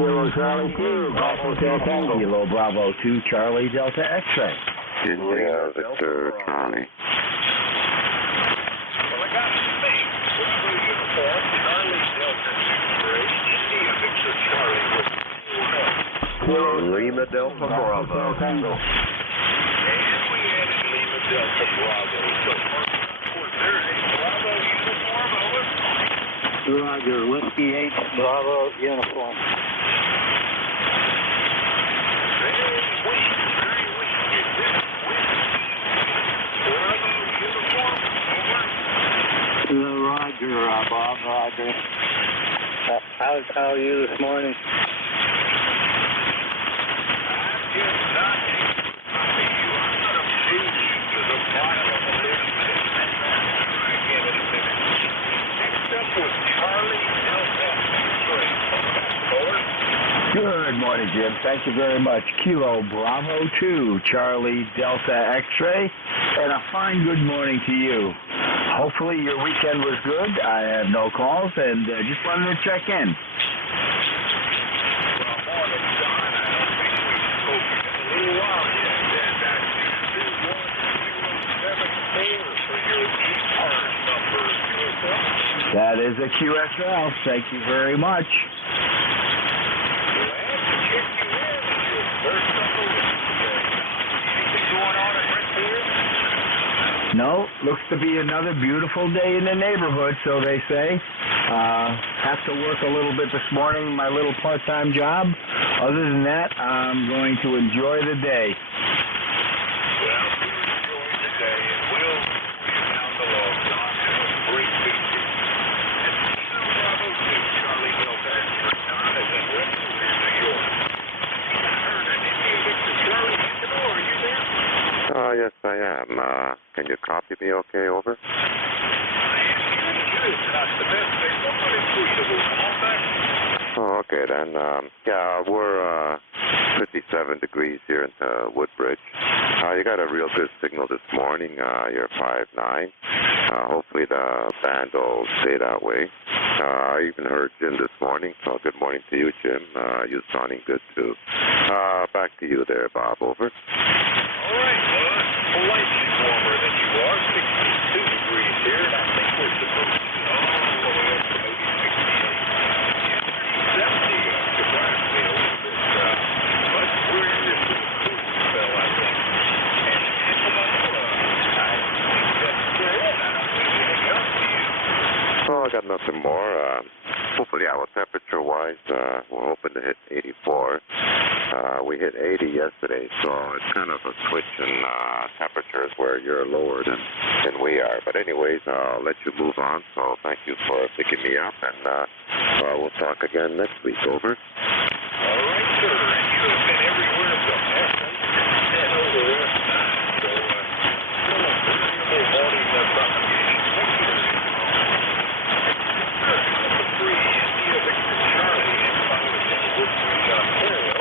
Kilo Charlie 2, Golf Hotel Tango. Kilo Bravo 2, Charlie Delta X-ray. India Victor Charlie. Well, I got Spain, Bravo Uniform, Charlie Delta X-ray, India Victor Charlie with 4 Lima Delta Bravo. Tango. And we added Lima Delta Bravo. So, there's a Bravo Uniform, over. Roger, Whiskey 8, Bravo Uniform. Very weak. Is this Bravo Uniform, over. Roger, Bob, Roger. How are you this morning? I'm just not happy you. I'm going to move you to the bottom of the list. I give it a minute. Next up was Charlie Delta X-ray. Over. Good morning, Jim. Thank you very much. Kilo Bravo 2, Charlie Delta X-ray, and a fine good morning to you. Hopefully your weekend was good. I have no calls, and just wanted to check in. Well, morning, John. I don't think we've spoken in a little while yet. And that's 221-017 for your ECARS number, QSL. That is a QSL. Thank you very much. Glad to check you in. Your first number was anything going on at Red here? No, looks to be another beautiful day in the neighborhood, so they say. Have to work a little bit this morning, my little part-time job. Other than that, I'm going to enjoy the day. Well, you enjoy the day, and we'll be down below, John. Have a great weekend. And Bravo 2, Charlie Delta X-ray. John is in Western New York. I heard an India Victor Charlie Angelo. Are you there? Yes, I am. Can you copy me okay, over? I am good. It's not the best signal, but it's readable. Come on back. Oh, okay then. Yeah, we're 57 degrees here in Woodbridge. You got a real good signal this morning. You're 5'9". Hopefully the band will stay that way. I even heard Jim this morning, so good morning to you, Jim. You're sounding good too. Back to you there, Bob, over. All right, well, it's slightly warmer than you are, 62 degrees here, and I think we're supposed to be all the way up to maybe 68. Yeah, 70 surprised me a little bit, but we're in this little cool spell, I think. And Angelo, I think that's it. I don't think anything else to you. Oh, I got nothing more. Hopefully our temperature-wise, we're hoping to hit 84. We hit 80 yesterday, so it's kind of a switch in temperatures where you're lower than we are. But anyways, I'll let you move on, so thank you for picking me up, and we'll talk again next week, over. All right, sir, and you have been everywhere from Essence and over there. So, still a variable morning propagation. Thank you. Number 3, India Victor Charlie, and followed in Woodbridge, Ontario.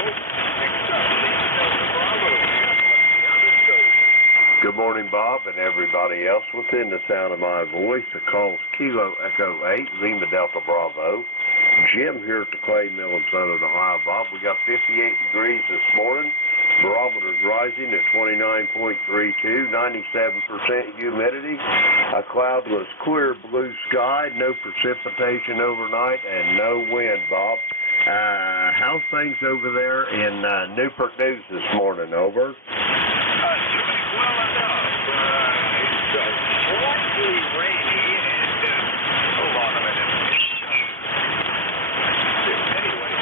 Next up, Lima Delta Bravo. Let's see how this goes. Good morning, Bob, and everybody else within the sound of my voice. The call's Kilo Echo 8, Lima Delta Bravo. Jim here at the Clay Mill in Southern Ohio, Bob. We got 58 degrees this morning. Barometer's rising at 29.32, 97% humidity. A cloudless, clear blue sky, no precipitation overnight, and no wind, Bob. How's things over there in Newport News this morning, over? Doing well enough. It's slightly rainy, and hold on a minute. Anyway,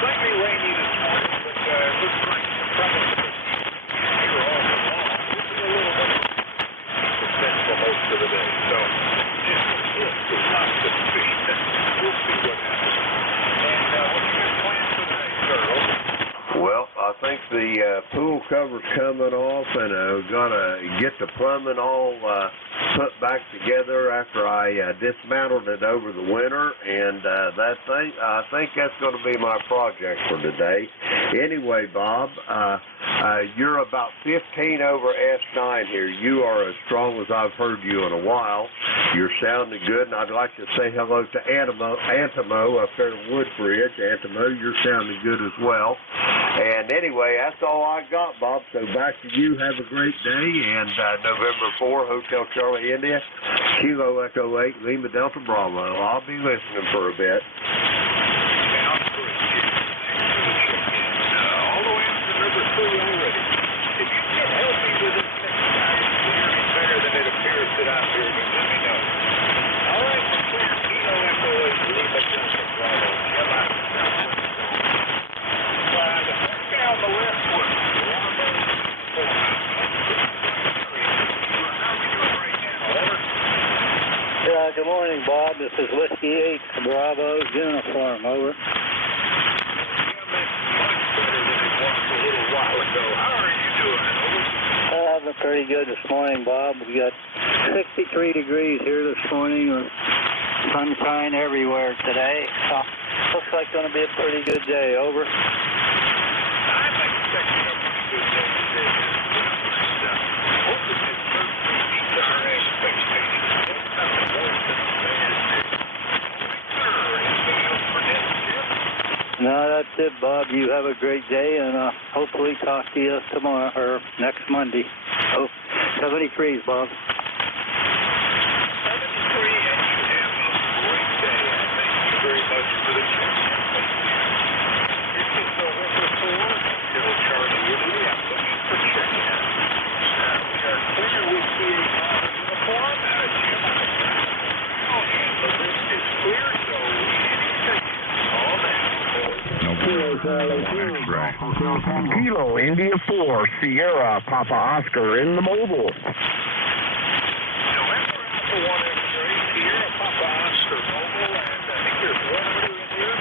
slightly rainy this morning, but looks like probably here all the long. We'll be a little bit percent for most of the day. So, it's not the speed. We'll see what happens. And what you got planned for tonight, sir? Well, I think the pool cover's coming off, and got to get the plumbing all put back together after I dismantled it over the winter, and I think that's going to be my project for today. Anyway, Bob, you're about 15 over S9 here. You are as strong as I've heard you in a while. You're sounding good, and I'd like to say hello to Antimo up there in Woodbridge. Antimo, you're sounding good as well. And anyway, that's all I got, Bob. So back to you. Have a great day. And November 4, Hotel Charlie, India, Kilo Echo 8, Lima Delta Bravo. I'll be listening for a bit. Sounds good, Jim. All the way up to number 3 already. If you can help me with this next time, it's clearing better than it appears that I'm here, but let me know. All right, the clear Kilo Echo 8, Lima Delta Bravo. Jim, I'm southwest. The first guy on the left was Bravo 4. How are we doing right now? Over. Yeah, good morning, Bob. This is Whiskey 8 Bravo Uniform. Over. Jim, it's much better than it was a little while ago. How are you doing? Over. I've been pretty good this morning, Bob. We got 63 degrees here this morning. Sunshine everywhere today. So looks like going to be a pretty good day. Over. I'm expecting a pretty good day today as well. Hoping it certainly meets our expectations. Nothing worse than a bad day. Sir, anything else for this, Jim? No, that's it, Bob. You have a great day, and hopefully talk to you tomorrow or next Monday. Oh, 73s, Bob. 73, and you have a great day. And thank you very much for the check. This is November 4, Hotel Charlie, Italy. I'm looking for check-in. We are clear with the uniform. Jim, I've got the list is clear, so any check-in. All that. Kilo India 4, Sierra Papa Oscar in the mobile. November Alpha 1 X-ray, Sierra Papa Oscar mobile, and I think there's one other in here.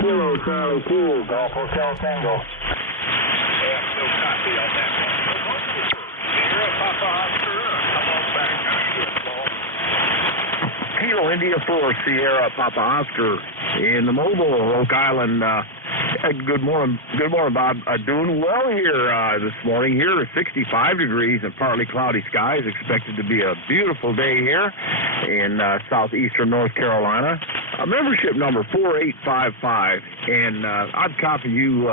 Kilo Charlie 2, Golf Hotel Tango. Yeah, no copy on that one. Sierra Papa Oscar, come on back. How you doing, Paul? Kilo India 4, Sierra Papa Oscar in the mobile, Oak Island. Good morning, Bob. Doing well here this morning. Here is 65 degrees and partly cloudy skies. Expected to be a beautiful day here in southeastern North Carolina. Membership number 4855, and I'd copy you.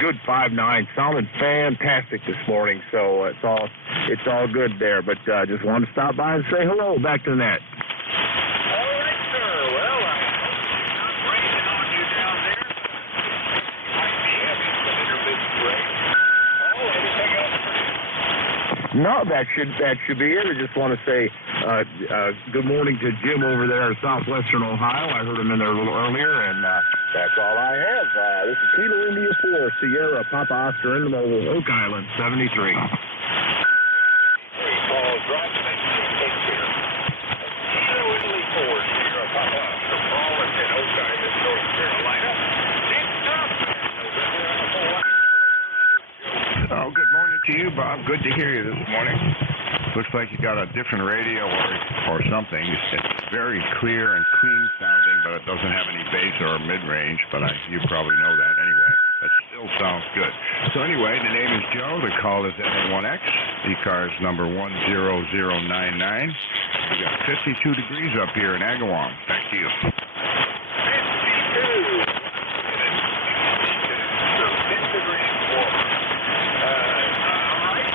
Good 5'9", sounding fantastic this morning. So it's all good there. But just wanted to stop by and say hello. Back to the net. All right, sir. Well, I hope it's not raining on you down there. Might be having some intermittent rain. Oh, anything else for you? No, that should be it. I just want to say good morning to Jim over there in southwestern Ohio. I heard him in there a little earlier, and that's all I have. This is Kilo India 4, Sierra Papa Oscar in the mobile, Oak Island, 73. Paul, drive the next one. Take care. Kilo Italy 4, Sierra Papa Oscar, Paul, and then Oak Island, North Carolina. Next up, November Alpha 1. Oh, good morning to you, Bob. Good to hear you this morning. Looks like you got a different radio or something. It's very clear and clean sounding, but it doesn't have any bass or mid-range, but you probably know that anyway. But still sounds good. So anyway, the name is Joe. The call is NJ2US. ECARS number 10099. We got 52 degrees up here in Agawam. Back to you. 52. So 10 degrees warmer. All right,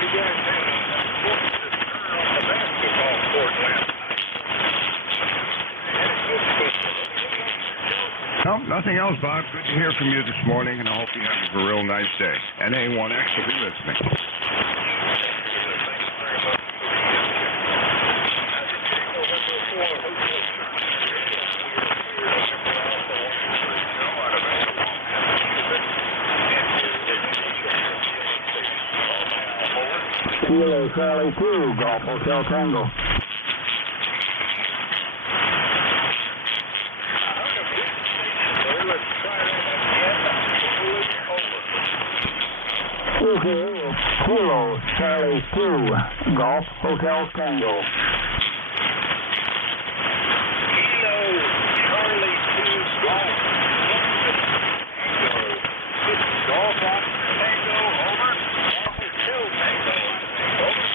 you guys had a fortunate turn on the basketball court last night. Had a good football. No, nothing else, Bob. Good to hear from you this morning, and I hope you have a real nice day. NJ2US will be listening. Kilo Charlie 2, Golf Hotel Tango. Let's try that again. Kilo Charlie 2 Golf Hotel Tango. Kilo Charlie 2 Golf. This is Golf Tango, over. Hotel Tango, over.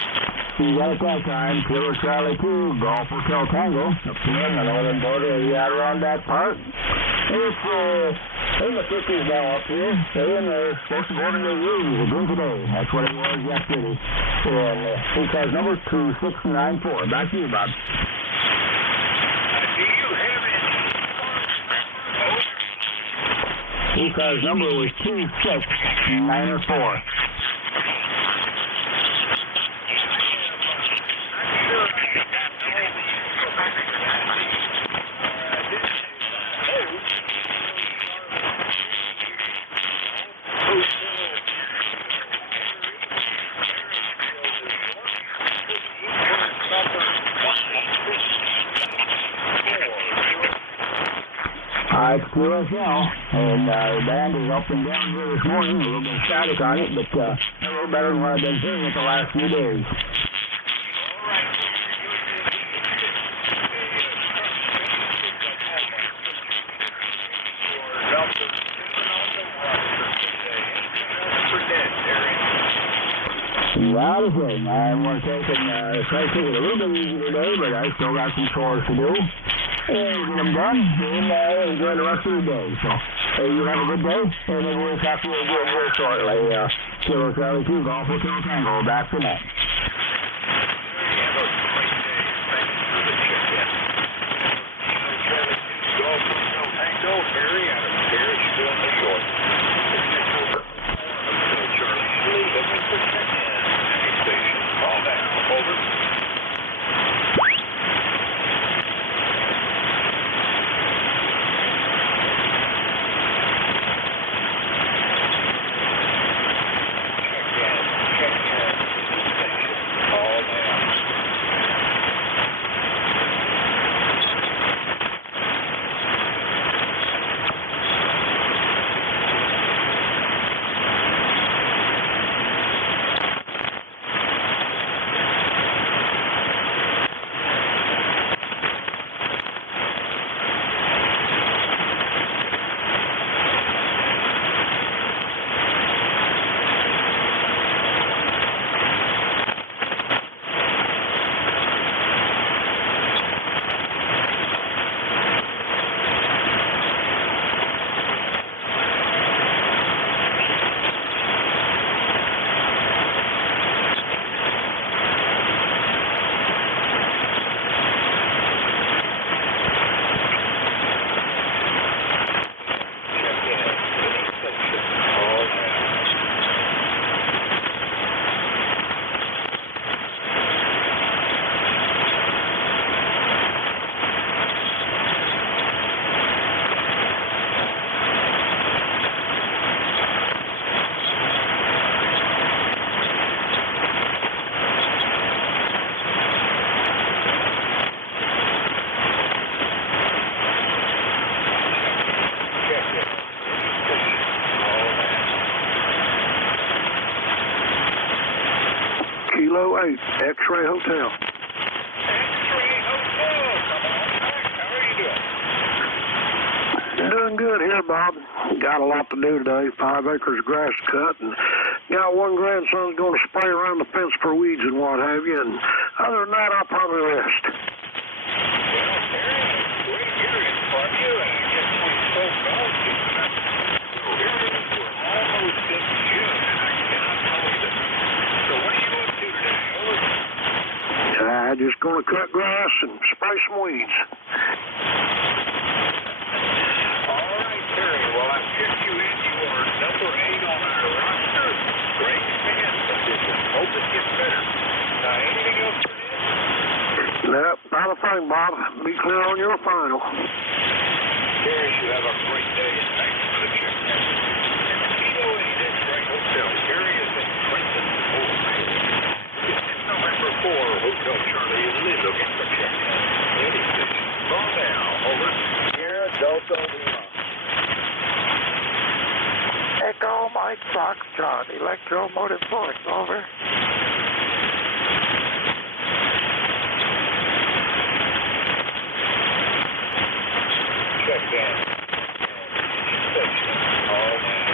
You got it that time. Kilo Charlie 2 Golf Hotel Tango. Up here on the northern border, right around that part. It's in the 50s now up here. They're supposed to go to the roof again today. That's what it was yesterday. And ECARS number 2694. Back to you, Bob. Do you have any ECARS number was 2694. It's clear as hell, and the band is up and down here this morning, a little bit of static on it, but a little better than what I've been hearing it the last few days. Not a thing. I'm going to take and try to take it a little bit easy today, but I still got some chores to do. And we'll get them done, and enjoy the rest of the day. So, you have a good day, and maybe we'll talk to you again real shortly. Kilo Charlie 2 Golf Hotel Tango, back to that. Kilo 8, X-Ray Hotel. X-Ray Hotel, come on back. How are you doing? Doing good here, Bob. Got a lot to do today. 5 acres of grass to cut, and got one grandson's going to spray around the fence for weeds and what have you. And other than that, I'll probably rest. Well, Terry, great hearing from you, and I guess we spoke all tonight. Here we're almost in June, and I cannot tell you that. So what are you up to today? Just going to cut grass and spray some weeds. All right, Terry. Well, I've checked you in. You are number 8 on our roster. Great fan condition. Hope it gets better. Anything else for this? Nope, not a thing, Bob. Be clear on your final. Terry, you have a great day, and thanks for the check. Kilo 8 X-Ray Hotel. Terry is in Trenton, Ohio. November 4, Hotel Charlie is looking for check. Any station. Call now. Over. Sierra Delta Lima. Echo, my Mike Foxtrot, electromotive force, over. Check in. All man.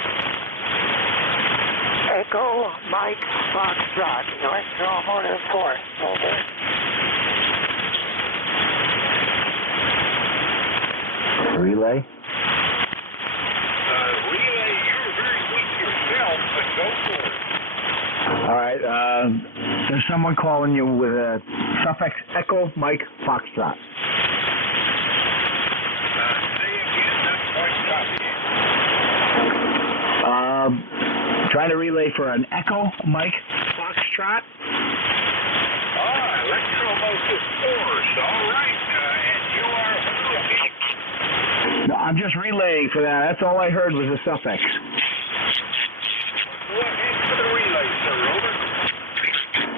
Echo Mike Foxtrot, electromotive force, over. Relay. Relay, you're very weak yourself, but go for it. All right. There's someone calling you with a suffix Echo Mike Foxtrot. Say again, not quite copying. Trying to relay for an Echo Mike Foxtrot. Electromotive force, all right, and you are who? No, I'm just relaying for that. That's all I heard was a suffix. Go ahead for the relay, sir, over.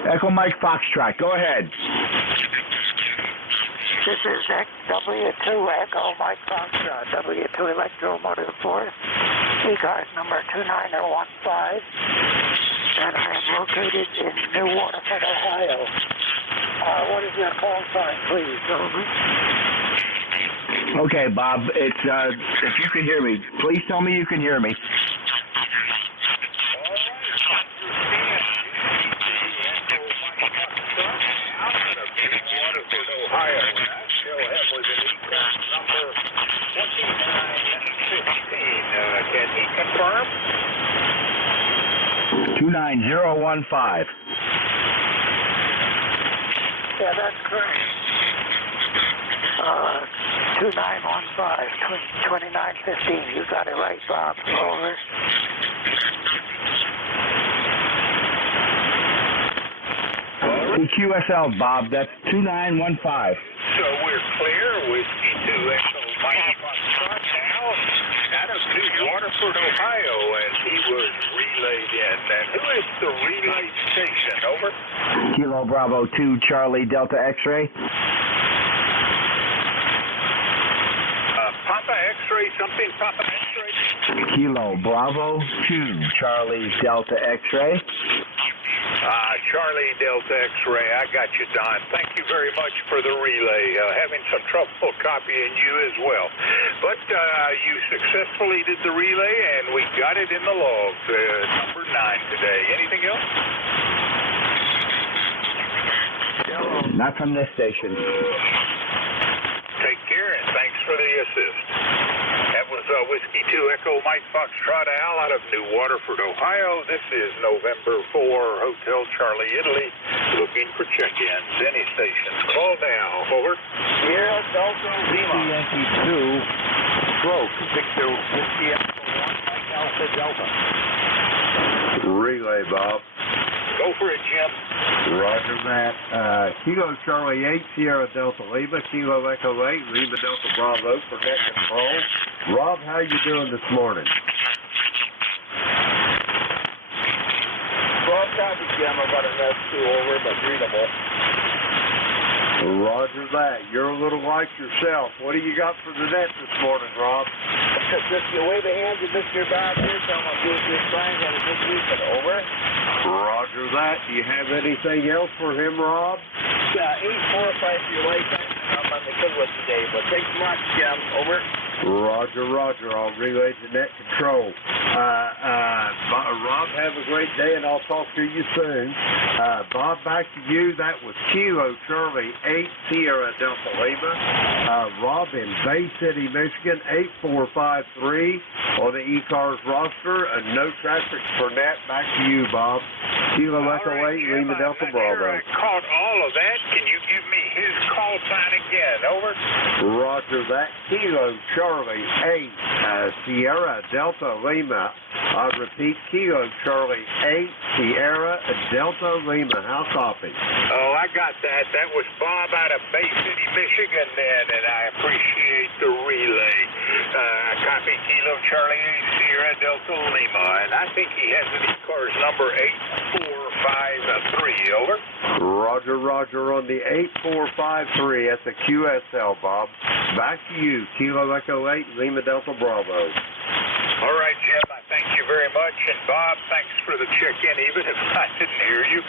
Echo Mike Foxtrot. Go ahead. This is W2 Echo Mike Foxtrot, W2 electromotive force, ECARS number 29015, and I am located in New Waterford, Ohio. What is your call sign, please? Over. Okay, Bob. It's if you can hear me, please tell me you can hear me. Ohio, and I show him with an ECARS number 2915. Can he confirm? 29015. Yeah, that's correct. 2915, 2915. You got it right, Bob. Over. EQSL, Bob. That's 2915. So we're clear. Whiskey 2 Echo Mike Foxtrot now out of New Waterford, Ohio, as he was relayed in. And who is the relay station? Over. Kilo Bravo 2 Charlie Delta X-ray. Papa X-ray, something Papa X-ray. Kilo Bravo 2 Charlie Delta X-ray. Charlie Delta X-ray, I got you, Don. Thank you very much for the relay. Having some trouble copying you as well. But you successfully did the relay, and we got it in the log, number 9 today. Anything else? Not from this station. Take care, and thanks for the assist. That was Whiskey 2 Echo Mike Foxtrot Al out of New Waterford, Ohio. This is November 4, Hotel Charlie, Italy, looking for check-ins. Any stations, call now. Over. Sierra Delta Lima. Yankee 2 Stroke Victor Whiskey Echo 1 Mike Alpha Delta. Relay, Bob. Go for it, Jim. Roger that. Kilo Charlie 8, Sierra Delta Lima, Kilo Echo 8, Lima Delta Bravo for net control. Rob, how you doing this morning? Well, copy, Jim. I got an S2 over, but readable. Roger that. You're a little like yourself. What do you got for the net this morning, Rob? Just the way the hands of Mr. Bob here, so I'm going to do this trying to good weekend. Over. Roger that. Do you have anything else for him, Rob? 845 for your license. I'm on the good one today, but thanks much, Jim. Over. Roger, roger. I'll relay to net control. Rob, have a great day, and I'll talk to you soon. Bob, back to you. That was Kilo Charlie 8 Sierra Delta Lima. Rob in Bay City, Michigan, 8453 on the ECARS roster. No traffic for net. Back to you, Bob. Kilo Echo 8, Lima Delta Bravo. I caught all of that. Can you give me his call sign again? Over. Roger that. Kilo Charlie 8 Sierra Delta Lima. I repeat, Kilo Charlie 8 Sierra Delta Lima. How copy? Oh, I got that. That was Bob out of Bay City, Michigan then, and I appreciate the relay. Copy Kilo Charlie 8 Sierra Delta Lima, and I think he has an ECARS number 8453. Over. Roger, roger on the 8453 at the QSL, Bob. Back to you, Kilo Echo 8 Lima Delta Bravo. All right, Jim. I thank you very much. And Bob, thanks for the check-in, even if I didn't hear you.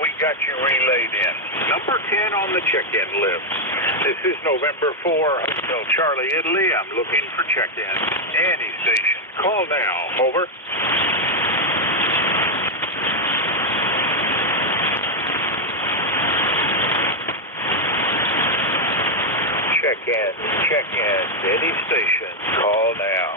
We got you relayed in. Number 10 on the check-in list. This is November 4, Hotel Charlie, Italy. I'm looking for check-in. Any station. Call now. Over. Check-in. Any station. Call now.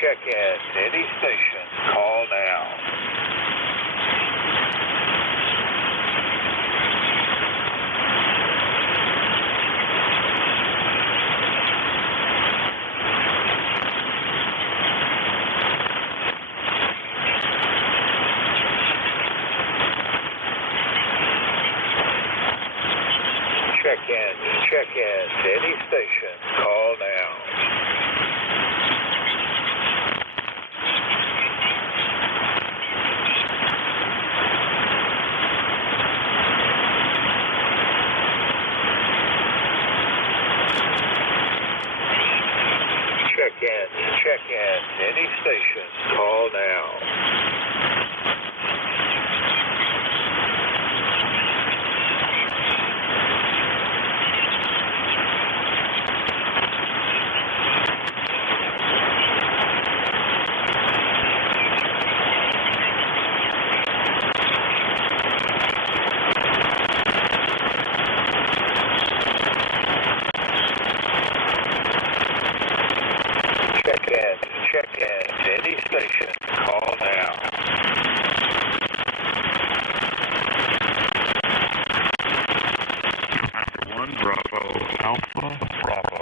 Check-in. Any station. Call now. Check-in. Any station. Call now. Check-in. Any station. Call now. Check-in. Any station. Call now. November 1, Bravo, Alpha, Bravo.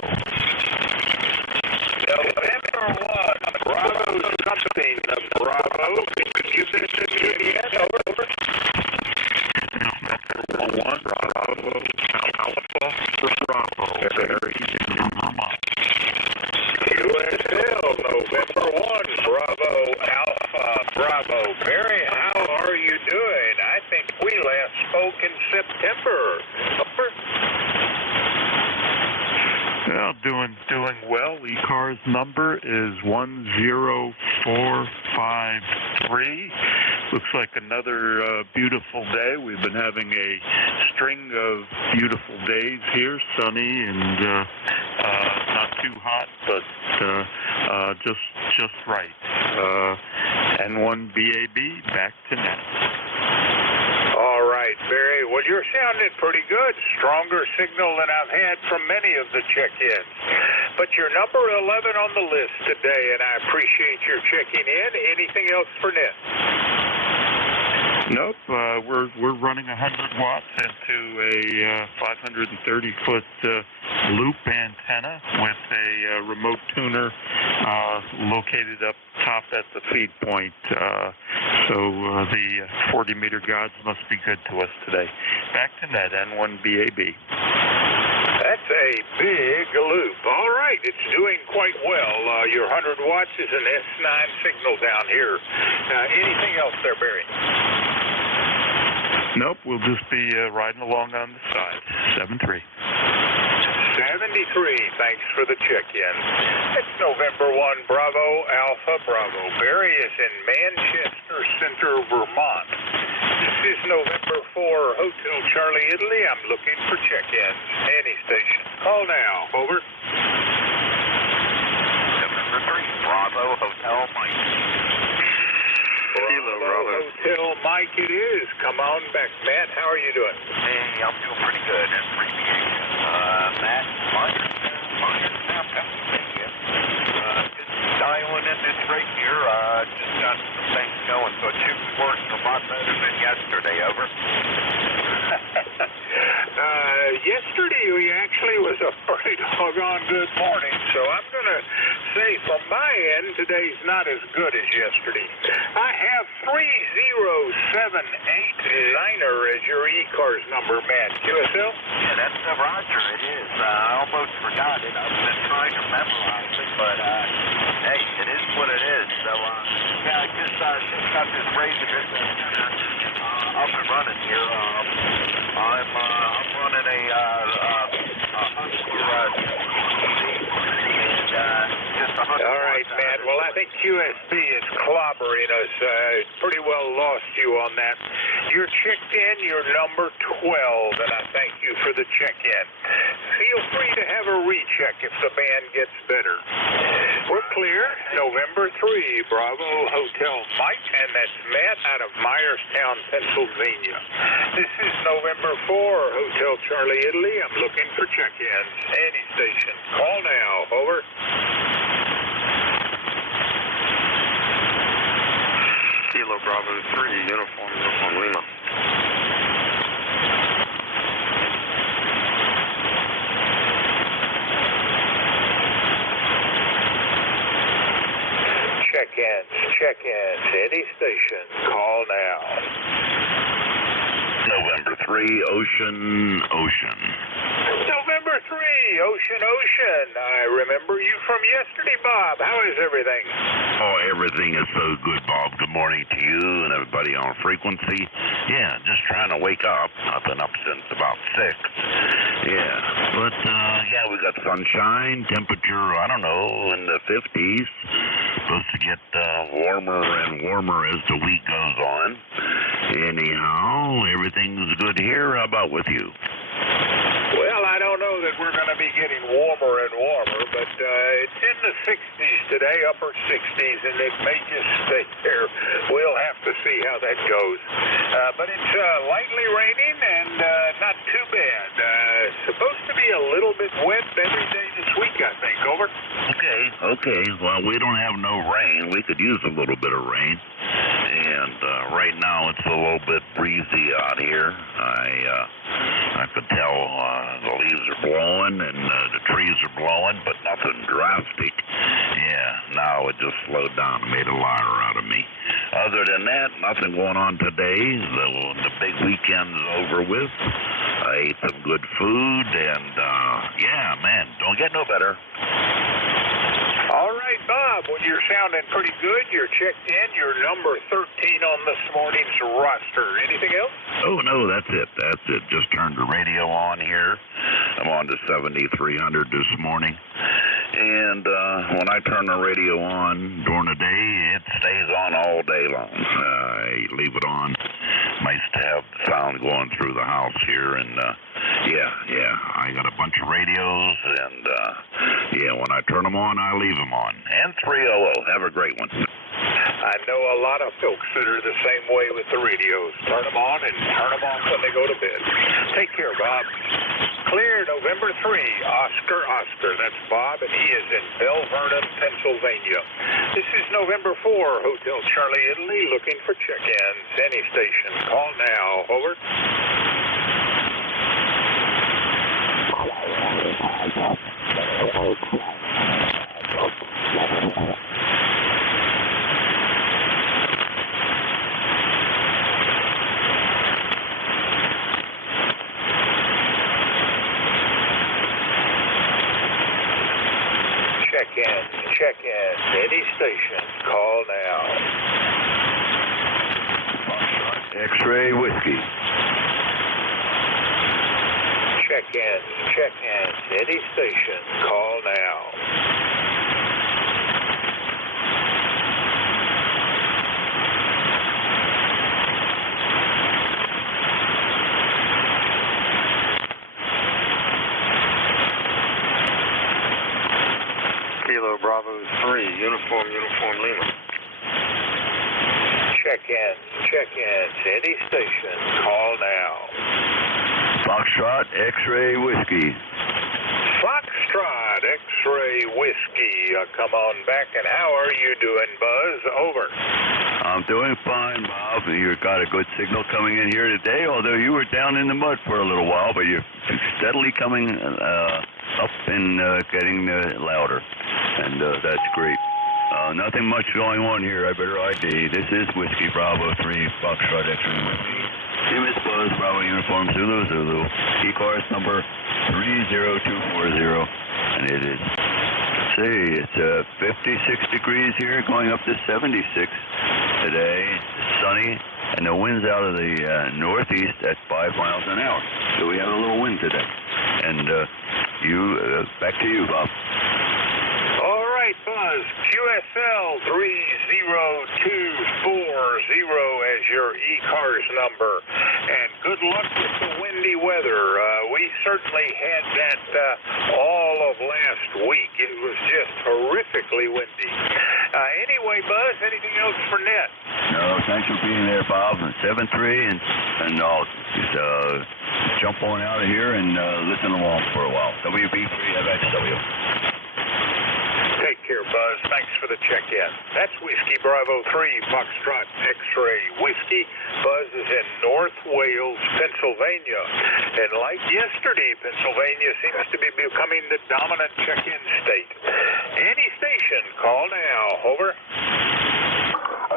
November 1, Bravo something. Bravo. Could you finish this again? Over. November 1, Bravo, Alpha, Bravo. Very Vermont. USL, November 1, Bravo, Alpha, Bravo. Barry, how are you doing? I think we last spoke in September. Over. Well, doing well. ECARS number is 10453. Looks like another beautiful day. We've been having a string of beautiful days here, sunny and not too hot, but just right. N1BAB, back to net. All right, Barry. Well, you're sounding pretty good. Stronger signal than I've had from many of the check-ins. But you're number 11 on the list today, and I appreciate your checking in. Anything else for net? Nope, we're running 100 watts into a 530-foot loop antenna with a remote tuner located up top at the feed point. So the 40-meter gods must be good to us today. Back to net, N1BAB. That's a big loop. All right, it's doing quite well. Your 100 watts is an S9 signal down here. Anything else there, Barry? Nope, we'll just be riding along on the side. 73. 73. Thanks for the check-in. It's November 1, Bravo, Alpha, Bravo. Barry is in Manchester Center, Vermont. This is November 4, Hotel Charlie, Italy. I'm looking for check-in. Any station. Call now. Over. November 3, Bravo, Hotel Mike. Bravo, Hotel Mike it is. Come on back. Matt, how are you doing? Hey, I'm doing pretty good. That's abbreviation. Matt Myers, now Pennsylvania. Just dialing in this right here. Just got some things going, so it should be working a lot better than yesterday. Over. Yesterday actually was a pretty doggone good morning, so I'm going to say from my end, today's not as good as yesterday. I have 30789er as your ECARS number, man. QSL? Yeah, that's Roger. It is. I almost forgot it. I've been trying to memorize it, but hey, it is got this radio up and running here. I'm running a All right, Matt. Well, I think QSB is clobbering us. Pretty well lost you on that. You're checked in. You're number 12, and I thank you for the check-in. Feel free to have a recheck if the band gets better. We're clear. November 3, Bravo Hotel Mike, and that's Matt out of Myerstown, Pennsylvania. This is November 4, Hotel Charlie, Italy. I'm looking for check-ins. Any station. Call now. Over. Kilo Bravo 3, Uniform Lima. Check-ins. Any station. Call now. November 3, Ocean. November 3, Ocean. I remember you from yesterday, Bob. How is everything? Oh, everything is so good, Bob. Good morning to you and everybody on frequency. Yeah, just trying to wake up. I've been up since about 6. Yeah, but, we got sunshine, temperature, I don't know, in the 50s. Supposed to get warmer and warmer as the week goes on. Anyhow, everything's good here. How about with you? Well, I don't know that we're going to be getting warmer and warmer, but it's in the 60s today, upper 60s, and it may just stay there. We'll have to see how that goes. But it's lightly raining and not too bad. Supposed to be a little bit wet every day this week, I think. Over. Okay. Well, we don't have no rain. We could use a little bit of rain. And right now it's a little bit breezy out here. I could tell the leaves are blowing and the trees are blowing, but nothing drastic. Yeah, now it just slowed down and made a liar out of me. Other than that, nothing going on today. The big weekend's over with. I ate some good food, and man, don't get no better. All right, Bob. Well, you're sounding pretty good. You're checked in. You're number 13 on this morning's roster. Anything else? Oh, no, that's it. Just turned the radio on here. I'm on to 7300 this morning. And when I turn the radio on during the day, it stays on all day long. I leave it on. Nice to have the sound going through the house here. And, I got a bunch of radios. And, when I turn them on, I leave them on. And 300. Have a great one. I know a lot of folks that are the same way with the radios. Turn them on and turn them off when they go to bed. Take care, Bob. Clear November 3, Oscar. That's Bob, and he is in Bell Vernon, Pennsylvania. This is November 4, Hotel Charlie, Italy, looking for check-ins. Any station. Call now. Over. Check-in. Any station. Call now. X-ray whiskey. Check-in. Any station. Call now. Kilo Bravo 3, Uniform Lima. Check-in. Any station. Call now. Foxtrot X-ray whiskey. Foxtrot X-ray whiskey. Come on back, and how are you doing, Buzz? Over. I'm doing fine, Bob. You got a good signal coming in here today, although you were down in the mud for a little while, but you're steadily coming up and getting louder, and that's great. Nothing much going on here. I better ID. This is Whiskey Bravo 3, Foxtrot X-ray whiskey. Name is Buzz, Bravo Uniform Zulu. ECARS number 30240, and it is, it's 56 degrees here, going up to 76. today. It's sunny, and the wind's out of the northeast at 5 miles an hour. So we have a little wind today. And back to you, Bob. All right, Buzz. QSL 30240 as your ECARS number. And good luck with the windy weather. We certainly had that all of last week. It was just horrifically windy. Anyway, Buzz, anything else for Net? No, thanks for being there, Bob. 7-3, and I'll just jump on out of here and listen along for a while. WB3FXW. Take care, Buzz. Thanks for the check-in. That's Whiskey Bravo 3, Foxtrot X-Ray Whiskey. Buzz is in North Wales, Pennsylvania. And like yesterday, Pennsylvania seems to be becoming the dominant check-in state. Any station, call now. Over.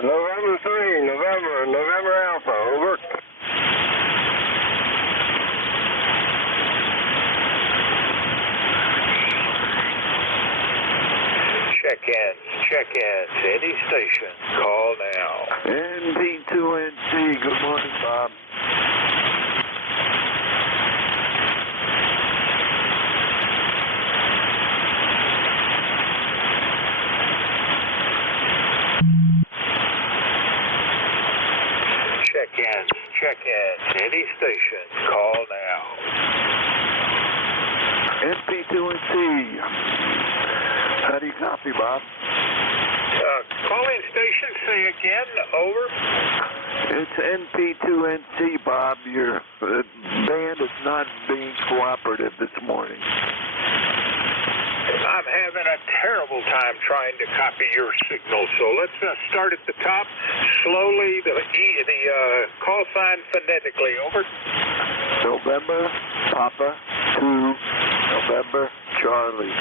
November 3, November Alpha. Over. Check-ins, any station, call now. NJ2US, good morning, Bob. Check-ins, any station, call now. NJ2US, how do you copy, Bob? Calling station, say again, over. It's NP2NC, Bob. Your band is not being cooperative this morning. I'm having a terrible time trying to copy your signal, so let's start at the top. Slowly, the call sign phonetically, over. November, Papa, 2, November, Charlie.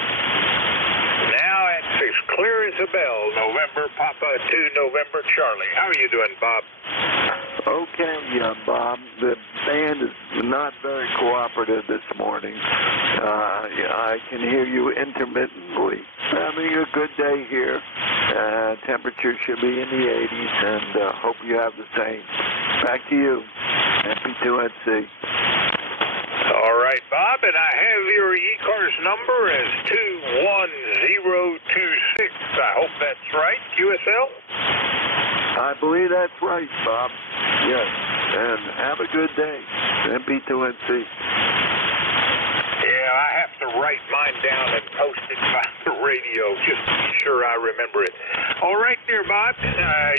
Now it's as clear as a bell. November, Papa, 2, November, Charlie. How are you doing, Bob? Okay, Bob. The band is not very cooperative this morning. I can hear you intermittently. Having a good day here. Temperature should be in the 80s, and hope you have the same. Back to you, MP2NC. All right, Bob, and I have your ECARS number as 21026. I hope that's right, QSL? I believe that's right, Bob. Yes, and have a good day, MP2NC. Yeah, I have to write mine down and post it by the radio just to be sure I remember it. All right, dear Bob,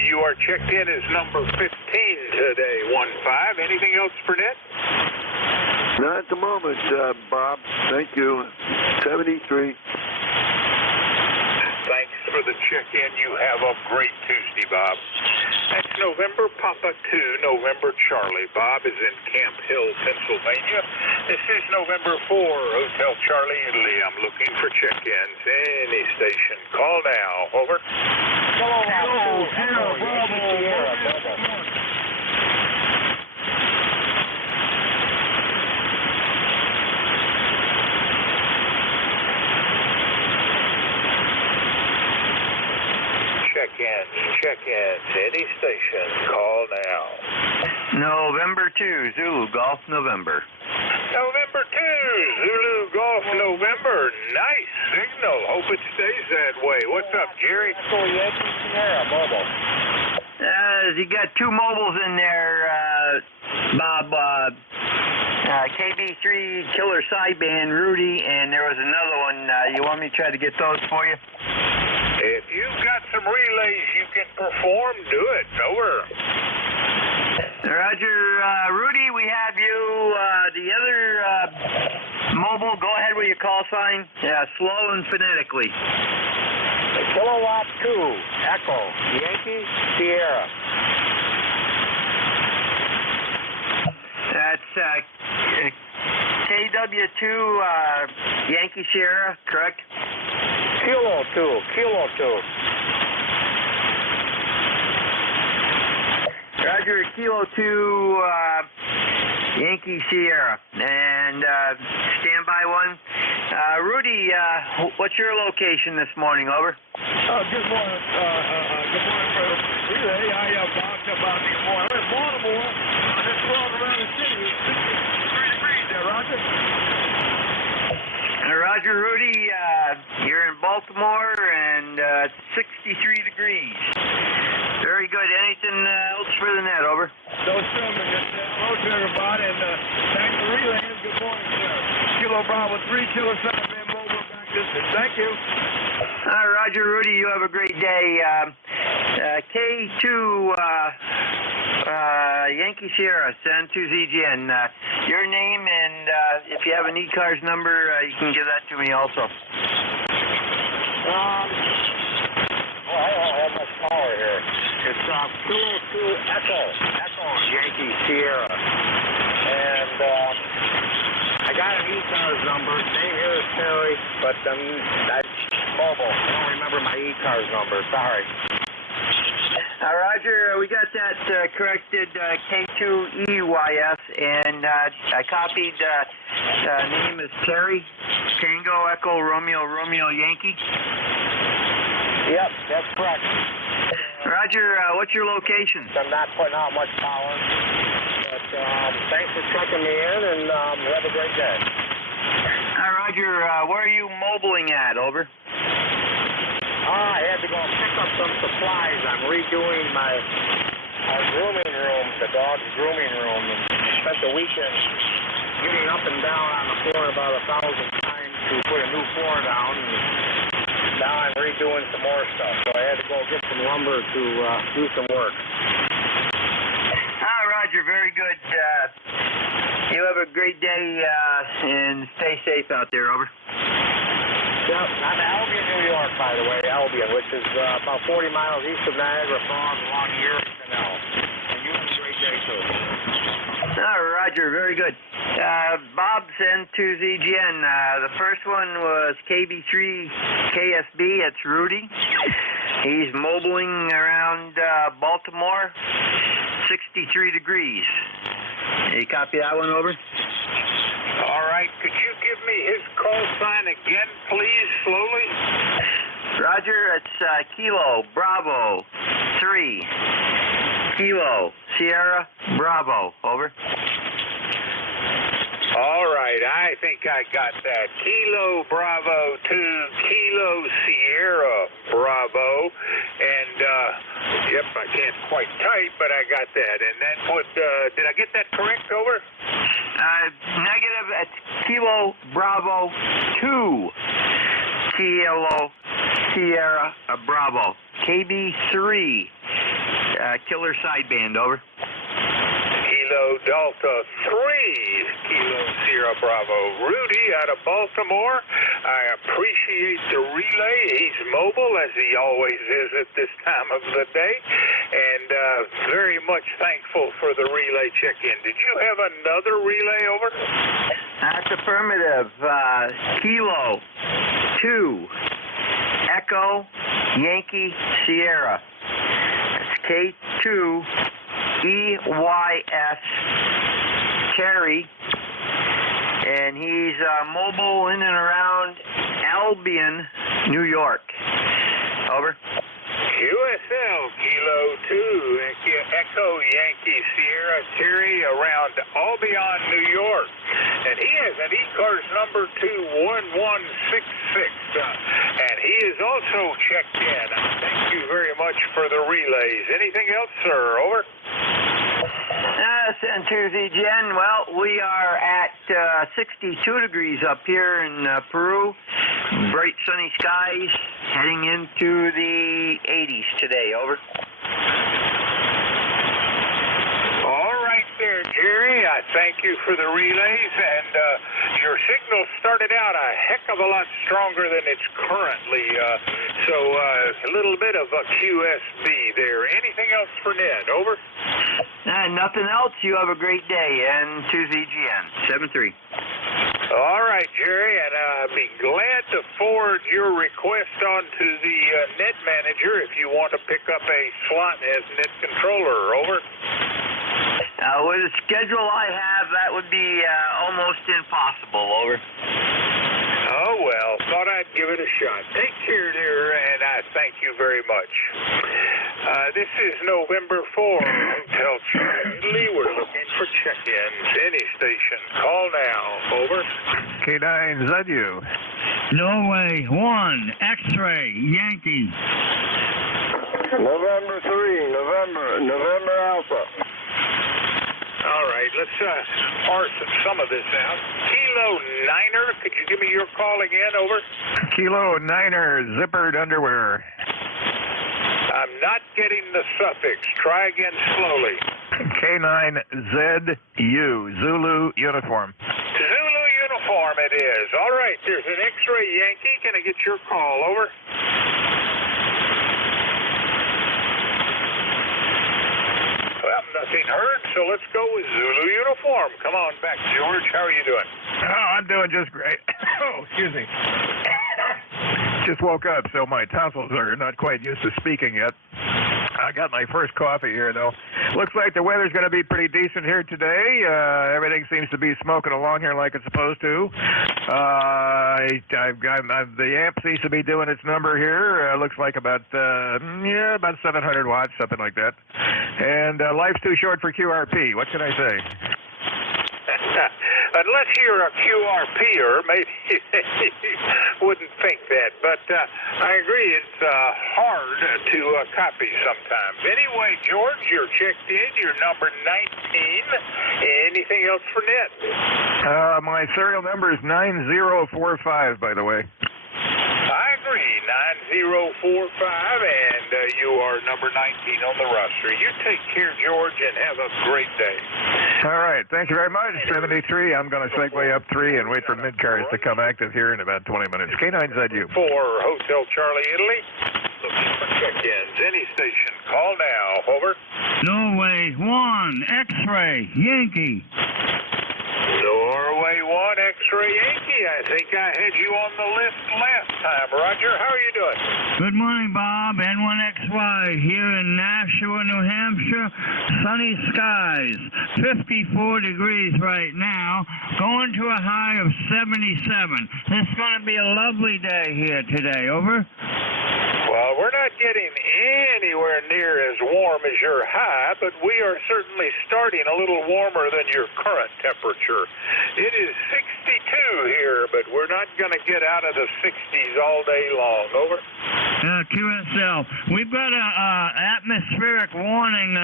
you are checked in as number 15 today, 15. Anything else for Net? Not at the moment, Bob. Thank you. 73. Thanks for the check-in. You have a great Tuesday, Bob. That's November Papa 2, November Charlie. Bob is in Camp Hill, Pennsylvania. This is November 4, Hotel Charlie, Italy. I'm looking for check-ins. Any station. Call now. Over. Hello, Bravo. Check-ins, any station, call now. November 2, Zulu, Golf, November. November 2, Zulu, Golf, November. Nice signal. Hope it stays that way. What's up, Jerry? You got two mobiles in there, Bob. KB3 Killer Sideband, Rudy, and there was another one. You want me to try to get those for you? If you've got some relays you can perform, do it. Over. Roger. Rudy, we have you. The other mobile, go ahead with your call sign. Yeah, slow and phonetically. Kilowatt 2, Echo, Yankee, Sierra. That's KW2 Yankee Sierra, correct? Kilo 2. Roger, Kilo 2 Yankee Sierra. And standby 1. Rudy, what's your location this morning? Over. Good morning, brother. relay. I boxed up out here. Boy, I'm in Baltimore. I just rode around the city. It's 63 degrees there, Roger. Roger, Rudy, you're in Baltimore, and it's 63 degrees. Very good. Anything else for the net? Over. So, sir, just hello to everybody, and thanks for relaying. Good morning, sir. Kilo Bravo 3, Kilo 7, man, mobile back distance. Thank you. Roger, Rudy, you have a great day. K2 Yankee Sierra, San 2 ZGN. Your name, and if you have an ECARS number, you can give that to me also. I don't have much power here. It's Kilo 2 Echo Yankee Sierra. And I got an ECARS number. Name here is Terry, but that's mobile. I don't remember my ECARS number. Sorry. Roger, we got that corrected, K2EUS, and I copied, name is Terry, Tango Echo Romeo Yankee. Yep, that's correct. Roger, what's your location? I'm not putting out much power, but thanks for checking me in, and have a great day. Roger, where are you mobiling at? Over. I had to go pick up some supplies. I'm redoing my grooming room, the dog's grooming room, and spent the weekend getting up and down on the floor about 1,000 times to put a new floor down. And now I'm redoing some more stuff, so I had to go get some lumber to do some work. Roger, very good. You have a great day, and stay safe out there. Over. Yep, I'm Albion, New York, by the way, Albion, which is about 40 miles east of Niagara Falls along the Erie Canal. And you have a great day, too. Roger, very good. Bob's N2ZGN. The first one was KB3 KSB. It's Rudy. He's mobiling around Baltimore, 63 degrees. You copy that one? Over. All right, could you give me his call sign again, please, slowly? Roger, it's Kilo Bravo 3, Kilo Sierra Bravo. Over. All right, I think I got that. Kilo Bravo 2, Kilo Sierra Bravo, and yep, I can't quite type, but I got that. And then what? Did I get that correct? Over. Negative. It's Kilo Bravo 2, Kilo Sierra Bravo, KB3, killer sideband. Over. Kilo Delta 3, Kilo Sierra Bravo. Rudy out of Baltimore. I appreciate the relay. He's mobile, as he always is at this time of the day, and very much thankful for the relay check-in. Did you have another relay? Over? That's affirmative. Kilo 2, Echo Yankee Sierra. That's K2 EYS Terry, and he's mobile in and around Albion, New York. Over. QSL Kilo 2 Echo Yankee Sierra Terry around Albion, New York, and he has an ECARS number 21166, and he is also checked in. Thank you very much for the relays. Anything else, sir? Over. N2ZGN, well, we are at 62 degrees up here in Peru. Bright sunny skies, heading into the 80s today. Over. All right there, Jerry. I thank you for the relays, and your signal started out a heck of a lot stronger than it's currently, so a little bit of a QSB there. Anything else for Ned? Over. Nothing else. You have a great day. N2ZGN 73. All right, Jerry, and I'd be glad to forward your request on to the net manager if you want to pick up a slot as net controller. Over. With the schedule I have, that would be almost impossible. Over. Oh, well, thought I'd give it a shot. Take care there, and I thank you very much. This is November 4, Hotel Charlie Italy. We're looking for check-ins. Any station. Call now. Over. K9ZU. Norway 1, X-ray, Yankee. November 3, November Alpha. All right, let's parse some of this out. Kilo Niner, could you give me your call again? Over. Kilo Niner, zippered underwear. I'm not getting the suffix. Try again slowly. K9ZU, Zulu uniform. Zulu uniform it is. All right, there's an X-ray Yankee. Can I get your call? Over. Well, nothing heard, so let's go with Zulu uniform. Come on back, George. How are you doing? Oh, I'm doing just great. Oh, excuse me. Just woke up, so my tonsils are not quite used to speaking yet. I got my first coffee here, though. Looks like the weather's going to be pretty decent here today. Everything seems to be smoking along here like it's supposed to. The amp seems to be doing its number here. Looks like about 700 watts, something like that. And life's too short for QRP. What can I say? Unless you're a QRPer, maybe you wouldn't think that. But I agree, it's hard to copy sometimes. Anyway, George, you're checked in. You're number 19. Anything else for Ned? My serial number is 9045, by the way. I agree, 9045, and you are number 19 on the roster. You take care, George, and have a great day. All right, thank you very much. 73, I'm going to segue up 3 and wait for mid-cars to come active here in about 20 minutes. K9ZU. For Hotel Charlie Italy, looking for check-ins. Any station, call now. Over. Norway 1, X-ray, Yankee. Norway 1, X-ray Yankee. I think I had you on the list last time. Roger, how are you doing? Good morning, Bob. N1XY here in Nashua, New Hampshire. Sunny skies. 54 degrees right now. Going to a high of 77. It's going to be a lovely day here today. Over. Well, we're not getting anywhere near as warm as your high, but we are certainly starting a little warmer than your current temperature. It is 62 here, but we're not going to get out of the 60s all day long. Over. QSL, we've got a atmospheric warning,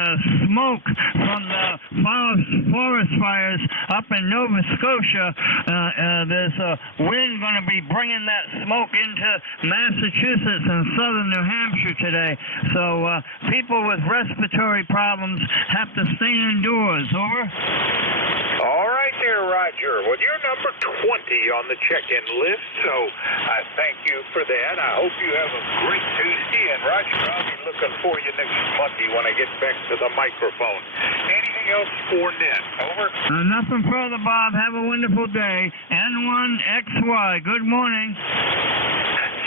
smoke from the forest fires up in Nova Scotia. There's a wind going to be bringing that smoke into Massachusetts and southern New Hampshire today. So people with respiratory problems have to stay indoors. Over. All right there, Roger. Well, you're number 20 on the check-in list, so I thank you for that. I hope you have a great Tuesday, and Roger, I'll be looking for you next Monday when I get back to the microphone. Anything else for Ned? Over. Nothing further, Bob. Have a wonderful day. N1XY, good morning.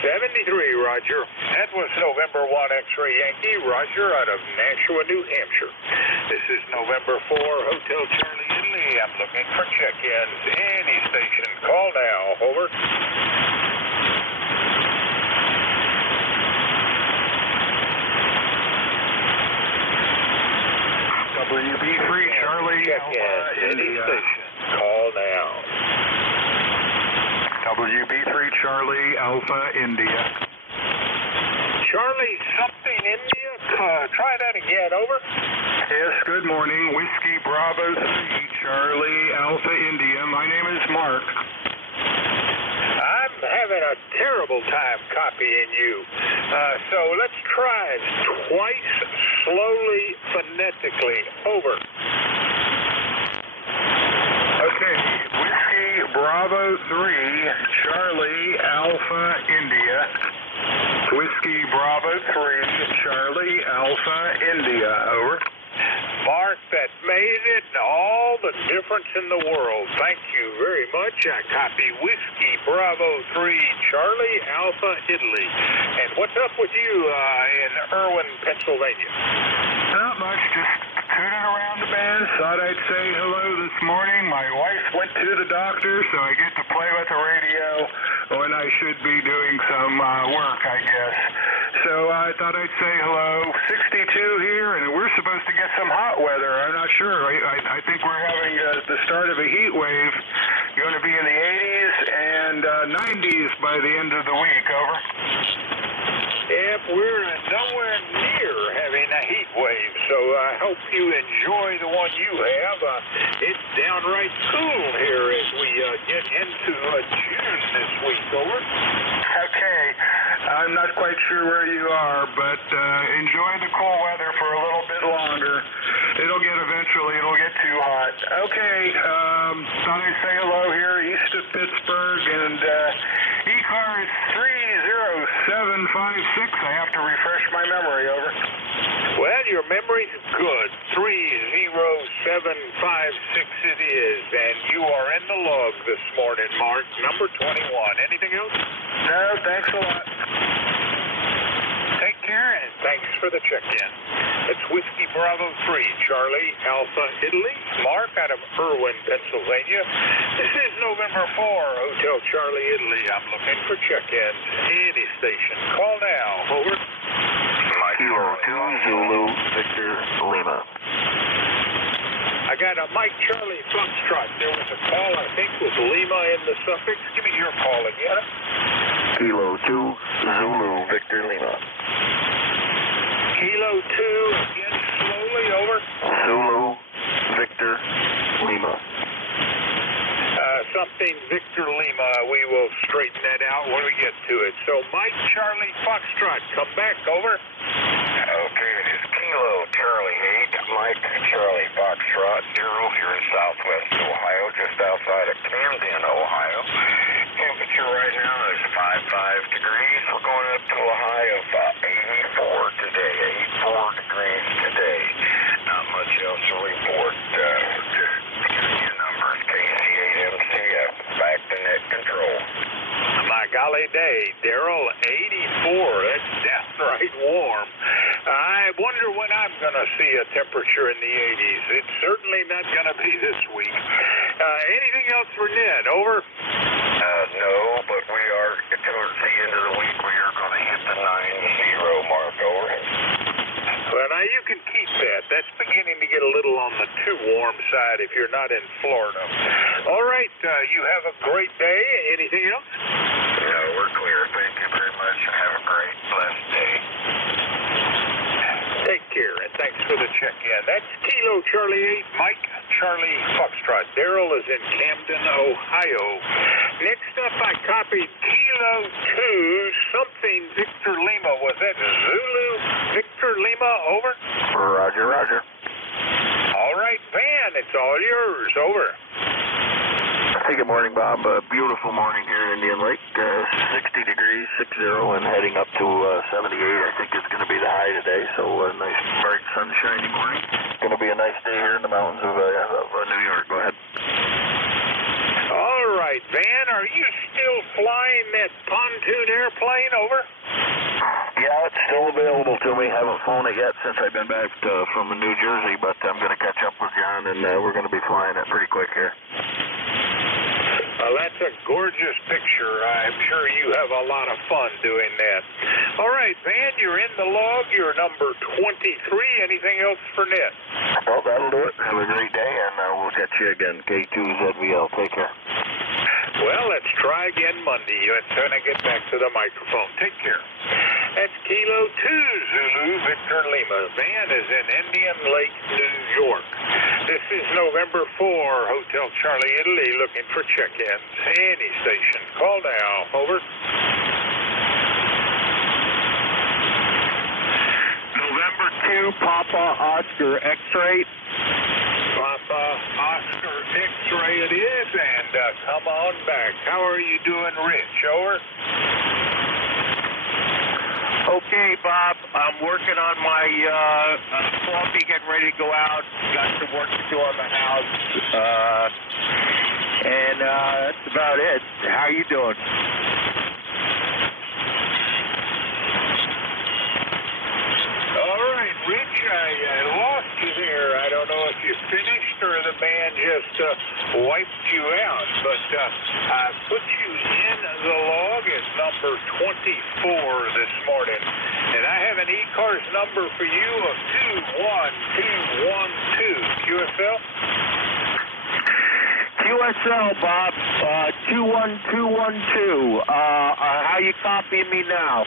73, Roger. That was November 1 X-ray Yankee, Roger, out of Nashua, New Hampshire. This is November 4 Hotel Charlie Italy. I'm looking for check-ins. Any station, call now. Over. WB3 Charlie Check-in. Any station, call now. WB3 Charlie Alpha India. Charlie something India? Try that again. Over. Yes, good morning. Whiskey Bravo 3 Charlie Alpha India. My name is Mark. I'm having a terrible time copying you. So let's try it twice, slowly, phonetically. Over. Okay, Whiskey Bravo 3 Charlie Alpha India. Whiskey Bravo 3 Charlie Alpha India. Over. Mark, that made it all the difference in the world. Thank you very much. I copy Whiskey Bravo 3 Charlie Alpha Italy. And what's up with you in Irwin, Pennsylvania? Not much, just tuning around the bend. Thought I'd say hello this morning. My wife went to the doctor, so I get to play with the radio when I should be doing some work, I guess. So thought I'd say hello. 62 here, and we're supposed to get some hot weather. I'm not sure. I think we're having the start of a heat wave. Going to be in the 80s and 90s by the end of the week. Over. Yep, we're nowhere near having a heat wave, so I hope you enjoy the one you have. It's downright cool here as we get into June this week. Over. Okay. I'm not quite sure where you are, but enjoy the cool weather for a little bit longer. It'll get too hot. Okay, thought I'd say hello here east of Pittsburgh, and ECARS 30756. I have to refresh my memory. Over. Well, your memory's good. 30756 it is, and you are in the log this morning, Mark. Number 21. Anything else? No, thanks a lot. Take care, and thanks for the check-in. It's Whiskey Bravo 3, Charlie Alpha Italy, Mark out of Irwin, Pennsylvania. This is November 4, Hotel Charlie Italy. I'm looking for check-ins. Any station. Call now. Over. Kilo 2 Zulu Victor Lima. I got a Mike Charlie Foxtrot. There was a call, I think, with Lima in the suffix. Give me your call again. Kilo 2 Zulu Victor Lima. Kilo 2, again slowly, over. Zulu Victor Lima. Something Victor Lima. We will straighten that out when we get to it. So Mike Charlie Foxtrot, come back, over. Okay, it is Kilo Charlie 8, Mike Charlie Foxtrot 0 here in southwest Ohio, just outside of Camden, Ohio. Temperature right now is 55 degrees. We're going up to a high of 84 today, 84 degrees today. Not much else to report. Just your numbers, KC8MCF, back to net control. My golly day, Daryl, 84. That's downright warm. I wonder when I'm going to see a temperature in the 80s. It's certainly not going to be this week. Anything else for Ned? Over. No, but we are towards the end of the week. We are going to hit the 90 mark. Over. Well, now you can keep that. That's beginning to get a little on the too warm side if you're not in Florida. All right, you have a great day. Anything else? No, we're clear. Thank you very much, and have a great, blessed day. Take care, and thanks for the check-in. That's Kilo Charlie 8, Mike Charlie Foxtrot. Daryl is in Camden, Ohio. Next up, I copied Kilo 2, something Victor Lima. Was that Zulu Victor Lima? Over. Roger, roger. All right, Van, it's all yours. Over. Hey, good morning, Bob. Beautiful morning here in Indian Lake. 60 degrees, 60, and heading up to 78. I think it's going to be the high today, so a nice, bright, sunshiny morning. It's going to be a nice day here in the mountains of New York. Go ahead. All right, Van, are you still flying that pontoon airplane? Over. Yeah, it's still available to me. Haven't flown it yet since I've been back from New Jersey, but I'm going to catch up with John, and we're going to be flying it pretty quick here. That's a gorgeous picture. I'm sure you have a lot of fun doing that. All right, Van, you're in the log. You're number 23. Anything else for Ned? Well, that'll do it. Have a great day, and we'll catch you again. K2ZVL. Take care. Well, let's try again Monday. Let's try to get back to the microphone. Take care. That's Kilo 2 Zulu Victor Lima. Van is in Indian Lake, New York. This is November 4, Hotel Charlie Italy, looking for check-ins. Any station. Call now. Over. November 2, Papa Oscar X-ray. Papa Oscar X-ray it is, and come on back. How are you doing, Rich? Over. Okay, Bob, I'm working on my coffee, getting ready to go out. Got some work to do on the house. And that's about it. How you doing? All right, Rich, I lost you there. I don't know if you finished or the band just wiped you out, but I put you in the log as number 24 this morning, and I haven't an ECARS number for you of 21212. QSL? QSL, Bob, 21212. How you copying me now?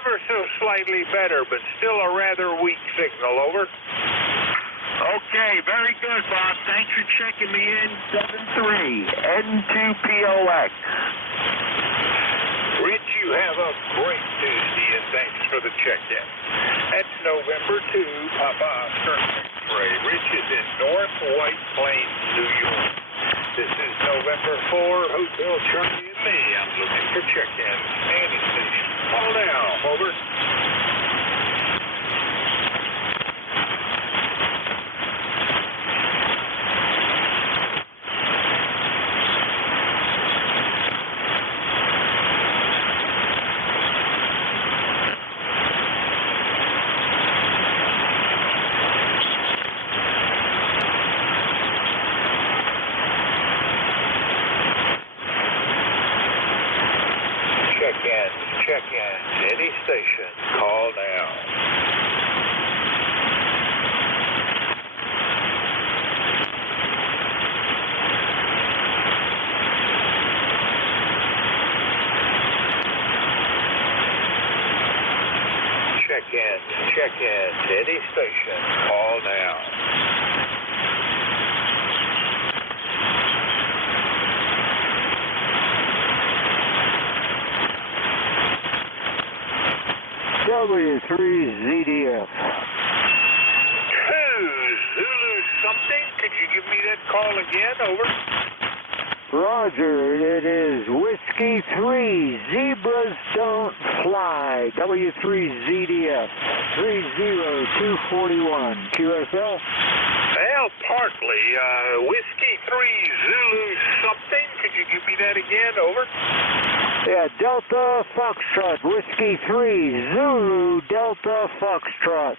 Ever so slightly better, but still a rather weak signal. Over. Okay, very good, Bob. Thanks for checking me in. 73 N2POX. Rich, you have a great Tuesday, and thanks for the check-in. That's November 2, Papa Oscar X-ray. Rich is in North White Plains, New York. This is November 4, Hotel Charlie and Lee. I'm looking for check-in. Any station. Call now. Over. Check-in. Any station. Call now. Check-in. Any station. Call now. W3ZDF. 2 Zulu something. Could you give me that call again? Over. Roger, it is Whiskey 3, Zebras Don't Fly, W3ZDF, 30241, QSL. Well, partly. Whiskey 3 Zulu something. Could you give me that again? Over. Yeah, Delta Foxtrot, Whiskey 3, Zulu Delta Foxtrot.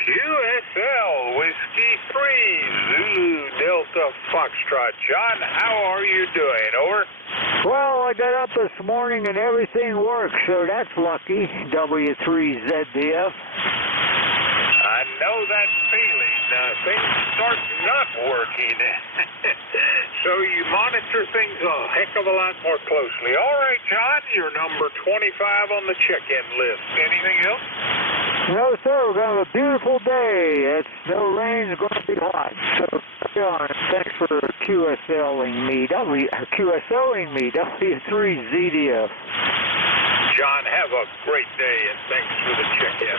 QSL, Whiskey 3, Zulu Delta Foxtrot. John, how are you doing? Over. Well, I got up this morning and everything works, so that's lucky, W3ZDF. I know that feeling. Things start not working. So you monitor things a heck of a lot more closely. All right, John, you're number 25 on the check-in list. Anything else? No, sir. We're going to have a beautiful day. It's no rain. It's going to be hot. So, John, thanks for QSLing me. W3ZDF. John, have a great day, and thanks for the check-in.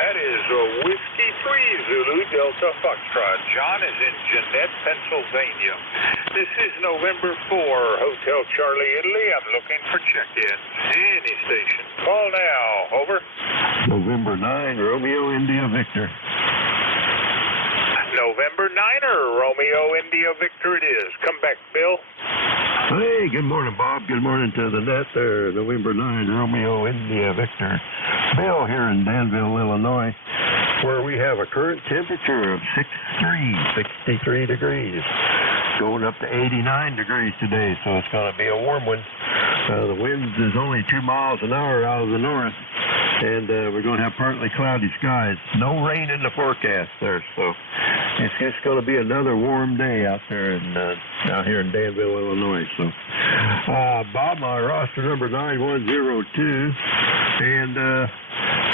That is Whiskey 3 Zulu Delta Foxtrot. John is in Jeanette, Pennsylvania. This is November 4, Hotel Charlie, Italy. I'm looking for check-in. Any station. Call now. Over. November 9, Romeo India Victor. November 9er, Romeo India Victor it is. Come back, Bill. Hey, good morning, Bob. Good morning to the net there. November 9, Romeo India Victor. Bill here in Danville, Illinois, where we have a current temperature of 63 degrees. Going up to 89 degrees today, so it's going to be a warm one. The wind is only 2 miles an hour out of the north, and we're going to have partly cloudy skies. No rain in the forecast there, so it's just going to be another warm day out there out here in Danville, Illinois. So, Bob, my roster number 9102, and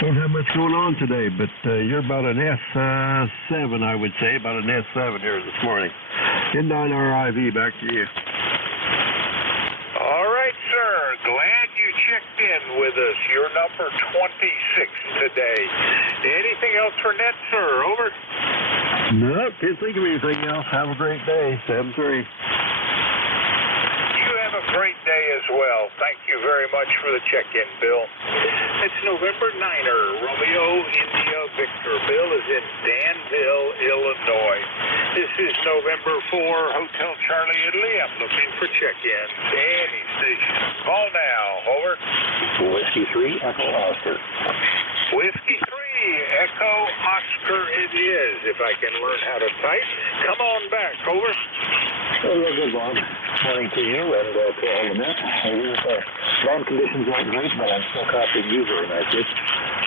don't have much going on today, but you're about an S7, I would say, about an S7 here this morning. N9RIV, back to you. All right, sir. Glad you checked in with us. You're number 26 today. Anything else for net, sir? Over. No, can't think of anything else. Have a great day. 7-3. You have a great day as well. Thank you very much for the check-in, Bill. It's November 9er, Romeo India Victor. Bill is in Danville, Illinois. This is November 4, Hotel Charlie, Italy. I'm looking for check-in. Any station. Call now. Over. Whiskey 3, Echo Oscar. Whiskey 3, Echo Oscar it is. If I can learn how to type. Come on back. Over. Real good, Bob. Morning to you and to all the men. Land conditions aren't great, but I'm still copying you very nicely.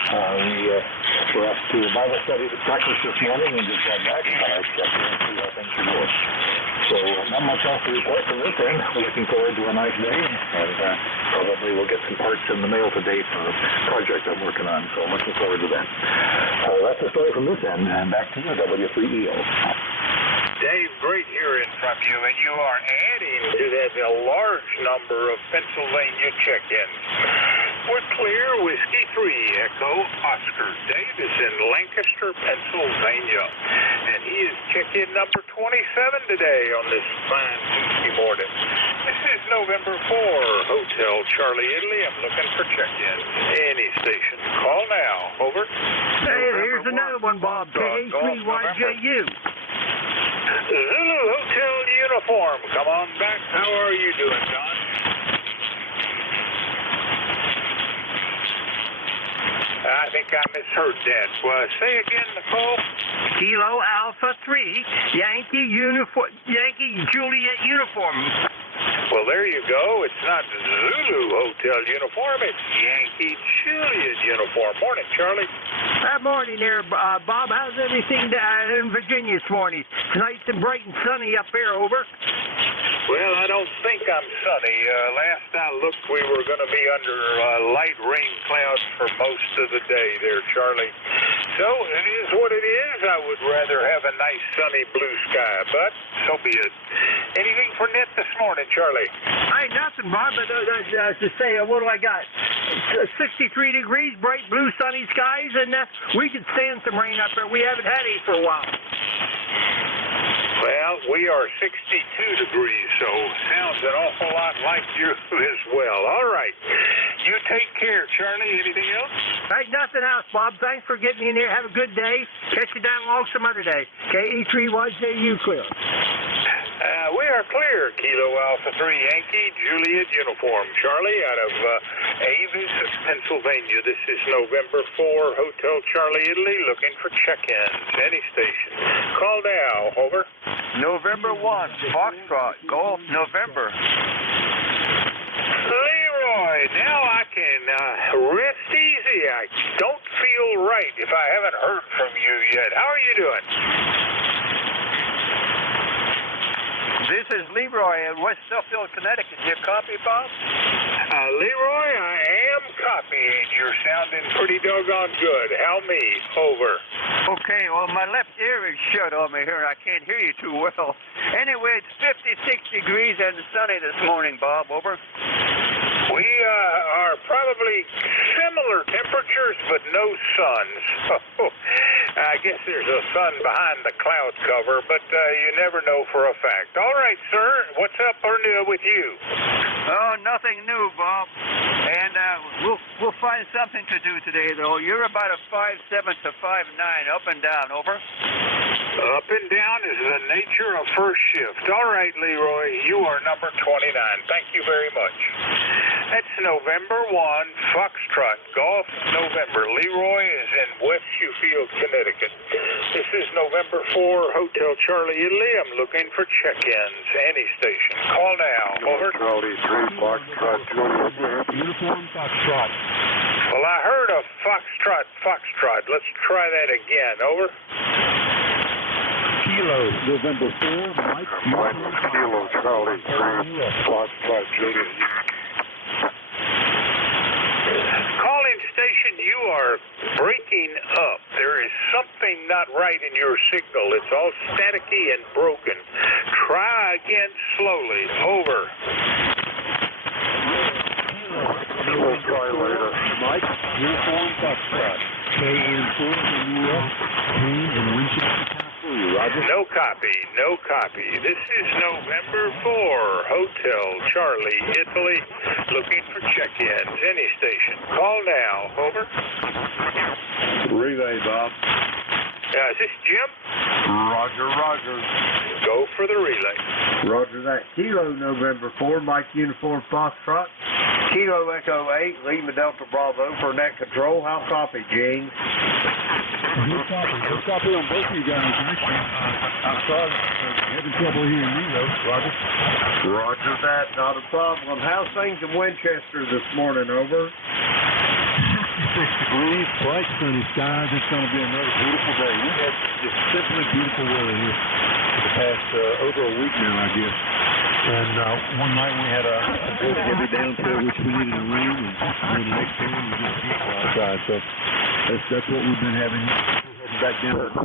We're off to a Bible study at breakfast this morning and just got back. Check in and see how things are going. So not much else to report from this end. We're looking forward to a nice day, and probably we'll get some parts in the mail today for a project I'm working on, so I'm looking forward to that. That's the story from this end, and back to you, W3EO. Dave, great hearing from you, and you are adding to that a large number of Pennsylvania check-ins. We're clear, Whiskey 3, Echo Oscar. Dave is in Lancaster, Pennsylvania, and he is check-in number 27 today on this fine Tuesday morning. This is November 4, Hotel Charlie Italy. I'm looking for check-ins. Any station. Call now. Over. Hey, here's another one, Bob. KH3YJU. Zulu Hotel Uniform. Come on back. How are you doing, Don? I think I misheard that. Say again, Nicole. Kilo Alpha 3, Yankee Juliet uniform. Well, there you go. It's not Zulu Hotel uniform. It's Yankee Juliet uniform. Morning, Charlie. Morning there, Bob. How's everything in Virginia this morning? Nice and bright and sunny up there, over. Well, I don't think I'm sunny. Last I looked, we were going to be under light rain clouds for most of the day there, Charlie. So it is what it is. I would rather have a nice sunny blue sky, but so be it. Anything for net this morning, Charlie? Ain't nothing, Bob, but to say, what do I got? 63 degrees, bright blue sunny skies, and we could stand some rain up there. We haven't had any for a while. Well, we are 62 degrees, so sounds an awful lot like you as well. All right. You take care, Charlie. Anything else? Ain't nothing else, Bob. Thanks for getting me in here. Have a good day. Catch you down along some other day. KE3YJU clear. We are clear. Kilo Alpha 3 Yankee Juliet uniform. Charlie out of Avis, Pennsylvania. This is November 4, Hotel Charlie Italy, looking for check-ins. Any station. Call now. Over. November 1, Foxtrot, Golf, November. Leroy, now I can rest easy. I don't feel right if I haven't heard from you yet. How are you doing? This is Leroy in West Suffield, Connecticut. Do you copy, Bob? Leroy, I am copying. You're sounding pretty doggone good. How me? Over. Okay, well, my left ear is shut on me here. I can't hear you too well. Anyway, it's 56 degrees and sunny this morning, Bob. Over. We are probably similar temperatures, but no sun. So I guess there's a sun behind the cloud cover, but you never know for a fact. All right, sir. What's up with you? Oh, nothing new, Bob. And we'll find something to do today, though. You're about a 5'7" to 5'9", up and down. Over. Up and down is the nature of first shift. All right, Leroy, you are number 29. Thank you very much. That's November 1, Foxtrot, Golf, November. Leroy is in West Sheffield, Connecticut. This is November 4, Hotel Charlie Italy. I'm looking for check-ins. Any station. Call now. Over. Charlie 3, Foxtrot, Uniform Foxtrot. Well, I heard a Foxtrot. Let's try that again. Over. Kilo, November 4, Mike. Kilo, Charlie 3, Foxtrot, Juliet. Calling station, you are breaking up. There is something not right in your signal. It's all staticky and broken. Try again slowly. Over. We'll try later. Mike, Uniform Foxtrot. KN4US, Green and Winchester, California. Roger. No copy. This is November 4, Hotel Charlie, Italy, looking for check-ins. Any station. Call now. Over. Relay, Bob. Is this Jim? Roger. Go for the relay. Roger that. Kilo, November 4, Mike Uniform Foxtrot. Kilo Echo 8, Lima Delta Bravo for net control. How copy, James? Good copy on both of you guys. Actually, I'm sorry. Having trouble hearing me, though. Roger. Roger that. Not a problem. How's things in Winchester this morning? Over. 66 degrees, bright sunny skies. It's going to be another beautiful day. We've had just simply beautiful weather here for the past over a week now, I guess. And one night we had a good heavy downpour, which we needed to rain, and then the next day we were just beautiful outside. So that's what we've been having. Heading back down with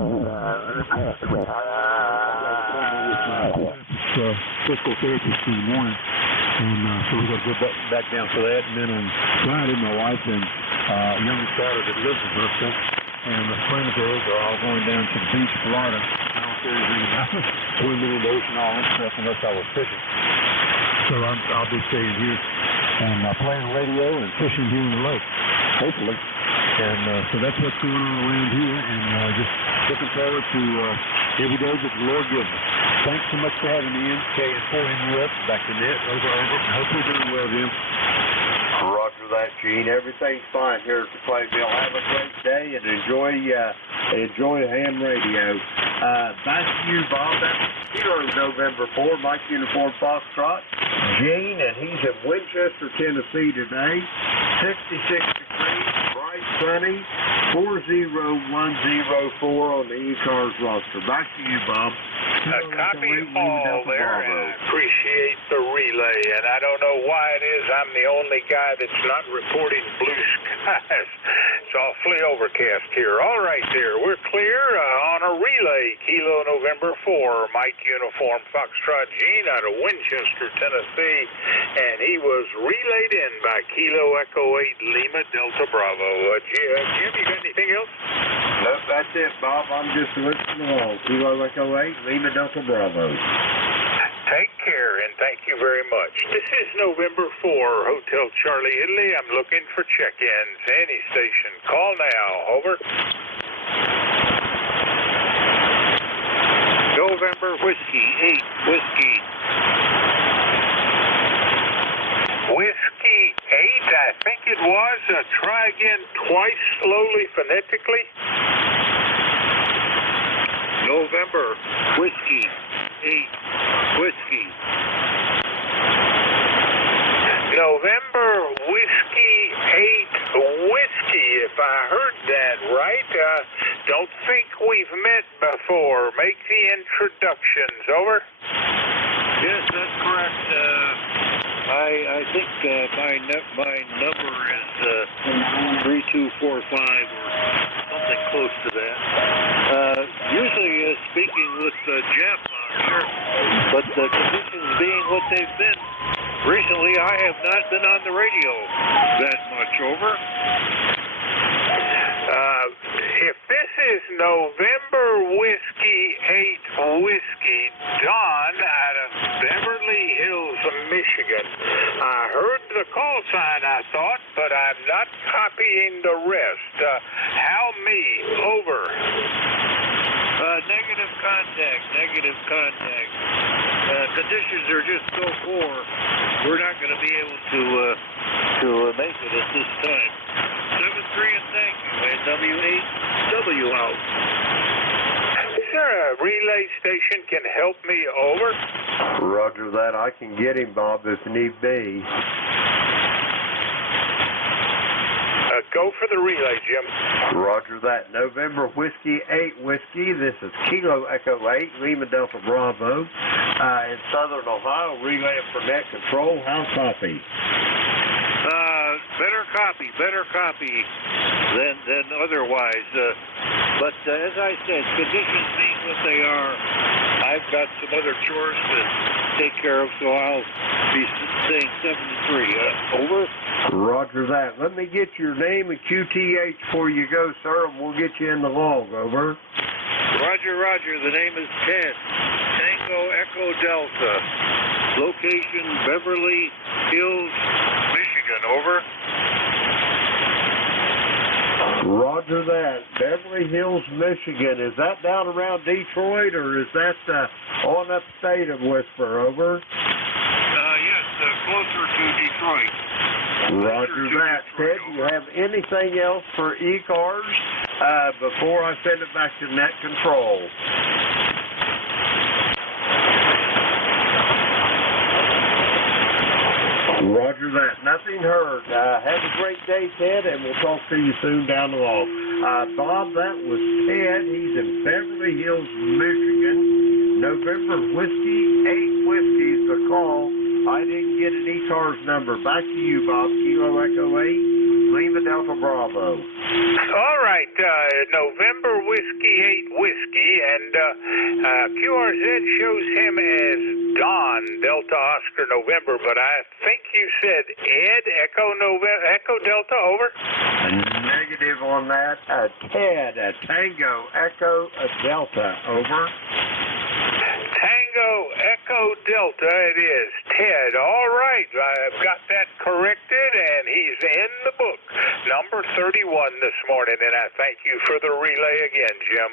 physical therapist in the morning, and so we're going to go back down for that. And then on Friday, my wife and youngest daughter that lives in Bristol and a friend of theirs are all going down to the beach, Florida. I don't care anything about swimming in the ocean, all that stuff, unless I was fishing. So I'll be staying here and playing radio and fishing here in the lake, hopefully. And so that's what's going on around here, and just looking forward to every day that the Lord gives us. Thanks so much for having me in. KN4NUS, back to net, over. Hope you're doing well, Jim. Roger that, Gene. Everything's fine here at the Clayville. Have a great day and enjoy ham radio. Back to you, Bob. That's Kilo November 4, Mike Uniform Foxtrot. Gene, and he's in Winchester, Tennessee today. 66 degrees, bright, sunny. 40104 on the ECARS roster. Back to you, Bob. Copy all there, and I appreciate the relay. And I don't know why it is I'm the only guy that's not reporting blue skies. It's awfully overcast here. All right there, we're clear on a relay. Kilo November 4, Mike Uniform Foxtrot Gene out of Winchester, Tennessee. And he was relayed in by Kilo Echo 8 Lima Delta Bravo. Jim, you got anything else? Nope, that's it, Bob. I'm just listening along. Kilo Echo 8 Lima Delta Bravo. Take care, and thank you very much. This is November 4, Hotel Charlie, Italy. I'm looking for check-ins. Any station. Call now. Over. November Whiskey 8, Whiskey. Whiskey 8, I think it was. Try again twice, slowly, phonetically. November Whiskey 8, Whiskey. November Whiskey 8, Whiskey, if I heard that right. Don't think we've met before. Make the introductions. Over. Yes, that's correct. I think my number is 3245 or something close to that. Usually speaking with Jeff here, but the conditions being what they've been, recently I have not been on the radio that much. Over. If this is November Whiskey 8 Whiskey, Don out of Beverly Hills, Michigan. I heard the call sign, I thought, but I'm not copying the rest. How me? Over. Negative contact. Conditions are just so poor, we're not going to be able to make it at this time. 7-3 and thank you, and W8W out. Is there a relay station can help me? Over. Roger that. I can get him, Bob, if need be. Go for the relay, Jim. Roger that. November Whiskey 8 Whiskey. This is Kilo Echo 8, Lima Delta Bravo. In Southern Ohio, relay for net control. How's copy? Better copy than otherwise. But as I said, conditions being what they are, I've got some other chores to take care of, so I'll be saying 7-3. Over. Roger that. Let me get your name and QTH before you go, sir, and we'll get you in the log. Over. Roger. The name is Ted. Tango Echo Delta. Location Beverly Hills, Michigan. Over. Roger that. Beverly Hills, Michigan. Is that down around Detroit, or is that on upstate of Whisper? Over. Yes, closer to Detroit. Roger that. Ted, do you have anything else for ECARS? before I send it back to net control. Roger that. Nothing heard. Have a great day, Ted, and we'll talk to you soon down the road. Bob, that was Ted. He's in Beverly Hills, Michigan. November Whiskey, 8 Whiskey's the call. I didn't get an ECARS number. Back to you, Bob. Kilo Echo 8, Lima Delta Bravo. All right, November Whiskey 8 Whiskey, and QRZ shows him as Don Delta Oscar November, but I think you said Ed Echo Delta, over. Negative on that. Ted, Tango Echo Delta, over. Tango Echo Delta, it is. Ted, all right. I've got that corrected, and he's in the book. Number 31 this morning, and I thank you for the relay again, Jim.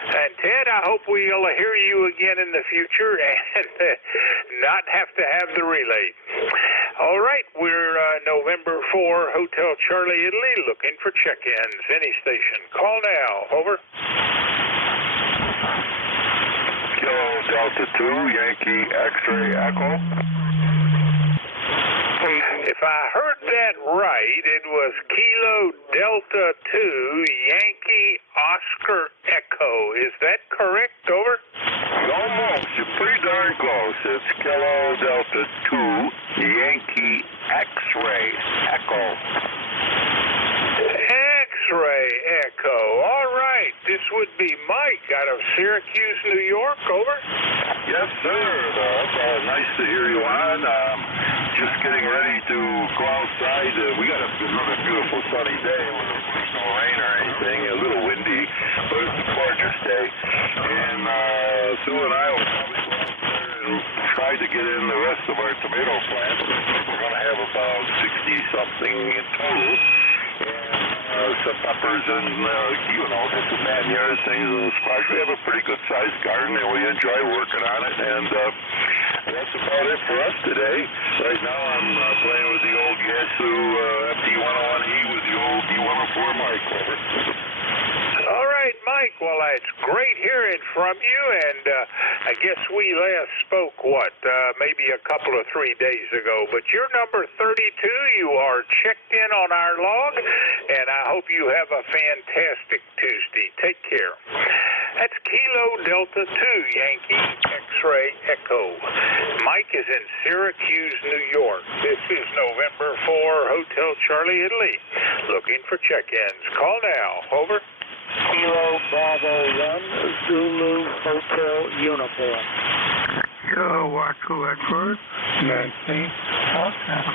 And Ted, I hope we'll hear you again in the future and not have to have the relay. All right, we're November 4, Hotel Charlie, Italy, looking for check-ins. Any station. Call now. Over. Kilo Delta 2, Yankee X-ray Echo. If I heard that right, it was Kilo Delta 2, Yankee Oscar Echo. Is that correct? Over. Almost. You're pretty darn close. It's Kilo Delta 2, Yankee X-ray Echo. X-ray Echo. All right. This would be Mike out of Syracuse, New York. Over. Yes, sir. Nice to hear you on. Just getting ready to go outside. We got another beautiful sunny day with no rain or anything. A little windy, but it's a gorgeous day. And Sue and I will probably go out there and try to get in the rest of our tomato plants. We're going to have about 60-something in total. And some peppers and, just some manure things and squash. We have a pretty good-sized garden, and we enjoy working on it. And that's about it for us today. Right now, I'm playing with the old Yasu FD101E with the old D104 mic. Over. All right, Mike. Well, it's great hearing from you, and I guess we last spoke, maybe a couple of 3 days ago. But you're number 32. You are checked in on our log, and I hope you have a fantastic Tuesday. Take care. That's Kilo Delta 2, Yankee X-ray Echo. Mike is in Syracuse, New York. This is November 4, Hotel Charlie, Italy. Looking for check-ins. Call now. Over. Kilo Bravo 1, Zulu Hotel Uniform. Kilo Waku Edward, Nancy, Hotel.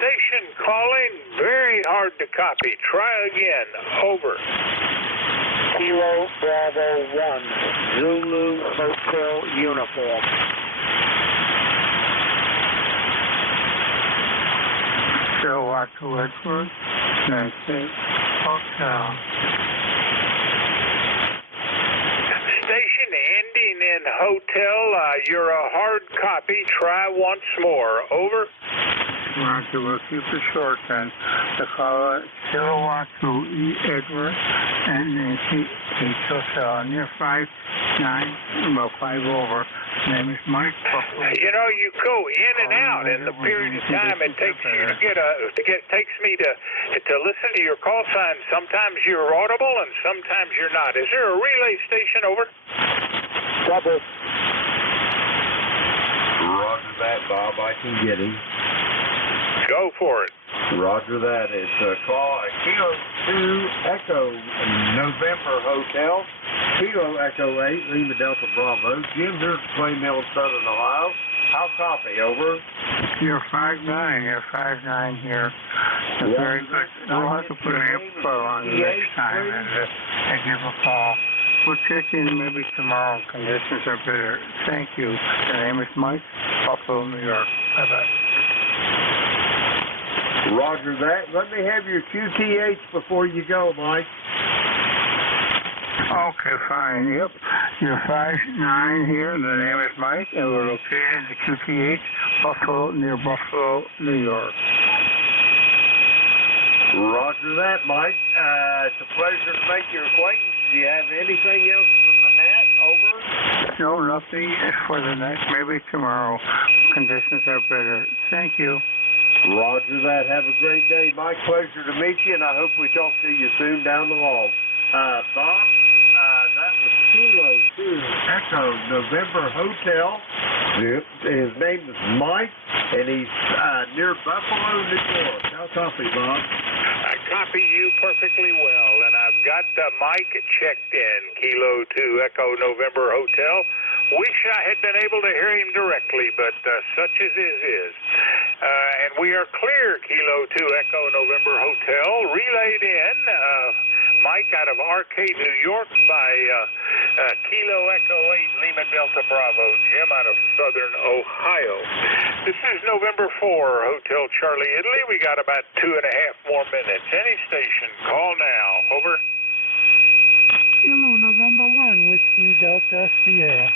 Station calling, very hard to copy. Try again. Over. Kilo Bravo 1, Zulu Hotel Uniform. Kilo Waku Edward, Nancy, Hotel. Station ending in hotel. You're a hard copy. Try once more. Over. Roger, we'll keep it short then. The caller, Kilo Waku E. Edward, and Nancy H. Hotel, near 59, about 5 over. Name is Mike. You know, you go in and out in the period of time it takes you takes me to listen to your call sign. Sometimes you're audible and sometimes you're not. Is there a relay station? Over. Double. Roger that, Bob. I can get him. Go for it. Roger that. It's Kilo 2 Echo November Hotel. Kilo Echo 8 Lima Delta Bravo. Jim here to Clay Mill, Southern Ohio. How copy? Over. You're 5'9". Here. That's very good. We'll have to put an amplifier on the next time and give a call. We'll check in maybe tomorrow. Conditions are better. Thank you. The name is Mike, Buffalo, New York. Bye-bye. Roger that. Let me have your QTH before you go, Mike. Okay, fine. Yep. You're 5'9" here. The name is Mike, and we're located at QTH, Buffalo, near Buffalo, New York. Roger that, Mike. It's a pleasure to make your acquaintance. Do you have anything else for the net? Over? No, nothing for the next. Maybe tomorrow. Conditions are better. Thank you. Roger that. Have a great day, Mike. Pleasure to meet you, and I hope we talk to you soon down the log. Bob, that was Kilo 2 Echo November Hotel. His name is Mike, and he's near Buffalo, New York. How copy, Bob? I copy you perfectly well, and I've got Mike checked in, Kilo 2 Echo November Hotel. Wish I had been able to hear him directly, but such as is. And we are clear, Kilo 2 Echo November Hotel, relayed in. Mike out of Arcade, New York by Kilo Echo 8 Lima Delta Bravo, Jim out of Southern Ohio. This is November 4, Hotel Charlie, Italy. We got about 2.5 more minutes. Any station, call now. Over. Kilo November 1, Whiskey Delta Sierra.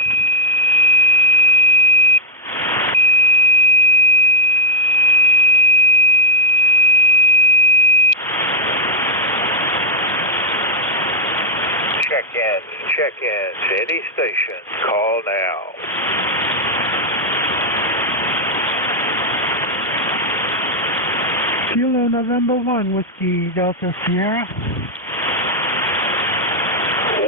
Check in. Any station, call now. Kilo November 1, Whiskey Delta Sierra.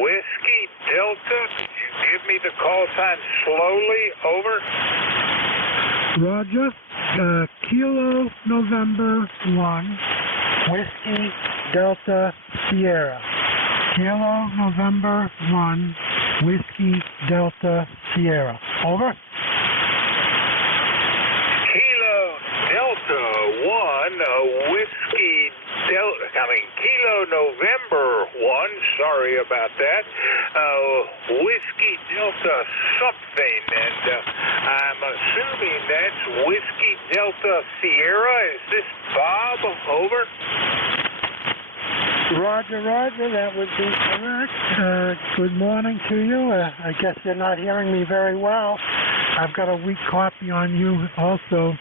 Whiskey Delta, could you give me the call sign slowly? Over. Roger. Kilo November 1, Whiskey Delta Sierra. Kilo November 1, Whiskey Delta Sierra. Over. Kilo Delta 1, Whiskey Delta, Kilo November 1, sorry about that, Whiskey Delta something, and I'm assuming that's Whiskey Delta Sierra. Is this Bob? Over. Roger, that would be correct. Good morning to you. I guess you're not hearing me very well. I've got a weak copy on you also.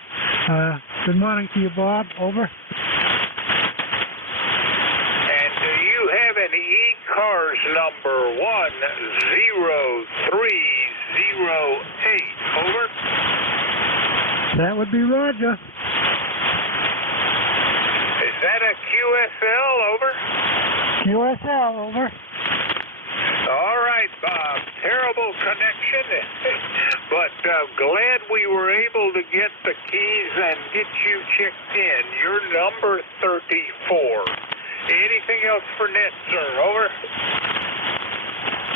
Good morning to you, Bob. Over. And do you have an ECARS number 10308? Over. That would be Roger. Is that a QSL? Over. QSL, over. All right, Bob. Terrible connection, but glad we were able to get the keys and get you checked in. You're number 34. Anything else for net, sir? Over.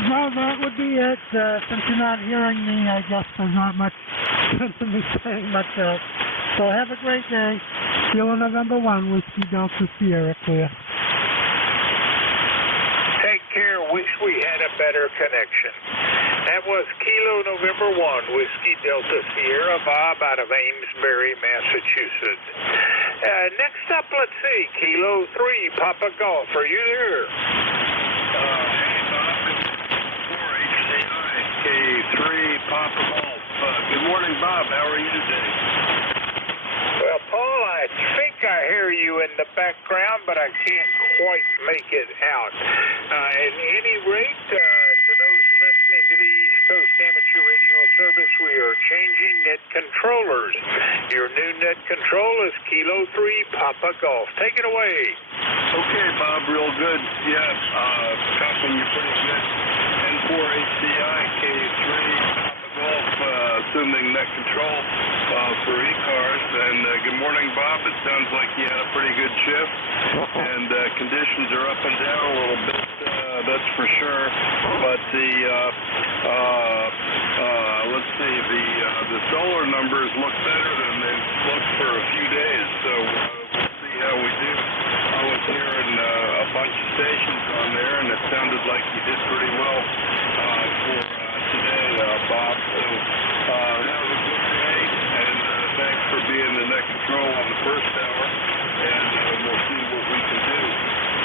No, that would be it. Since you're not hearing me, I guess there's not much sense in me saying much else. So have a great day. Kilo November 1, Whiskey Delta Sierra, clear. Take care. Wish we had a better connection. That was Kilo November 1, Whiskey Delta Sierra, Bob out of Amesbury, Massachusetts. Next up, let's see, Kilo 3, Papa Golf. Are you there? Hey, Bob. 4HCI, K3, Papa Golf. Good morning, Bob. How are you today? Well, Paul, I think I hear you in the background, but I can't quite make it out. At any rate, to those listening to the East Coast Amateur Radio Service, we are changing net controllers. Your new net control is Kilo 3 Papa Golf. Take it away. Okay, Bob, real good. Yeah, copying you pretty good. N4HCI, K3, Papa Golf, assuming net control for ECARS. And good morning, Bob. It sounds like you had a pretty good shift, and conditions are up and down a little bit, that's for sure. But let's see, the solar numbers look better than they've looked for a few days, so we'll see how we do. I was hearing a bunch of stations on there, and it sounded like you did pretty well for today, Bob. So have a good day, and thanks for being the net control on the first hour, and we'll see what we can do.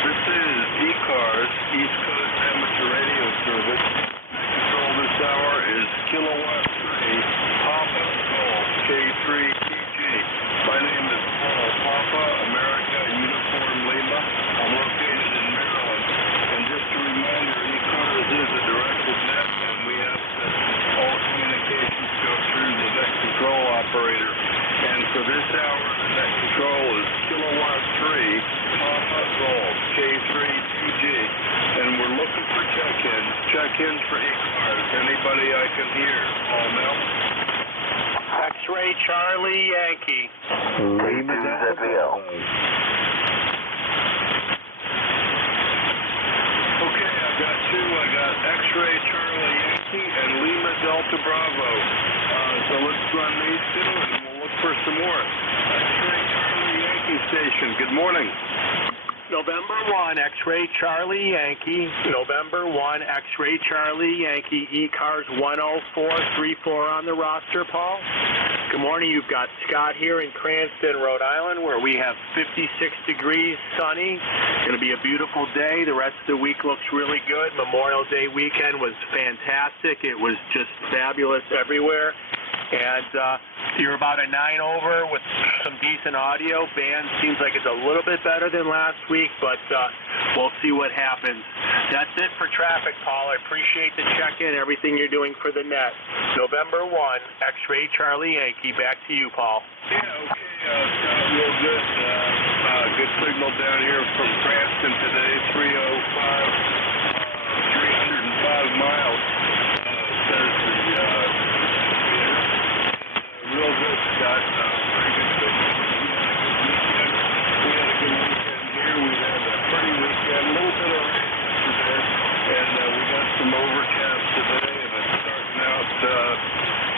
This is ECARS, East Coast Amateur Radio Service. Net control this hour is Kilowatt 3, Papa Golf, K3TG. My name is Paul Papa, America Uniform Lima in for ECARS. Anybody I can hear? Paul Mel. X-ray Charlie Yankee. Lima Delta Bravo. Okay, I got two. I got X-ray Charlie Yankee and Lima Delta Bravo. So let's run these two, and we'll look for some more. X-ray Charlie Yankee station. Good morning. November 1, X-ray Charlie Yankee. November 1, X-ray Charlie Yankee. ECARS 10434 on the roster, Paul. Good morning. You've got Scott here in Cranston, Rhode Island, where we have 56 degrees, sunny. Going to be a beautiful day. The rest of the week looks really good. Memorial Day weekend was fantastic. It was just fabulous everywhere. And you're about a 9 over with some decent audio. Band seems like it's a little bit better than last week, but we'll see what happens. That's it for traffic, Paul. I appreciate the check-in, everything you're doing for the net. November 1, X-ray Charlie Yankee. Back to you, Paul. Yeah, okay, Scott, real good. Good signal down here from Cranston today, 305 miles. Says the real good, Scott. Very good signal. We had a good weekend here. We had a pretty weekend. A little bit of rain yesterday, and we got some overcast today, and it's starting out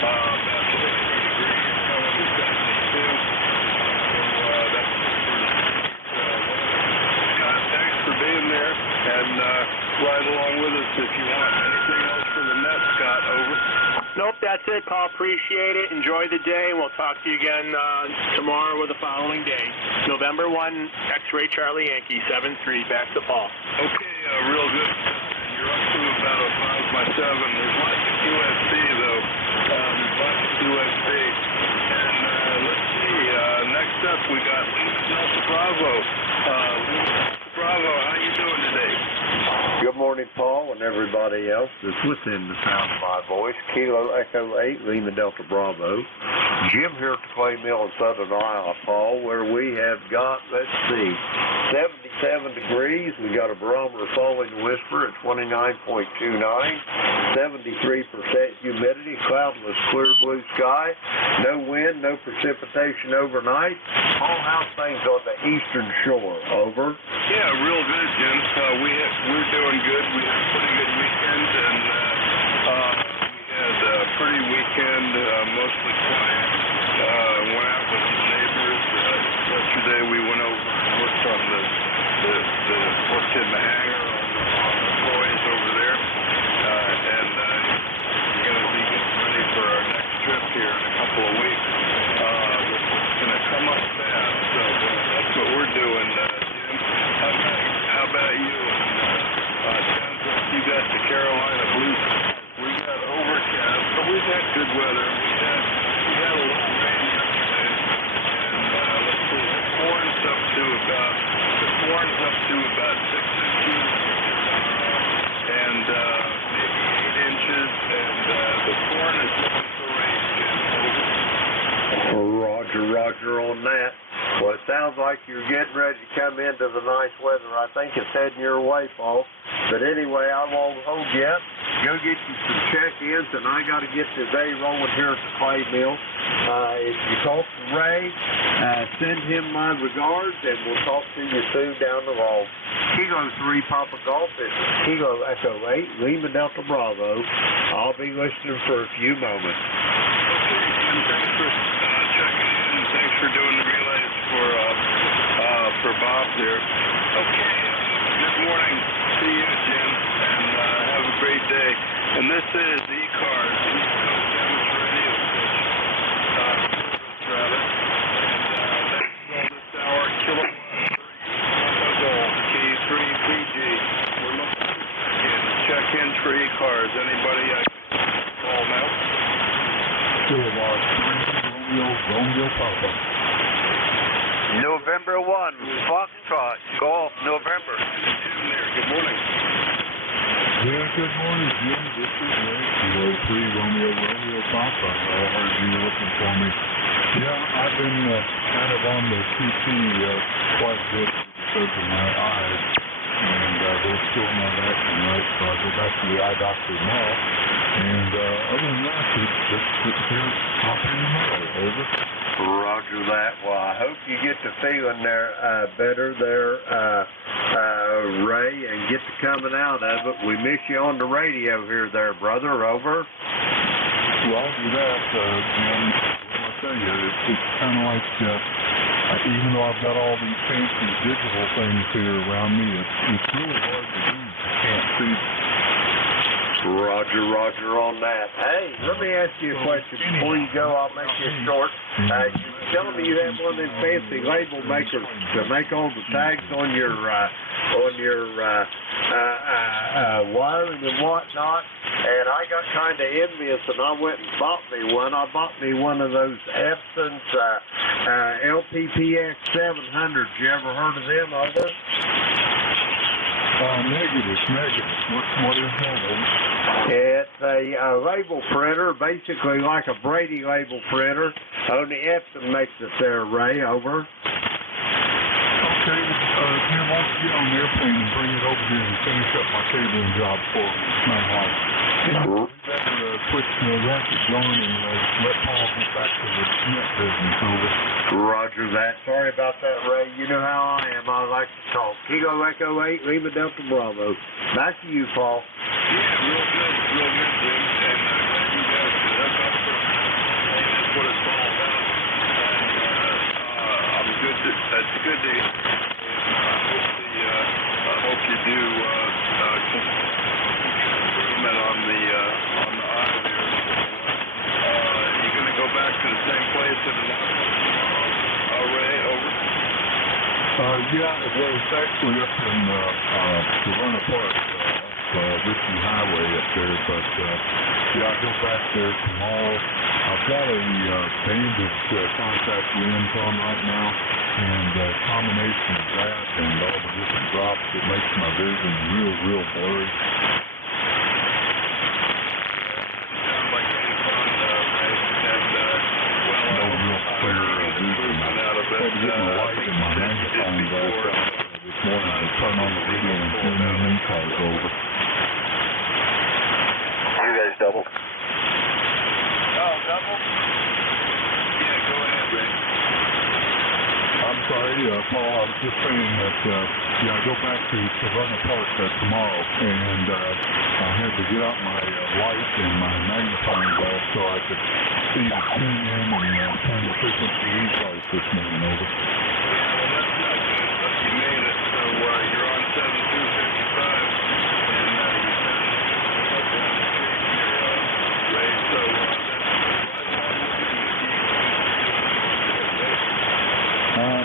about 60 degrees, going to 72. Scott, thanks for being there, and ride along with us if you want. Anything else for the net, Scott? Over. Nope, that's it, Paul. Appreciate it. Enjoy the day, and we'll talk to you again tomorrow or the following day. November 1, X-ray Charlie Yankee, 7-3. Back to Paul. Okay, real good. You're up to about a 5 by 7. There's lots of QSC, though. There's lots of QSC. And let's see. Next up, we got Lima Delta Bravo. Lima Delta Bravo, how you doing today? Good morning, Paul, and everybody else that's within the sound of my voice. Kilo Echo 8, Lima Delta Bravo. Jim here at the Clay Mill in Southern Iowa, Paul, where we have got, let's see, 77 degrees. We got a barometer falling whisper at 29.29, 73% humidity, cloudless, clear blue sky, no wind, no precipitation overnight. Paul, how's things on the eastern shore? Over. Yeah, real good, Jim. We're doing good. We had a pretty good weekend, and we had a pretty weekend, mostly quiet. Went out with some neighbors. Yesterday we went over and worked on worked in the hangar on the toys over there, and we're going to be getting ready for our next trip here in a couple of weeks. It's going to come up fast, so that's what we're doing, Jim. How about you? Sounds like you got the Carolina Blues. We got overcast, but we've had good weather. We had a little rain yesterday, and let's see, the corn's up to about 6 inches, and maybe 8 inches, and the corn is looking for rain, Jim. Roger on that. Well, it sounds like you're getting ready to come into the nice weather. I think it's heading your way, Paul. But anyway, I won't hold you up. Go get you some check-ins, and I got to get the day rolling here at the Clay Mill. If you talk to Ray, send him my regards, and we'll talk to you soon down the road. Kilo 3 Papa Golf, it's Kilo Echo 8, Lima Delta Bravo. I'll be listening for a few moments. Okay, Jim, thanks for checking in, and thanks for doing the relays for Bob there. Okay, good morning to you, Jim, and have a great day. And this is ECARS, East Coast Amateur Radio Station. And this hour, Kilowatt 30, Gold, K3PG. We're looking for check-ins for ECARS. Anybody I can call now? Kilowatt 3, Romeo Papa. November 1, Foxtrot, Golf, November. Good morning. Yeah, good morning, Jim. This is Ray, Kilo 3, Romeo Papa. I heard you looking for me. Yeah, I've been kind of on the TT quite a bit because of my eyes, and they're still not acting right, so I go back to to the eye doctor tomorrow. And other than that, just sitting here talking tomorrow. Over. Roger that. Well, I hope you get to feeling there better there, Ray, and get to coming out of it. We miss you on the radio here there, brother. Over. Well, I'll do that, Jim. I'll tell you, it's kind of like, even though I've got all these fancy digital things here around me, it's really hard to do. I can't see. Roger on that. Hey, let me ask you a question before you go. I'll make this short. You telling me you have one of them fancy label makers to make all the tags on your wiring and whatnot, and I got kind of envious, and I went and bought me one. I bought me one of those Epson's LPPX 700s. You ever heard of them? Over. Negative. What is that? It's a label printer, basically like a Brady label printer. Only Epson makes it there, Ray. Over. Okay, Jim, why don't you get on the airplane and bring it over here and finish up my cabling job for me. It's not hard. Quit racket going and let Paul get back to the net business. Over. Roger that. Sorry about that, Ray. You know how I am. I like to talk. Kilo Echo 8, Lima Delta Bravo. Back to you, Paul. Yeah, real good, Jim. And I'm glad you guys hooked up for a minute. And that's what it's all about. And that's good to hear. I hope you do improvement on the eye there. You're going to go back to the same place in the Ray, over? Yeah, well, it's actually up in Savannah Park, Richmond Highway up there, but yeah, I'll go back there tomorrow. I've got a bandage contact lens on right now, and a combination of that and all the different drops, it makes my vision real blurry. Sounds like any fun, Ray, and no real clear vision. I had to get my light and my magnifying glass out this morning to turn on the video and tune in ECARS. Over. You guys double? Oh, double? Yeah, go ahead, Ray. I'm sorry, Paul, I was just saying that, I go back to Savannah Park tomorrow, and I had to get out my light and my magnifying glass so I could see the tune in and turn the frequency ECARS this morning. Over. Well, that's not good, but you made it, so you're on 7255, and you sound Ray, so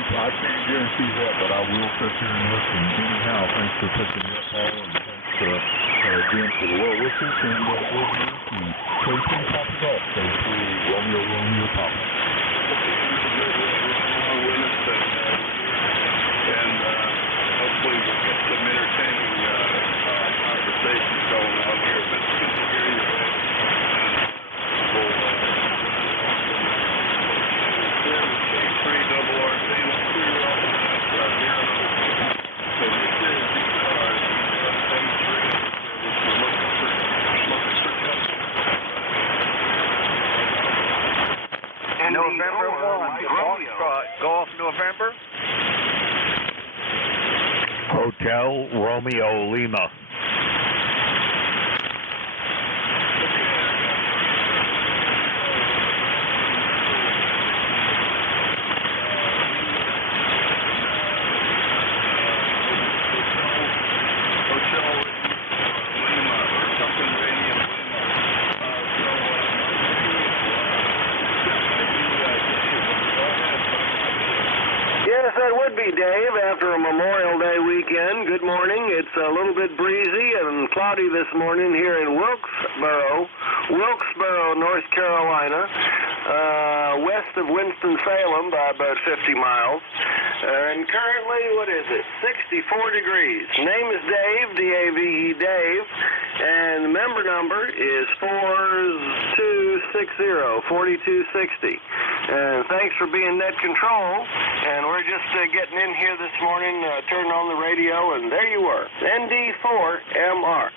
I can't guarantee that, but I will sit here and listen. Anyhow, thanks for picking me up, Paul, and thanks again for the well wishes, and we'll be listening. Stay tuned, Papa Golf. Stay tuned, Romeo, Papa. And hopefully we'll get some entertaining conversations going on here, but it's good to hear you, Ray. We'll November 1. Golf November. Hotel Romeo Lima. Dave, after a Memorial Day weekend, good morning. It's a little bit breezy and cloudy this morning here in Wilkesboro, North Carolina, west of Winston-Salem by about 50 miles. And currently, 64 degrees. Name is Dave, D-A-V-E, Dave, and the member number is 4260. And thanks for being net control. And we're just getting in here this morning, turning on the radio, and there you were, ND4MR.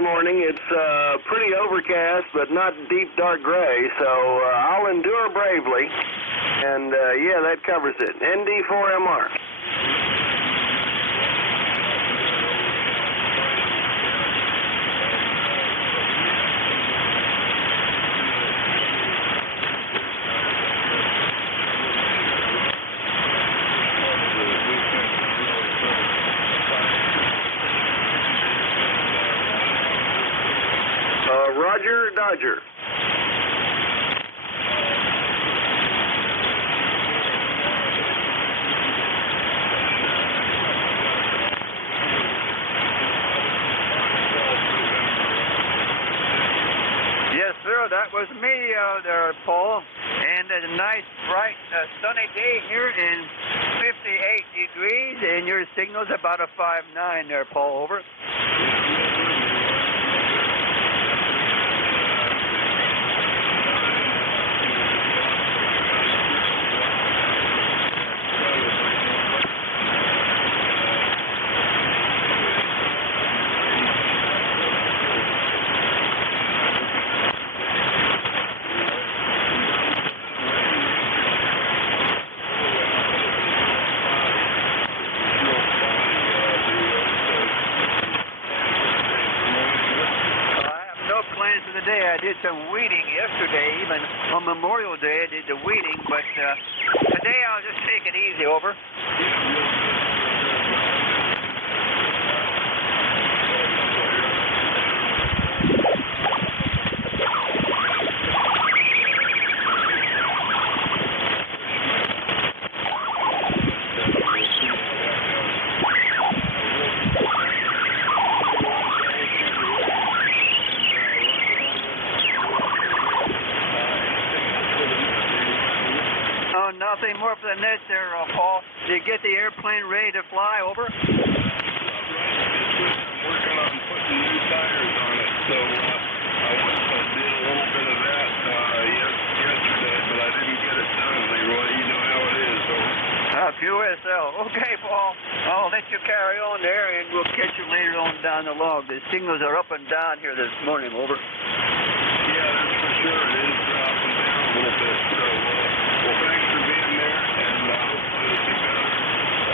morning. It's pretty overcast, but not deep dark gray, so I'll endure bravely. And, yeah, that covers it. ND4MR. Roger, Dodger. Yes, sir, that was me there, Paul. And a nice, bright, sunny day here in 58 degrees, and your signal's about a 5.9 there, Paul. Over. I did some weeding yesterday, even on Memorial Day I did the weeding, but today I'll just take it easy, over. Nothing more for the net there, Paul. Did you get the airplane ready to fly, over? I'm working on putting new tires on it, so I did a little bit of that yesterday, but I didn't get it done, Leroy. You know how it is, over. QSL. Okay, Paul. I'll let you carry on there, and we'll catch you later on down the log. The signals are up and down here this morning, over. Yeah, that's for sure. It is dropping down a little bit, so well, thanks for being there, and hopefully it'll be better.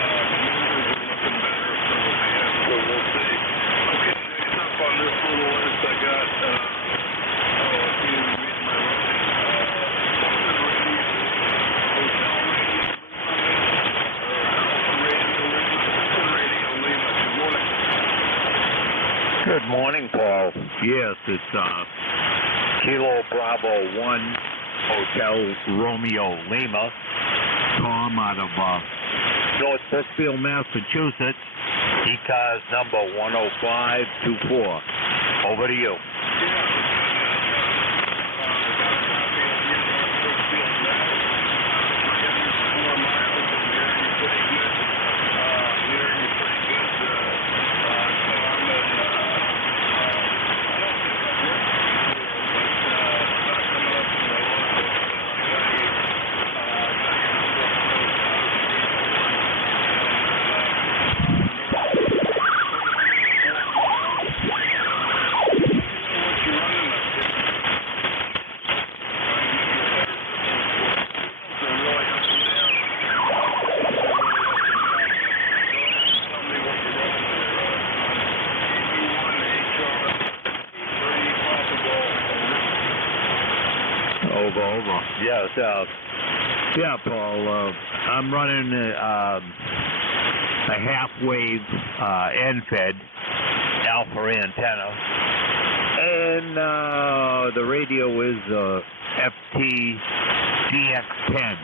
The numbers are looking better for the band, so we'll see. Okay, next up on this little list, I got, I can't even read my writing. Good morning, Paul. Yes, it's Kilo Bravo 1 Hotel Romeo Lima. Tom out of North Brookfield, Massachusetts. ECARS number 10524. Over to you. Over. Yes, yeah, Paul. I'm running a half-wave end-fed alpha antenna, and the radio is FT GX10.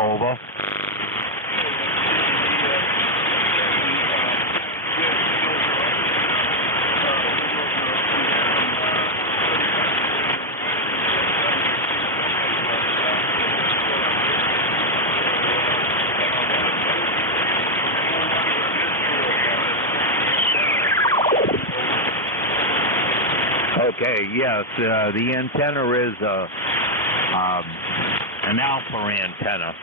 Over. Okay, yes, the antenna is an alpha antenna.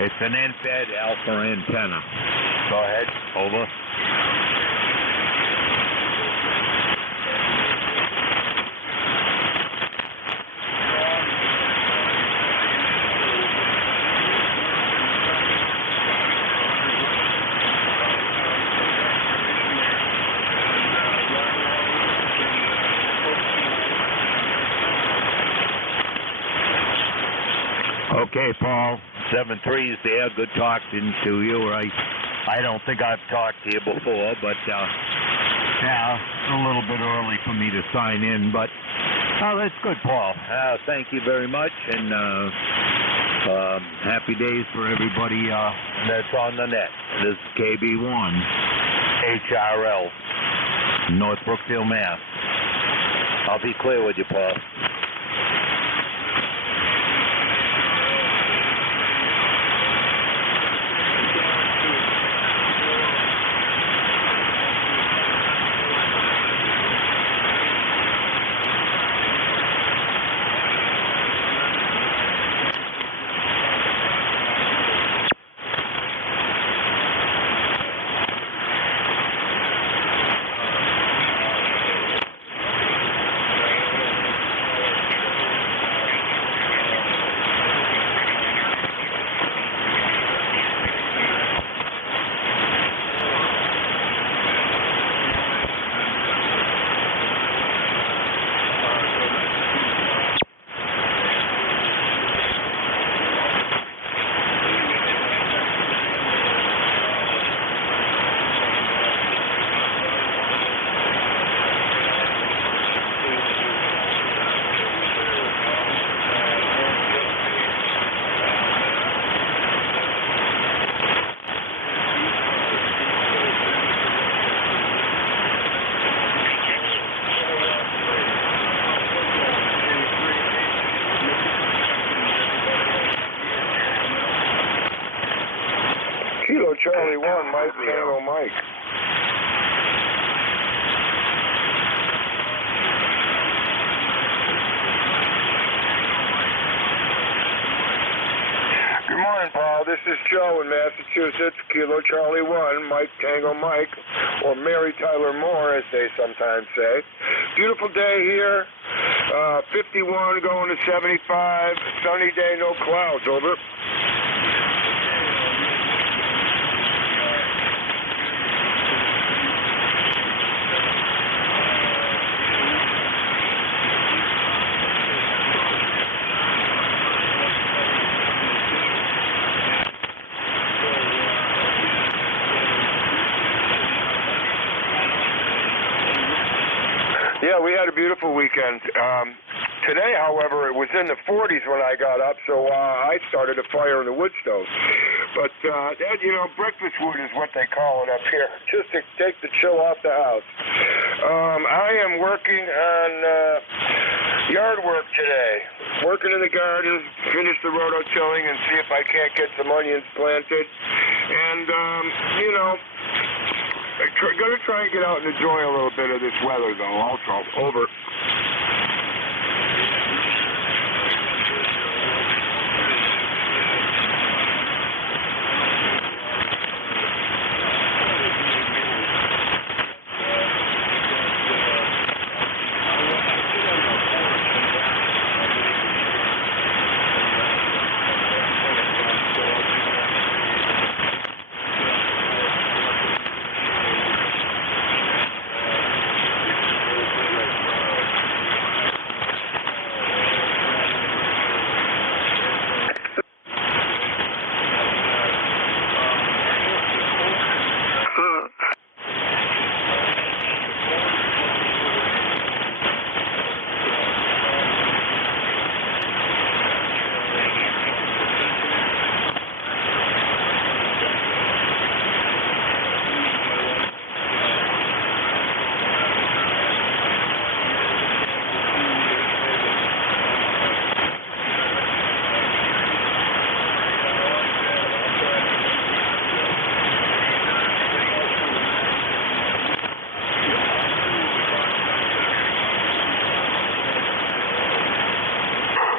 It's an end-fed alpha antenna. Go ahead. Over. Okay, Paul. 7-3's there. Good talking to you. I don't think I've talked to you before, but yeah, a little bit early for me to sign in, but that's good, Paul. Thank you very much, and happy days for everybody that's on the net. This is KB1 HRL, North Brookfield, Mass. I'll be clear with you, Paul. Kilo Charlie 1, Mike Tango Mike. Good morning, Paul. This is Joe in Massachusetts. Kilo Charlie 1, Mike Tango Mike, or Mary Tyler Moore, as they sometimes say. Beautiful day here. 51 going to 75. Sunny day, no clouds. Over. Yeah, we had a beautiful weekend. Today, however, it was in the 40s when I got up, so I started a fire in the wood stove. But, breakfast wood is what they call it up here, just to take the chill off the house. I am working on yard work today. Working in the garden, finish the rototilling, and see if I can't get some onions planted. And, I'm going to try and get out and enjoy a little bit of this weather, though, also. Over.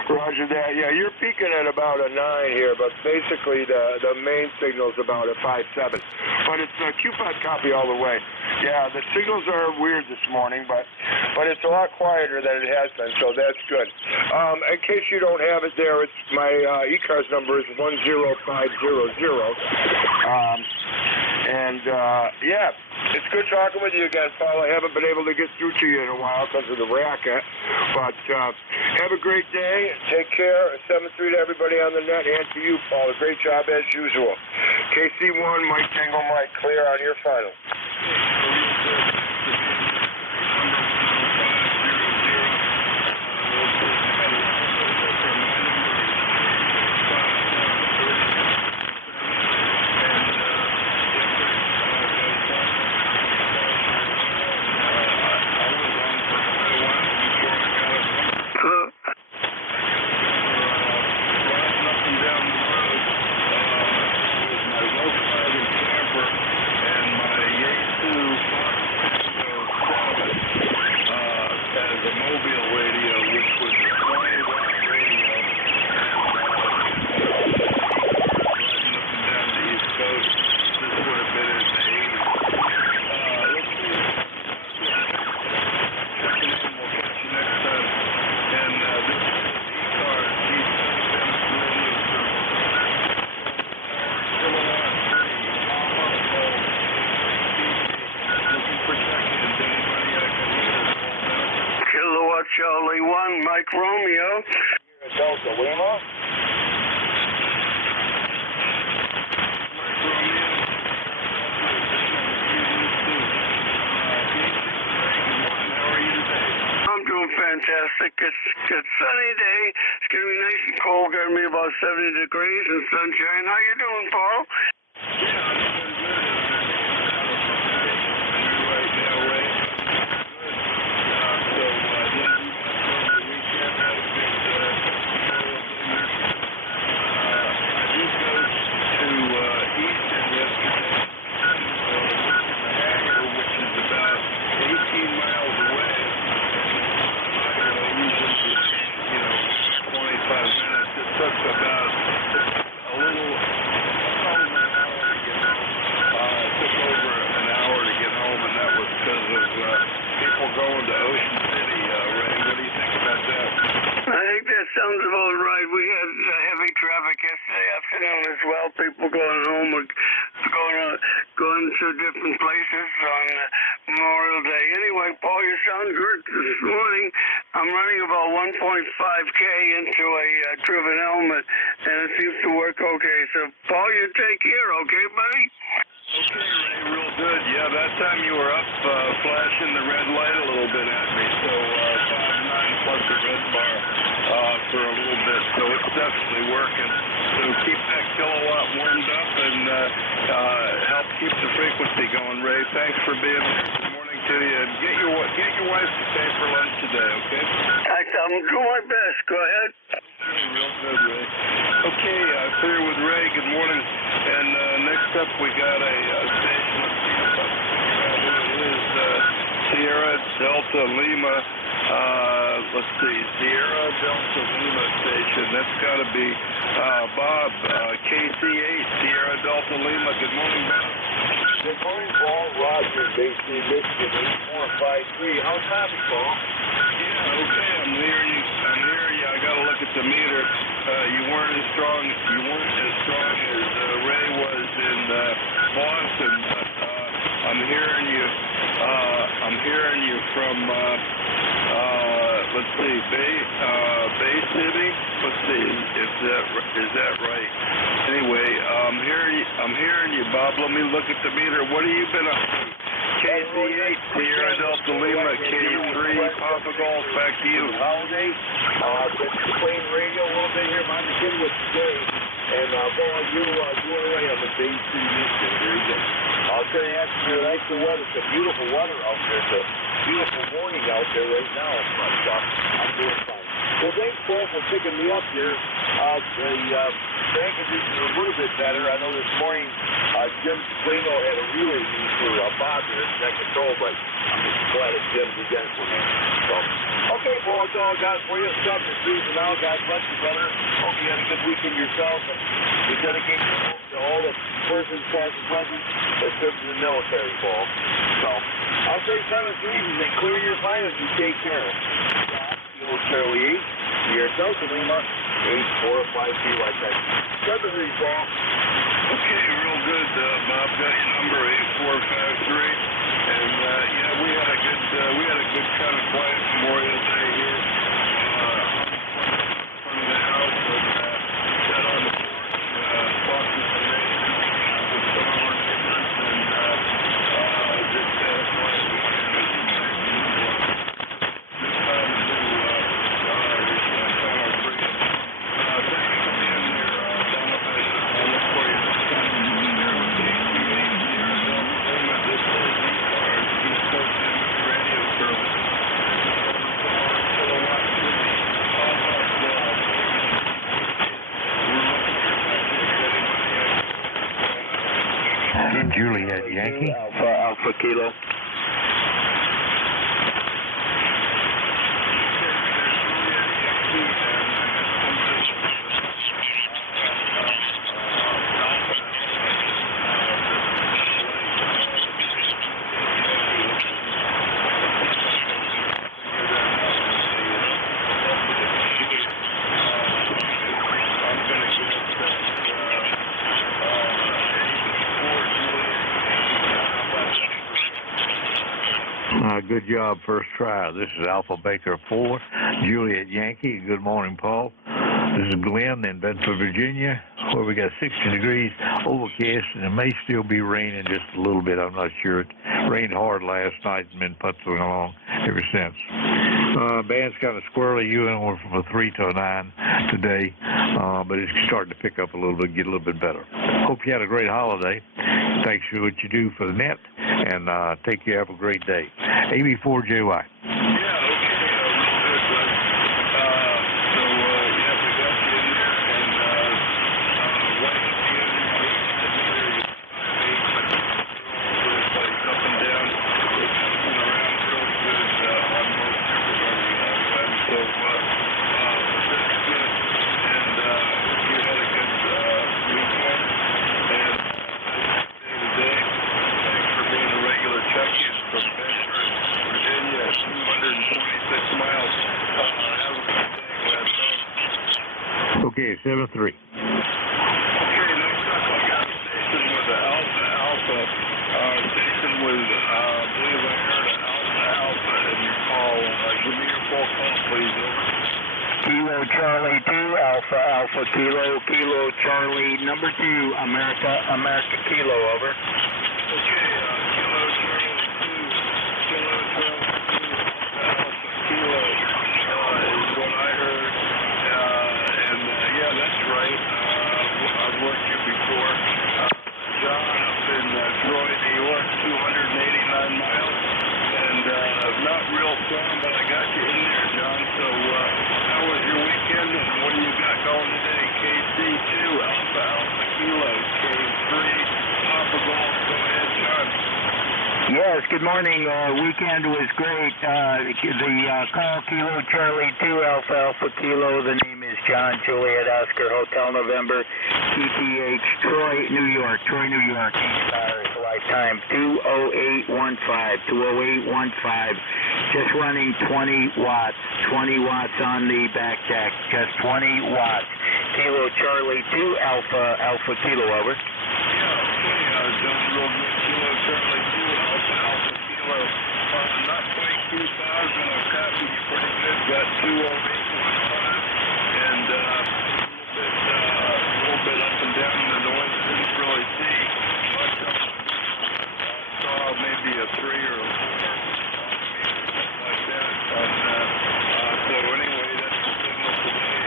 Roger that. Yeah, you're peaking at about a 9 here, but basically the main signal's about a 5.7. But it's a Q5 copy all the way. Yeah, the signals are weird this morning, but it's a lot quieter than it has been, so that's good. In case you don't have it there, it's my ECARS number is 10500. Yeah, it's good talking with you again, Paul. I haven't been able to get through to you in a while because of the racket. But Have a great day. Take care. 7-3 to everybody on the net, and to you, Paul. A great job as usual. KC1, Mike Tango Mike, clear on your final. Charlie 1, Mike Romeo. Delta Lima. I'm doing fantastic. It's a sunny day. It's going to be nice and cold. Going to be about 70 degrees and sunshine. How you doing, Paul? Sounds about right. We had heavy traffic yesterday afternoon as well. People going home or going to different places on Memorial Day. Anyway, Paul, you sound good this morning. I'm running about 1.5K into a driven helmet, and it seems to work okay. So, Paul, you take care, okay, buddy? Okay, Ray, real good. Yeah, that time you were up flashing the red light a little bit at me. So 5.9 plus the red bar for a little bit. So it's definitely working. So keep that kilowatt warmed up and help keep the frequency going, Ray. Thanks for being here. Good morning to you. And get your wife to stay for lunch today, okay? I'm doing my best. Go ahead. Real good, Ray. Okay, clear with Ray. Good morning. And next up, we got a station. It is Sierra Delta Lima. Let's see, Sierra Delta Lima station. That's got to be Bob, KC8, Sierra Delta Lima. Good morning, Bob. Good morning, Paul. Roger, BC, Michigan, 8453. How's happy, Paul? Yeah, okay. I'm hearing you. I got to look at the meter. You weren't as strong as Ray was in Boston, but I'm hearing you from let's see, Bay City. Let's see, is that right? Anyway, I'm hearing you, Bob. Let me look at the meter. What have you been up to? KC8, Sierra Delta Lima, K3, Papa Golf. Back to you. Holiday. Been playing radio a little bit here. I'm beginning with today. And Paul, you away on the Bay City Michigan. Very good. I'll tell you, after you like the weather, it's a beautiful weather out there. It's a beautiful morning out there right now. But I'm doing fine. Well, thanks, Paul, for picking me up here. The fan conditions are a little bit better. I know this morning Jim Swingo had a relay need for Bob here in second control, but I'm just glad that Jim did that for me. So, okay, Paul, that's all I got for you. Stop the season now. God bless you, brother. Hope you had a good weekend yourself, and we dedicate to all the persons, past and present, that serve in the military, Paul. So, I'll say 7 seasons and clear your finals and take care. Charlie 8, Sierra Delta Lima, 8453 like that. 7-3, Paul. Okay, real good, Bob. Got your number 8453, and yeah, we had a good kind of quiet Memorial Day here. Yankee. Alpha Kilo. Good job, first try. This is Alpha Baker 4, Juliet Yankee. Good morning, Paul. This is Glenn in Bedford, Virginia, where we got 60 degrees, overcast, and it may still be raining just a little bit. I'm not sure. It rained hard last night and been putzing along ever since. Band's kind of squirrely. You and we're from a 3 to a 9 today, but it's starting to pick up a little bit, get a little bit better. Hope you had a great holiday. Thanks for what you do for the net, and take care. Have a great day. AB4JY. Okay, 7-3. Okay, next up I got a station with an Alpha. Station with, I believe I heard an Alpha in your call. Give me your full call, please. Over. Kilo Charlie 2, Alpha Kilo Charlie number 2, America Kilo, over. Okay, Kilo Charlie 2, Kilo Charlie 2, Alpha Kilo is what I heard. Yeah, that's right. I've worked here before. John up in Troy, New York, 289 miles. And not real fun, but I got you in there, John. So how was your weekend? And what do you got going today? KC2, Alpha Kilo, K3, Papa Golf. Go ahead, John. Yes, good morning. Weekend was great. The call Kilo Charlie 2, Alpha Kilo. The name is John Juliet Oscar Hotel November, TTH, Troy, New York. ECARS, lifetime 20815. Just running 20 watts. 20 watts on the back deck. Just 20 watts. Kilo Charlie 2, Alpha Kilo, over. Yeah, okay, John, real good. Kilo Charlie 2, Alpha Kilo. Not quite 2,000. I've copied you pretty good. Got 20815. And a little bit up and down in the noise. Didn't really see much of it. Saw maybe a 3 or a 4, something like that. So anyway, that's the signal today.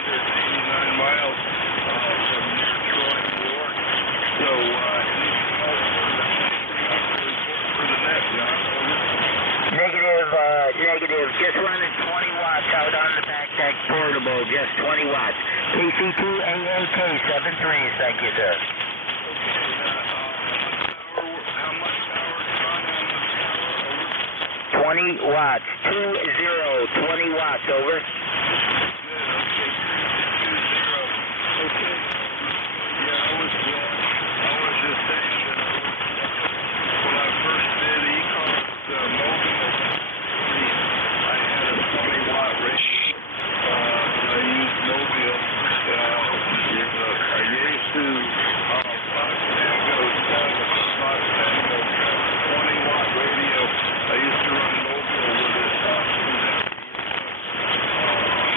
289 miles from near Troy, New York. So anything else for the net, John? Negative. Just running 20 watts out on the back deck portable. Just 20 watts. KC2 AAK 73. Thank you, sir. How much power, John? 20 watts. 20 watts, over. Okay. Yeah, I was just saying that when I first did ECARS mobile, I had a 20-watt radio. I used mobile. I used to Fox Tango 20-watt radio. I used to run mobile with it on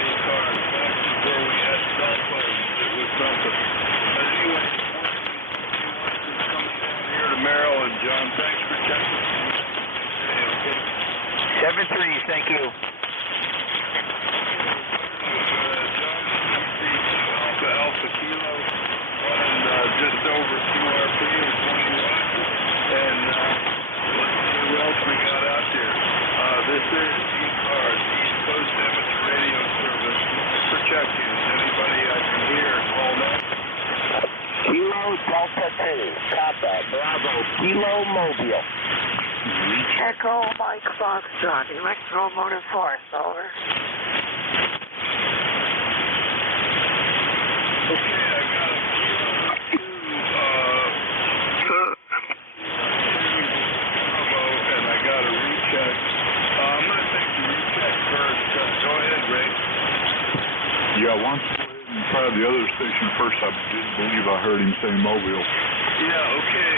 ECARS back before we had cell phones. It was something. But anyway, coming down here to Maryland, John. Thanks for checking. Okay. 7-3, thank you. Alpha Kilo, running just over 2 RPM, 20 watts. And let's see who else we got out there. This is ECARS, East Coast Amateur Radio Service. For check-ins, anybody I can hear, call now. Kilo Delta 2, Papa Kilo Mobile. Echo Mike Foxtrot, Electromotive Force, over. Okay, I got a and I got a recheck. I'm going to take the recheck first. Go ahead, Ray. Yeah, why don't you go ahead and try the other station first? I didn't believe I heard him say Mobile. Yeah, okay,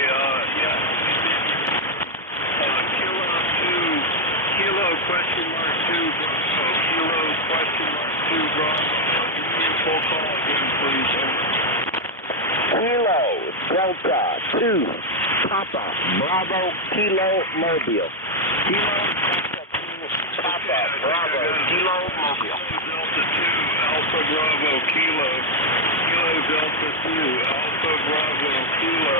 Kilo question mark 2 Bravo. Kilo question mark 2 Bravo. Give me a full call again, please. Kilo Delta 2 Papa Bravo Kilo Mobile. Kilo Delta 2 Papa Bravo Kilo Mobile. Delta 2 Alpha Bravo Kilo. Kilo Delta 2 Alpha Bravo Kilo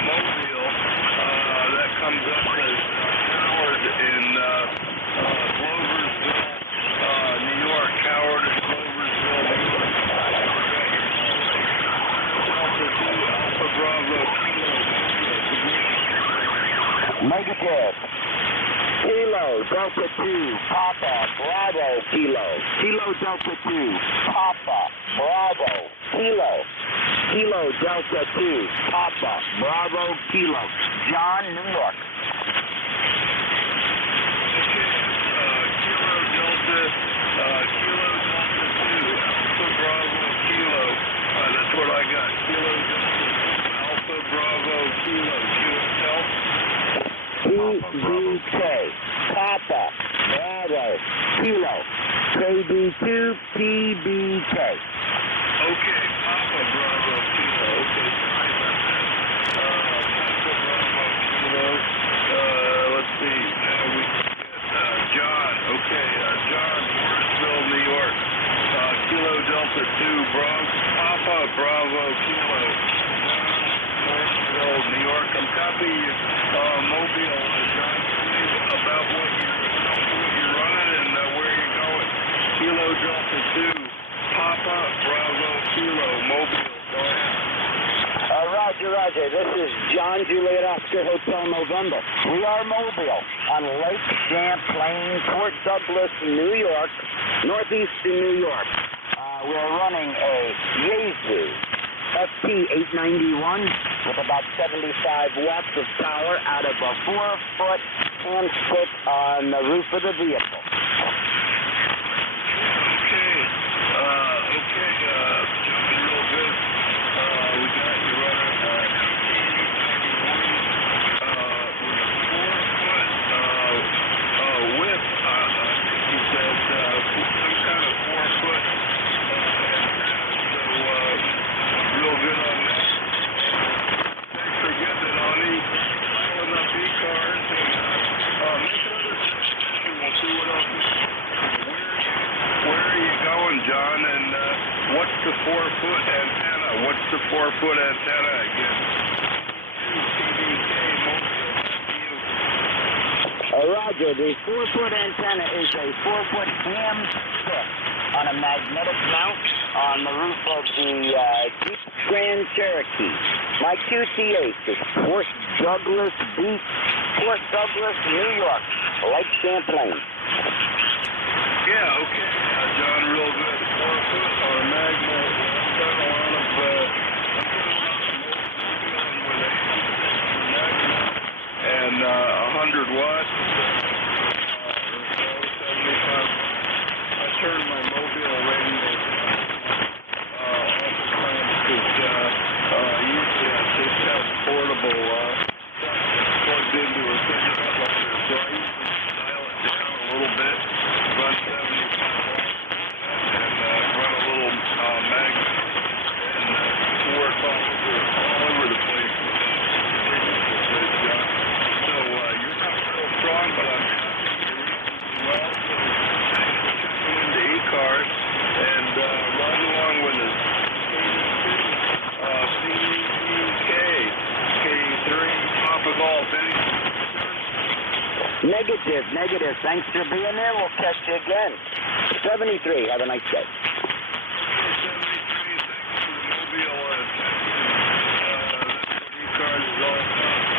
Mobile. That comes up as Howard in Gloversville, New York. Howard in Gloversville, New York. Delta 2 Alpha Bravo Kilo. Negative. Kilo Delta 2 Papa Bravo Kilo. Kilo Delta 2 Papa Bravo Kilo. Kilo Delta 2 Papa Bravo Kilo. John, New York. Kilo Delta 2 Alpha Bravo Kilo. That's what I got. Kilo Delta 2 Alpha Bravo Kilo. PBK Papa Bravo Kilo. KB2 PBK. Okay, Papa Bravo Kilo. Okay, sorry about that. Papa Bravo Kilo. Let's see. Now we get John. Okay, John, Morrisville, New York. Kilo Delta 2 Papa Bravo Kilo. Morrisville, New York. I'm copying Mobile. John, about what you're running and where you're going. Kilo Delta 2 Papa Bravo Kilo Mobile. Go ahead. Roger. This is John Juliet Oscar Hotel November. We are mobile on Lake Champlain, Port Douglas, New York, northeastern New York. We're running a Yaesu ST891 with about 75 watts of power out of a 4-foot handstick on the roof of the vehicle. Jumping real good. We got you running with a 4-foot whip. I think you said some kind of 4-foot antenna. So real good on that. Thanks for getting it on dialing up ECARS and make another session. We'll see what else we can. Where are you going, John? And what's the 4-foot antenna? What's the 4-foot antenna again? Roger, the 4-foot antenna is a 4-foot ham stick on a magnetic mount on the roof of the Jeep Grand Cherokee. My QTH is Port Douglas Beach, Port Douglas, New York, Lake Champlain. Yeah, okay, John, real good. 4-foot on a magnet. I've done a lot of and 100 watts or so, 75 watts. I turned my mobile radio off the times because usually I just have portable plugged into a thing so I usually dial it down a little bit, run 75 watts, and run a little magnet, and work all over the place. So you're not real strong, but I'm happy you're reasonably well. So thanks for checking into ECARS and run along with us. CK K3 Papa Golf. Negative. Thanks for being there. We'll catch you again. 73. Have a nice day. 73. Thanks for the mobile attention. That's what ECARS is all about.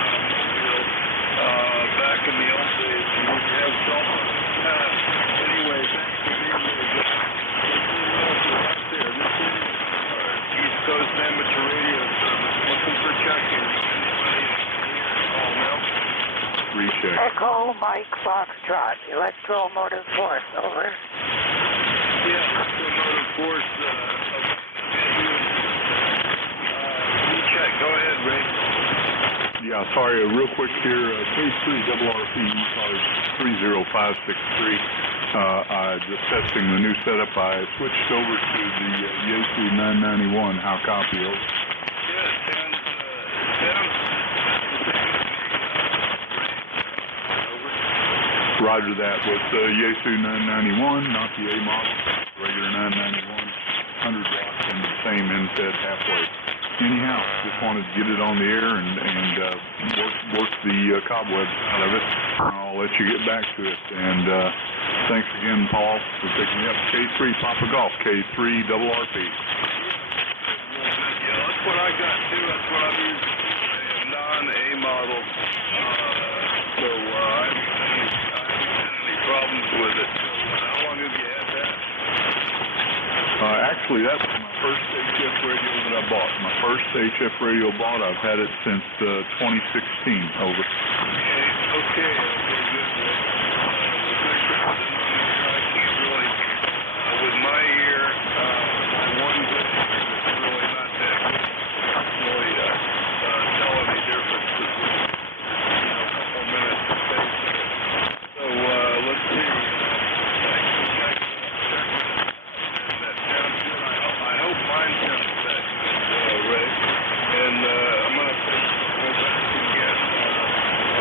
Mike Foxtrot, electromotive force, over. Yeah, electromotive force. You check. Go ahead, Ray. Yeah, sorry, real quick here. K3RRP ECARS 30563. Just testing the new setup. I switched over to the Yaesu 991. How copy? Over. Yeah, sounds. Roger that. With the Yaesu 991, not the A model, regular 991, 100 watts and the same NFED halfway. Anyhow, just wanted to get it on the air and work the cobwebs out of it. I'll let you get back to it. And thanks again, Paul, for picking me up. K3 Papa Golf, K3RRP. Yeah, that's what I got too. That's what I'm using. A non-A model. So I haven't had any problems with it. How long have you had that? Actually, that's my first HF radio that I bought. My first HF radio bought. I've had it since 2016. Over. Okay, good. I can't really, with my ear, my one good ear is really not that good. Really tell any difference between a couple minutes of space. So let's see. That sounds good. I hope mine sounds that good, Ray. And I'm going to go back again.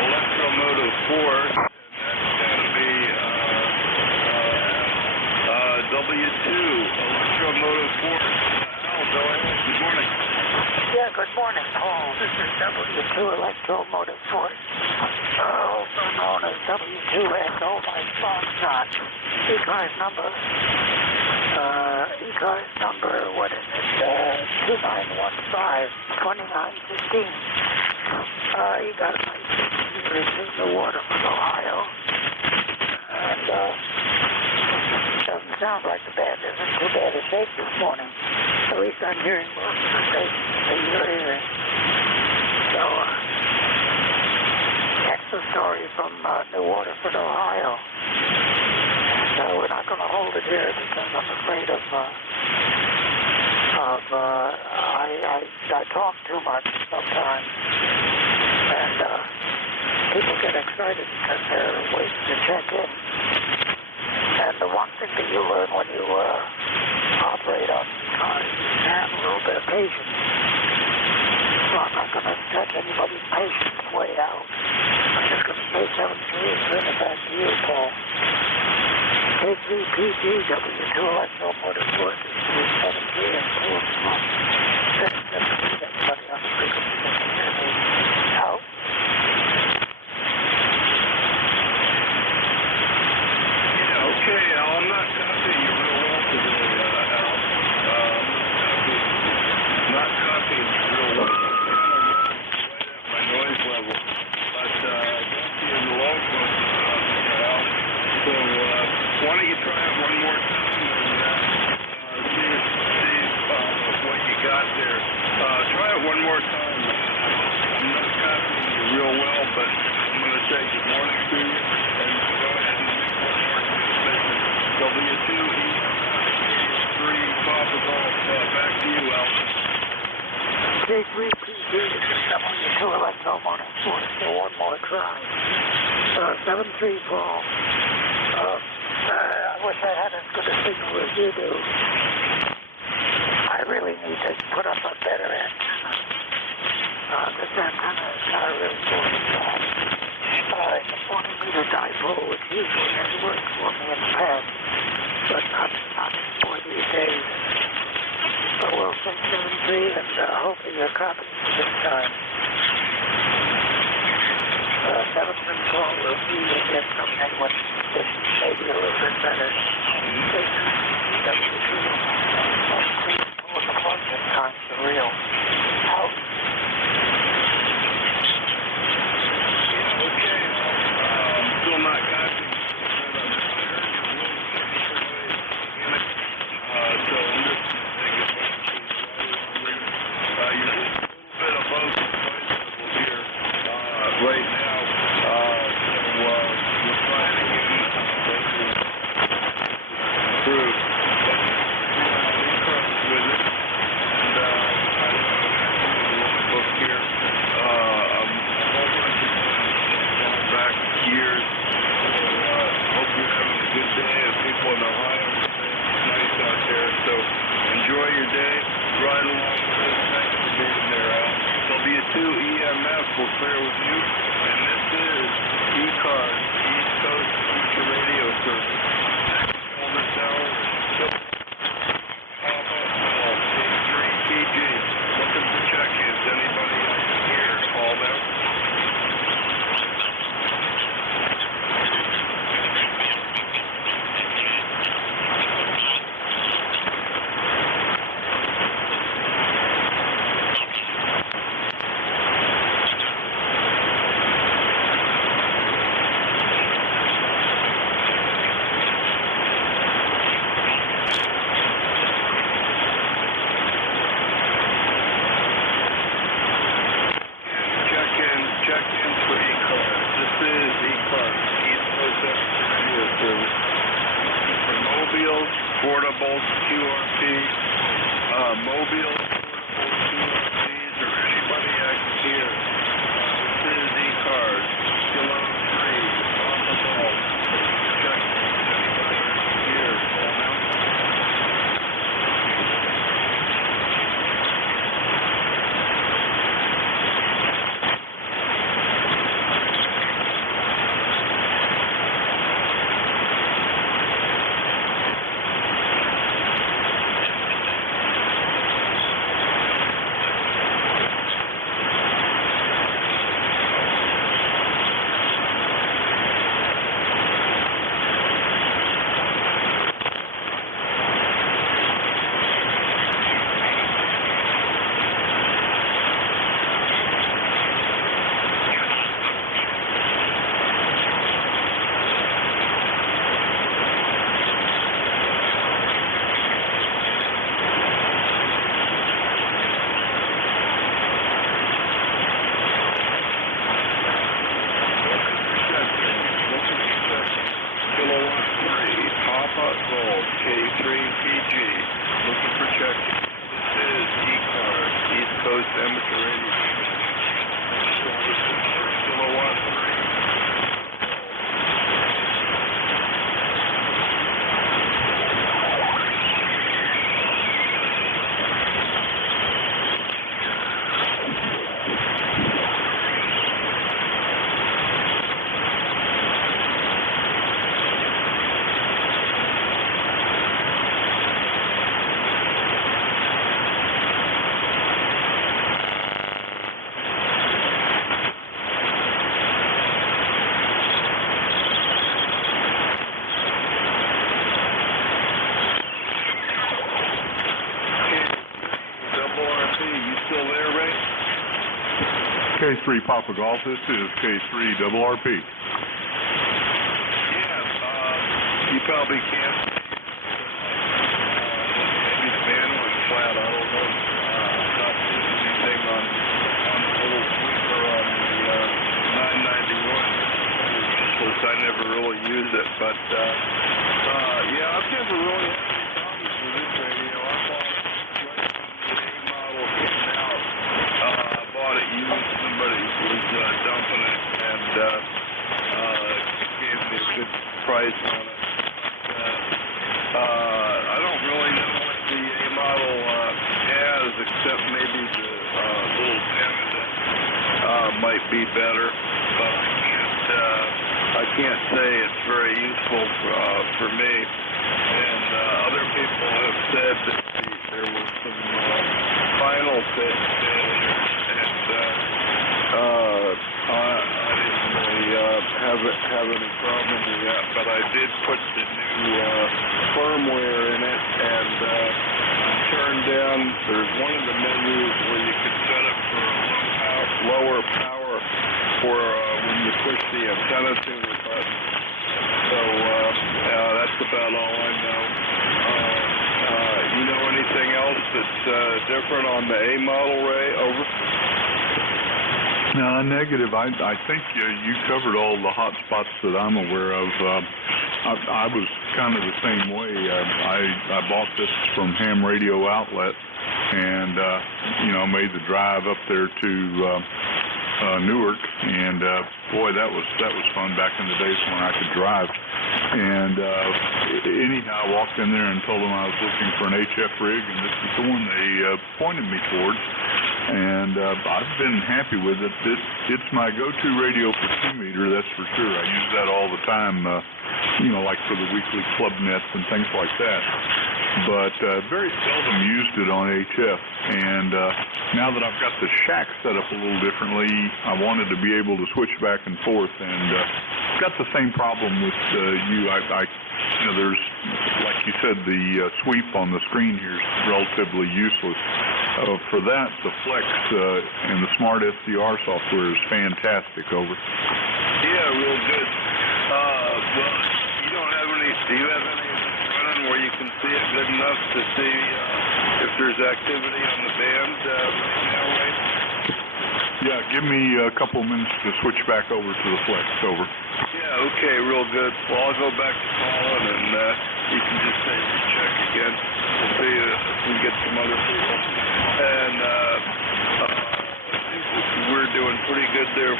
Electromotive force. And that's going to be W2 electromotive force. Al, go ahead. Good morning. Yeah, good morning, Paul. This is W2 electromotive force, also known as W2S. Oh, my Foxtrot. ECARS number, what is it? 2915-2915. You got a nice in the water from Ohio. And doesn't sound like the band isn't too bad a shape this morning. At least I'm hearing most of the stations that you're hearing. So, that's the story from New Waterford, Ohio. So we're not going to hold it here because I'm afraid I talk too much sometimes. And people get excited because they're waiting to check in. And the one thing that you learn when you operate on cars is to have a little bit of patience. So I'm not going to stretch anybody's patience way out. I'm just going to say 7-3 and turn it back to you, Paul. K3PG, W2 electromotive force is 373 and 2 of them up. 773, everybody on the frequency that can hear me. Out. Okay, Al, I'm not copying you real well today, Al. Not copying you real well. I'm kind of right at my noise level. But copying the long one, Al. So why don't you try it one more time and see what you got there. Try it one more time. I'm not copying you real well, but I'm going to say good morning to you. And go ahead and make one more transmission. W2 E3 Papa Golf. Back to you, Al. K3PG, this is W2 electromotive force. So one more try. 7-3, Paul. I wish I had as good a signal as you do. I really need to put up a better antenna. This antenna is not really doing the job. It's a 40-meter dipole, which usually has worked for me in the past, but not anymore these days. So we'll say 7-3, and hopefully you're copying me this time. 7-3 Paul, we'll see you get some network conditions, maybe a little bit better. W2, pulling the plug this time, the real. Out. Okay, I'm still not copying. I heard your portable QRP, mobile portable QRPs, or anybody I can hear. This is ECARS, Kilo 3, on the ball. Check anybody I can hear. K3PG, looking for check-in. This is ECARS, East Coast Amateur Radio. Kilowatt 3. K3 Papa Golf, this is K3 Double RP. Yeah, you probably can't. Maybe the band went flat, I don't know. Not seeing anything on the little tweaker on the 991. Of course, I never really use it, but yeah, I've never really had any problems with this radio. I bought it right when the A model came out. I bought it used. Somebody was dumping it and gave me a good price on it. I don't really know what the A model has, except maybe the little pin that might be better, but I can't say it's very useful for me. And other people have said that there was some final fit failures, and I didn't really have any problem with that, but I did put the new firmware in it, and turned down, there's one of the menus where you can set it for lower power for when you push the antenna tuner button. So that's about all I know. You know anything else that's different on the A model, Ray? Over. No, negative. I think you covered all the hot spots that I'm aware of. I was kind of the same way. I bought this from Ham Radio Outlet, and made the drive up there to Newark, and boy, that was fun back in the days when I could drive. And anyhow, I walked in there and told them I was looking for an HF rig, and this is the one they pointed me towards. And I've been happy with it. It's my go-to radio for 2-meter, that's for sure. I use that all the time, like for the weekly club nets and things like that. But very seldom used it on HF. And now that I've got the shack set up a little differently, I wanted to be able to switch back and forth. And got the same problem with you. There's, like you said, the sweep on the screen here is relatively useless. For that, the Flex and the Smart SDR software is fantastic. Over. Yeah, real good. Well, you don't have any. Do you have any running where you can see it good enough to see if there's activity on the band right now, right? Yeah, give me a couple minutes to switch back over to the Flex. Over. Yeah, okay, real good. Well, I'll go back to calling, and you can just say check again.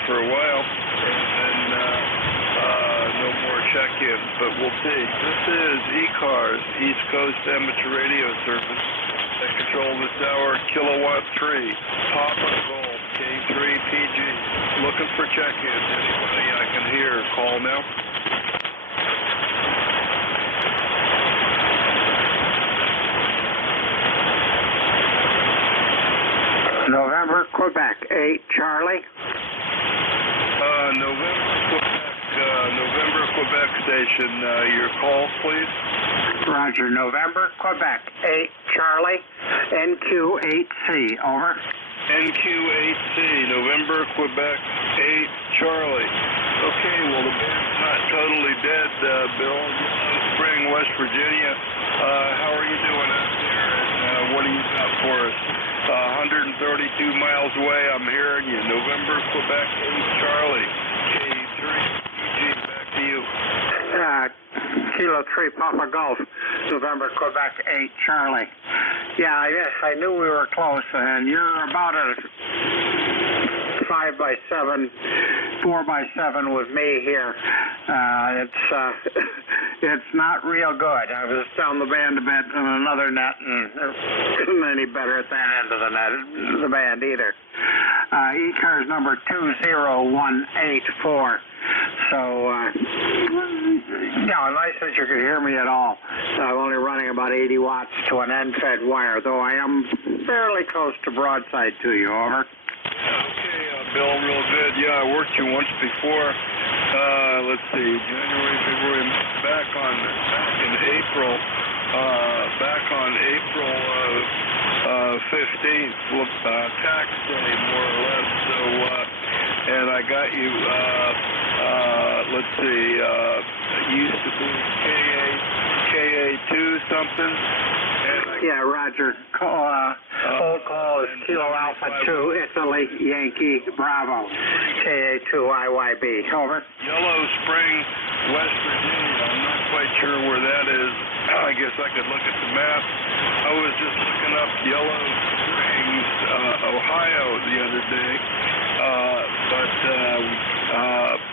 for a while, and then no more check-ins, but we'll see. This is ECARS, East Coast Amateur Radio Service. At control this hour, Kilowatt 3, Papa Golf, K3PG. Looking for check-ins. Anybody I can hear, call now. November, Quebec, 8, Charlie. November, Quebec station. Your call, please. Roger, November, Quebec, 8, Charlie, NQ8C, over. NQ8C, November, Quebec, 8, Charlie. Okay, well, the band's not totally dead, Bill. Spring, West Virginia. How are you doing out there, and what do you got for us? 132 miles away, I'm hearing you. November, Quebec, 8, Charlie. K3, PG, back to you. Kilo 3, Papa Golf, November, Quebec, 8, Charlie. Yeah, I knew we were close, and you're about a 5x7, 4x7 with me here. It's not real good. I was down the band a bit on another net, and it wasn't any better at that end of the net, the band either. ECARS number 20184. So, nice that you could hear me at all. I'm only running about 80 watts to an end-fed wire, though I am fairly close to broadside to you, over. Okay, Bill, real good. Yeah, I worked you once before. Let's see, January, February, back in April. Back on April 15th, tax day, more or less. So, and I got you, let's see, it used to be KA2 something. Yeah, Roger. Old call is Kilo Alpha 2, Italy, Yankee, Bravo, KA2 IYB. Over. Yellow Spring, West Virginia. I'm not quite sure where that is. I guess I could look at the map. I was just looking up Yellow Springs, Ohio the other day, but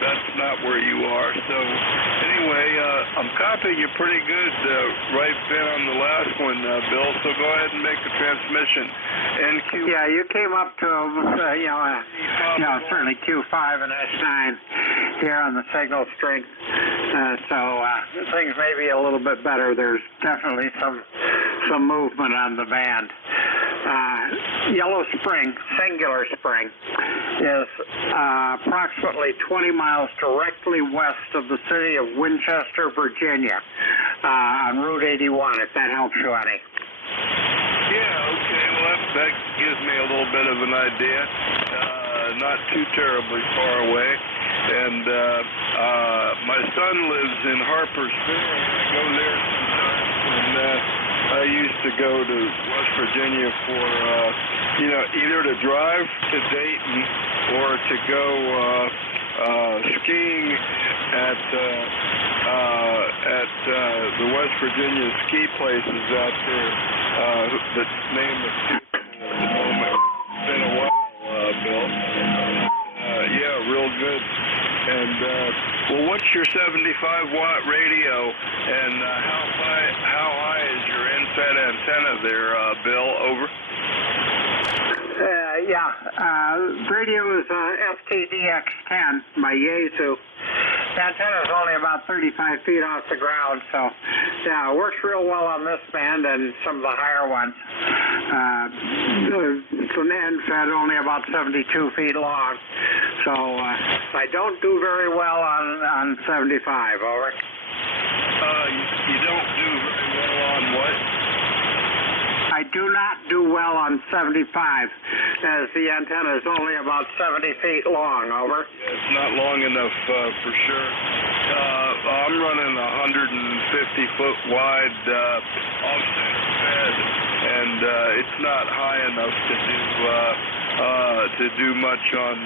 that's not where you are. So anyway, I'm copying you pretty good right then on the last one, Bill, so go ahead and make the transmission. NQ. Yeah, you came up to, certainly Q5 and S9 here on the signal strength. So things may be a little bit better. There's definitely some movement on the band. Yellow Spring, singular spring, is approximately 20 miles directly west of the city of Winchester, Virginia, on Route 81, if that helps you any. Yeah, okay, well that gives me a little bit of an idea. Not too terribly far away. And my son lives in Harper's Ferry. I go there sometimes, and I used to go to West Virginia for, either to drive to Dayton or to go skiing at the West Virginia ski places out there. The name of the moment. It's been a while, Bill. Yeah, real good. And well, what's your 75-watt radio, and how high is your in-fed antenna there, Bill? Over. Radio is FTDX10 by Yaesu. The antenna is only about 35 feet off the ground, so yeah, it works real well on this band and some of the higher ones. It's an end-fed only about 72 feet long, so I don't do very well on 75. Over. You don't do very well on what? I do not do well on 75, as the antenna is only about 70 feet long. Over. It's not long enough for sure. I'm running 150-foot wide off-center fed, and it's not high enough to do much on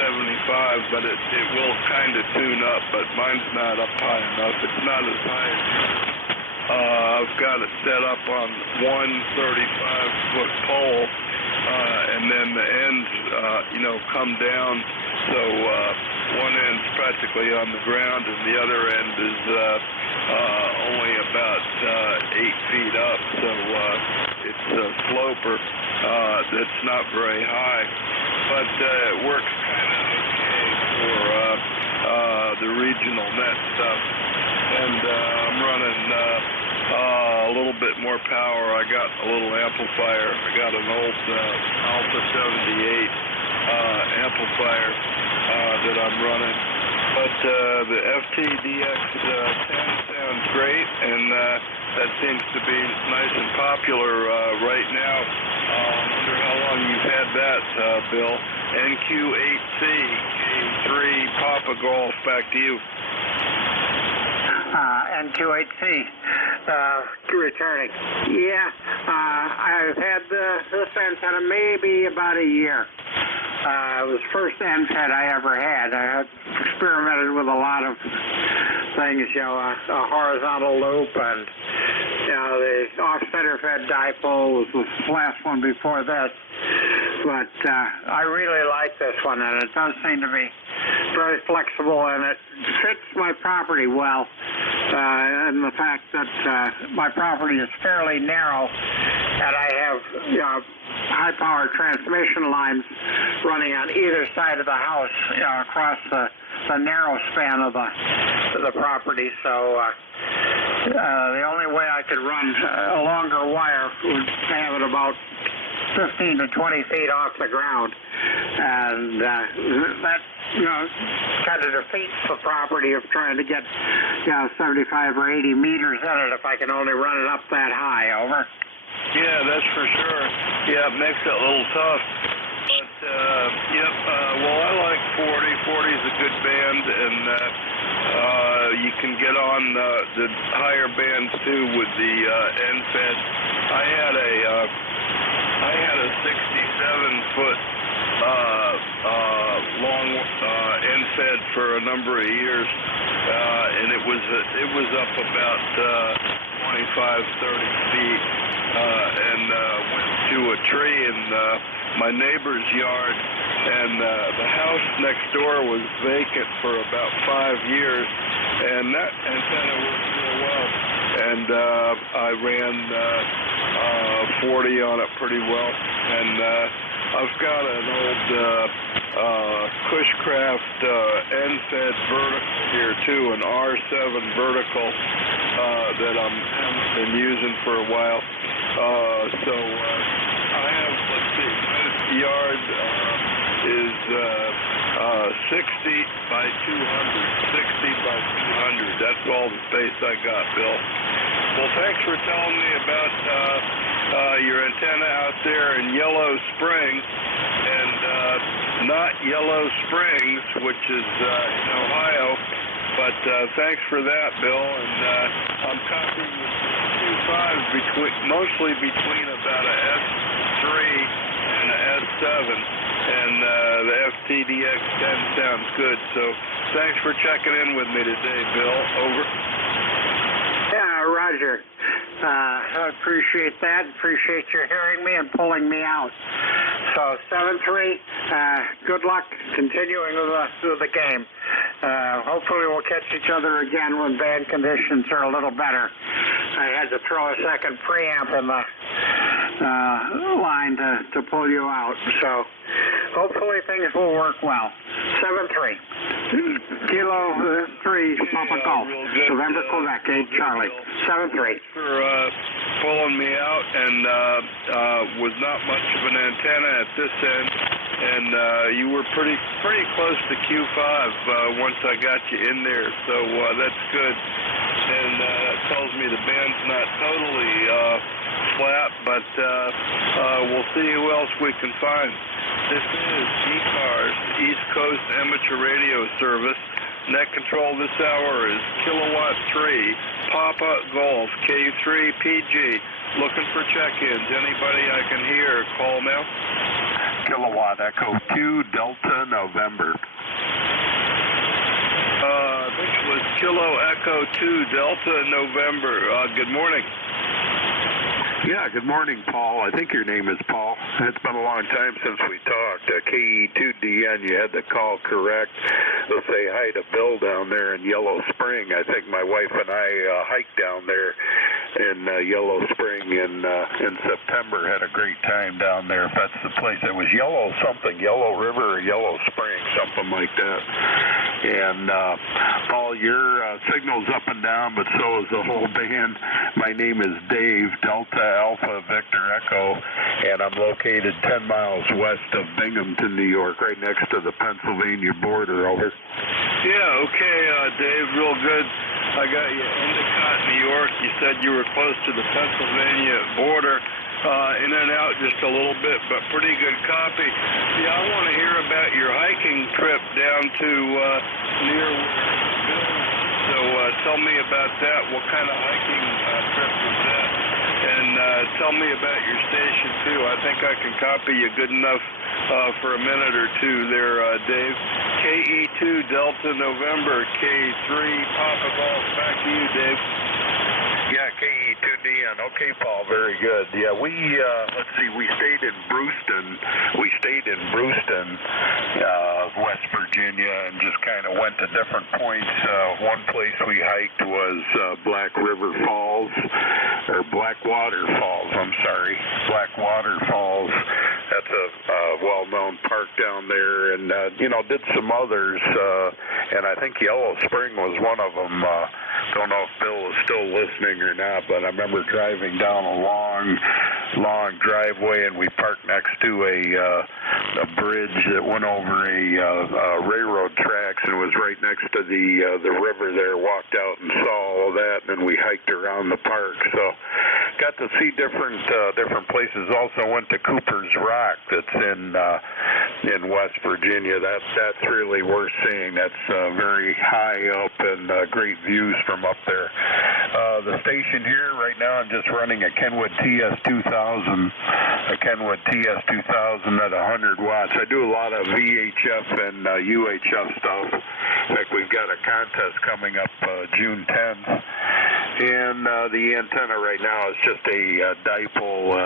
75, but it will kind of tune up. But mine's not up high enough. It's not as high as yours. I've got it set up on one 35-foot pole, and then the ends, come down. So one end's practically on the ground, and the other end is only about 8 feet up. So it's a sloper that's not very high, but it works kind of okay for the regional net stuff. And I'm running a little bit more power. I got a little amplifier. I got an old Alpha 78 amplifier that I'm running. But the FTDX 10 sounds great, and that seems to be nice and popular right now. I wonder how long you've had that, Bill. NQ8C, K3, Papa Golf, back to you. NQ8C, returning. Yeah, I've had this antenna maybe about a year. It was the first NFET I ever had. I had experimented with a lot of things, a horizontal loop, and the off-center fed dipole was the last one before this. But I really like this one, and it does seem to be very flexible, and it fits my property well. And the fact that my property is fairly narrow, and I have high-power transmission lines running on either side of the house, across the narrow span of the property. So the only way I could run a longer wire would have it about 15 to 20 feet off the ground, and that kind of defeats the property of trying to get 75 or 80 meters in it if I can only run it up that high. Over. Yeah, that's for sure. Yeah, it makes it a little tough. But, well, I like 40. 40 is a good band, and you can get on the higher bands, too, with the NFET. I had a 67-foot long NFET for a number of years, and it was up about 25, 30 feet, and went to a tree in my neighbor's yard, and the house next door was vacant for about 5 years, and that antenna worked real well, and I ran 40 on it pretty well, and I've got an old Cushcraft NFET vertical here too, an R7 vertical that haven't been using for a while. So I have, let's see, my yard is 60 by 200. 60 by 200. That's all the space I got, Bill. Well, thanks for telling me about your antenna out there in Yellow Springs, and not Yellow Springs, which is in Ohio, but thanks for that, Bill, and I'm copying the 2.5 mostly between about a S3 and a S7, and the FTDX 10 sounds good, so thanks for checking in with me today, Bill. Over. Yeah, Roger. I appreciate that. Appreciate you hearing me and pulling me out. So 7-3. Good luck continuing with the game. Hopefully we'll catch each other again when band conditions are a little better. I had to throw a second preamp in the line to pull you out. So hopefully things will work well. 7-3. Kilo 3, Papa Golf. November, Quebec, 8 Charlie. 7-3. For pulling me out, and was not much of an antenna at this end, and you were pretty close to Q5 once I got you in there, so that's good. And that tells me the band's not totally flat, but we'll see who else we can find. This is ECARS, East Coast Amateur Radio Service. Net control this hour is Kilowatt 3, Papa Golf, K3 PG. Looking for check-ins. Anybody I can hear, call now. Kilowatt Echo 2, Delta November. This was Kilo Echo 2, Delta November. Good morning. Yeah, good morning, Paul. I think your name is Paul. It's been a long time since we talked. KE2DN, you had the call correct. They'll say hi to Bill down there in Yellow Spring. I think my wife and I hiked down there in Yellow Spring in September. Had a great time down there. If that's the place. It was Yellow something, Yellow River or Yellow Spring, something like that. And Paul, your signal's up and down, but so is the whole band. My name is Dave, Delta Alpha Victor Echo, and I'm located 10 miles west of Binghamton, New York, right next to the Pennsylvania border. Over. Yeah, okay, Dave, real good. I got you Endicott, New York. You said you were close to the Pennsylvania border. In and out just a little bit, but pretty good copy. Yeah, I want to hear about your hiking trip down to near Bill. So tell me about that. What kind of hiking trip was that? And tell me about your station, too. I think I can copy you good enough for a minute or two there, Dave. KE2 Delta November, K3 Papa Golf. Back to you, Dave. Yeah, KE2DN. Okay, Paul, very good. Yeah, let's see, we stayed in Brewston, West Virginia, and just kind of went to different points. One place we hiked was Blackwater Falls, I'm sorry. Blackwater Falls. That's a well-known park down there, and, did some others, and I think Yellow Spring was one of them. Don't know if Bill is still listening or not, but I remember driving down a long driveway, and we parked next to a bridge that went over a railroad tracks, and was right next to the river there. Walked out and saw all of that, and then we hiked around the park. So got to see different places. Also went to Cooper's Rock, that's in West Virginia. That's really worth seeing. That's very high up and great views from up there. The station here right now, I'm just running a Kenwood TS2000 at 100 watts. I do a lot of VHF and UHF stuff. In fact, we've got a contest coming up June 10th. And the antenna right now is just a dipole,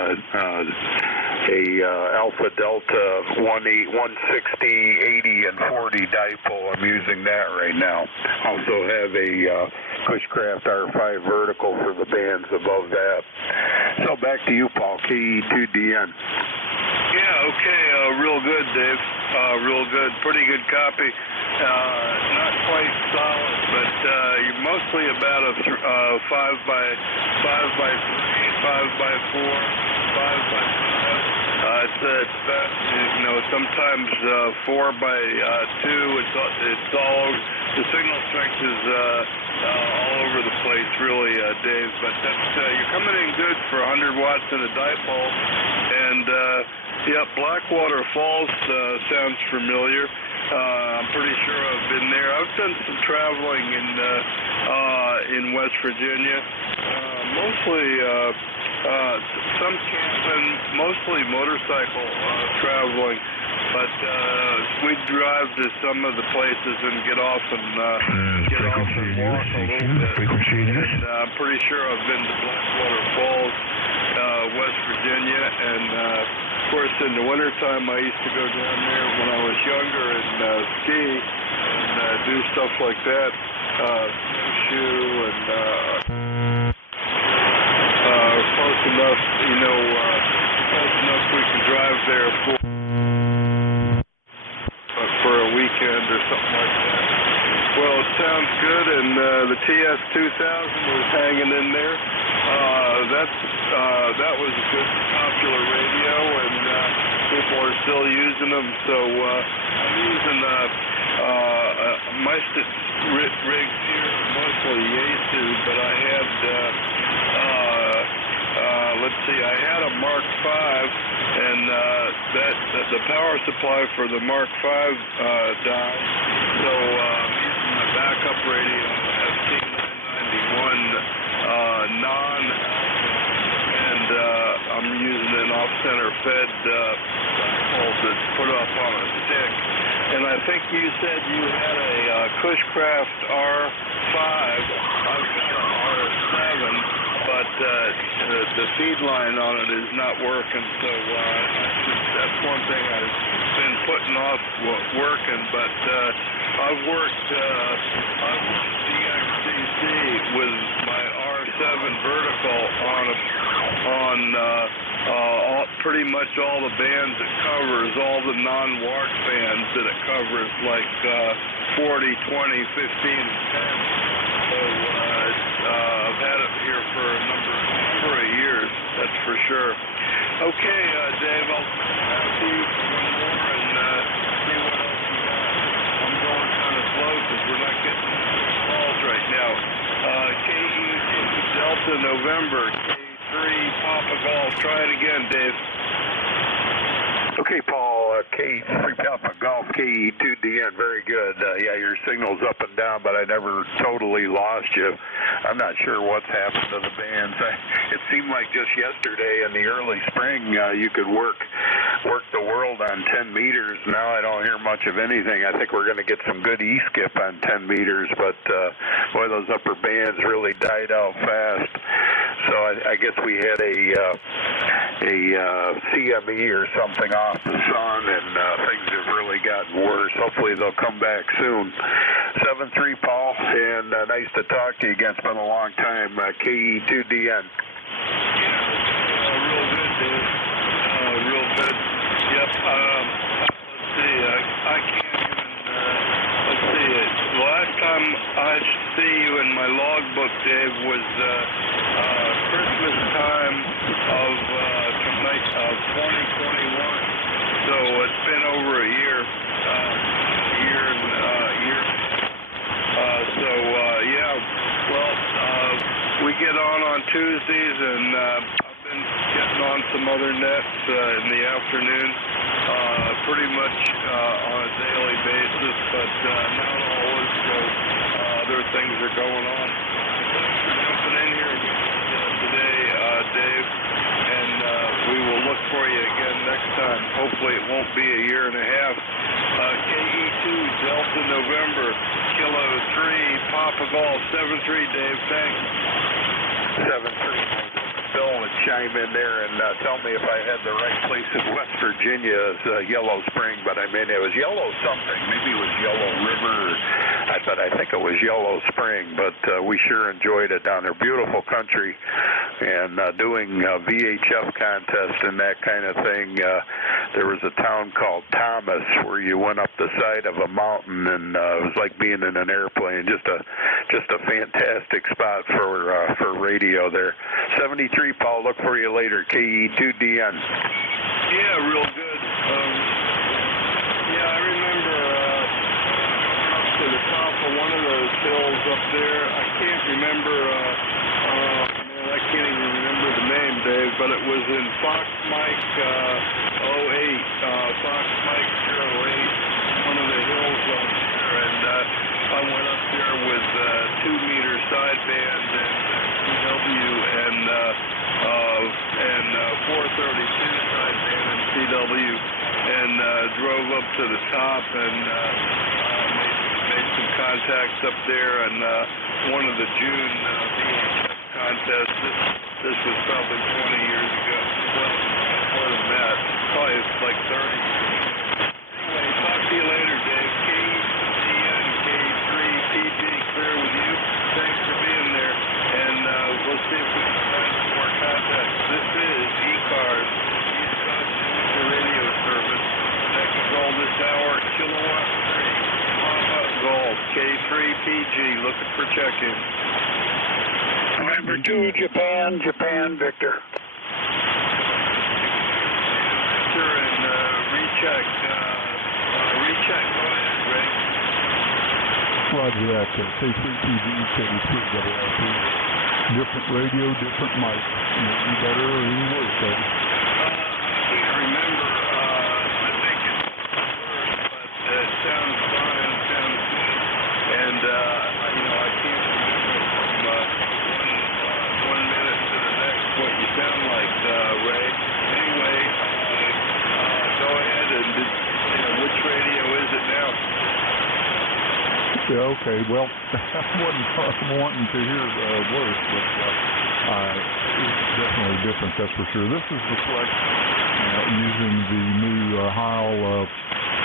Alpha Delta 160, 80, and 40 dipole. I'm using that right now. Also have a Cushcraft R5 vertical for the bands above that. So back to you, Paul, KE2DN. Yeah, okay, real good, Dave. Real good. Pretty good copy. Not quite solid, but you're mostly about a 5 by 3, 5 by 4, 5 by 5. It's sometimes 4 by 2. It's all over. The signal strength is all over the place, really, Dave. But that's you're coming in good for 100 watts in a dipole. And Blackwater Falls sounds familiar. I'm pretty sure I've been there. I've done some traveling in West Virginia, mostly some camping, mostly motorcycle traveling. But we drive to some of the places and get off and walk a little bit. And I'm pretty sure I've been to Blackwater Falls, West Virginia, and of course in the wintertime I used to go down there when I was younger and ski and do stuff like that, snowshoe and close enough, close enough we can drive there for a weekend or something like that. Well, it sounds good, and the TS2000 was hanging in there. That was a good popular radio, and people are still using them. So I'm using my rigs here, mostly Yaesu, but I had I had a Mark V, and the power supply for the Mark V died, so I'm using my backup radio, ST991 non-alpha, and I'm using an off-center fed dipole that's put up on a stick. And I think you said you had a Cushcraft R5. I've got an R7. But the feed line on it is not working. So that's one thing I've been putting off working. But I've worked DXCC with my R7 vertical on pretty much all the bands it covers, all the non-WARC bands that it covers, like 40, 20, 15, and 10. So I've had it here for a number of years, that's for sure. Okay, Dave, I'll see you for one more and see what else you got. I'm going kind of slow because we're not getting calls right now. KE2 Delta November, K3 Papa Golf. Try it again, Dave. Okay, Paul, K3 Papa Golf, KE2DN, very good. Yeah, your signal's up and down, but I never totally lost you. I'm not sure what's happened to the bands. It seemed like just yesterday in the early spring you could work the world on 10 meters. Now I don't hear much of anything. I think we're going to get some good E-skip on 10 meters, but boy, those upper bands really died out fast. So I guess we had a CME or something off the sun, and things have really gotten worse. Hopefully they'll come back soon. 7-3, Paul, and nice to talk to you again. It's been a long time. KE2DN. Real good, dude. Real good. Yep. Let's see. I can't even. Let's see. The last time I see you in my logbook, Dave, was Christmas time of 2021. So it's been over a year. Yeah. Well, we get on Tuesdays, and I've been getting on some other nets in the afternoon, pretty much on a daily basis, but not always. So other things are going on. Thanks for jumping in here today, Dave, and we will look for you again next time. Hopefully it won't be a year and a half. KE2 Delta November, Kilo 3 Papa Golf 7-3, Dave. Thanks. 7-3. Bill would chime in there and tell me if I had the right place in West Virginia as Yellow Spring, but I mean it was Yellow something. Maybe it was Yellow River, but I think it was Yellow Spring. But we sure enjoyed it down there. Beautiful country, and doing VHF contests and that kind of thing. There was a town called Thomas where you went up the side of a mountain, and it was like being in an airplane. Just a fantastic spot for radio there. 73, Paul. Look for you later. KE2DN. Yeah, real good. Yeah, I remember up to the top of one of those hills up there. I can't remember. Man, I can't even remember the name, Dave. But it was in Fox Mike 08. Fox Mike 08. One of the hills up there, and I went up there with 2-meter sideband and CW and 432 sideband and CW, and drove up to the top and made some contacts up there. And one of the June VHF contests. This was probably 20 years ago. Well, more than that. Probably like 30 years ago. Anyway, talk to you later, Dave. KDN K3PG, clear with you. Thanks for being there. And we'll see if we can find some more contacts. This is ECARS, East Coast Radio Service. Next goal this hour, Kilowatt 3, Mama Golf, K3PG, looking for check-ins. November 2, Japan, Victor. Victor, and recheck. Recheck, go ahead, Greg. Roger that. K3PG, K3WRP. Different radio, different mic. Any better or any worse, Eddie? I can't remember. I think it's worse, but it sounds fine, sounds good. And, I can't remember from 1 minute to the next what you sound like, Ray. Anyway, go ahead and, which radio is it now? Yeah, okay, well, I wasn't wanting to hear worse, but it's definitely difference, that's for sure. This is the Flex using the new Heil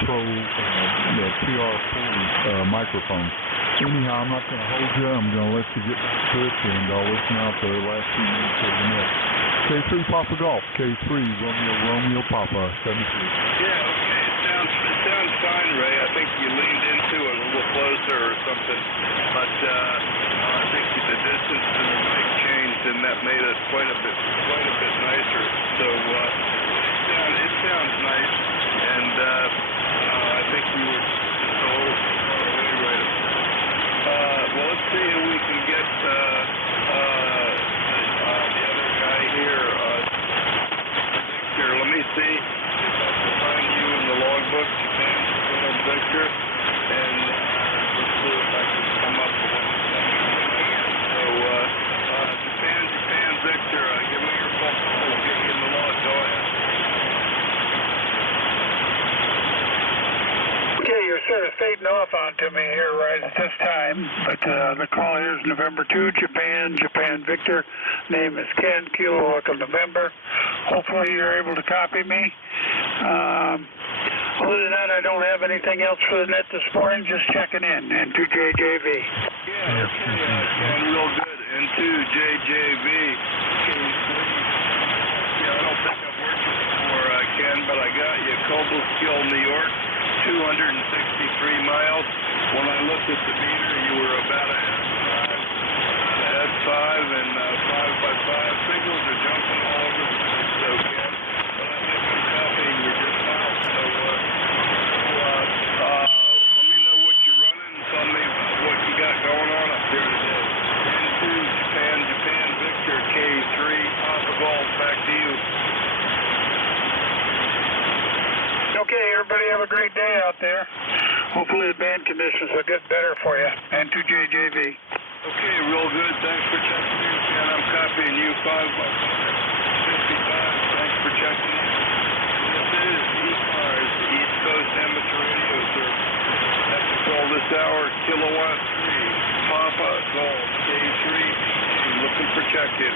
Pro the PR40 microphone. Anyhow, I'm not going to hold you. I'm going to let you get back to it, and I'll listen out the last few minutes of the net. K3 Papa Golf, K3 Romeo Papa, 73. Yeah, okay. It sounds fine, Ray. I think you leaned into it a little closer or something, but I think the distance to the mic changed, and that made it quite a bit nicer. So it sounds nice, and I think you were just a little far away right now. Well, let's see if we can get the other guy here. Victor, let me see if I can find you in the logbook, Japan Victor, and let's see if I can come up with one. So, Japan Victor, give me your phone. We'll get you in the log. Go ahead. Okay, you're sort of fading off onto me here right at this time, but the call is November 2, Japan Victor. Name is Ken, Kilo Echo November. Hopefully you're able to copy me. Other than that, I don't have anything else for the net this morning, just checking in. N2JJV. Yeah, okay, real good. N2JJV. Yeah, I don't think I've worked with you before, Ken, but I got you. Cobleskill, New York. 263 miles. When I looked at the meter, you were about a head 5 and 5x5 signals are jumping all over the place, so Ken. But I think I'm copying you just now. So let me know what you're running and tell me about what you got going on up there today. N2 Japan Victor K3 Papa Golf. Back to you. Okay, everybody have a great day out there. Hopefully the band conditions will get better for you. N2JJV. Okay, real good. Thanks for checking in, Ken. I'm copying you 555. Thanks for checking in. This is ECARS, East Coast Amateur Radio Service. That's control this hour, Kilowatt 3, Papa Golf, K3. I'm looking for check-in.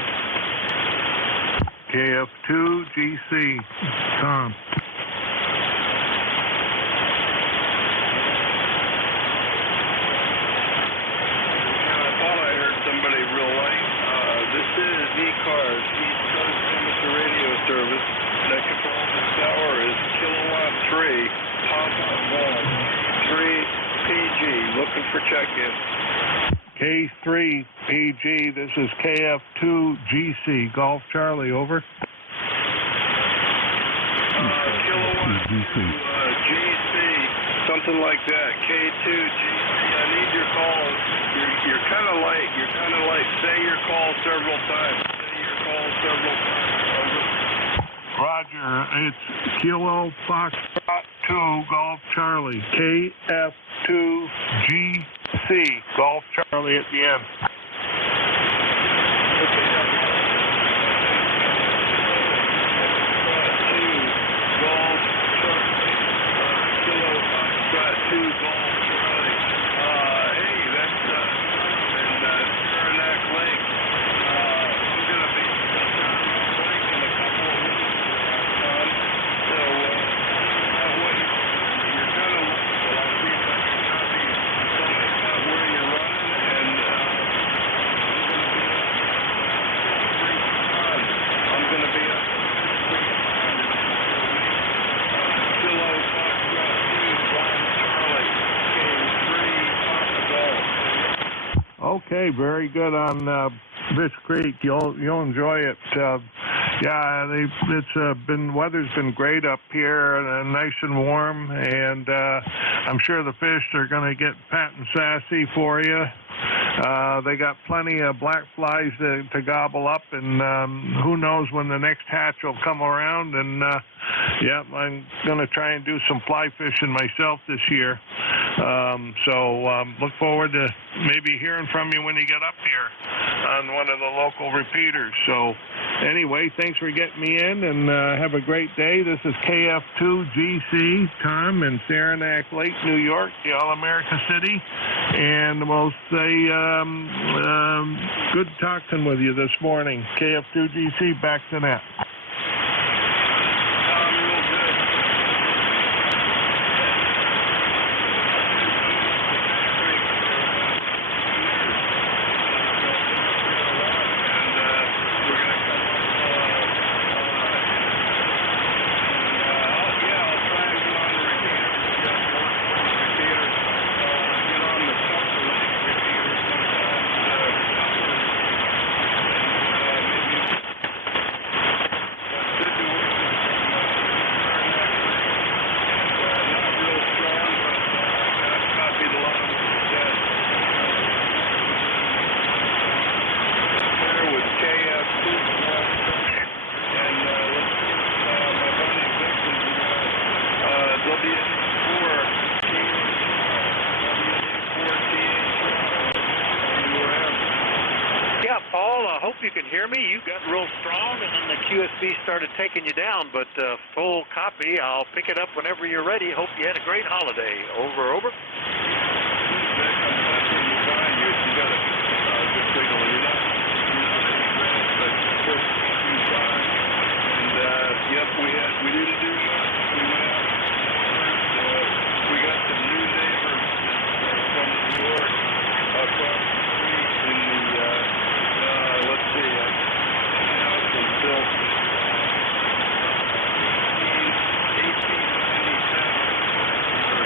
KF2GC, Tom. Somebody real light. This is ECARS, East Coast Amateur Radio Service. That control this hour is Kilowatt 3, Papa Golf, 3PG. Looking for check-in. K3PG, this is KF2GC, Golf Charlie, over. Kilowatt 2, GC, something like that. K2GC. I need your calls. You're kind of light. Say your call several times. Over. Roger. It's Kilo Foxtrot 2, Golf Charlie. KF2GC, Golf Charlie at the end. Golf Charlie. Kilo Foxtrot 2, Golf Charlie. Okay, very good on Fish Creek. You'll enjoy it. Weather's been great up here, nice and warm, and I'm sure the fish are going to get fat and sassy for you. They got plenty of black flies to gobble up, and who knows when the next hatch will come around. And I'm going to try and do some fly fishing myself this year. Look forward to maybe hearing from you when you get up here on one of the local repeaters. So anyway, thanks for getting me in, and have a great day. This is KF2GC, Tom in Saranac Lake, New York, the All-America City. And we'll say good talking with you this morning. KF2GC, back to net. You can hear me. You got real strong, and then the QSB started taking you down. But full copy. I'll pick it up whenever you're ready. Hope you had a great holiday. Over, over. Yep, we did a do shot. We went out first. We got some new neighbors from New York across the street in the, let's see, the house was built in 1897 or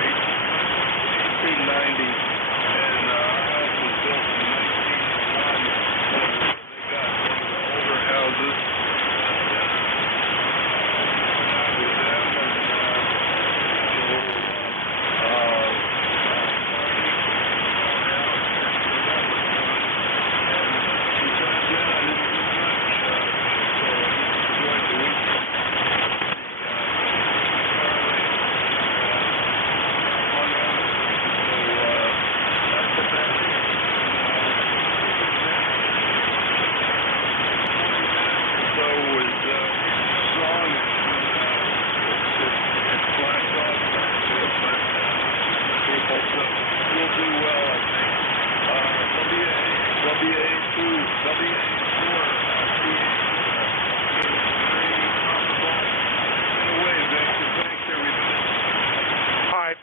1890, and our house was built in 1901. So they got one of the older houses.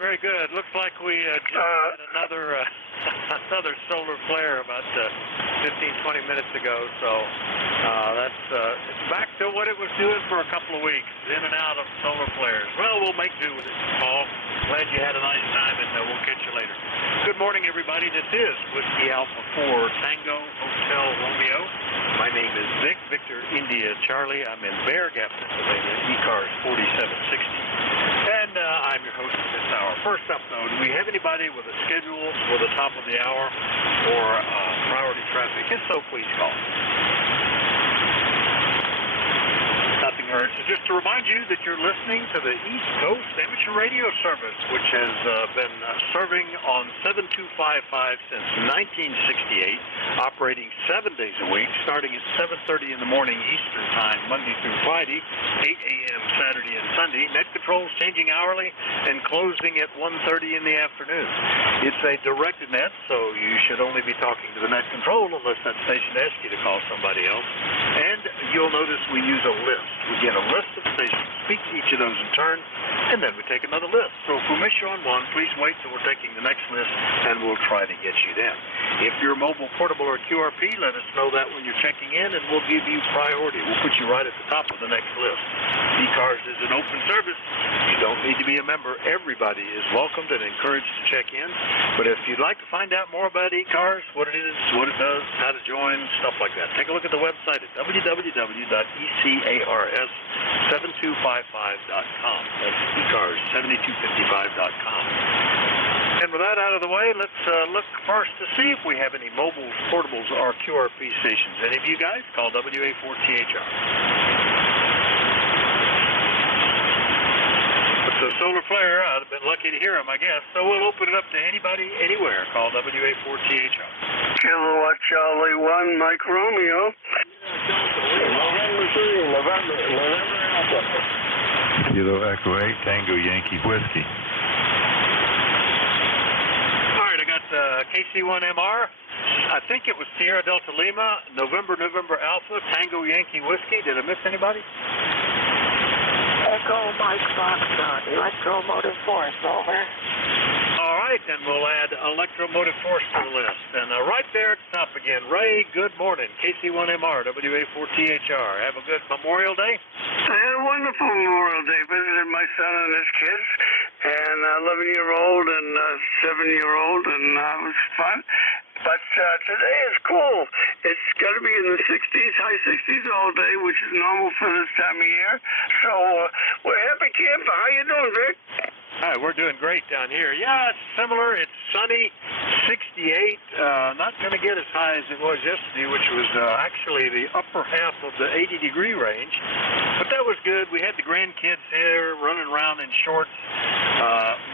Very good. Looks like we just had another solar flare about 15-20 minutes ago. So that's back to what it was doing for a couple of weeks, in and out of solar flares. Well, we'll make do with it, Paul. Glad you had a nice time, and we'll catch you later. Good morning, everybody. This is Whiskey Alpha 4 Tango Hotel Romeo. My name is Vic, Victor India Charlie. I'm in Bear Gap, Pennsylvania, ECARS 4760. And I'm your host for this hour. First up, though, do we have anybody with a schedule for the top of the hour or priority traffic? If so, please call. Nothing heard. So just to remind you that you're listening to the East Coast Amateur Radio Service, which has been serving on 7255 since 1968, operating 7 days a week, starting at 7:30 in the morning Eastern Time, Monday through Friday, 8 a.m. Saturday and Sunday. Net controls changing hourly and closing at 1:30 in the afternoon. It's a directed net, so you should only be talking to the net control unless that station asks you to call somebody else. And you'll notice we use a list. We get a list of stations, speak to each of those in turn, and then we take another list. So if we miss you on one, please wait till we're taking the next list, and we'll try to get you then. If you're mobile, portable, or QRP, let us know that when you're checking in, and we'll give you priority. We'll put you right at the top of the next list. ECARS is an open service. You don't need to be a member. Everybody is welcomed and encouraged to check in. But if you'd like to find out more about ECARS, what it is, what it does, how to join, stuff like that, take a look at the website at www.ECARS7255.com. That's ECARS7255.com. And with that out of the way, let's look first to see if we have any mobiles, portables, or QRP stations. Any of you guys? Call WA4THR. It's a solar flare. I've been lucky to hear them, I guess. So we'll open it up to anybody, anywhere. Call WA4THR. Kilowatt Charlie 1, Mike Romeo. November Alpha. Kilo Echo 8, Tango Yankee Whiskey. All right, I got KC1MR. I think it was Sierra Delta Lima, November Alpha, Tango Yankee Whiskey. Did I miss anybody? Echo Mike Foxtrot, Electromotive Force, over. All right, then we'll add Electromotive Force to the list. And right there at the top again, Ray, good morning. KC1MR, WA4THR. Have a good Memorial Day. I had a wonderful Memorial Day. Visited my son and his kids, and 11-year-old and 7-year-old, and it was fun. But today is cool. It's got to be in the 60s, high 60s all day, which is normal for this time of year. So we're happy camper. How you doing, Vic? Hi, we're doing great down here. Yeah, it's similar. It's sunny, 68. Not going to get as high as it was yesterday, which was actually the upper half of the 80-degree range. But that was good. We had the grandkids here running around in shorts.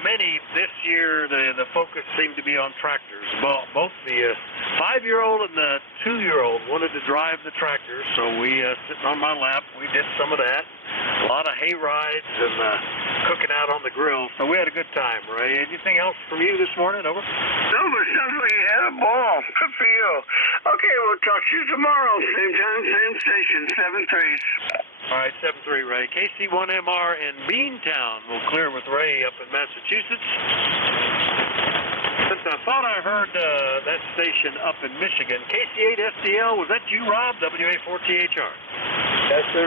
Many this year, the focus seemed to be on tractors. Well, both the 5-year-old and the 2-year-old wanted to drive the tractor, so we sitting on my lap. We did some of that. A lot of hay rides and cooking out on the grill. So we had a good time, Ray. Anything else from you this morning? Over. No, but it sounds like you had a ball. Good for you. Okay, we'll talk to you tomorrow. Same time, same station, 7-3. All right, 7-3, Ray. KC1MR in Beantown. We'll clear with Ray up in Massachusetts. Since I thought I heard that station up in Michigan, KC8SDL, was that you, Rob? WA4THR. Yes, sir,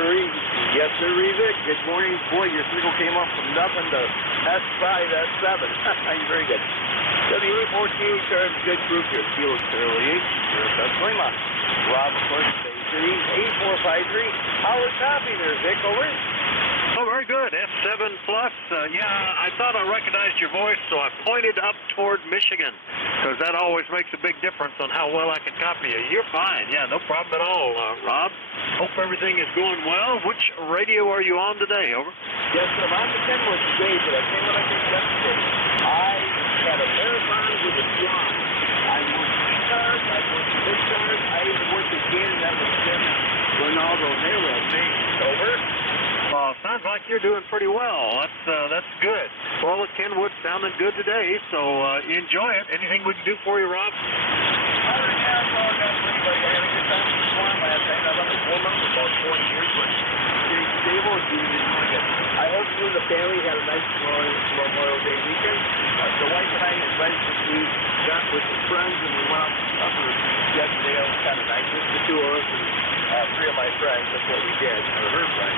Yes, sir, Vic. Good morning. Boy, your signal came up from nothing to S5, S7. Very good. WA4THR is a good group here. Kilo Charlie 8. That's Lima. Rob, of course, Bay City, 8453. Howard copy there, Vic. Over. Oh, very good. F7 plus. Yeah, I thought I recognized your voice, so I pointed up toward Michigan, because that always makes a big difference on how well I can copy you. You're fine. Yeah, no problem at all, Rob. Hope everything is going well. Which radio are you on today? Over. Yes, sir. I'm on the Kenwood today, but I tell you what I did yesterday. I had a marathon with a drum. I went ECARS, I went ECARS, I even went again. That was Ronaldo. They were amazing. Over. Well, sounds like you're doing pretty well. That's good. Well, the Kenwood's sounding good today, so enjoy it. Anything we can do for you, Rob? Other than that, all got pretty good. I had a good time with the farm last night. I left it warm up for about 20 years, but pretty stable and doing it really good. I hope you and the family had a nice Memorial Day weekend. The wife and I had friends this week, got with some friends, and we went out to supper yesterday. It was kind of nice. Just the two of us and 3 of my friends. That's what we did, or her friends.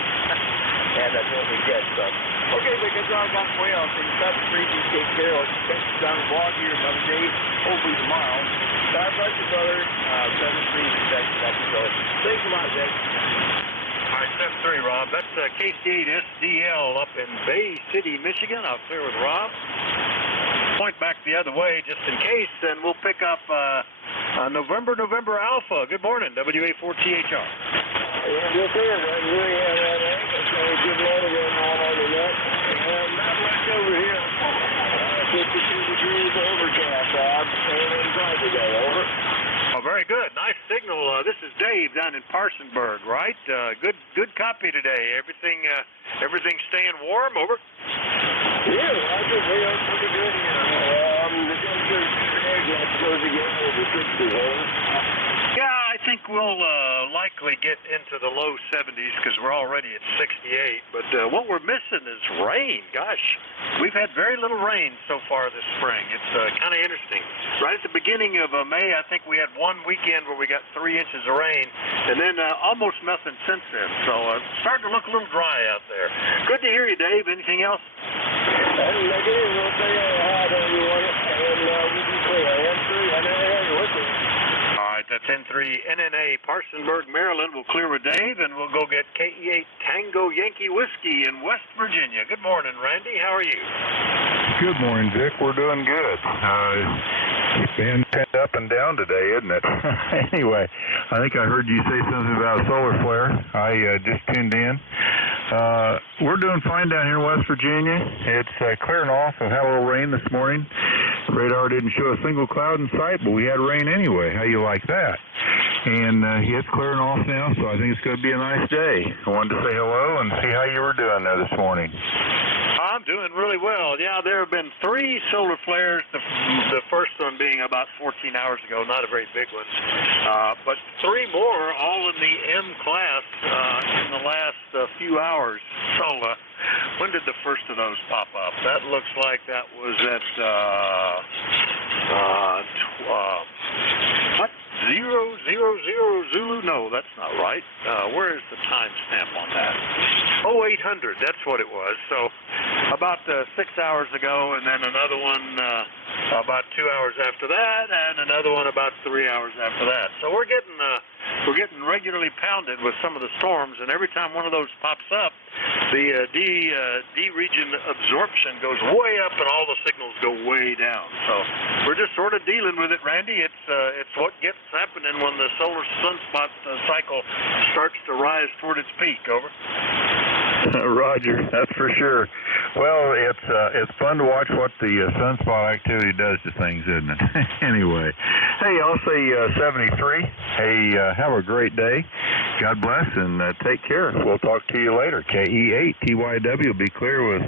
And that's what we did. So, okay, Vic, that's all I got for you. I'll say stop the crazy, take care. I'll catch you down the blog here another day, hopefully tomorrow. God bless you, brother. 7-3, that's so. Thanks a lot, Vic. All right, 7-3, Rob. That's KC8SDL up in Bay City, Michigan. I'll clear with Rob. Point back the other way just in case, and we'll pick up November Alpha. Good morning, WA4THR. Yes, sir. We have a good morning going on the net. Not much over here. 52 degrees overcast, Rob. And dry today. Over. Oh, very good. Nice signal. This is Dave down in Parsonsburg, right? Good copy today. Everything staying warm. Over. Yeah, I think we are pretty good here. The temperature's supposed to get over 60. Over. Yeah, I think we'll likely get into the low 70s because we're already at 68. But what we're missing is rain. Gosh, we've had very little rain so far this spring. It's kind of interesting. Right at the beginning of May, I think we had one weekend where we got 3 inches of rain, and then almost nothing since then. So it's starting to look a little dry out there. Good to hear you, Dave. Anything else? Negative. We'll say hi to everyone, and we'll be clear. I never had you with me. All right, that's N3 NNA, Parsonsburg, Maryland. We'll clear with Dave, and we'll go get KE8 Tango Yankee Whiskey in West Virginia. Good morning, Randy. How are you? Good morning, Vic. We're doing good. It's been up and down today, isn't it? Anyway, I think I heard you say something about a solar flare. I just tuned in. We're doing fine down here in West Virginia. It's clearing off. We've had a little rain this morning. Radar didn't show a single cloud in sight, but we had rain anyway. How you like that? And it's clearing off now, so I think it's going to be a nice day. I wanted to say hello and see how you were doing there this morning. I'm doing really well. Yeah, there have been 3 solar flares, the first one being about 14 hours ago, not a very big one. But 3 more, all in the M class in the last few hours. So when did the first of those pop up? That looks like that was at, what? 000 Zulu? No, that's not right. Where is the timestamp on that? 0800, that's what it was. So about 6 hours ago, and then another one about 2 hours after that, and another one about 3 hours after that. So we're getting regularly pounded with some of the storms, and every time one of those pops up, the D region absorption goes way up, and all the signals go way down. So we're just sort of dealing with it, Randy. It's what gets happening when the solar sunspot cycle starts to rise toward its peak. Over. Roger, that's for sure. Well, it's fun to watch what the sunspot activity does to things, isn't it? Anyway, hey, I'll say 73. Hey, have a great day. God bless, and take care. We'll talk to you later. KE8TYW, be clear with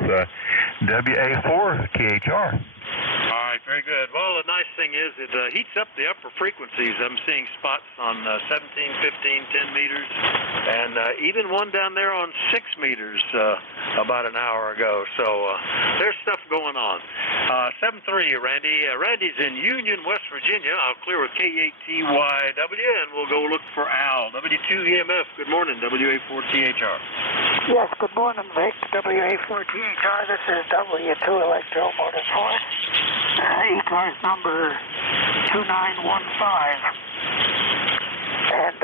WA4KHR. All right, very good. Well, the nice thing is it heats up the upper frequencies. I'm seeing spots on 17, 15, 10 meters, and even one down there on 6 meters about an hour ago. So there's stuff going on. 7-3, Randy. Randy's in Union, West Virginia. I'll clear with K8TYW, and we'll go look for Al. W2EMF, good morning. WA4THR. Yes, good morning, Vic. WA4THR. This is W2 Electro Motorsports. ECARS number 2915. And,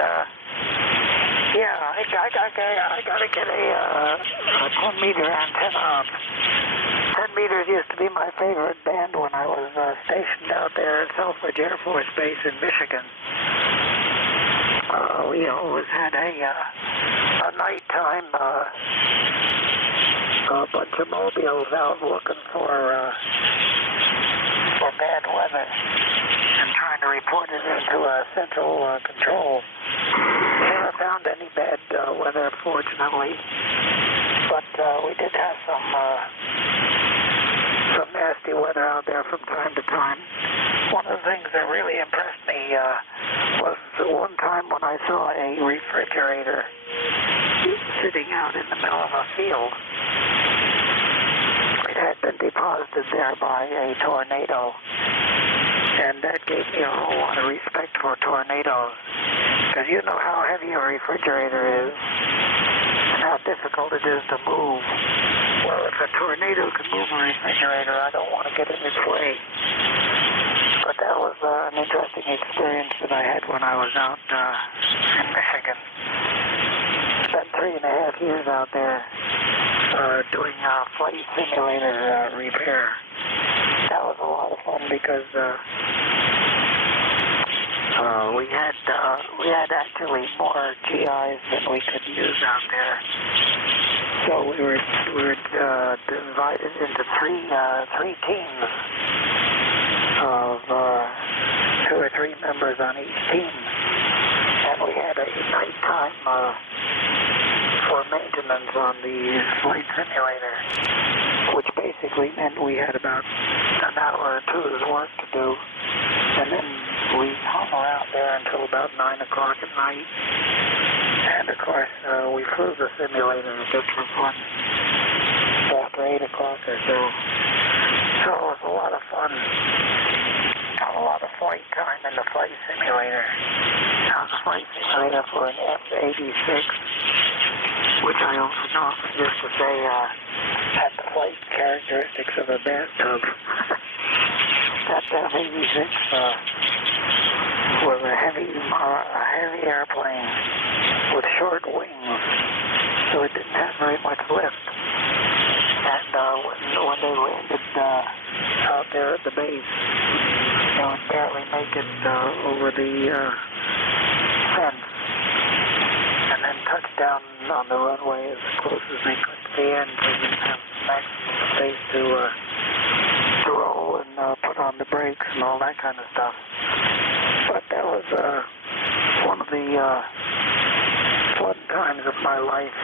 yeah, I gotta get a 10-meter antenna. 10 meters used to be my favorite band when I was stationed out there at Selfridge Air Force Base in Michigan. We always had a nighttime a bunch of mobiles out looking for bad weather and trying to report it into central control. Never found any bad weather, fortunately, but we did have some nasty weather out there from time to time. One of the things that really impressed me was one time when I saw a refrigerator sitting out in the middle of a field. It had been deposited there by a tornado, and that gave me a whole lot of respect for tornadoes, because you know how heavy a refrigerator is and how difficult it is to move. Well, if a tornado can move a refrigerator, I don't want to get in its way. But that was an interesting experience that I had when I was out in Michigan. Spent 3.5 years out there doing flight simulator repair. That was a lot of fun because we had actually more GIs than we could use out there. So we were divided into three teams of 2 or 3 members on each team, and we had a nighttime for maintenance on the flight simulator, which basically meant we had about an hour or 2's work to do, and then we hung around there until about 9 o'clock at night. And of course, we flew the simulator just for fun after 8 o'clock or so. So it was a lot of fun. Got a lot of flight time in the flight simulator. Now the flight simulator for an F-86, which I also know just to say had the flight characteristics of a bathtub. That F-86 was a heavy airplane with short wings, so it didn't have very much lift. And when they landed out there at the base, they would barely make it over the fence, and then touch down on the runway as close as they could to the end, so they didn't have maximum space to roll and put on the brakes and all that kind of stuff. But that was one of the fun times of my life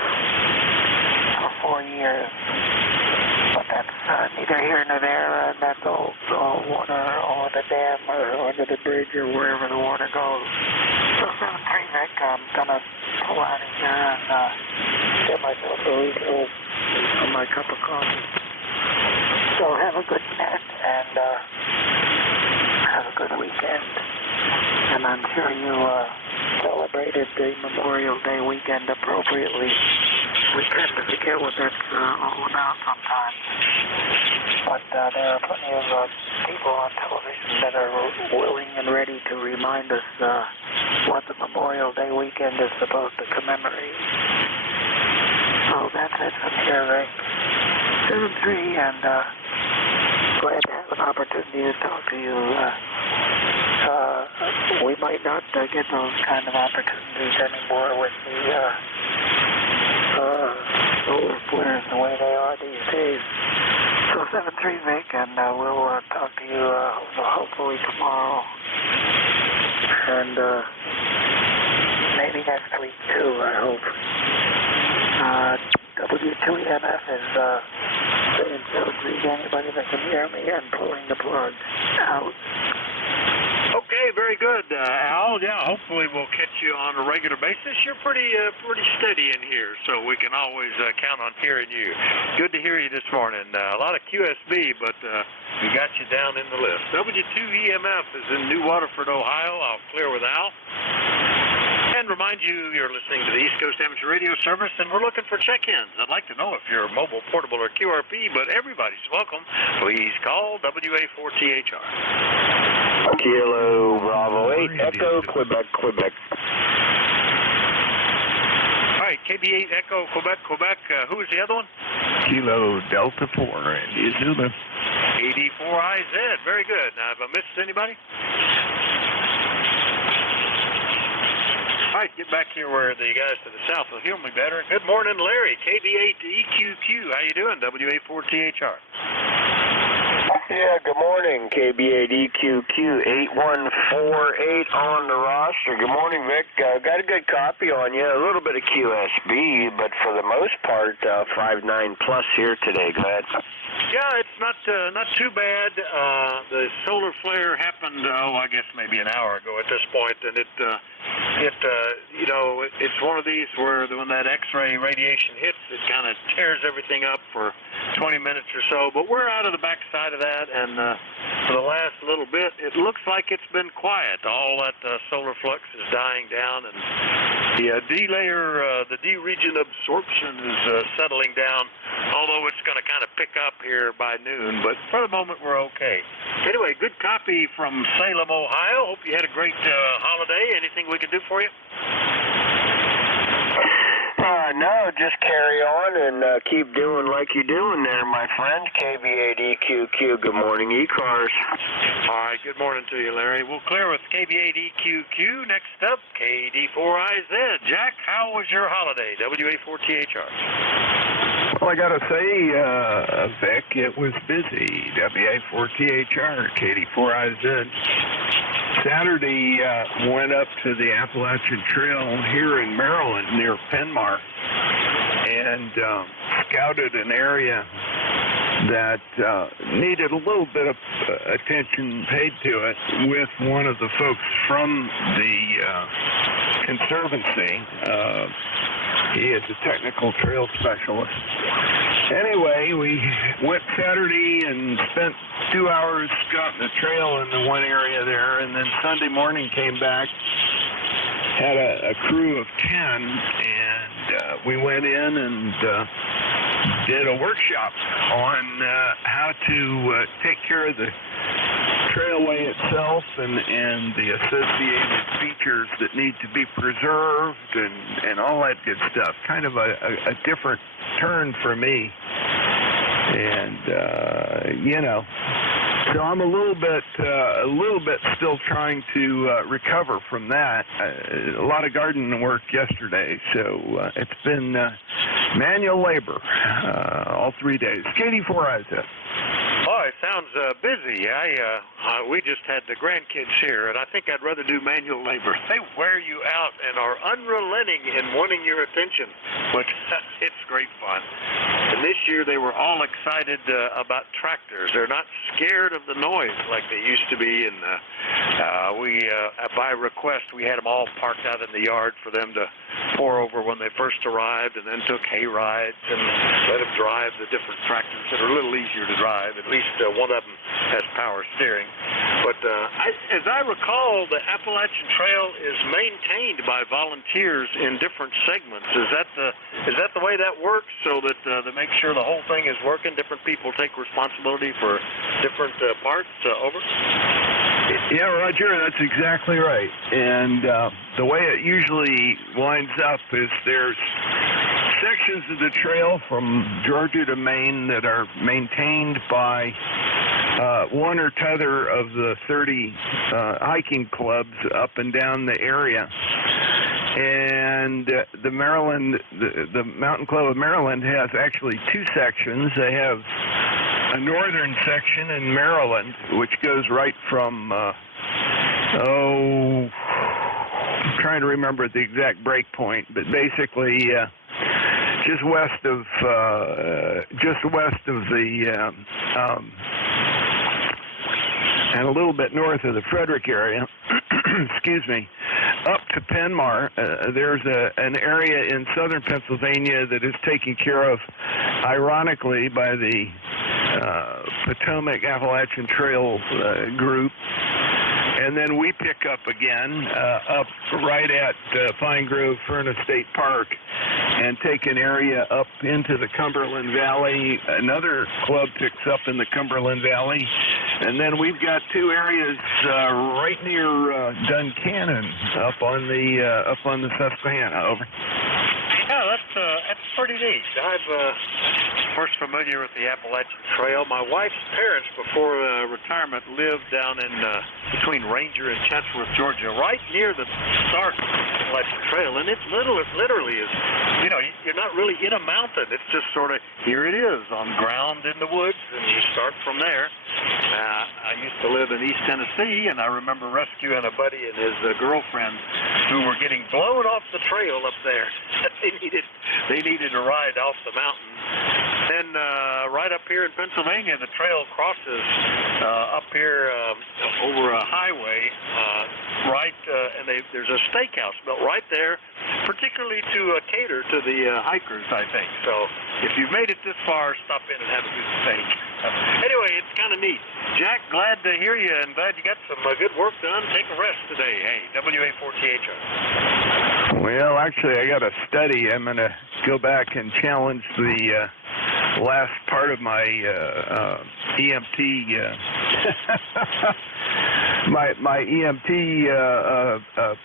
for 4 years. But that's neither here nor there, and that's all water over the dam or under the bridge or wherever the water goes. So 7-3 Vic, I'm going to pull out of here and get myself a refill on my cup of coffee. So have a good night and have a good weekend. And I'm sure you celebrated the Memorial Day weekend appropriately. We tend to forget what that's all about sometimes. But there are plenty of people on television that are willing and ready to remind us what the Memorial Day weekend is supposed to commemorate. So that's it from here, Rick. 7-3, and glad to have an opportunity to talk to you. We might not get those kind of opportunities anymore with the solar flares the way they are these days. So 7-3 Vic, and we'll talk to you hopefully tomorrow, and maybe next week too, I hope. W2EMF is saying so please anybody that can hear me and pulling the plug out. Okay, very good, Al. Yeah, hopefully we'll catch you on a regular basis. You're pretty steady in here, so we can always count on hearing you. Good to hear you this morning. A lot of QSB, but we got you down in the list. W2EMF is in New Waterford, Ohio. I'll clear with Al. And remind you, you're listening to the East Coast Amateur Radio Service, and we're looking for check-ins. I'd like to know if you're mobile, portable, or QRP, but everybody's welcome. Please call WA4THR. Kilo Bravo 8, Echo, Quebec, Quebec. All right, KB8, Echo, Quebec, Quebec. Who is the other one? Kilo Delta 4, India Zulu. 84IZ, very good. Now, have I missed anybody? All right, get back here where the guys to the south will hear me better. Good morning, Larry, KB8EQQ. How you doing, WA4THR? Yeah, good morning, KB8EQQ8148 on the roster. Good morning, Vic. Got a good copy on you. A little bit of QSB, but for the most part, 5.9 plus here today. Go ahead. Yeah, it's not too bad. The solar flare happened, I guess maybe an hour ago at this point, and it's one of these where when that X-ray radiation hits, it kind of tears everything up for 20 minutes or so. But we're out of the backside of that, and for the last little bit, it looks like it's been quiet. All that solar flux is dying down, and the the D region absorption is settling down, although it's going to kind of pick up here by noon. But for the moment, we're okay. Anyway, good copy from Salem, Ohio. Hope you had a great holiday. Anything we can do for you? No, just carry on and keep doing like you're doing there, my friend. KB8EQQ, good morning, ECARS. All right, good morning to you, Larry. We'll clear with KB8EQQ. Next up, KD4IZ. Jack, how was your holiday? WA4THR. Well, I got to say, Vic, it was busy. WA4THR, KD4IZ. Saturday, went up to the Appalachian Trail here in Maryland near Penmar and scouted an area that needed a little bit of attention paid to it with one of the folks from the Conservancy. He is a technical trail specialist. Anyway, we went Saturday and spent 2 hours scouting the trail in the one area there, and then Sunday morning came back, had a crew of 10, and we went in and did a workshop on how to take care of the trailway itself and the associated features that need to be preserved and all that good stuff. Kind of a different turn for me. And, so I'm a little bit still trying to recover from that. A lot of garden work yesterday, so it's been manual labor all 3 days. KD4IZ. Oh, it sounds busy. We just had the grandkids here, and I think I'd rather do manual labor. They wear you out and are unrelenting in wanting your attention, but it's great fun. And this year they were all excited about tractors. They're not scared of the noise like they used to be, and by request, we had them all parked out in the yard for them to pour over when they first arrived, and then took hay rides and let them drive the different tractors that are a little easier to drive. At least one of them has power steering. But as I recall, the Appalachian Trail is maintained by volunteers in different segments. Is that the way that works, so that to make sure the whole thing is working, different people take responsibility for different parts? Over. Yeah, Roger, that's exactly right. And the way it usually winds up is there's sections of the trail from Georgia to Maine that are maintained by one or t'other of the 30 hiking clubs up and down the area. And the Mountain Club of Maryland has actually two sections. They have a northern section in Maryland, which goes right from, I'm trying to remember the exact break point, but basically just west of the, and a little bit north of the Frederick area, excuse me, up to Penmar. There's an area in southern Pennsylvania that is taken care of, ironically, by the Potomac Appalachian Trail group. And then we pick up again up right at Pine Grove Furnace State Park and take an area up into the Cumberland Valley. Another club picks up in the Cumberland Valley. And then we've got two areas right near Duncannon up on the Susquehanna. Over. Yeah, that's pretty neat. I'm first familiar with the Appalachian Trail. My wife's parents, before retirement, lived down in between Ranger and Chatsworth, Georgia, right near the start of the Appalachian Trail. And it literally is, you're not really in a mountain. It's just sort of, here it is on ground in the woods, and you start from there. I used to live in East Tennessee, and I remember rescuing a buddy and his girlfriend who were getting blown off the trail up there. They needed a ride off the mountain. Then right up here in Pennsylvania, the trail crosses up here over a highway, and there's a steakhouse built right there, particularly to cater to the hikers, I think. So if you've made it this far, stop in and have a good steak. Anyway, it's kind of neat. Jack, glad to hear you, and glad you got some good work done. Take a rest today. Hey, WA4THR. Well, actually, I got a study. I'm going to go back and challenge the last part of my EMT my EMT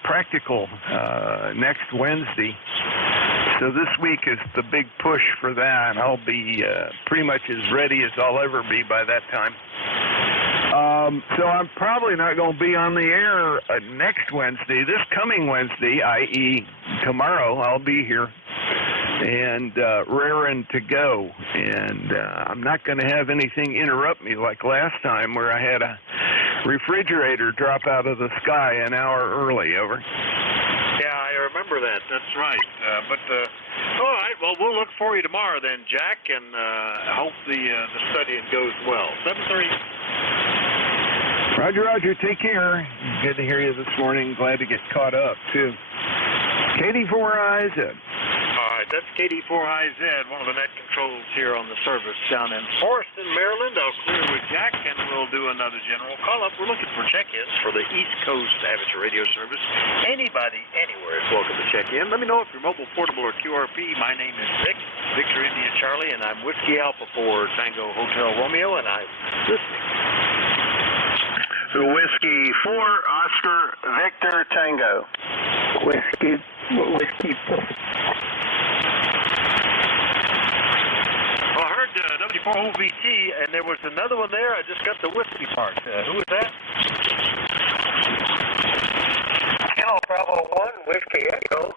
practical next Wednesday. So this week is the big push for that. I'll be pretty much as ready as I'll ever be by that time. So I'm probably not going to be on the air next Wednesday. This coming Wednesday, i.e. tomorrow, I'll be here and raring to go. And I'm not going to have anything interrupt me like last time where I had a refrigerator drop out of the sky an hour early. Over. Yeah, I remember that. That's right. All right. Well, we'll look for you tomorrow then, Jack, and hope the studying goes well. 7:30. Roger. Take care. Good to hear you this morning. Glad to get caught up, too. KD4IZ. All right, that's KD4IZ, one of the net controls here on the service down in Forreston, Maryland. I'll clear with Jack, and we'll do another general call-up. We're looking for check-ins for the East Coast Amateur Radio Service. Anybody, anywhere is welcome to check in. Let me know if you're mobile, portable, or QRP. My name is Vic, Victor India Charlie, and I'm Whiskey Alpha for Tango Hotel Romeo, and I'm listening. Whiskey 4, Oscar, Victor, Tango. Whiskey. Well, I heard W4OVT, and there was another one there. I just got the whiskey part. Who was that? Bravo 1, Whiskey Echo.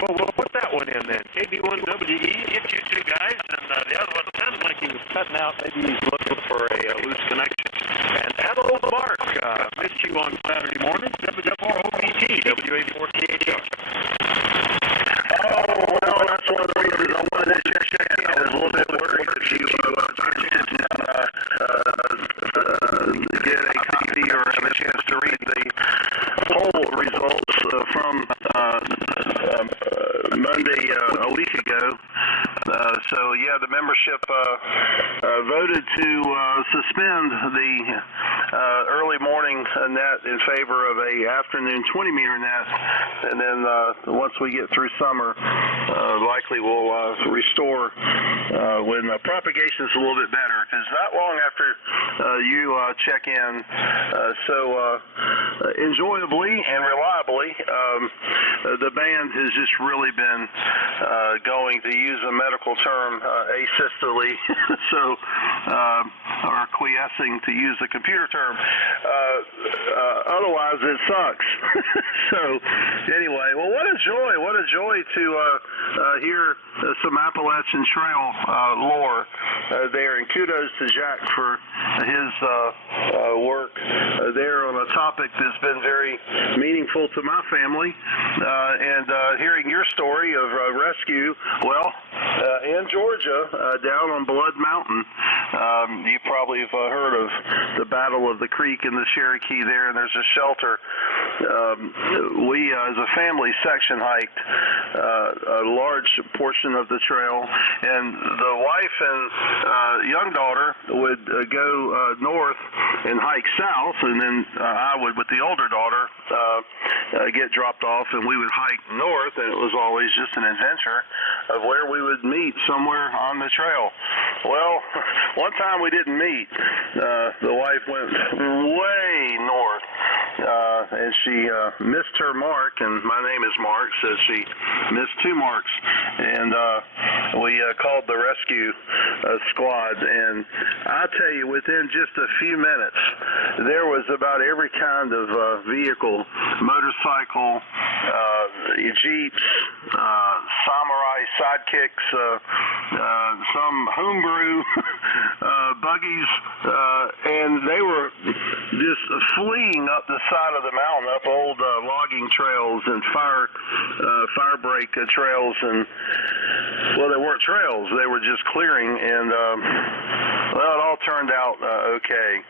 Well, we'll put that one in then. KB1WE, hit you two guys, and the other one sounded like he was cutting out. Maybe he's looking for a loose connection. And hello, Mark. Missed you on Saturday morning. W4OVT, WA4THR. Oh, well, that's one of the reasons I wanted to check Monday a week ago. So yeah, the membership voted to suspend the early morning net in favor of a afternoon 20-meter net, and then once we get through summer, likely we'll restore when propagation is a little bit better. Because not long after you check in, so enjoyably and reliably, the band has just really been going, to use a medical term, asystole, so or quiescing, to use a computer term. Otherwise, it sucks. So anyway, well, what a joy to hear some Appalachian Trail lore there, and kudos to Jack for his work there on a topic that's been very meaningful to my family, and hearing your story of rescue, well, in Georgia, down on Blood Mountain. You probably have heard of the Battle of the Creek in the Cherokee there, and there's a shelter. We, as a family, section hiked a large portion of the trail, and the wife and young daughter would go north and hike south, and then I would, with the older daughter, get dropped off, and we would hike north, and it was always just an adventure of where we would meet somewhere on the trail. Well, one time we didn't meet. The wife went way north, and she missed her mark, and my name is Mark, so she missed 2 marks, and we called the rescue squad, and I tell you, within just a few minutes, there was about every kind of vehicle, motorcycle, Jeeps, samurai sidekicks, some homebrew buggies, and they were just fleeing up the side of the mountain, up old logging trails and fire break trails, and well, they weren't trails, they were just clearing, and well, it all turned out okay.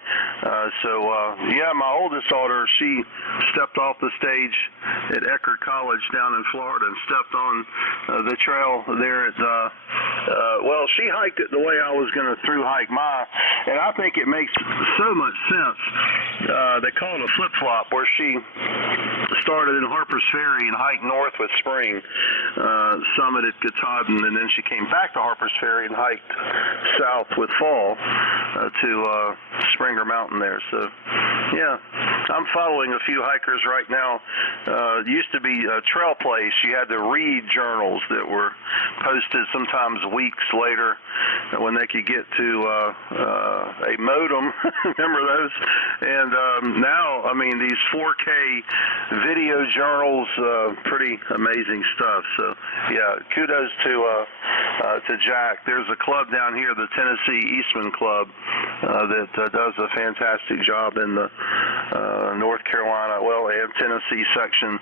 Yeah, my oldest daughter, she stepped off the stage at Eckerd College down in Florida and stepped on the trail there at well, she hiked it the way I was going to through hike mine, and I think it makes so much sense. They call it a flip-flop, where she started in Harper's Ferry and hiked north with Spring, summited Katahdin, and then she came back to Harper's Ferry and hiked south with Fall to Springer Mountain there. So, yeah, I'm following a few hikers right now. It used to be a trail place. You had to read journals that were posted sometimes weeks later when they could get to a modem. Remember those? And now, I mean, these 4K video journals, pretty amazing stuff. So, yeah, kudos to Jack. There's a club down here, the Tennessee Eastman Club, that does a fantastic job in the North Carolina, well, and Tennessee section,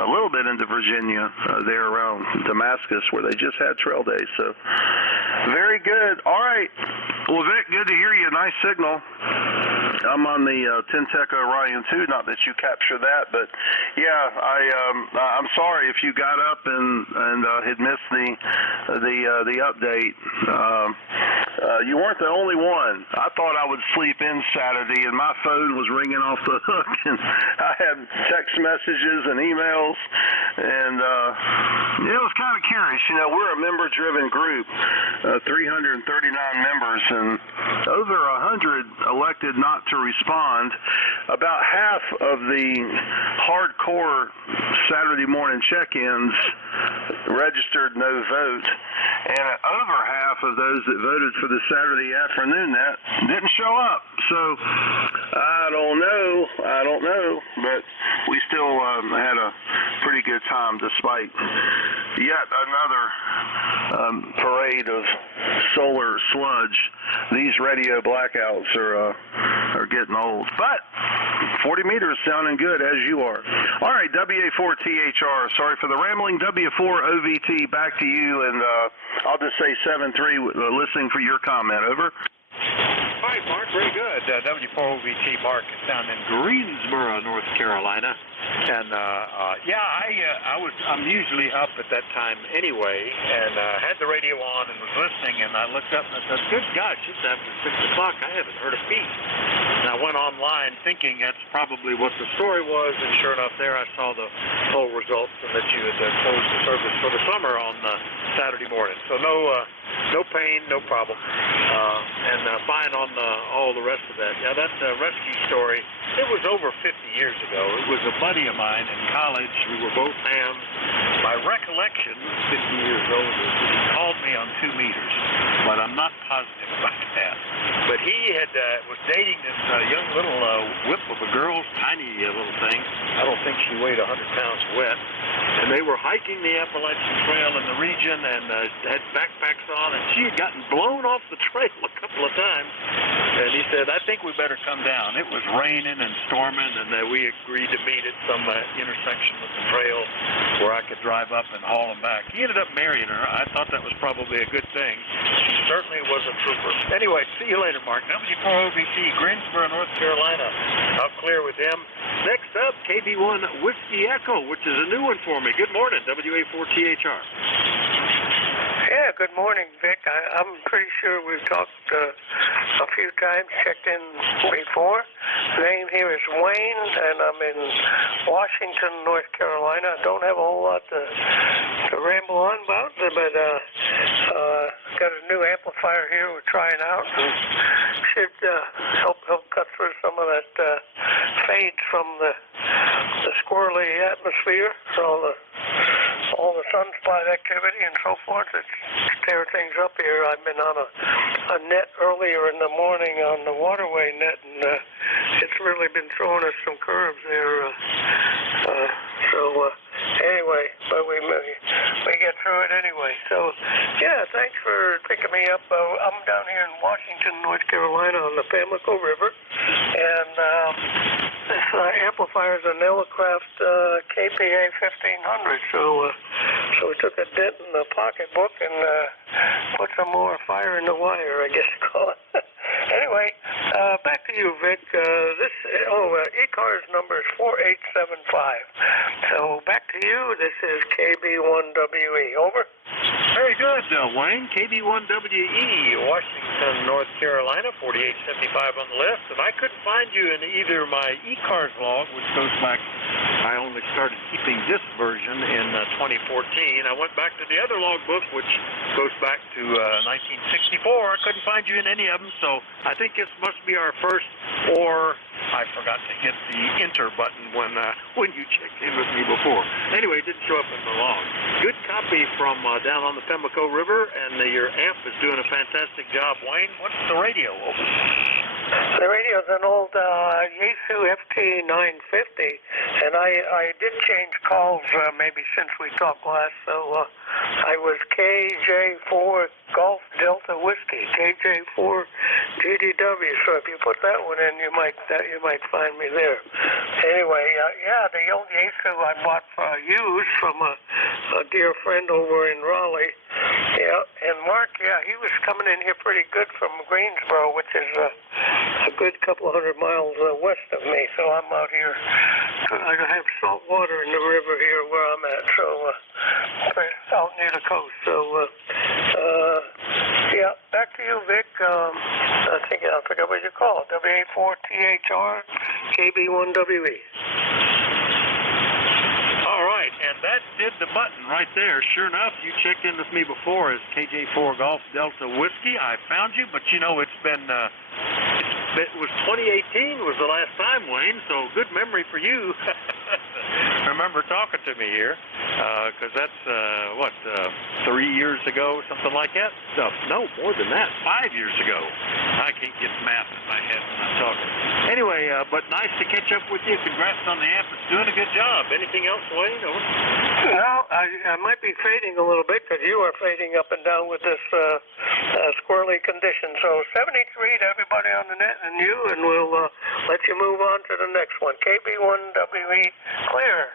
a little bit into Virginia, there around Damascus, where they just had trail days. So, very good. All right. Well, Vic, good to hear you. Nice signal. I'm on the Tentec Orion 2, not that you capture that, but yeah, I'm sorry if you got up and had missed the update. You weren't the only one. I thought I would sleep in Saturday, and my phone was ringing off the hook, and I had text messages and emails, and it was kind of curious. You know, we're a member-driven group, 339 members, and over 100 elected not to respond. About half of the hardcore Saturday morning check-ins registered no vote, and over half of those that voted for the Saturday afternoon net didn't show up. So I don't know, but we still had a pretty good time despite yet another parade of solar sludge. These radio blackouts are getting old, but 40 meters sounding good, as you are. All right, WA4THR, sorry for the rambling. W4OVT, back to you, and I'll just say 7-3, listening for your comment. Over. right, Mark, very good. W4OVT Mark is down in Greensboro, North Carolina. And I'm usually up at that time anyway, and had the radio on and was listening, and I looked up and I said, good gosh, it's after 6 o'clock. I haven't heard a beat. And I went online thinking that's probably what the story was, and sure enough, there I saw the poll results and that you had closed the service for the summer on Saturday morning. So no pain, no problem, and fine on all the rest of that. Yeah, that rescue story, it was over 50 years ago. It was a buddy of mine in college. We were both hams. My recollection, 50 years older, he called me on 2 meters, but I'm not positive about that. But he was dating this young little whip of a girl, tiny little thing. I don't think she weighed 100 pounds wet. And they were hiking the Appalachian Trail in the region and had backpacks on, and she had gotten blown off the trail a couple of times. And he said, I think we better come down. It was raining and storming, and we agreed to meet at some intersection with the trail where I could drive up and haul him back. He ended up marrying her. I thought that was probably a good thing. She certainly was a trooper. Anyway, see you later, Mark. W4OVT, Greensboro, North Carolina. Out clear with him. Next up, KB1 Whiskey Echo, which is a new one for me. Good morning, WA4THR. Yeah, good morning, Vic. I'm pretty sure we've talked a few times, checked in before. The name here is Wayne, and I'm in Washington, North Carolina. I don't have a whole lot to ramble on about, but got a new amplifier here we're trying out, and should help cut through some of that fades from the squirrely atmosphere, all the sunspot activity and so forth. It's tear things up here. I've been on a net earlier in the morning on the waterway net, and it's really been throwing us some curves there. Anyway, but we get through it anyway. So, yeah, thanks for picking me up. I'm down here in Washington, North Carolina on the Pamlico River, and this amplifier is an Elecraft KPA 1500. So we took a dent in the pocketbook and put some more fire in the wire, I guess you call it. Anyway, back to you, Vic. ECARS number is 4875. So back to you. This is KB1WE. Over. Very good, Wayne. KB1WE, Washington, North Carolina, 4875 on the list. And I couldn't find you in either my ECARS log, which goes back, I only started keeping this version in 2014. I went back to the other logbook, which goes back to 1964. I couldn't find you in any of them, so I think this must be our first, or I forgot to hit the enter button when you checked in with me before. Anyway, it didn't show up in the log. Good copy from down on the Pamlico River, and your amp is doing a fantastic job. Wayne, what's the radio? Over. The radio's an old Yaesu FT950, and I did change calls maybe since we talked last, so I was KJ4 Golf Delta Whiskey, KJ4 GDW, so if you put that one in, you might find me there. Anyway, the old Yaesu I bought used from a dear friend over in Raleigh. Yeah, and Mark, he was coming in here pretty good from Greensboro, which is a good couple of 100 miles west of me. So I'm out here. I have salt water in the river here where I'm at, so out near the coast. So back to you, Vic. I forgot what you call it. WA4THR, KB1WE. All right, and that did the button right there. Sure enough, you checked in with me before as KJ4 Golf Delta Whiskey. I found you, but it's been, it was 2018 was the last time, Wayne, so good memory for you. Remember talking to me here, because that's, 3 years ago, something like that? No, more than that, 5 years ago. I can't get math in my head when I'm talking. Anyway, but nice to catch up with you. Congrats on the amp. It's doing a good job. Anything else, Wayne? No, I might be fading a little bit because you are fading up and down with this squirrely condition. So 73 to everybody on the net and you, and we'll let you move on to the next one. KB1WE, clear.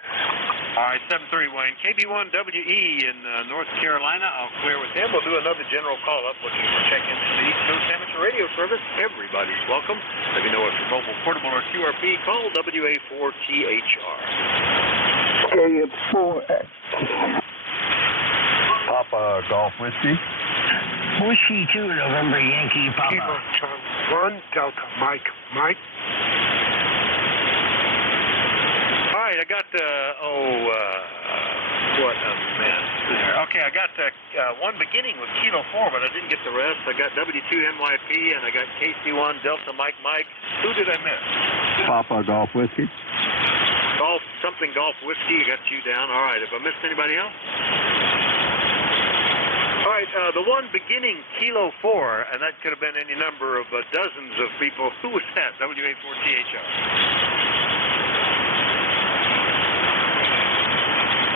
All right, 73 Wayne. KB1WE in North Carolina. I'll clear with him. We'll do another general call-up looking for check-ins to the East Coast Amateur Radio Service. Everybody's welcome. Let me know if you're mobile, portable, or QRP. Call WA4THR. K4X. Papa Golf Whiskey. Whiskey 2, November Yankee Papa. Kilo Charlie 1, Delta Mike. All right, I got, what a mess there. Okay, I got one beginning with Kilo 4, but I didn't get the rest. I got W2NYP, and I got KC1 Delta Mike. Who did I miss? Papa Golf Whiskey. Golf Whiskey, got you down. All right, have I missed anybody else? All right, the one beginning Kilo 4, and that could have been any number of dozens of people. Who was that? WA4THR.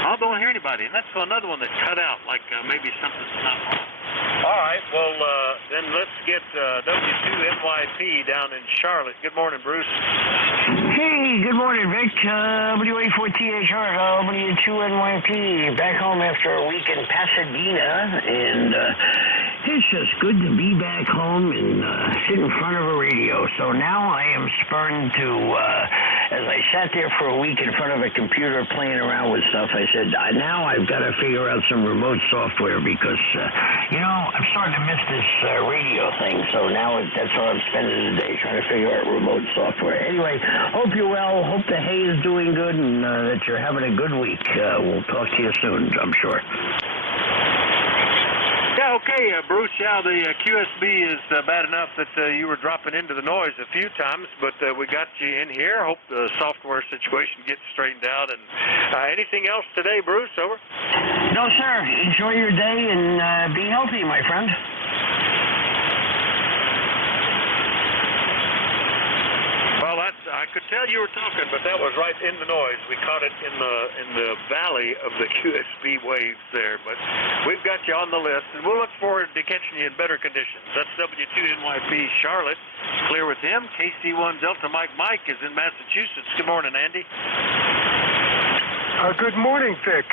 I don't hear anybody, and that's another one that cut out, like maybe something's not wrong. All right, well, then let's get W2NYP down in Charlotte. Good morning, Bruce. Hey, good morning, Vic. WA4THR, W2NYP. Back home after a week in Pasadena, and it's just good to be back home and sit in front of a radio. So now I am spurring to, as I sat there for a week in front of a computer playing around with stuff, I said, now I've got to figure out some remote software because, I'm starting to miss this radio thing. So now that's what I'm spending the day, trying to figure out remote software. Anyway, hope you're well. Hope the hay is doing good and that you're having a good week. We'll talk to you soon, I'm sure. Yeah, okay, Bruce. Yeah, the QSB is bad enough that you were dropping into the noise a few times, but we got you in here. Hope the software situation gets straightened out. And anything else today, Bruce? Over? No, sir. Enjoy your day and be healthy, my friend. Well, I could tell you were talking, but that was right in the noise. We caught it in the valley of the QSB waves there. But we've got you on the list, and we'll look forward to catching you in better conditions. That's W2NYP Charlotte. Clear with him. KC1 Delta Mike is in Massachusetts. Good morning, Andy. Good morning, Vic.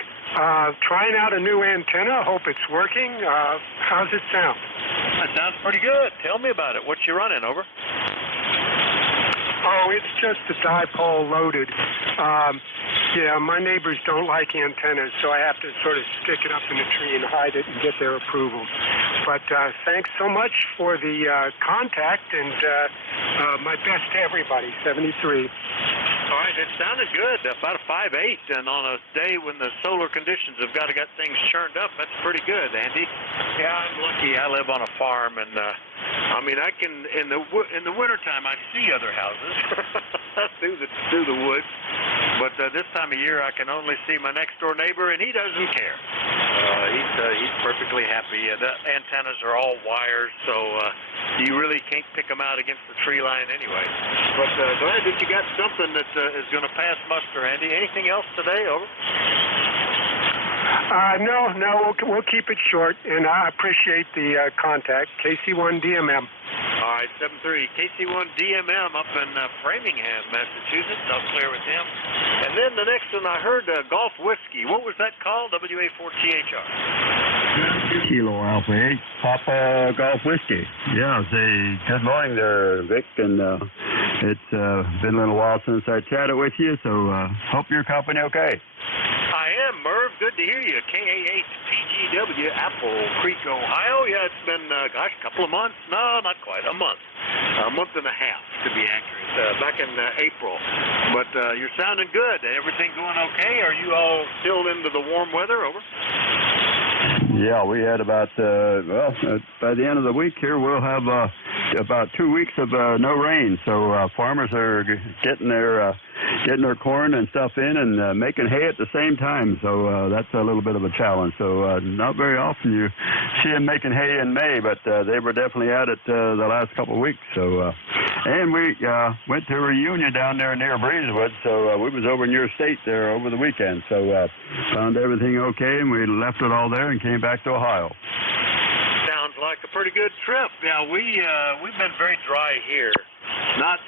Trying out a new antenna. Hope it's working. How's it sound? That sounds pretty good. Tell me about it. What you running, over? Oh, it's just a dipole loaded. My neighbors don't like antennas, so I have to sort of stick it up in a tree and hide it and get their approval. But thanks so much for the contact, and my best to everybody, 73. All right, it sounded good, about a 5.8, and on a day when the solar conditions have got things churned up, that's pretty good, Andy. Yeah, I'm lucky. I live on a farm, and I can in the wintertime I see other houses through the woods, but this time of year I can only see my next door neighbor, and he doesn't care. He's perfectly happy. The antennas are all wires, so you really can't pick them out against the tree line anyway. But glad that you got something that is going to pass muster, Andy. Anything else today? Over. No, we'll keep it short, and I appreciate the contact. KC1 DMM. All right, 73. KC1 DMM up in Framingham, Massachusetts. I'll clear with him. And then the next one I heard, Golf Whiskey. What was that called? WA4THR. Kilo Alpha 8, Papa Golf Whiskey. Yeah, good morning there, Vic, and it's been a little while since I chatted with you, so hope you're company okay. I am, Merv. Good to hear you. KA8PGW, Apple Creek, Ohio. Yeah, it's been, a couple of months. No, not quite. A month. A month and a half, to be accurate. Back in April. But you're sounding good. Everything going okay? Are you all still into the warm weather? Over. Yeah, we had about, by the end of the week here, we'll have about 2 weeks of no rain. So farmers are getting their getting our corn and stuff in and making hay at the same time. So that's a little bit of a challenge. So not very often you see them making hay in May, but they were definitely at it the last couple of weeks. So and we went to a reunion down there near Breezewood. So we was over in your state there over the weekend. So found everything okay, and we left it all there and came back to Ohio. Sounds like a pretty good trip. Yeah, we've been very dry here. Not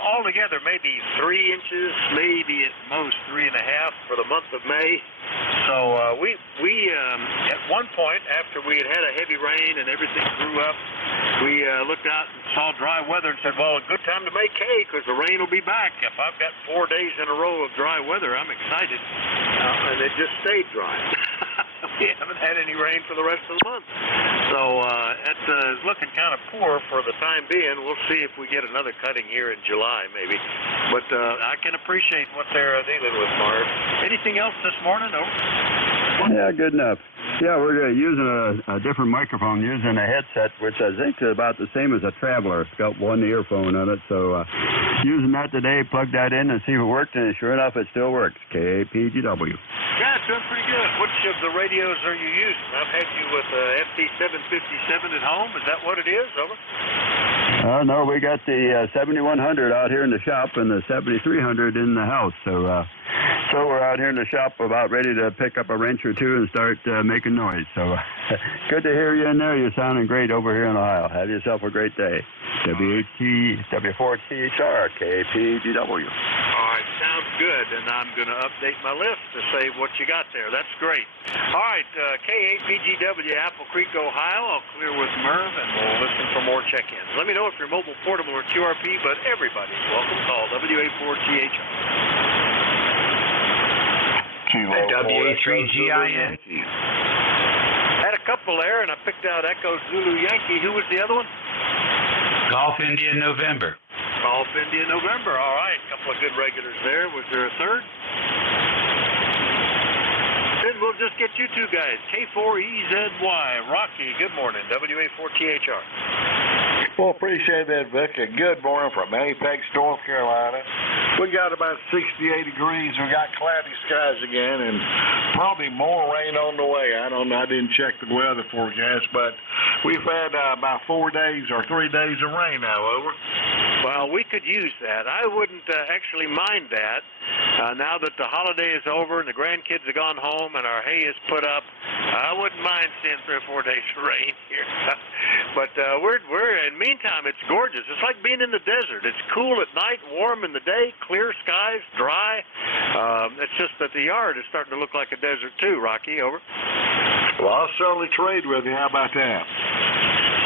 altogether, maybe 3 inches, maybe at most 3.5 for the month of May. So we at one point, after we had had a heavy rain and everything grew up, we looked out and saw dry weather and said, well, a good time to make hay because the rain will be back. If I've got 4 days in a row of dry weather, I'm excited. And it just stayed dry. We haven't had any rain for the rest of the month. So it's looking kind of poor for the time being. We'll see if we get another cutting here in July, maybe. But I can appreciate what they're dealing with, Marv. Anything else this morning? Over? Yeah, good enough. Yeah, we're using a different microphone, using a headset, which I think is about the same as a Traveler. It's got one earphone on it, so using that today, plugged that in and see if it worked, and sure enough, it still works. KPGW. Yeah, it's doing pretty good. Which of the radios are you using? I've had you with FT757 at home. Is that what it is? Over? No, we got the 7100 out here in the shop and the 7300 in the house. So we're out here in the shop about ready to pick up a wrench or two and start making noise. So good to hear you in there. You're sounding great over here in Ohio. Have yourself a great day. W4THR, KPGW. All right, sounds good. And I'm going to update my list to say what you got there. That's great. All right, K8PGW, Apple Creek, Ohio. I'll clear with Merv, and we'll listen for more check-ins. Let me know if you're mobile, portable, or QRP, but everybody's welcome. Call WA4THR. WA3GIN. Had a couple there, and I picked out Echo Zulu Yankee. Who was the other one? Golf India November. Golf India November. All right, a couple of good regulars there. Was there a third? Then we'll just get you two guys. K4EZY. Rocky, good morning. WA4THR. Well, appreciate that, Vic. A good morning from Apex, North Carolina. We got about 68 degrees. We got cloudy skies again, and probably more rain on the way. I don't know. I didn't check the weather forecast, but we've had about 4 days or 3 days of rain now. Over. Well, we could use that. I wouldn't actually mind that. Now that the holiday is over and the grandkids have gone home and our hay is put up, I wouldn't mind seeing 3 or 4 days of rain here. But in the meantime, it's gorgeous. It's like being in the desert. It's cool at night, warm in the day, clear skies, dry. It's just that the yard is starting to look like a desert too, Rocky. Over. Well, I'll certainly trade with you. How about that?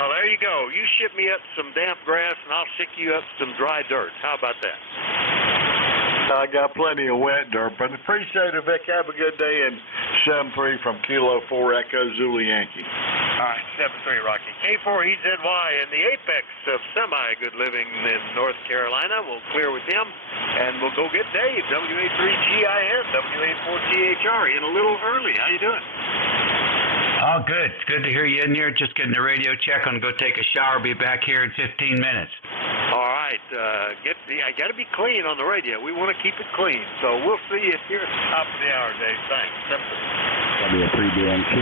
Well, there you go. You ship me up some damp grass, and I'll ship you up some dry dirt. How about that? I got plenty of wet dirt, but appreciate it, Vic. Have a good day, and 7-3 from Kilo 4 Echo Zulu Yankee. All right, 7-3, Rocky. K4EZY in the apex of semi-good living in North Carolina. We'll clear with him, and we'll go get Dave, WA3GIN, WA4THR, in a little early. How you doing? Oh, good. It's good to hear you in here. Just getting the radio check. I'm going to go take a shower. Be back here in 15 minutes. All right. I got to be clean on the radio. We want to keep it clean. So we'll see you here at the top of the hour, Dave. Thanks. W3DNQ.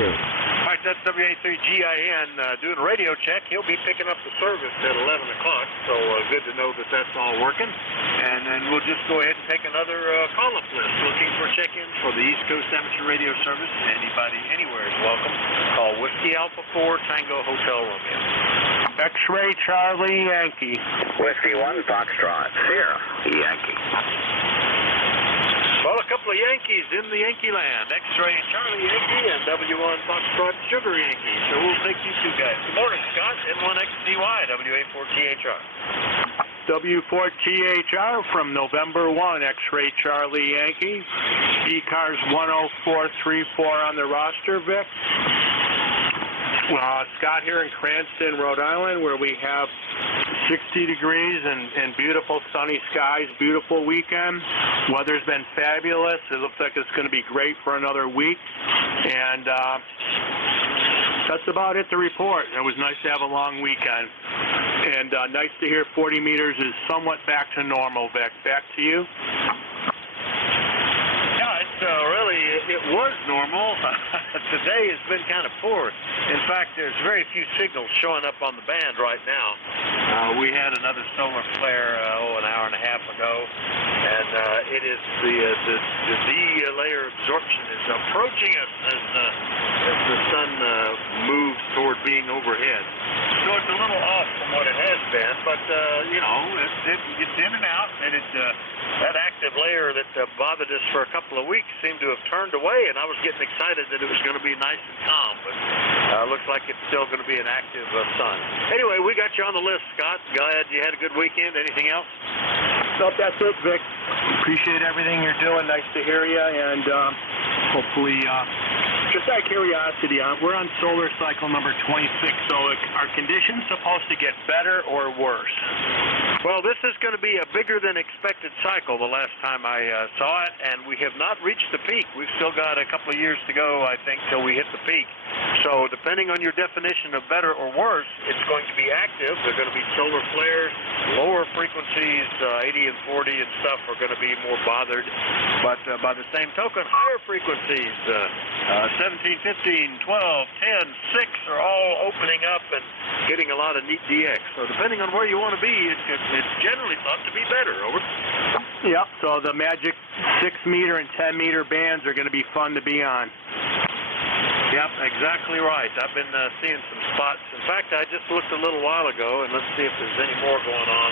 All right, that's WA3GIN doing a radio check. He'll be picking up the service at 11 o'clock, so good to know that that's all working. And then we'll just go ahead and take another call-up list looking for check-ins for the East Coast Amateur Radio Service. Anybody anywhere is welcome. Call Whiskey Alpha 4 Tango Hotel Romeo. X-Ray Charlie Yankee. Whiskey 1 Foxtrot Sierra Yankee. Well, a couple of Yankees in the Yankee land. X-Ray Charlie Yankee and W1 Foxtrot Sugar Yankee. So we'll take you two guys. Good morning, Scott. N1XCY, WA4THR. W4THR from November 1, X-Ray Charlie Yankee. ECARS 10434 on the roster, Vic. Scott here in Cranston, Rhode Island, where we have 60 degrees and beautiful sunny skies, beautiful weekend. Weather's been fabulous. It looks like it's going to be great for another week. And that's about it to report. It was nice to have a long weekend. And nice to hear 40 meters is somewhat back to normal, Vic. Back to you. it was normal. Today has been kind of poor. In fact, there's very few signals showing up on the band right now. We had another solar flare, an hour and a half ago, and it is the D layer absorption is approaching us as the sun moves toward being overhead. So it's a little off from what it has been, but it's in and out, and that active layer that bothered us for a couple of weeks seemed to have turned away, and I was getting excited that it was going to be nice and calm, but looks like it's still going to be an active sun. Anyway, we got you on the list, Scott. Glad you had a good weekend. Anything else? Nope, that's it, Vic. Appreciate everything you're doing. Nice to hear you, and hopefully, just out of curiosity, we're on solar cycle number 26, so are conditions supposed to get better or worse? Well, this is going to be a bigger than expected cycle the last time I saw it, and we have not reached the peak. We've still got a couple of years to go, I think, till we hit the peak. So depending on your definition of better or worse, it's going to be active. There are going to be solar flares, lower frequencies, 80 and 40 and stuff are going to be more bothered. But by the same token, higher frequencies, 17, 15, 12, 10, 6 are all opening up and getting a lot of neat DX. So depending on where you want to be, it's generally thought to be better. Over. Yep, so the magic 6-meter and 10-meter bands are going to be fun to be on. Yep, exactly right. I've been seeing some spots. In fact, I just looked a little while ago, and let's see if there's any more going on,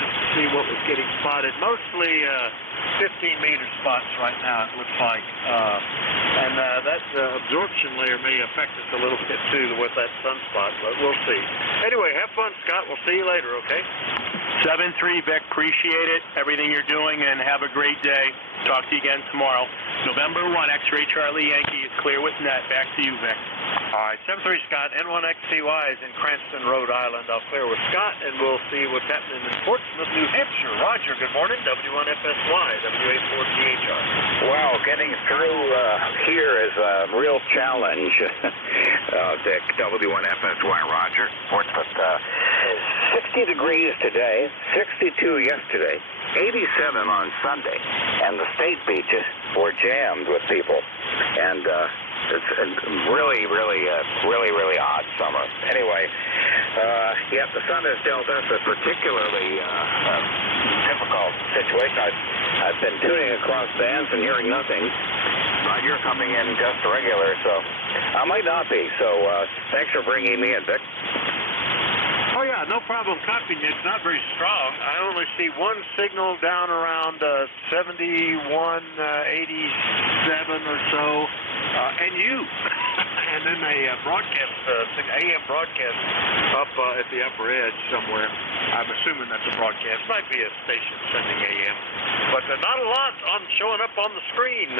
just to see what was getting spotted. Mostly 15-meter spots right now, it looks like. And that absorption layer may affect us a little bit, too, with that sunspot, but we'll see. Anyway, have fun, Scott. We'll see you later, okay? 7-3, Vic. Appreciate it, everything you're doing, and have a great day. Talk to you again tomorrow. November 1, X-Ray Charlie Yankee is clear with net. Back to you, Vic. All right, 7-3, Scott. N1XCY is in Cranston, Rhode Island. I'll clear with Scott, and we'll see what's happening in Portsmouth, New Hampshire. Roger, good morning. W1FSY, W84THR. Well, getting through here is a real challenge, Dick. W1FSY, Roger. Portsmouth, 60 degrees today, 62 yesterday, 87 on Sunday, and the state beaches were jammed with people. And it's a really odd summer. Anyway, the sun has dealt us a particularly difficult situation. I've been tuning across bands and hearing nothing. But you're coming in just regular, so I might not be. So thanks for bringing me in, Vic. Oh, yeah, no problem copying it. It's not very strong. I only see one signal down around 71, 87 or so, and you. And then a broadcast, AM broadcast up at the upper edge somewhere. I'm assuming that's a broadcast. Might be a station sending AM. But not a lot showing up on the screen.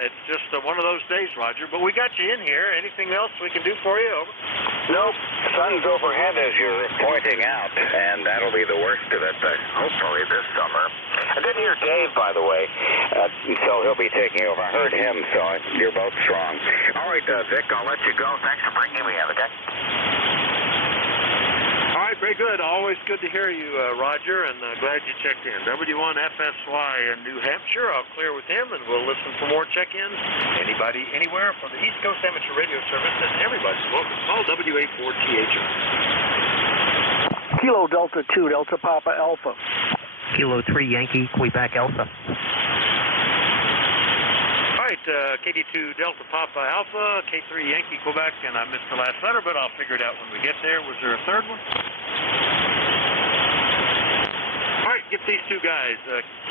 It's just one of those days, Roger. But we got you in here. Anything else we can do for you? Over. Nope. Sun's overhead as you're pointing out, and that'll be the worst of it, hopefully this summer. I didn't hear Dave, by the way, so he'll be taking over. I heard him, so you're both strong. All right, Vic, I'll let you go. Thanks for bringing me in, okay? All right, very good. Always good to hear you, Roger, and glad you checked in. W1FSY in New Hampshire. I'll clear with him, and we'll listen for more check-ins. Anybody, anywhere from the East Coast Amateur Radio Service, and everybody's welcome. Call W84THR. Kilo Delta 2, Delta Papa Alpha. Kilo 3, Yankee, Quebec Alpha. All right, KD2 Delta Papa Alpha, K3 Yankee Quebec, and I missed the last letter, but I'll figure it out when we get there. Was there a third one? All right, get these two guys.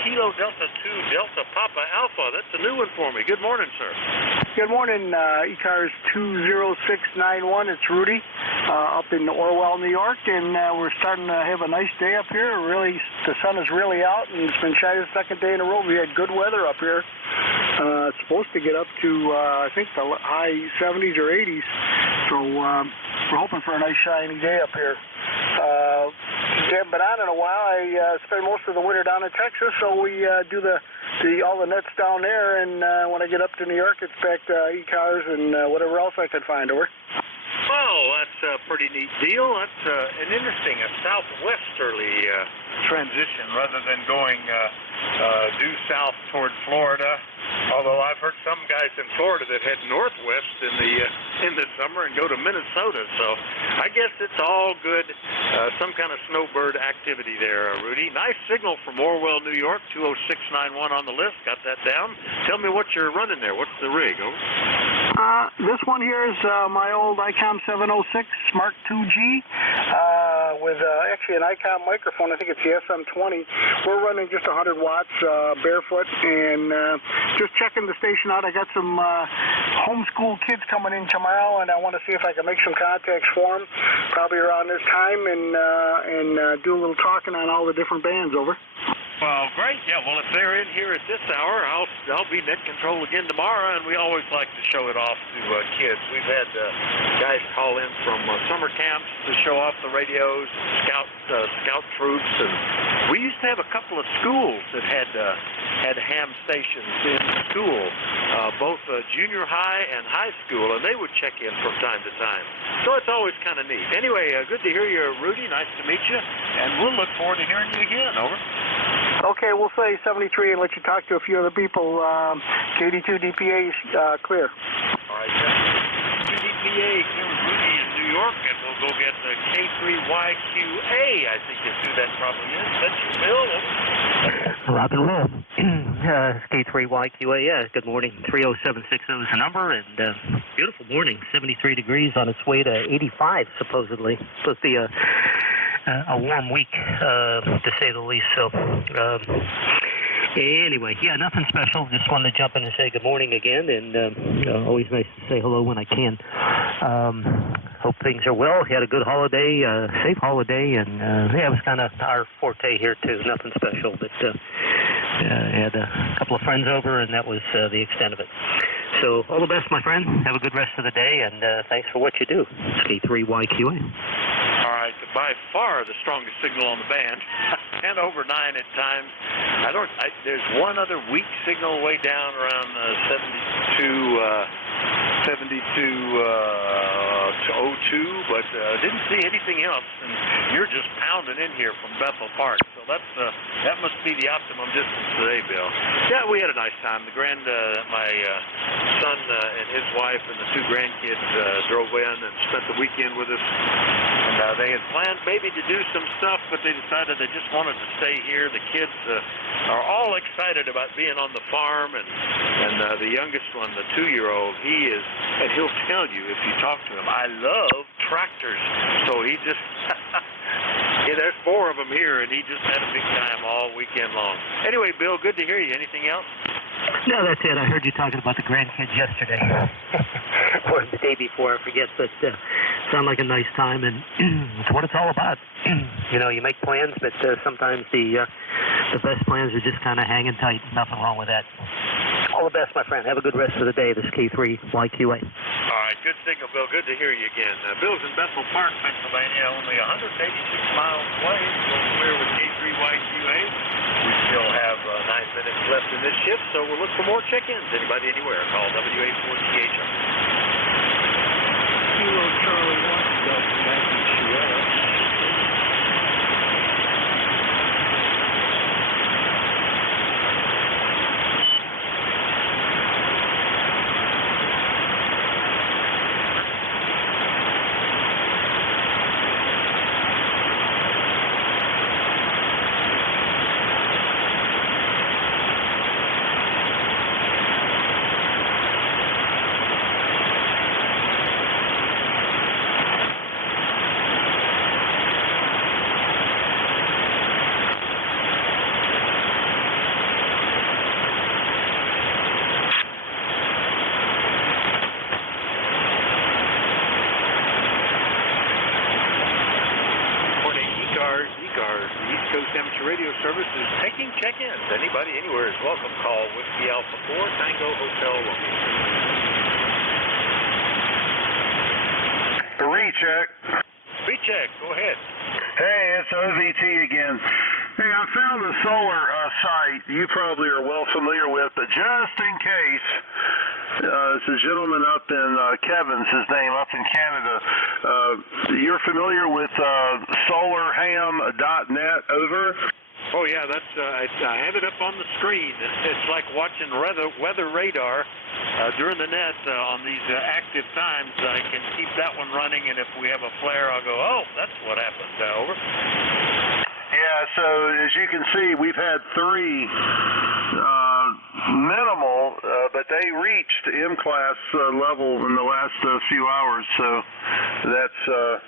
Kilo Delta 2 Delta Papa Alpha. That's a new one for me. Good morning, sir. Good morning, ECARS 20691. It's Rudy up in Orwell, New York, and we're starting to have a nice day up here. Really, the sun is really out, and it's been shy the second day in a row. We had good weather up here. It's supposed to get up to, I think, the high 70s or 80s. So we're hoping for a nice shiny day up here. Haven't been on in a while. I spend most of the winter down in Texas, so we do all the nets down there, and when I get up to New York, it's back to ECARS and whatever else I can find. Over. Oh, that's a pretty neat deal. That's an interesting southwesterly transition rather than going due south toward Florida. Although I've heard some guys in Florida that head northwest in the summer and go to Minnesota. So I guess it's all good. Some kind of snowbird activity there, Rudy. Nice signal from Orwell, New York. 20691 on the list. Got that down. Tell me what you're running there. What's the rig? Over. This one here is my old ICOM 706 Smart 2G with actually an ICOM microphone. I think it's the SM20. We're running just 100 watts barefoot and just checking the station out. I got some homeschool kids coming in tomorrow, and I want to see if I can make some contacts for them probably around this time and do a little talking on all the different bands. Over. Well, great. Yeah, well, if they're in here at this hour, I'll be net control again tomorrow, and we always like to show it off to kids. We've had guys call in from summer camps to show off the radios, scout troops, and we used to have a couple of schools that had ham stations in school, both junior high and high school, and they would check in from time to time. So it's always kind of neat. Anyway, good to hear you, Rudy. Nice to meet you, and we'll look forward to hearing you again. Over. Okay, we'll say 73 and let you talk to a few other people. KD2 DPA clear. All right, 72 DPA clear with Rudy in New York, and we'll go get the K3YQA. I think is who that probably is. That's you, Bill. Rock and roll. K3YQA, yeah. Good morning. 30760 is the number, and beautiful morning. 73 degrees on its way to 85, supposedly. Supposed to be a warm week, to say the least. So, anyway, yeah, nothing special. Just wanted to jump in and say good morning again, and always nice to say hello when I can. Hope things are well. Had a good holiday, safe holiday, and yeah, it was kind of our forte here too. Nothing special, but had a couple of friends over, and that was the extent of it. So all the best, my friend. Have a good rest of the day, and thanks for what you do. It's K3YQA. All right, by far the strongest signal on the band, and over 9 at times. There's one other weak signal way down around 7202, but didn't see anything else. And you're just pounding in here from Bethel Park, so that must be the optimum distance today, Bill. Yeah, we had a nice time. My son and his wife and the 2 grandkids drove in and spent the weekend with us. And they had planned maybe to do some stuff, but they decided they just wanted to stay here. The kids are all excited about being on the farm, and the youngest one, the 2-year-old, and he'll tell you if you talk to him, I love tractors. So he just, yeah, there's 4 of them here, and he just had a big time all weekend long. Anyway, Bill, good to hear you. Anything else? No, that's it. I heard you talking about the grandkids yesterday, or the day before, I forget, but sounded like a nice time, and it's what it's all about. You know, you make plans, but sometimes the best plans are just kind of hanging tight. Nothing wrong with that. All the best, my friend. Have a good rest of the day. This is K3YQA. All right, good signal, Bill. Good to hear you again. Bill's in Bethel Park, Pennsylvania, only 186 miles away. We're clear with K3YQA. We still have 9 minutes left in this shift, so we'll look for more check-ins. Anybody anywhere, call WA4CHR. Kilo Charlie 1, Delta Yankee Sierra. ECARS, the East Coast Amateur Radio Service, is taking check-ins. Anybody, anywhere is welcome. Call Whiskey Alpha 4, Tango Hotel Romeo. Recheck. Recheck, go ahead. Hey, it's OVT again. Hey, I found a solar site you probably are well familiar with, but just in case, it's a gentleman up in, Kevin's his name, up in Canada. You're familiar with solarham.net, over? Oh yeah, that's I have it up on the screen. It's like watching weather radar during the net on these active times. I can keep that one running, and if we have a flare, I'll go, oh, that's what happened. Over. Yeah, so as you can see, we've had 3 minimal, but they reached M-class level in the last few hours, so that's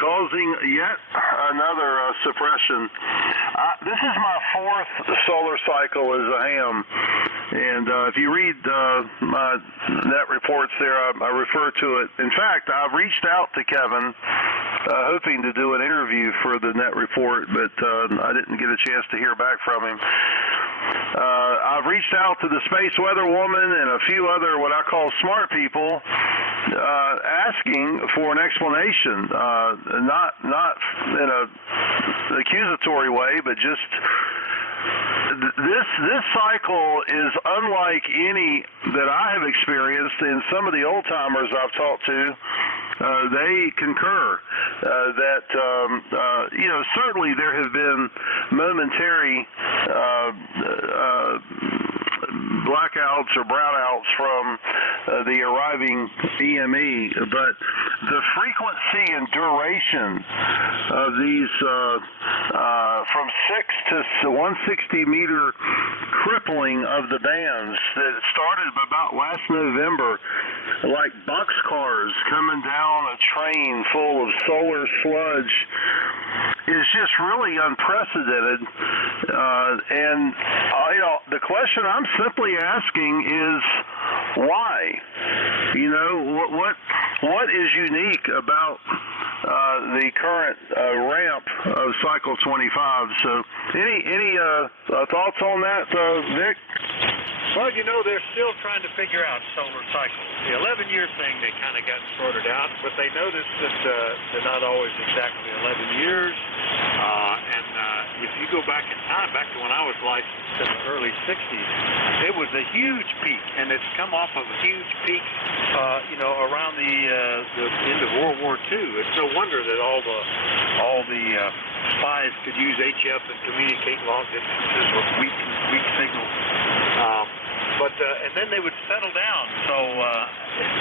causing yet another suppression. This is my 4th solar cycle as a ham, and if you read my net reports there, I refer to it. In fact, I've reached out to Kevin hoping to do an interview for the net report, but I didn't get a chance to hear back from him. I've reached out to the Space Weather Woman and a few other what I call smart people asking for an explanation, not in a accusatory way, but just this cycle is unlike any that I have experienced, and some of the old timers I've talked to, they concur that certainly there have been momentary blackouts or brownouts from the arriving EME, but the frequency and duration of these from 6 to 160 meter crippling of the bands that started about last November, like boxcars coming down a train full of solar sludge, is just really unprecedented. And the question I'm simply asking is why? What is unique about the current ramp of cycle 25? So any thoughts on that, Vic? Well, they're still trying to figure out solar cycles. The 11-year thing they kind of got sorted out, but they noticed that they're not always exactly 11 years. And if you go back in time, back to when I was licensed in the early 60s, it was a huge peak, and it's come off of a huge peak, around the end of World War II. It's no wonder that all the spies could use HF and communicate long distances with weak signals. And then they would settle down. So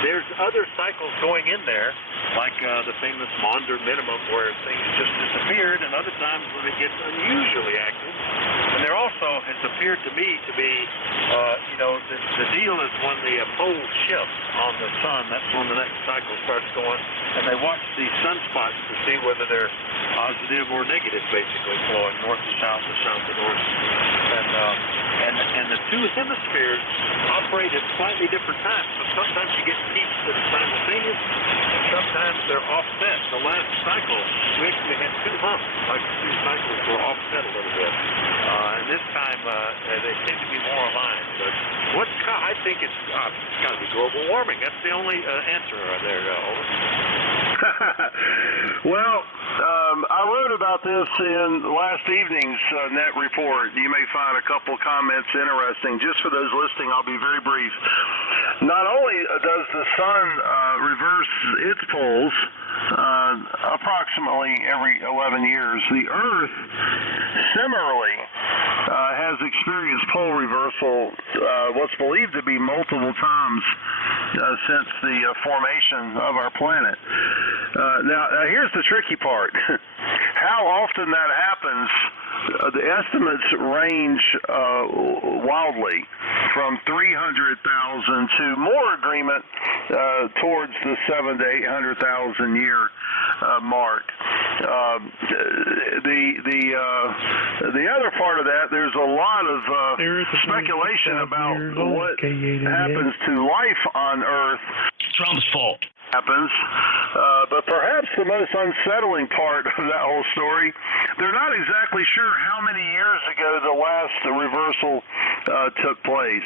there's other cycles going in there, like the famous Maunder minimum, where things just disappeared, and other times when it gets unusually active. And there also has appeared to me to be, the deal is when the poles shift on the sun, that's when the next cycle starts going, and they watch these sunspots to see whether they're positive or negative, basically, flowing north to south or south to north. And the two hemispheres operate at slightly different times. So sometimes you get peaks that are simultaneous, and sometimes they're offset. The last cycle, we actually had 2 humps, like the 2 cycles were offset a little bit. And this time, they seem to be more aligned. But I think it's got to be global warming. That's the only answer there, Over. Well, I wrote about this in last evening's net report. You may find a couple comments interesting. Just for those listening, I'll be very brief. Not only does the sun reverse its poles approximately every 11 years, the Earth similarly has experienced pole reversal what's believed to be multiple times since the formation of our planet. Now, here's the tricky part. How often that happens, the estimates range wildly from 300,000 to more agreement towards the 700,000 to 800,000 year mark. The other part of that, there's a lot of speculation about what happens to life on Earth. Trump's fault. Happens, but perhaps the most unsettling part of that whole story, they're not exactly sure how many years ago the last reversal took place,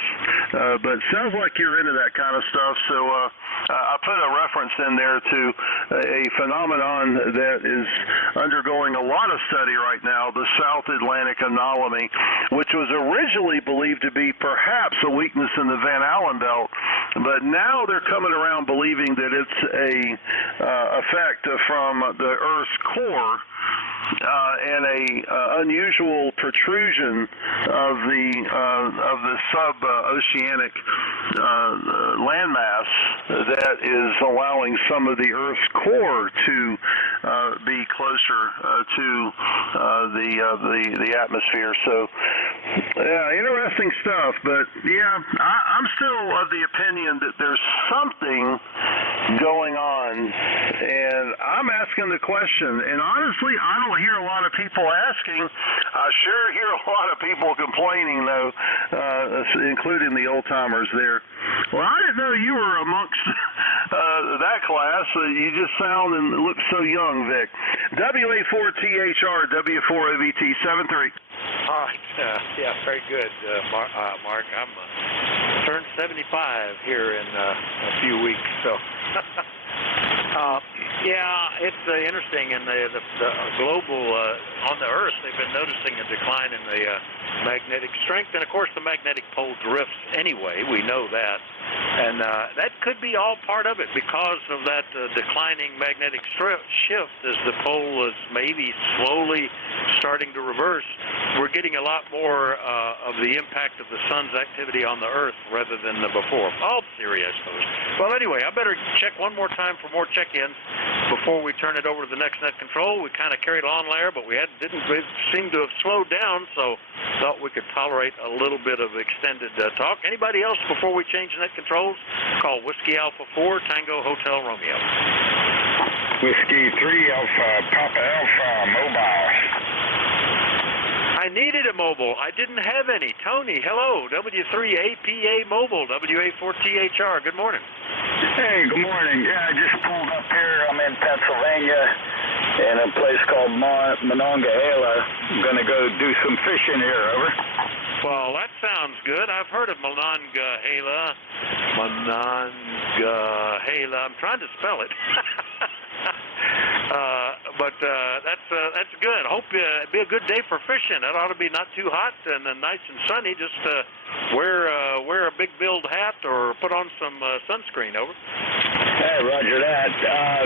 but sounds like you're into that kind of stuff, so I put a reference in there to a phenomenon that is undergoing a lot of study right now, the South Atlantic anomaly, which was originally believed to be perhaps a weakness in the Van Allen belt, but now they're coming around believing that it's a effect from the Earth's core and a unusual protrusion of the sub-oceanic landmass that is allowing some of the Earth's core to be closer to the atmosphere. So, yeah, interesting stuff. But yeah, I'm still of the opinion that there's something going on, and I'm asking the question. And honestly, I don't hear a lot of people asking. I sure hear a lot of people complaining, though, including the old timers there. Well, I didn't know you were amongst that class. You just sound and look so young, Vic. WA4THR, W4OVT 73. All right. Yeah, very good, Mark. I'm turned 75 here in a few weeks, so. Yeah, it's interesting. In the global, on the Earth, they've been noticing a decline in the magnetic strength. And, of course, the magnetic pole drifts anyway. We know that. And that could be all part of it because of that declining magnetic shift as the pole is maybe slowly starting to reverse. We're getting a lot more of the impact of the sun's activity on the Earth rather than before. All theory, I suppose. Well, anyway, I better check one more time for more check-ins before we turn it over to the next net control. We kind of carried on there, but we didn't seem to have slowed down, so thought we could tolerate a little bit of extended talk. Anybody else before we change net controls? Call Whiskey Alpha 4, Tango Hotel Romeo. Whiskey 3 Alpha Papa Alpha Mobile. I needed a mobile. I didn't have any. Tony, hello. W3APA Mobile, WA4THR. Good morning. Hey, good morning. Yeah, I just pulled up here. I'm in Pennsylvania in a place called Monongahela. I'm going to go do some fishing here, over. Well, that sounds good. I've heard of Monongahela. Monongahela. I'm trying to spell it. But that's good. I hope it'd be a good day for fishing. It ought to be not too hot and nice and sunny. Just wear a big billed hat or put on some sunscreen, over. Hey, roger that.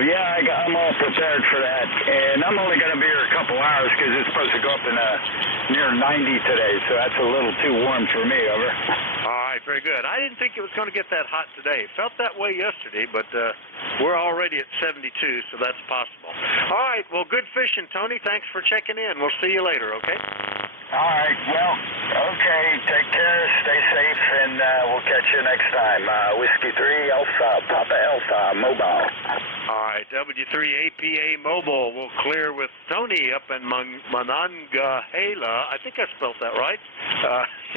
Yeah, I'm all prepared for that. And I'm only going to be here a couple hours because it's supposed to go up in near 90 today, so that's a little too warm for me, over. All right, very good. I didn't think it was going to get that hot today. It felt that way yesterday, but we're already at 72, so that's possible. All right, well, good fishing, Tony. Thanks for checking in. We'll see you later, okay? All right, well, okay, take care, stay safe, and we'll catch you next time. Whiskey 3 Alpha, Papa Alpha, Mobile. All right, W3APA Mobile. We'll clear with Tony up in Monongahela. I think I spelled that right.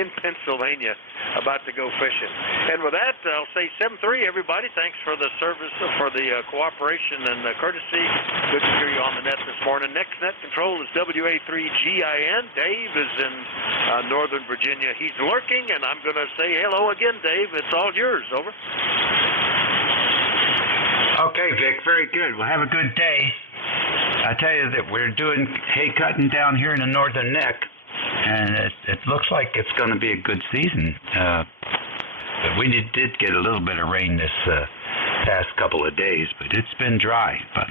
In Pennsylvania, about to go fishing. And with that, I'll say 7-3, everybody. Thanks for the service, for the cooperation and courtesy. Good to hear you on the net this morning. Next net control is WA3GIN. Dave is in Northern Virginia. He's lurking, and I'm going to say hello again, Dave. It's all yours. Over. Okay, Vic. Very good. Well, have a good day. I tell you that we're doing hay cutting down here in the northern neck, and it looks like it's going to be a good season. But we did get a little bit of rain this past couple of days, but it's been dry. But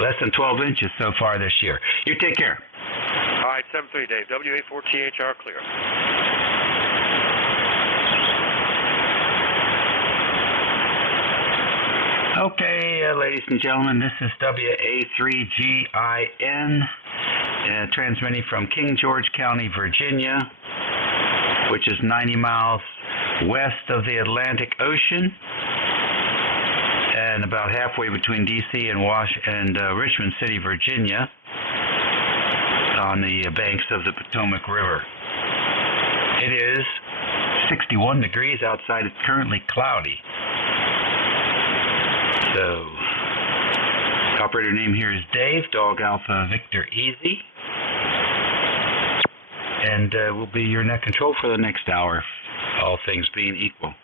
less than 12 inches so far this year. You take care. All right, 7-3, Dave. WA4THR clear. Okay, ladies and gentlemen, this is WA3GIN, transmitting from King George County, Virginia, which is 90 miles west of the Atlantic Ocean and about halfway between D.C. and Richmond City, Virginia, on the banks of the Potomac River. It is 61 degrees outside. It's currently cloudy. So, operator name here is Dave, Dog Alpha Victor Easy. And we'll be your net control for the next hour, all things being equal.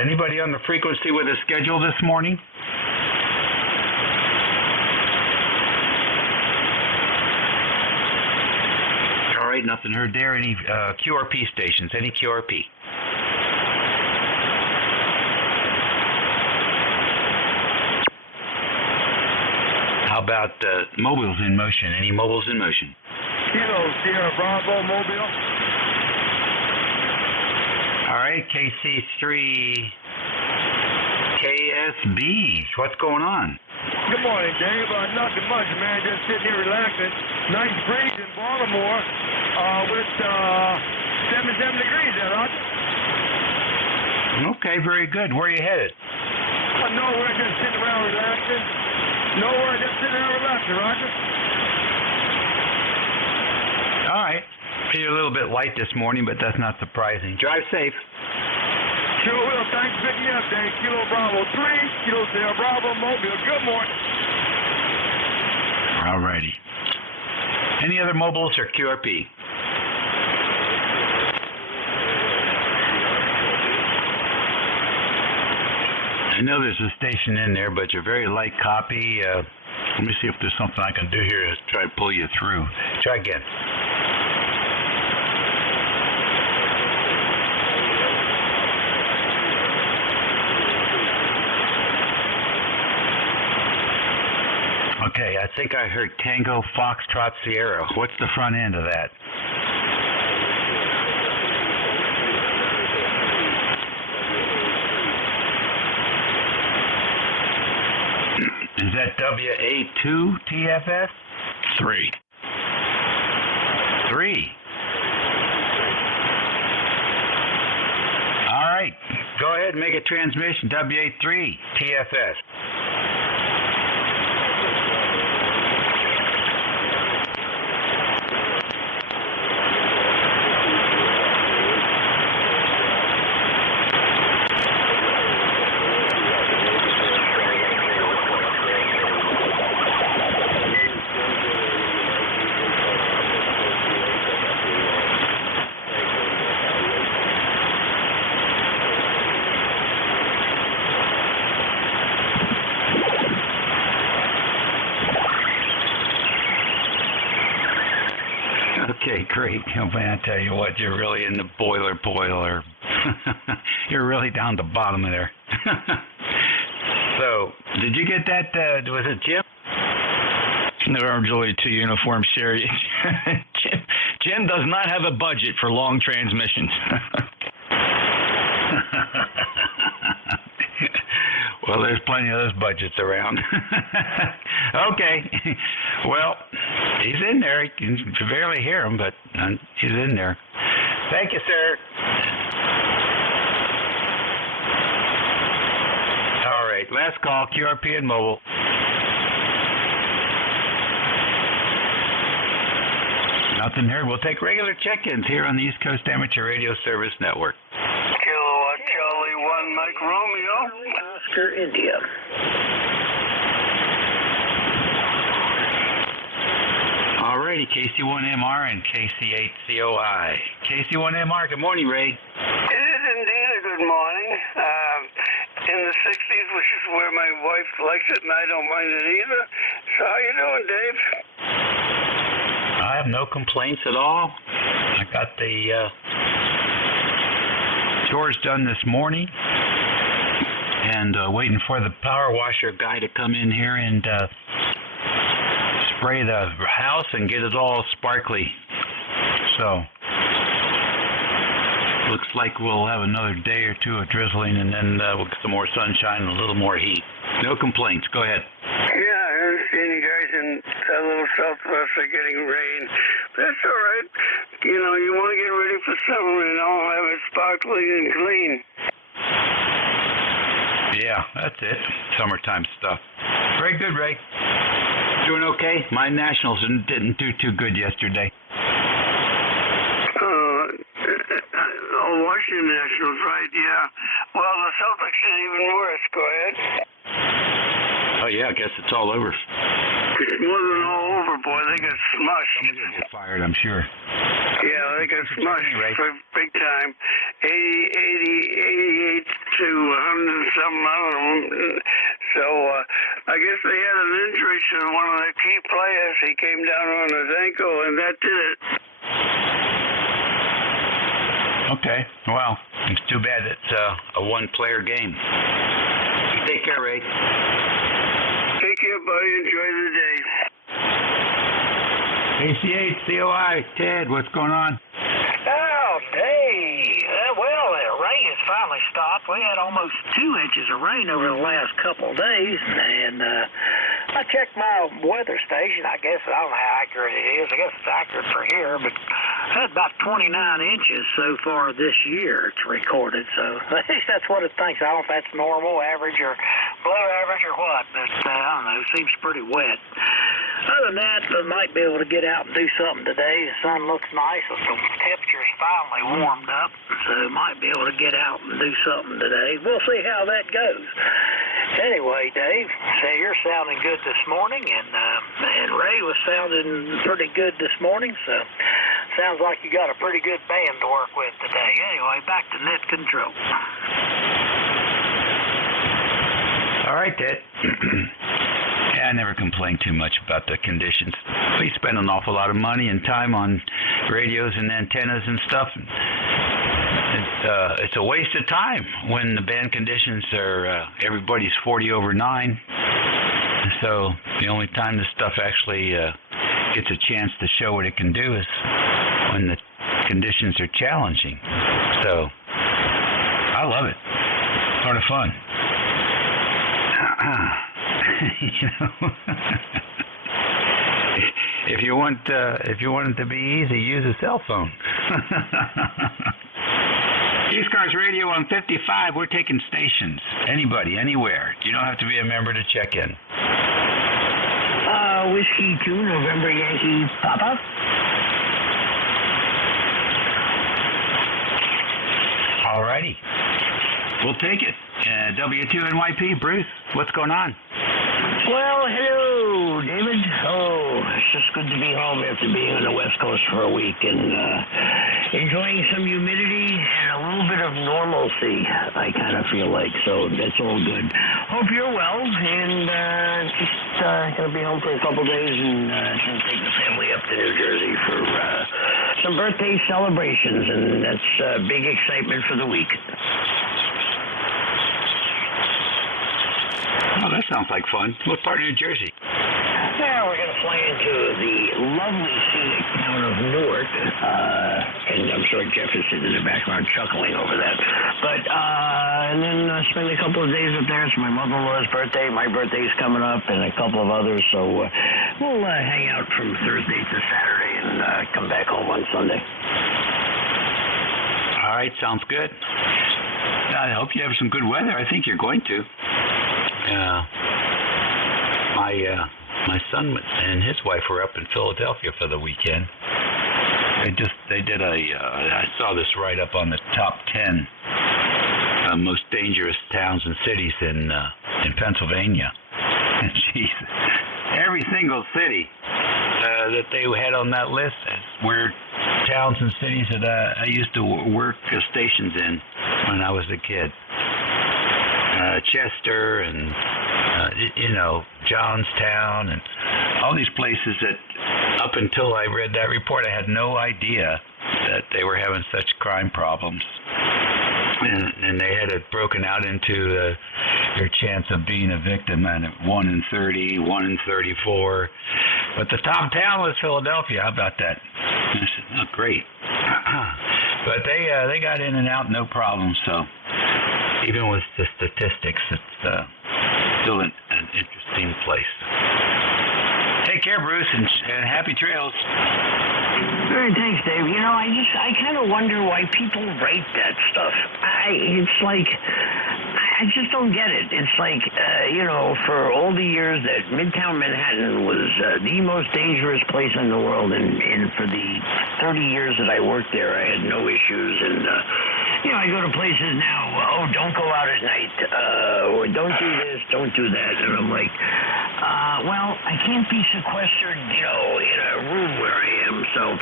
Anybody on the frequency with a schedule this morning? All right, nothing heard there. Any QRP stations? Any QRP? How about mobiles in motion? Any mobiles in motion? Kilo Sierra Bravo Mobile. All right, KC3 KSBs. What's going on? Good morning, Dave. Nothing much, man. Just sitting here relaxing. Nice breeze in Baltimore with 77 degrees there, Roger. Okay, very good. Where are you headed? Nowhere, just sitting around relaxing. Nowhere, just sitting around relaxing, Roger. All right. You're a little bit light this morning, but that's not surprising. Drive safe. Sure will. Thanks for picking me up, Dave. Kilo Bravo 3, Kilo Sierra Bravo Mobile. Good morning. All righty. Any other mobiles or QRP? I know there's a station in there, but you're very light copy. Let me see if there's something I can do here to try to pull you through. Try again. Okay, I think I heard Tango Foxtrot Sierra. What's the front end of that? Is that WA2 TFS? 3. 3. All right. Go ahead and make a transmission. WA3 TFS. Okay, great. Oh, man, I tell you what, you're really in the boiler. You're really down the bottom of there. So, did you get that? Was it Jim? No, really, to uniform Sherry. Jim does not have a budget for long transmissions. Well, there's plenty of those budgets around. Okay. Well, he's in there. You can barely hear him, but he's in there. Thank you, sir. All right. Last call, QRP and mobile. Nothing here. We'll take regular check-ins here on the East Coast Amateur Radio Service Network. Kilowatt Charlie 1 Mike Romeo, Oscar India. Alrighty, KC1MR and KC8COI. KC1MR, good morning, Ray. It is indeed a good morning. In the 60s, which is where my wife likes it, and I don't mind it either. So how you doing, Dave? I have no complaints at all. I got the chores done this morning and waiting for the power washer guy to come in here and spray the house and get it all sparkly. So looks like we'll have another day or two of drizzling, and then we'll get some more sunshine and a little more heat. No complaints. Go ahead. Yeah, I understand you guys in that little southwest are getting rain. That's all right. You know, you want to get ready for summer and all have it sparkling and clean. Yeah, that's it. Summertime stuff. Very good, Ray. Doing okay? My Nationals didn't do too good yesterday. Washington Nationals, right? Yeah. Well, the Celtics did even worse. Go ahead. Oh, yeah, I guess it's all over. It wasn't all over, boy. They got smushed. Somebody's going to get fired, I'm sure. Yeah, they got smushed big time. 88 to 100 and something, I don't know. So, I guess they had an injury to one of the key players. He came down on his ankle, and that did it. Okay, well, it's too bad it's a one-player game. You take care, Ray. Take care. you, buddy. Enjoy the day. ACH-COI, Ted, what's going on? Oh, Dave. Well, the rain has finally stopped. We had almost 2 inches of rain over the last couple of days, and I checked my weather station. I guess, I don't know how accurate it is. I guess it's accurate for here, but I had about 29 inches so far this year it's recorded, so at least that's what it thinks. I don't know if that's normal, average, or below average, or what, but I don't know. It seems pretty wet. Other than that, I might be able to get out and do something today. The sun looks nice. The temperature's finally warmed up, so might be able to get out and do something today. We'll see how that goes. Anyway, Dave, say you're sounding good this morning, and Ray was sounding pretty good this morning, so sounds like you got a pretty good band to work with today. Anyway, back to net control. All right, Ted. Yeah, I never complain too much about the conditions. We spend an awful lot of money and time on radios and antennas and stuff. It's a waste of time when the band conditions are everybody's 40 over 9. So the only time this stuff actually gets a chance to show what it can do is when the conditions are challenging. So I love it. Sort of fun. You know, if you want it to be easy, use a cell phone. ECARS Radio on 55. We're taking stations. Anybody, anywhere. You don't have to be a member to check in. Whiskey 2, November Yankee Papa. All righty. We'll take it. W2NYP, Bruce, what's going on? Well, hello, David. Oh, it's just good to be home after being on the West Coast for a week and enjoying some humidity and a little bit of normalcy, I kind of feel like, so that's all good. Hope you're well, and just going to be home for a couple days and going to take the family up to New Jersey for some birthday celebrations, and that's big excitement for the week. Oh, that sounds like fun. What part of New Jersey? Yeah, we're going to fly into the lovely scenic town of Newark, and I'm sure Jeff is sitting in the background chuckling over that. But, and then spend a couple of days up there. It's my mother-in-law's birthday. My birthday's coming up, and a couple of others. So we'll hang out from Thursday to Saturday and come back home on Sunday. All right, sounds good. I hope you have some good weather. I think you're going to. My son and his wife were up in Philadelphia for the weekend. They did I saw this right up on the top 10 most dangerous towns and cities in Pennsylvania. Jesus, every single city that they had on that list were towns and cities that I used to work stations in when I was a kid. Chester and Johnstown and all these places that up until I read that report I had no idea that they were having such crime problems, and they had it broken out into your chance of being a victim and 1 in 30, 1 in 34, but the top town was Philadelphia. How about that? I said, oh, great. But they got in and out no problem. So even with the statistics, it's still an interesting place. Take care, Bruce, and happy trails. Very thanks, Dave. You know, I kind of wonder why people rate that stuff. I just don't get it. It's like, for all the years that Midtown Manhattan was the most dangerous place in the world, and for the 30 years that I worked there, I had no issues. And, I go to places now, don't go out at night, or don't do this, don't do that. And I'm like, I can't be sequestered, in a room where I am, so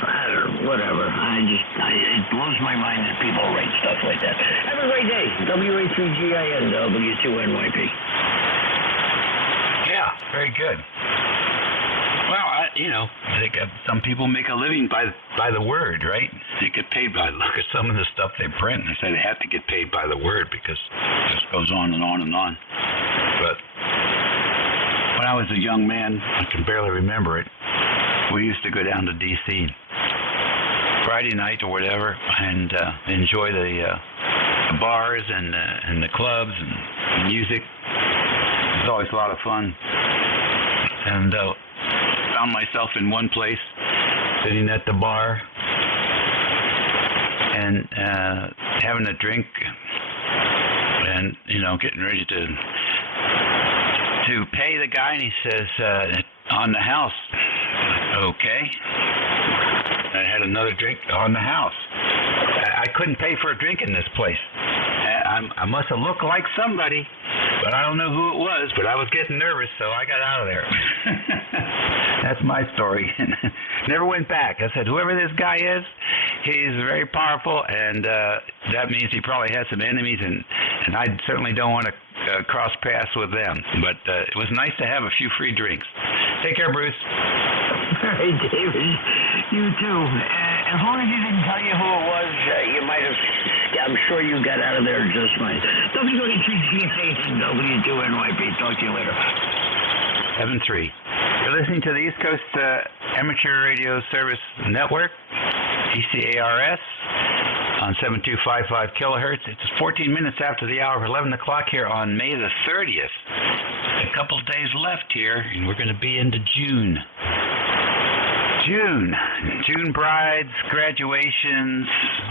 whatever. It blows my mind that people write stuff like that. Have a great day. WA3GIN, W2NYP. Yeah, very good. Well, I think some people make a living by the word, right? They get paid by, look at some of the stuff they print, and they say they have to get paid by the word because it just goes on and on and on. But when I was a young man, I can barely remember it, we used to go down to D.C. Friday night or whatever and enjoy the bars and the clubs and music. It was always a lot of fun. And found myself in one place, sitting at the bar and having a drink and, getting ready to pay the guy, and he says, on the house. Okay. I had another drink on the house. I couldn't pay for a drink in this place. I must have looked like somebody, but I don't know who it was, but I was getting nervous, so I got out of there. That's my story. Never went back. I said, whoever this guy is, he's very powerful, and that means he probably has some enemies, and I certainly don't want to cross paths with them. But it was nice to have a few free drinks. Take care, Bruce. Hey, David. You too. As long as he didn't tell you who it was, you might have... I'm sure you got out of there just fine. W3GA and W2NYP. Talk to you later. 7-3. You're listening to the East Coast Amateur Radio Service Network, ECARS, on 7255 kilohertz. It's 14 minutes after the hour of 11 o'clock here on May the 30th. A couple of days left here, and we're going to be into June. June brides, graduations,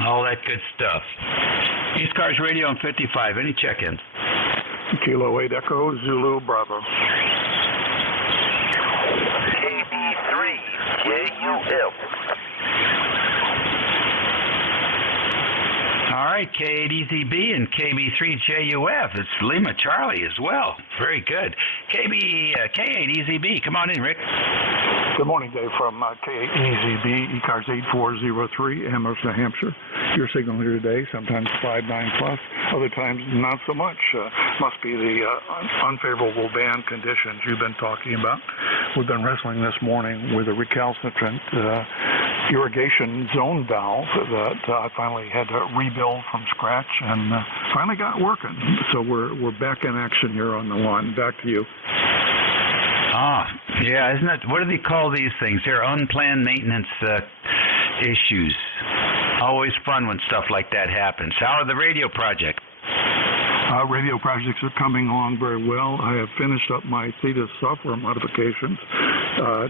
all that good stuff. ECARS Radio on 55. Any check-ins? Kilo 8 Echo Zulu Bravo. KB3 JUF. All right, K8EZB and KB3JUF. It's Lima Charlie as well. Very good. K8EZB. Come on in, Rick. Good morning, Dave, from K8EZB, ECARS 8403, Amherst, New Hampshire. Your signal here today, sometimes 5.9 plus, other times not so much. Must be the unfavorable band conditions you've been talking about. We've been wrestling this morning with a recalcitrant irrigation zone valve that I finally had to rebuild from scratch and finally got working. So we're back in action here on the lawn. Back to you. Yeah, isn't it? What do they call these things? They're unplanned maintenance issues. Always fun when stuff like that happens. How are the radio projects? Radio projects are coming along very well. I have finished up my Thetis software modifications,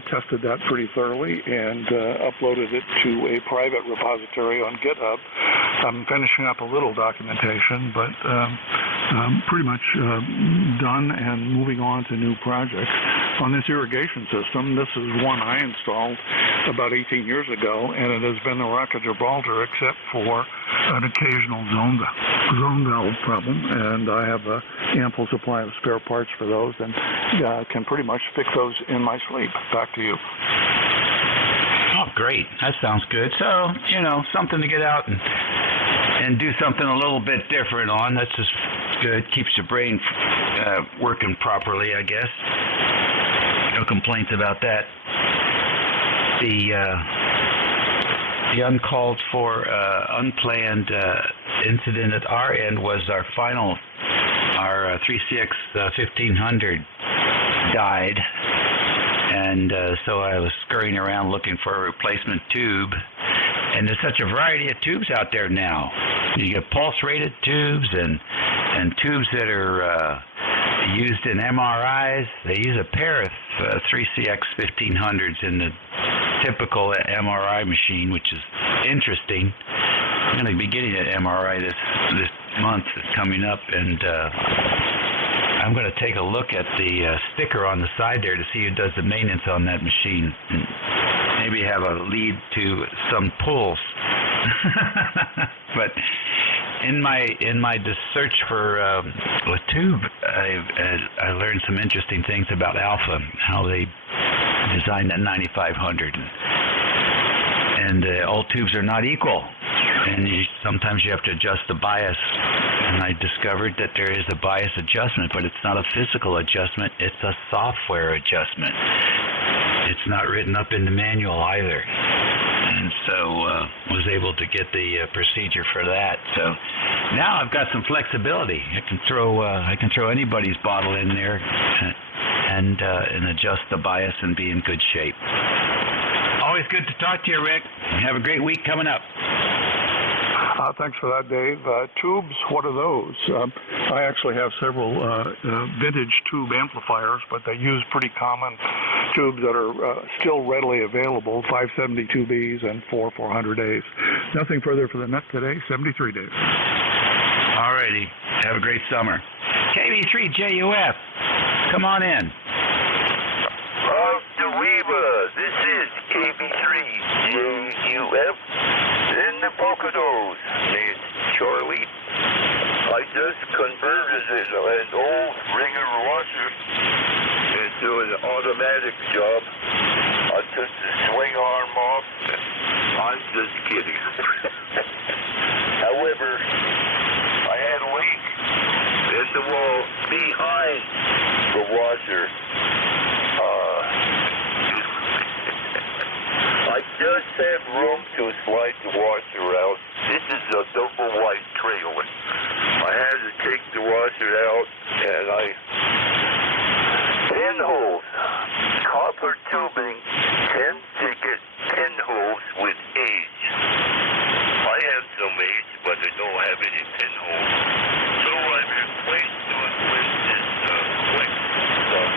tested that pretty thoroughly, and uploaded it to a private repository on GitHub. I'm finishing up a little documentation, but pretty much done and moving on to new projects. On this irrigation system, this is one I installed about 18 years ago, and it has been the Rock of Gibraltar except for an occasional zone valve problem, and I have an ample supply of spare parts for those, and can pretty much fix those in my sleep. Back to you. Oh, great. That sounds good. So, something to get out and do something a little bit different on. That's just good. Keeps your brain working properly, I guess. No complaints about that. The uncalled for, unplanned incident at our end was our 3CX 1500 died, and so I was scurrying around looking for a replacement tube, and there's such a variety of tubes out there now. You get pulse-rated tubes and tubes that are used in MRIs. They use a pair of 3CX 1500s in the typical MRI machine, which is interesting. I'm going to be getting an MRI this month that's coming up, and I'm going to take a look at the sticker on the side there to see who does the maintenance on that machine, and maybe have a lead to some pulls. But in my search for a tube, I learned some interesting things about Alpha, how they designed that 9500, and all tubes are not equal, and sometimes you have to adjust the bias. And I discovered that there is a bias adjustment, but it's not a physical adjustment, it's a software adjustment. It's not written up in the manual either. And so was able to get the procedure for that. So now I've got some flexibility. I can throw anybody's bottle in there and adjust the bias and be in good shape. Always good to talk to you, Rick. Have a great week coming up. Thanks for that, Dave. Tubes, what are those? I actually have several vintage tube amplifiers, but they use pretty common tubes that are still readily available, 572Bs and 400As. Nothing further for the net today, 73 days. All righty. Have a great summer. KB3JUF, come on in. Of the Weaver, this is KB3JUF in the Poconos. It's Charlie. I just converted an old ringer washer into an automatic job. I took the swing arm off. I'm just kidding. However, I had a leak in the wall behind the washer. I just have room to slide the washer out. This is a double wide trailer. I had to take the washer out, and I pinholes, copper tubing, 10-ticket pinholes with age. I have some age, but I don't have any pinholes. So I replaced those with this quick stuff.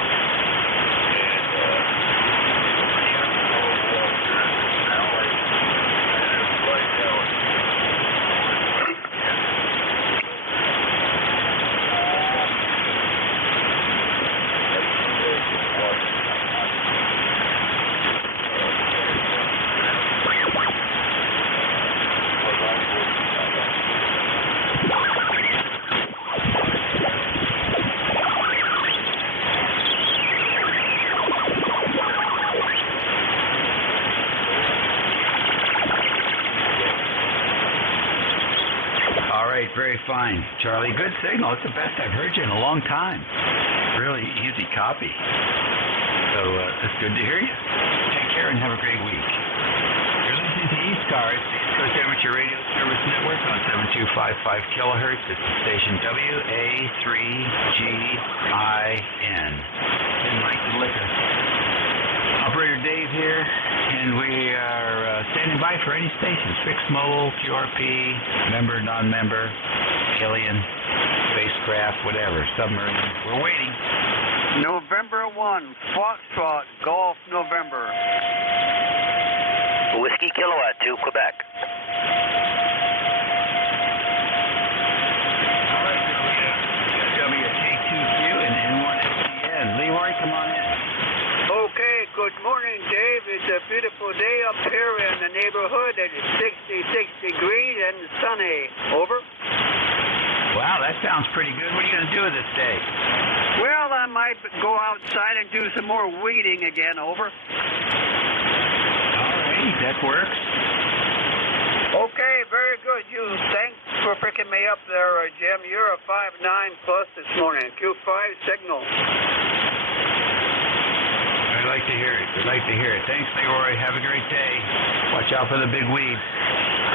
Very fine, Charlie. Good signal. It's the best I've heard you in a long time. Really easy copy. So it's good to hear you. Take care and have a great week. You're listening to ECARS, the East Coast Amateur Radio Service Network on 7255 kilohertz. It's the station WA3GIN. In Mike the Liquor. Operator Dave here, and we are standing by for any stations. Fixed mobile, QRP, member, non-member, alien, spacecraft, whatever, submarine. We're waiting. November 1, Foxtrot, Golf, November. Whiskey Kilowatt 2, Quebec. All right, WK2Q and N1FTN. Leroy, come on in. Okay, good morning, Dave. It's a beautiful day up here in the neighborhood. It's 66 degrees and sunny. Over. Wow, that sounds pretty good. What are you going to do with this day? Well, I might go outside and do some more weeding again. Over. All right, that works. Okay, very good. Thanks for picking me up there, Jim. You're a 5.9 plus this morning. Q5 signal. We'd like to hear it. We'd like to hear it. Thanks, Leroy. Have a great day. Watch out for the big weeds.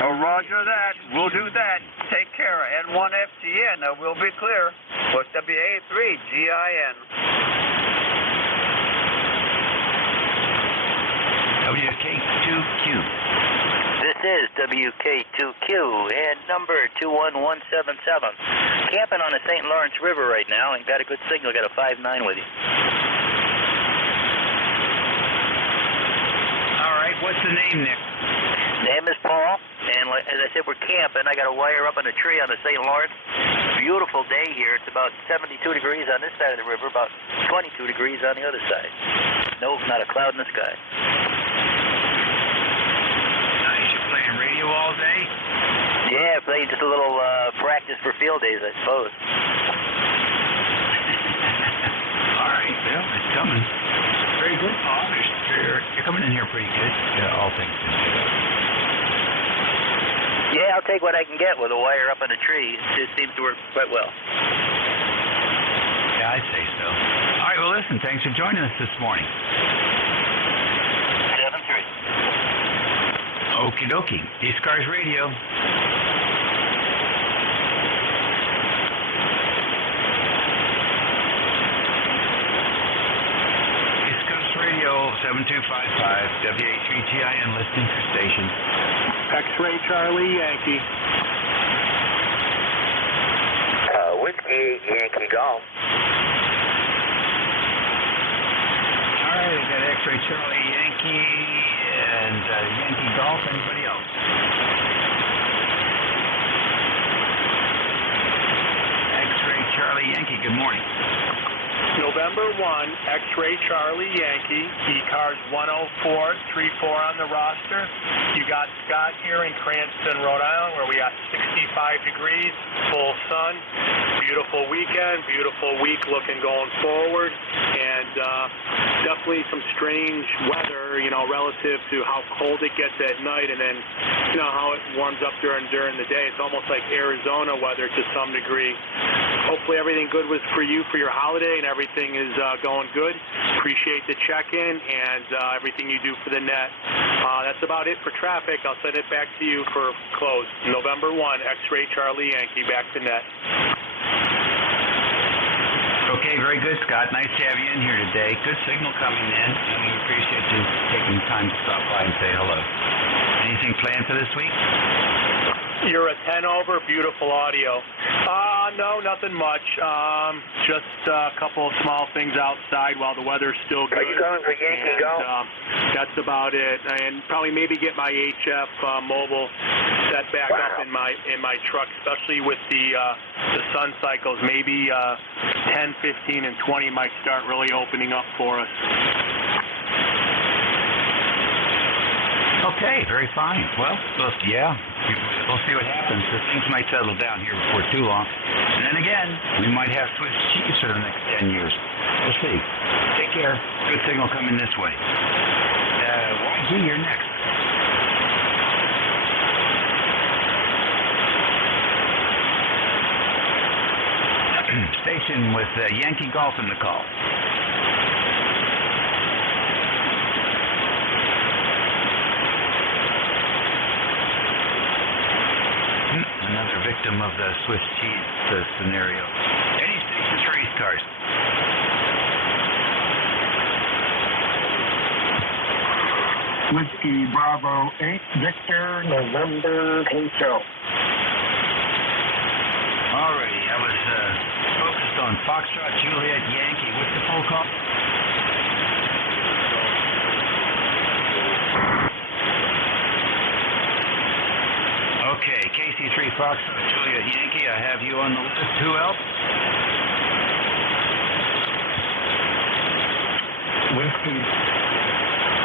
Oh, roger that. We'll do that. Take care. N1FTN, we'll be clear. What's WA3GIN? WK2Q. This is WK2Q and number 21177. Camping on the St. Lawrence River right now and got a good signal. Got a 5.9 with you. What's the name, Nick? Name is Paul, and as I said, we're camping. I got a wire up on a tree on the St. Lawrence. Beautiful day here. It's about 72 degrees on this side of the river, about 22 degrees on the other side. No, not a cloud in the sky. Nice. You playing radio all day? Yeah, playing just a little practice for field days, I suppose. All right, Bill. It's coming. Very good, Paul. You're coming in here pretty good, all things considered. Yeah, I'll take what I can get with a wire up on a tree. It seems to work quite well. Yeah, I'd say so. All right, well, listen, thanks for joining us this morning. 7-3. Okie dokie. ECARS Radio. 7255, WA3TIN, listening for station. X-Ray Charlie Yankee. Whiskey Yankee Golf. All right, I got X-Ray Charlie Yankee and Yankee Golf. Anybody else? X-Ray Charlie Yankee, good morning. November 1, X-Ray Charlie Yankee, ECARS 10434 on the roster. You got Scott here in Cranston, Rhode Island, where we got 65 degrees, full sun, beautiful weekend, beautiful week looking going forward, and definitely some strange weather, you know, relative to how cold it gets at night and then, you know, how it warms up during the day. It's almost like Arizona weather to some degree. Hopefully everything good was for you for your holiday and everything is going good. Appreciate the check-in and everything you do for the net. That's about it for traffic. I'll send it back to you for close. November 1, X-Ray Charlie Yankee, back to net. Okay, very good, Scott. Nice to have you in here today. Good signal coming in, and we appreciate you taking time to stop by and say hello. Anything planned for this week? You're a 10 over, beautiful audio. No, nothing much. Just a couple of small things outside while the weather's still good. Are you going for Yankee Golf? That's about it. And probably maybe get my HF mobile set back up in my truck, especially with the sun cycles. Maybe 10, 15, and 20 might start really opening up for us. Okay, very fine. Well, yeah, we'll see what happens. Things might settle down here before too long. And then again, we might have Swiss cheese for the next 10 years. We'll see. Take care. Good signal coming this way. YG, you're next. Station with Yankee Golf in the call. Another victim of the Swiss cheese scenario. Any stations for ECARS? Whiskey Bravo 8, Victor, November, Hotel. Alrighty, I was focused on Foxtrot, Juliet, Yankee. What's the full call? Okay, KC3 Foxtrot, Juliet, Yankee. I have you on the list. Who else? Whiskey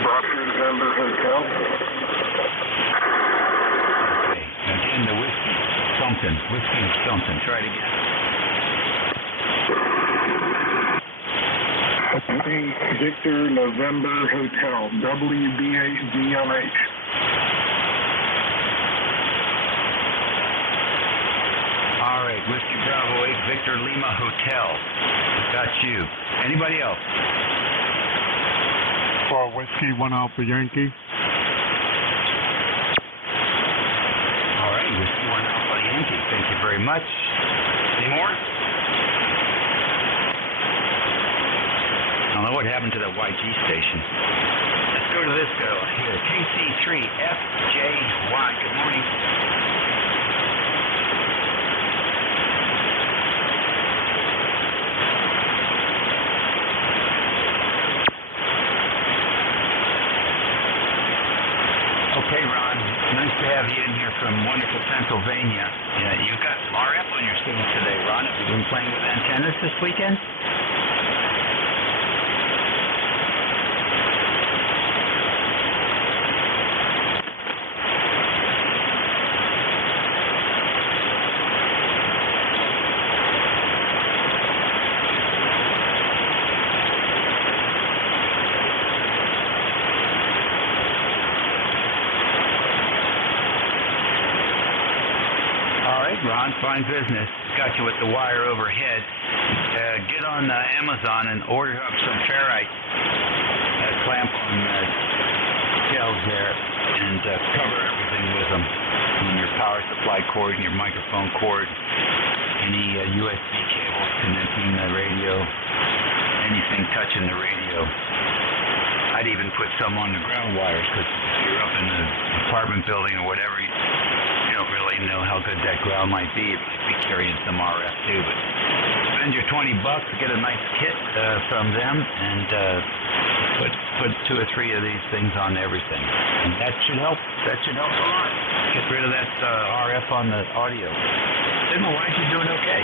Bravo November, Hotel. Okay, again, the whiskey something. Whiskey something. Try it again. Victor November Hotel, WBH. All right, Whiskey Bravo 8, Victor Lima Hotel. Got you. Anybody else? For Whiskey 1 Alpha Yankee. All right, Whiskey 1 Alpha Yankee. Thank you very much. Any more? I don't know what happened to that YG station. Let's go to this girl here. KC3FJY. Good morning. Okay, Ron. Nice to have you in here from wonderful Pennsylvania. Yeah, you got RF on your signal today, Ron. Have you been playing with antennas this weekend? Ron, fine business. Got you with the wire overhead. Get on Amazon and order up some ferrite. Clamp on tails there and cover everything with them. And your power supply cord and your microphone cord. Any USB cables connecting the radio. Anything touching the radio. I might even put some on the ground wires, because if you're up in an apartment building or whatever, you don't really know how good that ground might be. It might be carrying some RF too, but spend your $20 to get a nice kit from them, and put 2 or 3 of these things on everything, and that should help. That should help a lot. Get rid of that RF on the audio. Signal wise, you're doing okay.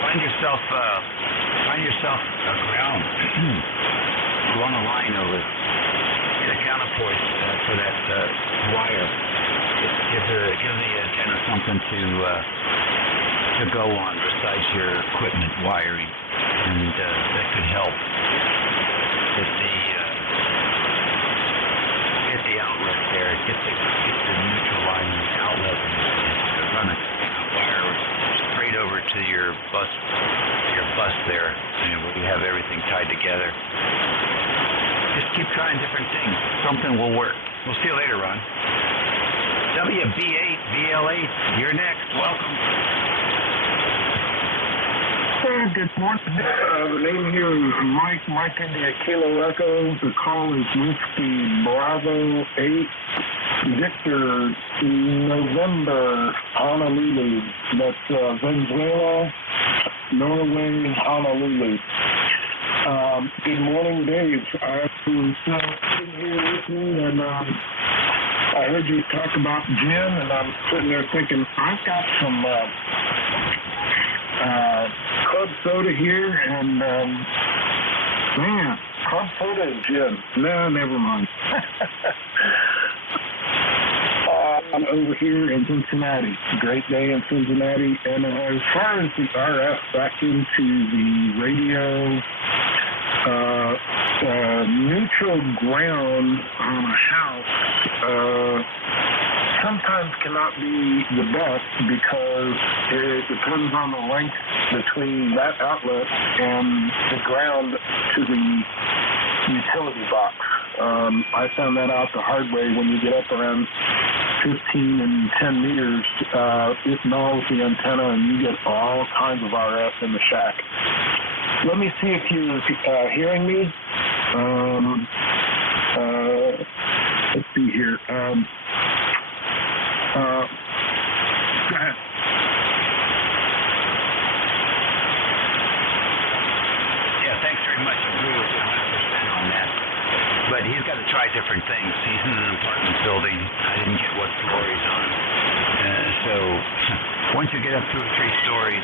Find yourself a ground. Run a line over it. Get a counterpoint for that wire. Give the antenna something to go on besides your equipment wiring, and that could help. Get the outlet there. Get the neutral line and the outlet, and run a wire straight over to your bus there, where you have everything tied together. Just keep trying different things. Something will work. We'll see you later, Ron. WB8, BL8, you're next. Welcome. Good morning. The name here is Mike India Kilo Echo. The call is Whiskey Bravo 8 Victor November Honolulu. That's Venezuela, Norway, Honolulu. Good morning, Dave. I was sitting here listening, and I heard you talk about gin, and I'm sitting there thinking, I've got some club soda here, and man, club soda and gin. No, never mind. I'm over here in Cincinnati. Great day in Cincinnati. And as far as the RF back into the radio, neutral ground on a house sometimes cannot be the best, because it depends on the length between that outlet and the ground to the utility box. I found that out the hard way. When you get up around 15 and 10 meters, it gnaws the antenna, and you get all kinds of RF in the shack. Let me see if you're hearing me. Let's see here. Go ahead. Yeah, thanks very much. I agree with you 100% on that. But he's got to try different things. He's in an apartment building. I didn't get what floor he's on. So once you get up 2 or 3 stories,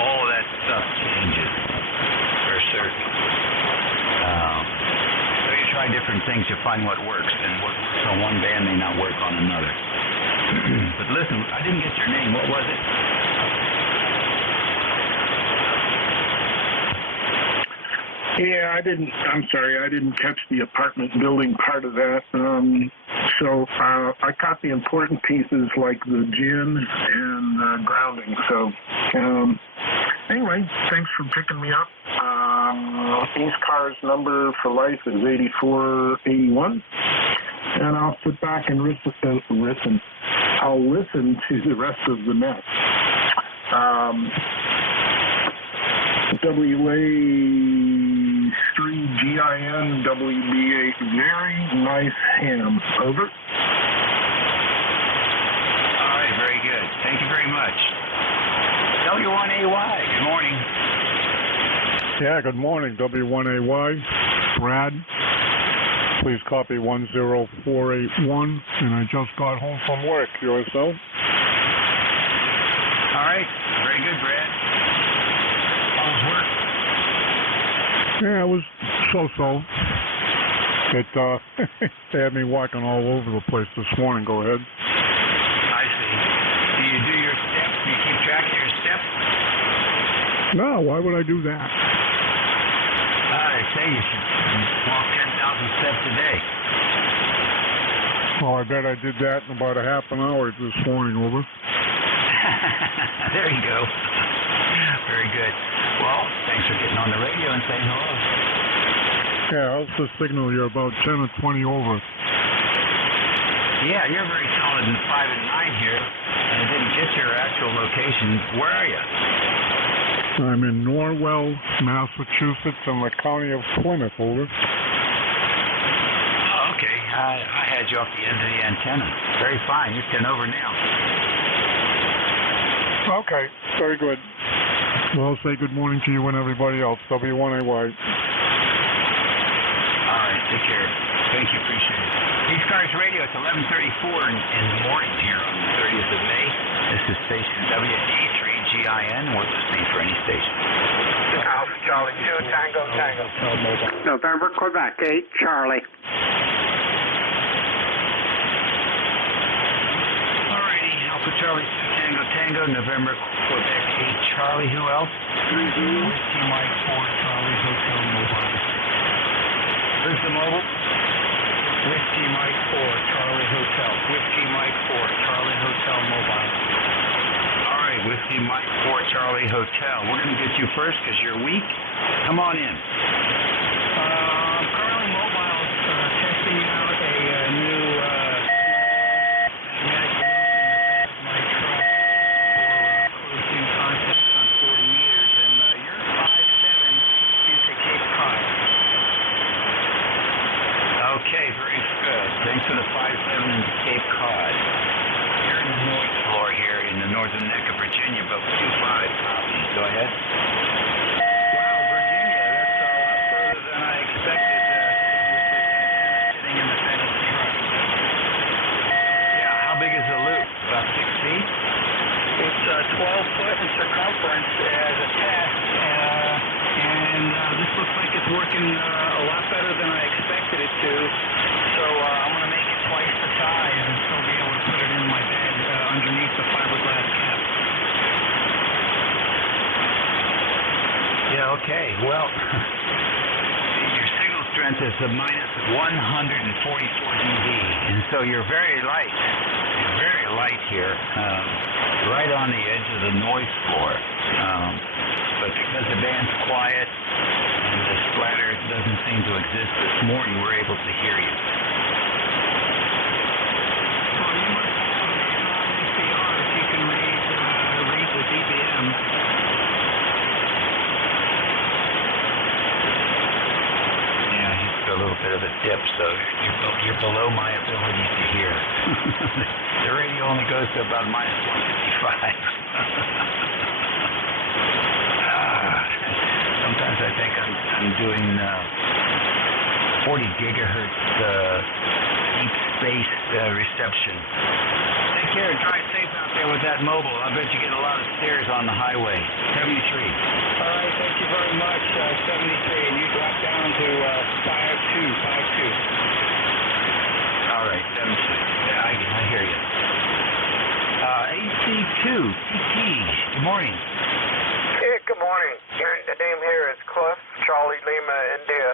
all of that stuff changes for certain. So you try different things to find what works, and what works on one band may not work on another. But listen, I didn't get your name. What was it? Yeah, I'm sorry, I didn't catch the apartment building part of that. So I caught the important pieces like the gin and grounding. So anyway, thanks for picking me up. ECARS number for life is 8481. And I'll sit back and listen. I'll listen to the rest of the net. WA3GIN WB8, very nice ham. Over. All right, very good. Thank you very much. W1AY, good morning. Yeah, good morning, W1AY. Brad. Please copy 10481, and I just got home from work. Yourself? All right, very good, Brad. How was work? Yeah, it was so-so. They had me walking all over the place this morning. Go ahead. I see. Do you do your steps? Do you keep track of your No, why would I do that? I say you should walk 10,000 steps a day. Well, I bet I did that in about a half an hour this morning, over. There you go. Very good. Well, thanks for getting on the radio and saying hello. Yeah, how's the signal? You're about 10 or 20 over. Yeah, you're very solid in the 5 and 9 here. I didn't get your actual location. Where are you? I'm in Norwell, Massachusetts, in the county of Plymouth, over. Oh, okay. I had you off the end of the antenna. Very fine. You're 10 over now. Okay, very good. Well, I'll say good morning to you and everybody else. W1AY. All right, take care. Thank you, appreciate it. ECARS Radio, it's 11:34 in the morning here on the 30th of May. This is station WG3GIN. We're listening for any station. Alpha Charlie 2, Tango, Tango. November, Quebec 8, Charlie. Alrighty, Alpha Charlie 2, Tango, Tango, November, Quebec 8, Charlie. Who else? Whiskey Mike 4, Charlie, Hotel Mobile. Who's the mobile? Whiskey Mike 4, Charlie Hotel. Whiskey Mike 4, Charlie Hotel Mobile. All right, Whiskey Mike 4, Charlie Hotel. We're going to get you first because you're weak. Come on in. Currently Mobile testing out a new magnetic solution in the back of my truck for closing contacts on 40 meters. And you're 5'7" into Cape Cod. Okay, very good. Thanks for the 5'7" into Cape Cod. You're in the North floor here in the northern neck of Virginia, but 25 copies. Go ahead. Wow, Virginia, that's a lot further than I expected with this antenna sitting in the bed of the truck. Yeah, how big is the loop? About 6 feet? It's 12 foot in circumference as a test, and this looks like it's working a lot better than I expected it to. So I'm going to make it twice the size and still be able to put it in my bed underneath the fiberglass cap. Yeah, okay. Well, your signal strength is a minus 144 dB, and so you're very light. You're very light here, right on the edge of the noise floor. But because the band's quiet and the splatter doesn't seem to exist this morning, we're able to hear you. Well, you must have ECARS if you can read the dBm. Yeah, he's got a little bit of a dip, so you're below my ability to hear. The radio only goes to about minus 155. Sometimes I think I'm doing 40 gigahertz deep space reception. Take care, drive safe out there with that mobile. I bet you get a lot of stairs on the highway. 73. All right, thank you very much. 73, and you drop down to 52. All right, 73. Yeah, I hear you. AC2, TT, good morning. Hey, good morning. The name here is Cliff, Charlie Lima, India.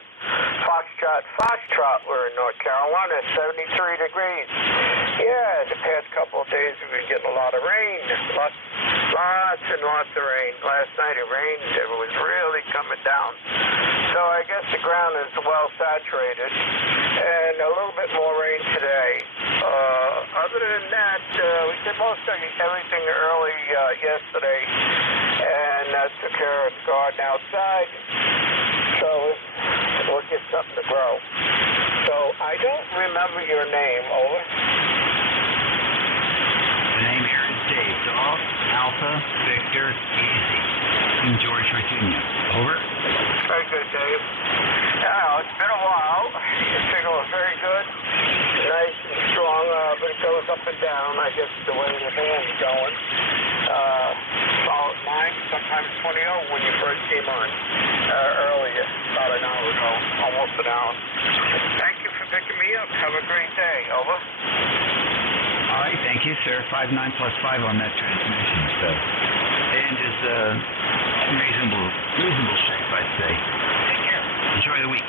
Foxtrot, we're in North Carolina, 73 degrees. Yeah, the past couple of days we've been getting a lot of rain. Lots and lots of rain. Last night it rained. It was really coming down. So I guess the ground is well saturated. And a little bit more rain today. Other than that, we did most of everything early yesterday. And that took care of the garden outside. So we'll get something to grow. So I don't remember your name, over. The name here is Dave. Golf, Alpha, Victor, Easy, in George, Virginia. Over. Very good, Dave. Now, it's been a while. Your signal is very good. Nice and strong, but it goes up and down. I guess the way the band's going. About 9, sometimes 20 when you first came on. Earlier, about an hour ago, almost an hour. Thank you for picking me up. Have a great day. Over. All right, thank you, sir. 59 plus 5 on that transmission. So and is in reasonable shape, I'd say. Take care. Enjoy the week.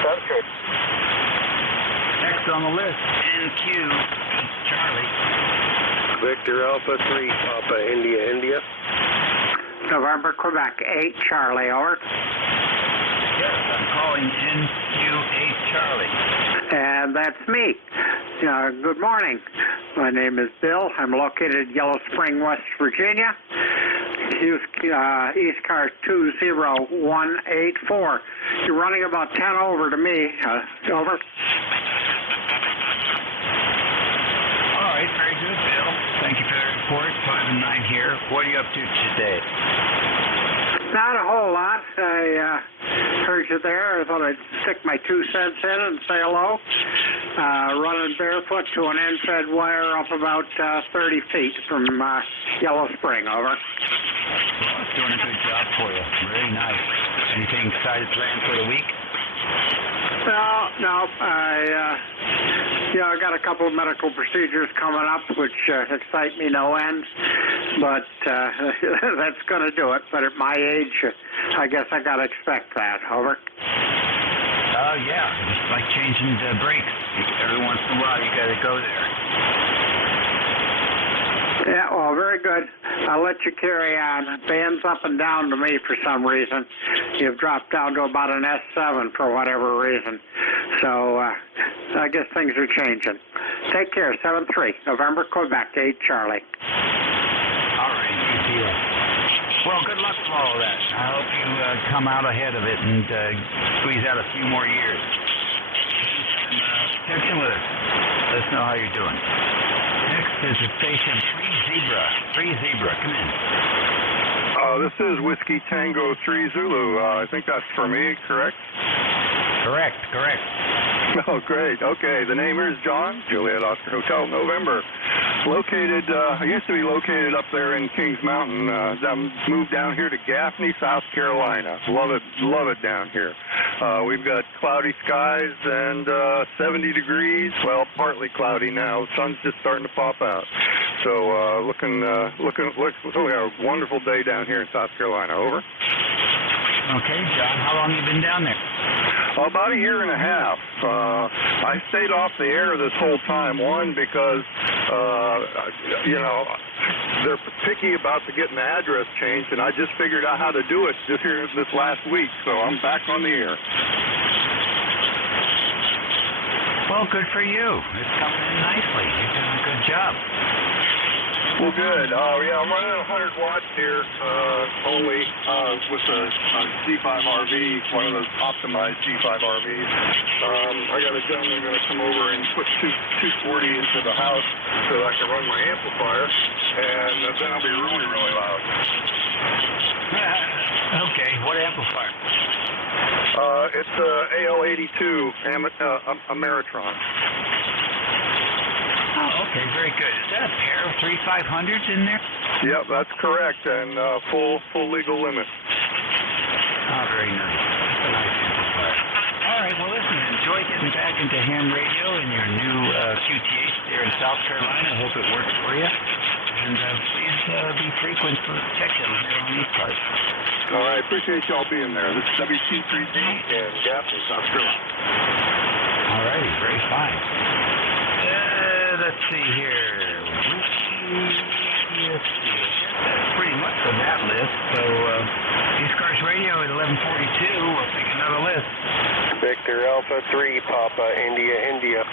Sounds good. Next on the list, NQ, Charlie. Victor Alpha 3, Papa India, India. November, Quebec, 8, Charlie, over. Yes, I'm calling NQ8 Charlie. And that's me. Good morning. My name is Bill. I'm located in Yellow Spring, West Virginia. ECARS 20184. You're running about 10 over to me. Over. All right, very good, Bill. Thank you for the report. 5 and 9 here. What are you up to today? Not a whole lot. I heard you there. I thought I'd stick my 2 cents in and say hello. Running barefoot to an end-fed wire up about 30 feet from Yellow Spring, over. Well, it's doing a good job for you. Very nice. Anything excited planned for the week? No. I got a couple of medical procedures coming up, which excite me no end. But that's going to do it. But at my age, I guess I got to expect that. Over. Yeah. Just like changing the brakes. Every once in a while, you got to go there. Yeah, well, very good. I'll let you carry on. Band's up and down to me for some reason. You've dropped down to about an S7 for whatever reason. So I guess things are changing. Take care. 7-3, November, Quebec, 8, Charlie. All right, good deal. Well, good luck with all of that. I hope you come out ahead of it and squeeze out a few more years. Check in with us. Let us know how you're doing. Next is a station 3 Zebra. Come in. This is Whiskey Tango 3 Zulu. I think that's for me, correct? Correct. Oh, great. Okay, the name here is John, Juliet Oscar Hotel, November. Located, I used to be located up there in Kings Mountain. Moved down here to Gaffney, South Carolina. Love it down here. We've got cloudy skies and 70 degrees. Well, partly cloudy now. Sun's just starting to pop out. So looking a wonderful day down here in South Carolina. Over. Okay, John, how long have you been down there? About a year and a half. I stayed off the air this whole time. One, because, they're picky about getting the address changed, and I just figured out how to do it just here this last week, so I'm back on the air. Well, good for you. It's coming in nicely. You're doing a good job. Well, good. I'm running 100 watts here, only with a C5 RV, one of those optimized C5 RVs. I got a gentleman going to come over and put 240 into the house so that I can run my amplifier, and then I'll be really, really loud. Okay, what amplifier? It's AL82 Ameritron. Oh, okay, very good. Is that a pair of 3500s in there? Yep, that's correct, and full legal limit. Oh, very nice. That's a nice amplifier. All right, well, listen, enjoy getting back into ham radio and your new QTH there in South Carolina. I hope it works for you. And please be frequent for check-in here on ECARS. All right, appreciate y'all being there. This is WC3D in Gaffney, South Carolina. All righty, very fine. Let's see here. That's pretty much on that list. So, ECARS Radio at 11:42. We'll take another list. Victor Alpha 3, Papa India.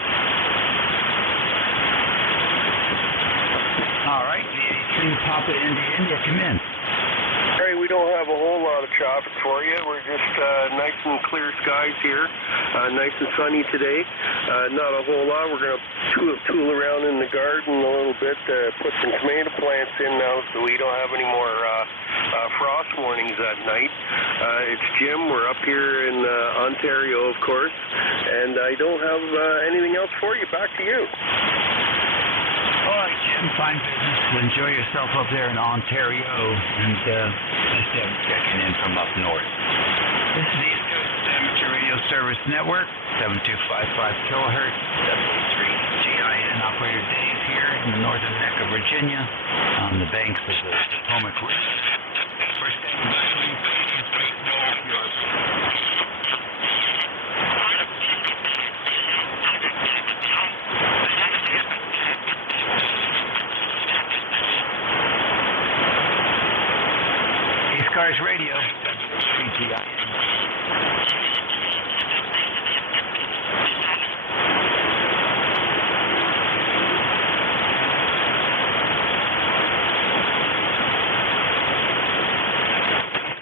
All right, VA3 Papa India, come in. Hey, we don't have a whole lot of traffic for you. We're just nice and clear skies here. Nice and sunny today. Not a whole lot. We're going to tool around in the garden a little bit, put some tomato plants in now so we don't have any more frost warnings at night. It's Jim. We're up here in Ontario, of course, and I don't have anything else for you. Back to you. All right, Jim, fine business. Enjoy yourself up there in Ontario, and nice to have you checking in from up north. This is the East Coast Amateur Radio Service Network, 7255 kilohertz, W3GIN Operator Dave here in the northern neck of Virginia on the banks of the Potomac River. We're standing by for any questions. Let us know if you're ECARS Radio, WTIN.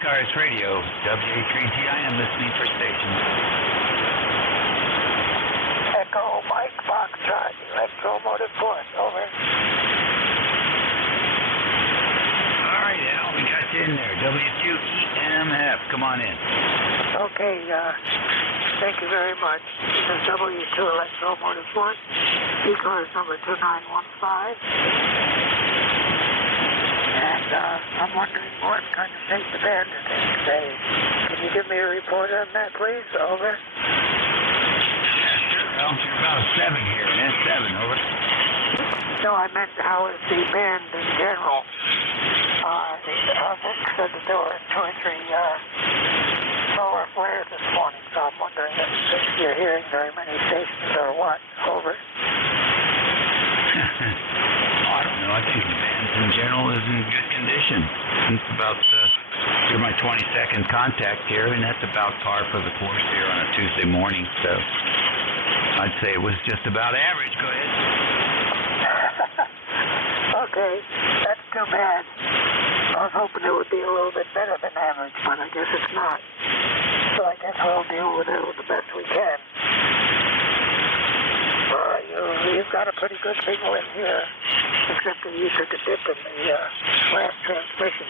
ECARS Radio, WA3GIN, listening for stations. Echo Mike Foxtrot, Electromotive Force, over. All right, Al, we got you in there. W2EMF, come on in. Okay, thank you very much. This is W2 Electromotive Force, ECARS number 2915. And I'm wondering what kind of state the band is in today. Can you give me a report on that, please? Over. Well, you're about 7 here, S7, over. No, I meant how is the band in general. Vic said that there were 2 or 3 solar flares this morning, so I'm wondering if you're hearing very many stations or what. Over. I don't know. I think the band in general is in good condition. It's about, you're my 22nd contact here, and that's about par for the course here on a Tuesday morning, so I'd say it was just about average. Go ahead. Okay, that's too bad. I was hoping it would be a little bit better than average, but I guess it's not. So I guess we'll deal with it the best we can. You've got a pretty good signal in here, except that you took a dip in the last transmission.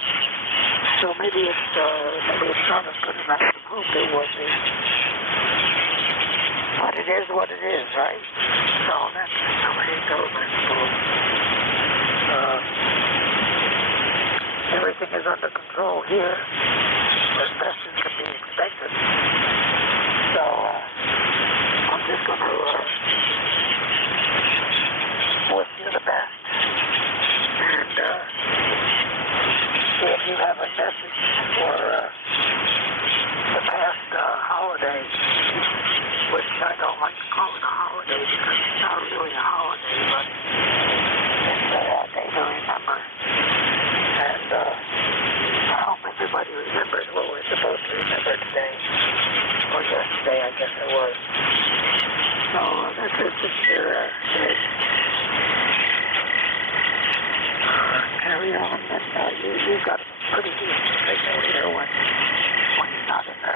So maybe it's not as good as I would hoped it would be. But it is what it is, right? So that's the way it goes, I suppose. Everything is under control here, as best as can be expected. So I'm just going to wish you the best. And if you have a message for the past holiday, which I don't like to call it a holiday because it's not really a holiday, but it's a day to remember. And I hope everybody remembers what we're supposed to remember today. Or yesterday, I guess it was. So that's it, Mr. Dave. Carry on, and you've got a pretty decent signal here when you're not in a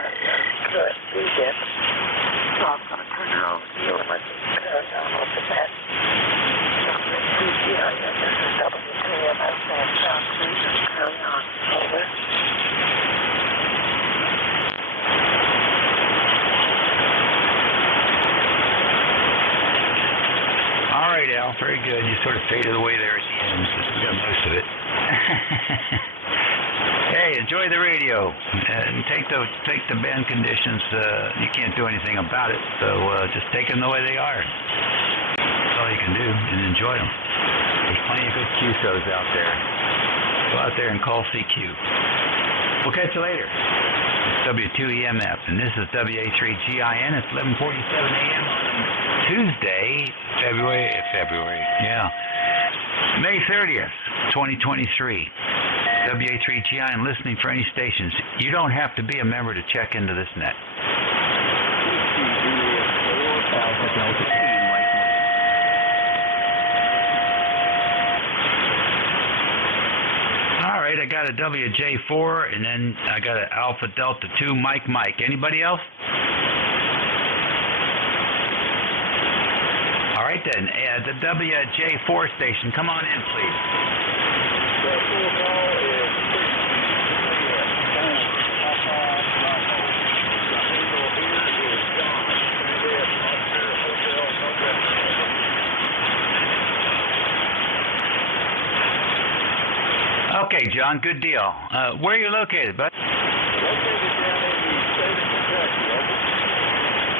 QSC dip. So I'm going to turn it over to you and let you carry on with the net. WTIN, this is W2MF, and sound please, and carry on. Over. All right, Al, very good. You sort of faded away there at the end, since we got most of it. Hey, enjoy the radio and take the band conditions. You can't do anything about it, so just take them the way they are. That's all you can do, and enjoy them. There's plenty of good QSOs out there. Go out there and call CQ. We'll catch you later. It's W2EMF, and this is WA3GIN. It's 11:47 a.m. on Tuesday, May 30th, 2023. WA3GIN, listening for any stations. You don't have to be a member to check into this net. All right, I got a WJ4, and then I got an Alpha Delta 2 Mike. Anybody else? All right then, the WJ4 station, come on in, please. Okay, John, good deal. Where are you located, bud?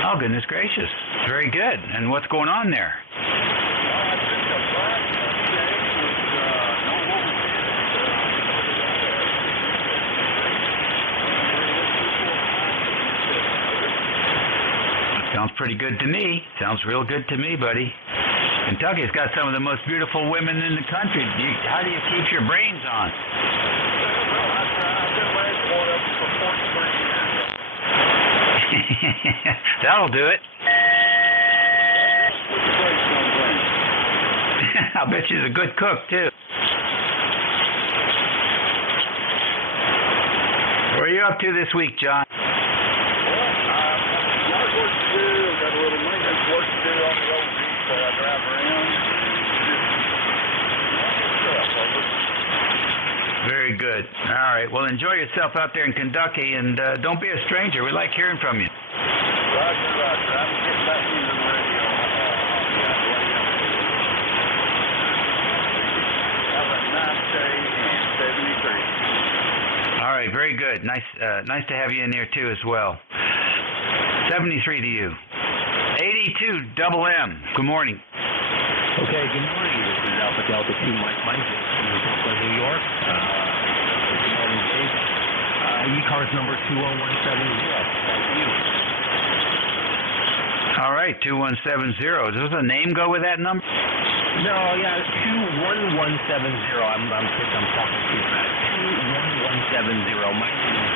Oh, goodness gracious. Very good. And what's going on there? pretty good to me. Sounds real good to me, buddy. Kentucky's got some of the most beautiful women in the country. How do you keep your brains on? That'll do it. I bet she's a good cook, too. What are you up to this week, John? Got a little maintenance work to do on the old Jeep that I drive around. Very good. All right. Well, enjoy yourself out there in Kentucky, and don't be a stranger. We like hearing from you. Roger, roger. I'm getting back into the radio. Have a nice day and 73. All right. Very good. Nice to have you in here, too, as well. 73 to you. 82 Double M. Good morning. Okay, good morning. This is Alpha Delta 2 Mike in Brooklyn, New York. Good morning, Dave. ECARS number 20170. Thank you. All right, 2170. Does a name go with that number? No, yeah, 21170. I'm talking too fast. 21170. My name is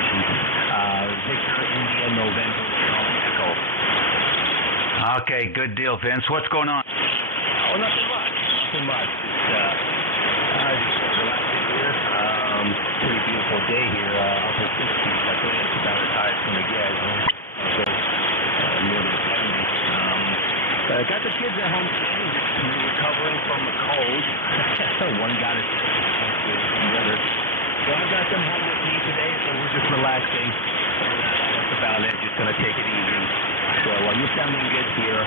Victor India November Echo. Okay, good deal, Vince. What's going on? Oh, nothing much. Nothing much. Just relaxing here. Pretty beautiful day here. Upper 60s. I think it's about as high as it's going to get. Near the 70s. Got the kids at home today, just recovering from the cold. One got it sick, the other. So I got them home with me today, so we're just relaxing. That's about it. Just going to take it easy. So you're sounding good here.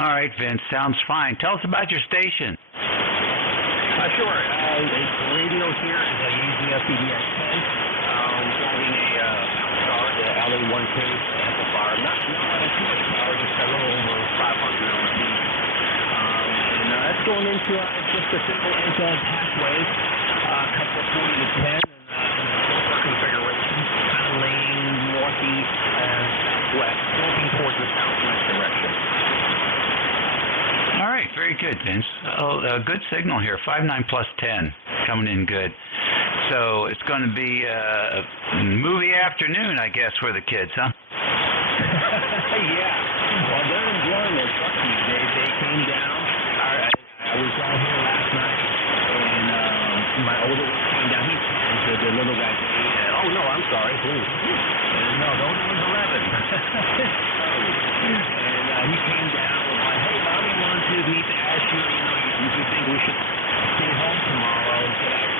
All right, Vince. Sounds fine. Tell us about your station. Sure. The radio here is using a CBS 10. Driving a Star, the LA1K amplifier. Not too much power, just a little over 500 LP. And that's going into just a simple antenna pathway, a couple of 40 to 10, and filter configuration, kind of lane northeast and west, looking towards the southwest direction. All right, very good, Vince. Oh, a good signal here. 59 plus 10 coming in good. So it's going to be a movie afternoon, I guess, for the kids, huh? Yeah. Well, they're enjoying it. Trust me. They came down. I was down here last night, and my older one came down. He's 10, so the little guy. Oh no, I'm sorry. No, the older one's 11. And he came down and was like, "Hey, Mommy wanted to meet to ask you. You think we should stay home tomorrow and get out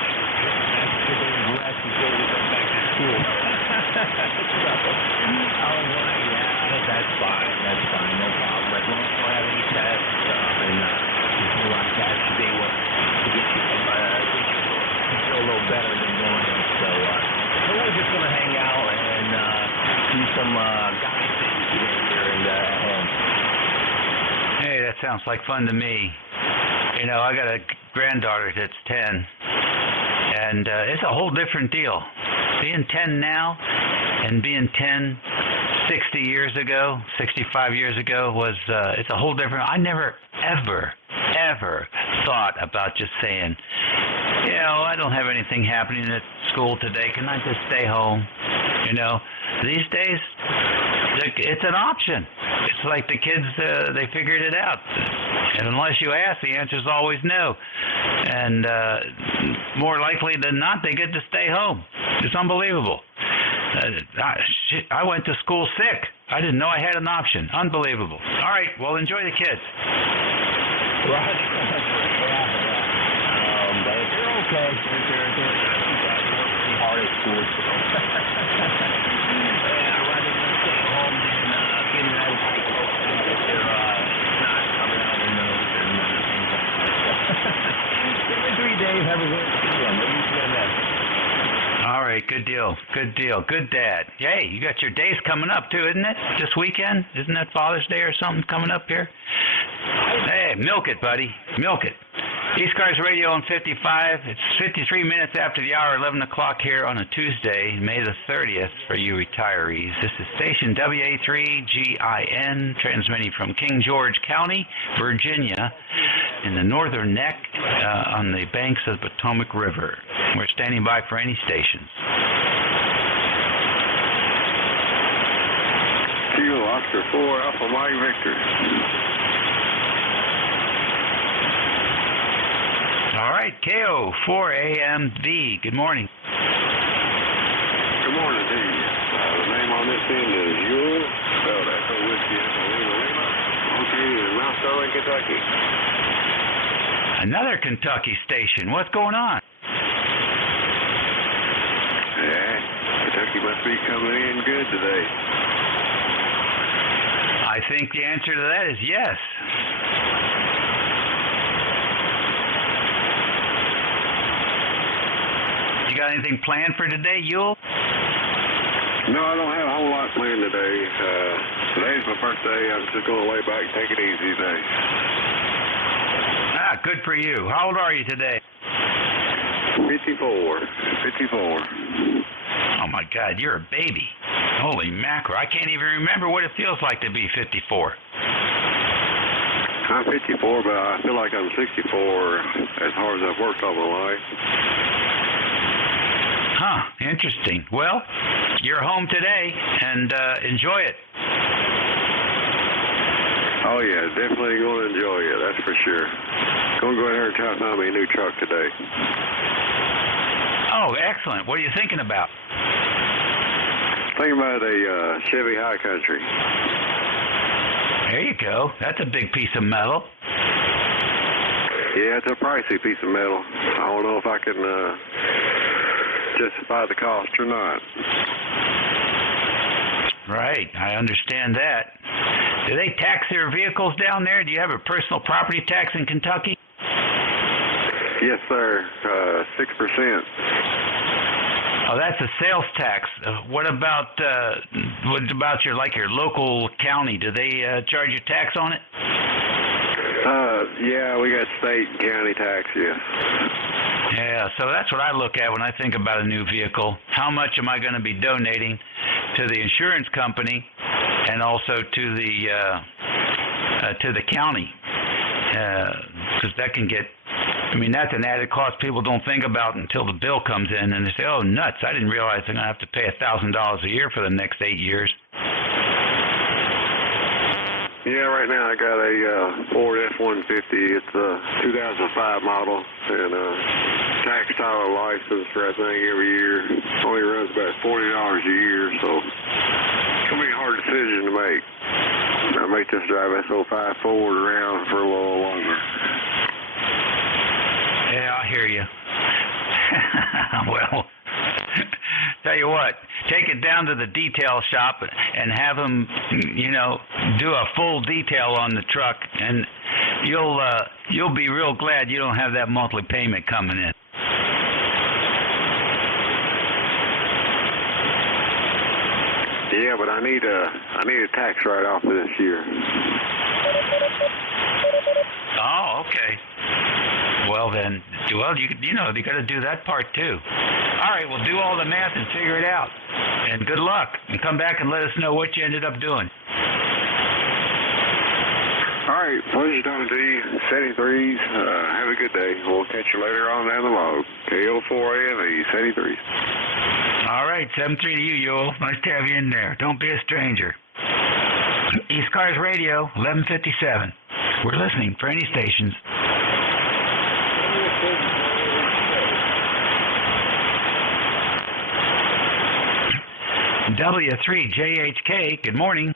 rest before we go back to school?" So I was like, "Yeah, that's fine. That's fine. No problem. As long as we don't have any tests and anything like that, they will get you feel a little better than going in." So we're just gonna hang out and do some guy things here and at home. Hey, that sounds like fun to me. You know, I got a granddaughter that's 10, and it's a whole different deal. Being 10 now and being 10 60 years ago, 65 years ago was, it's a whole different, I never, ever thought about just saying, you know, I don't have anything happening at school today. Can I just stay home? You know, these days, it's an option. It's like the kids, they figured it out. And unless you ask, the answer is always no. And more likely than not, they get to stay home. It's unbelievable. I went to school sick. I didn't know I had an option. Unbelievable. All right, well, enjoy the kids. Right. But they're okay. They're not too bad. They work pretty hard at school. So. And I'd rather them stay at home than getting out of school. They're not coming out of the nose and things like that. 3 days, have a good weekend. What do you say then? All right, good deal. Good deal. Good dad. Hey, you got your days coming up too, isn't it? This weekend? Isn't that Father's Day or something coming up here? Hey, milk it, buddy. Milk it. ECARS Radio on 55. It's 53 minutes after the hour, 11 o'clock here on a Tuesday, May the 30th for you retirees. This is station WA3GIN, transmitting from King George County, Virginia, in the northern neck on the banks of the Potomac River. We're standing by for any stations. Kilo Oscar 4, Alpha Mike Victor. All right, KO 4AMV. Good morning. Good morning to you. The name on this end is Yule, spelled Echo Whiskey Echo Lima Lima, located in Mount Sterling, Kentucky. Another Kentucky station. What's going on? Yeah, Kentucky must be coming in good today. I think the answer to that is yes. You got anything planned for today, Yule? No, I don't have a whole lot planned today. Today's my birthday. I'm just going to lay back and take it easy today. Ah, good for you. How old are you today? 54. Oh, my God, you're a baby. Holy mackerel. I can't even remember what it feels like to be 54. I'm 54, but I feel like I'm 64 as hard as I've worked all my life. Huh, interesting. Well, you're home today, and enjoy it. Oh, yeah, definitely going to enjoy it, that's for sure. Going to go in here and try to find me a new truck today. Oh, excellent. What are you thinking about? Thinking about a Chevy High Country. There you go. That's a big piece of metal. Yeah, it's a pricey piece of metal. I don't know if I can justify the cost or not. Right, I understand that. Do they tax their vehicles down there? Do you have a personal property tax in Kentucky? Yes, sir. 6%. Oh, that's a sales tax. What about your local county? Do they charge you tax on it? Yeah, we got state and county tax, yes. Yeah, so that's what I look at when I think about a new vehicle. How much am I going to be donating to the insurance company and also to the county? Because that can get, that's an added cost people don't think about until the bill comes in and they say, oh, nuts, I didn't realize I'm going to have to pay $1,000 a year for the next 8 years. Yeah, right now I got a Ford F-150. It's a 2005 model and tax, title, license for that thing every year. Only runs about $40 a year, so it's going to be a hard decision to make. I may just drive S05 Ford around for a little longer. Yeah, I hear you. Well, tell you what, take it down to the detail shop and have them, do a full detail on the truck, and you'll be real glad you don't have that monthly payment coming in. Yeah, but I need a tax write-off for this year. Oh, okay. Well then, you got to do that part too. All right, well, do all the math and figure it out. And good luck. And come back and let us know what you ended up doing. All right, pleasure talking to you. 73s. Have a good day. We'll catch you later on down the log. KO4AME, 73s. All right, 73 to you, Yule. Nice to have you in there. Don't be a stranger. ECARS Radio, 1157. We're listening for any stations. W3JHK, good morning.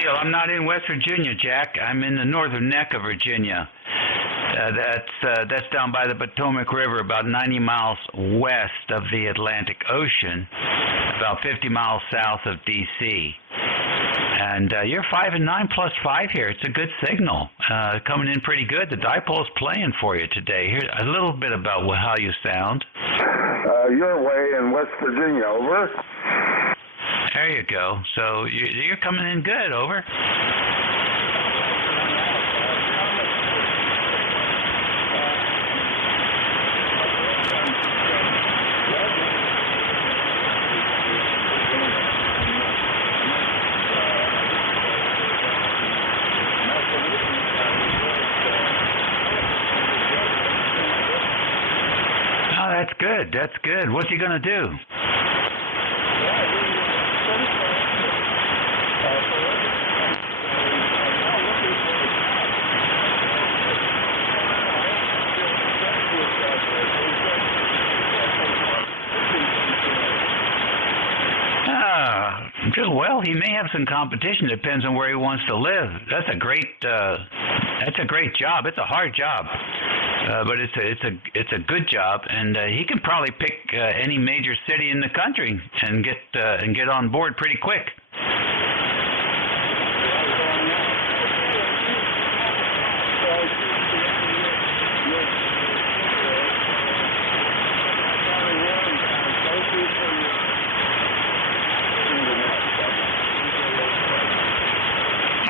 deal. I'm not in West Virginia, Jack. I'm in the northern neck of Virginia. That's down by the Potomac River, about 90 miles west of the Atlantic Ocean, about 50 miles south of D.C. And you're 5 and 9 plus 5 here. It's a good signal. Coming in pretty good. The dipole's playing for you today. Here's a little bit about how you sound. Your way in West Virginia, over. There you go. So you're coming in good, over. Oh, that's good. That's good. What's he going to do? Well, he may have some competition. Depends on where he wants to live. That's a great job. It's a hard job, but it's a good job, and he can probably pick any major city in the country and get on board pretty quick.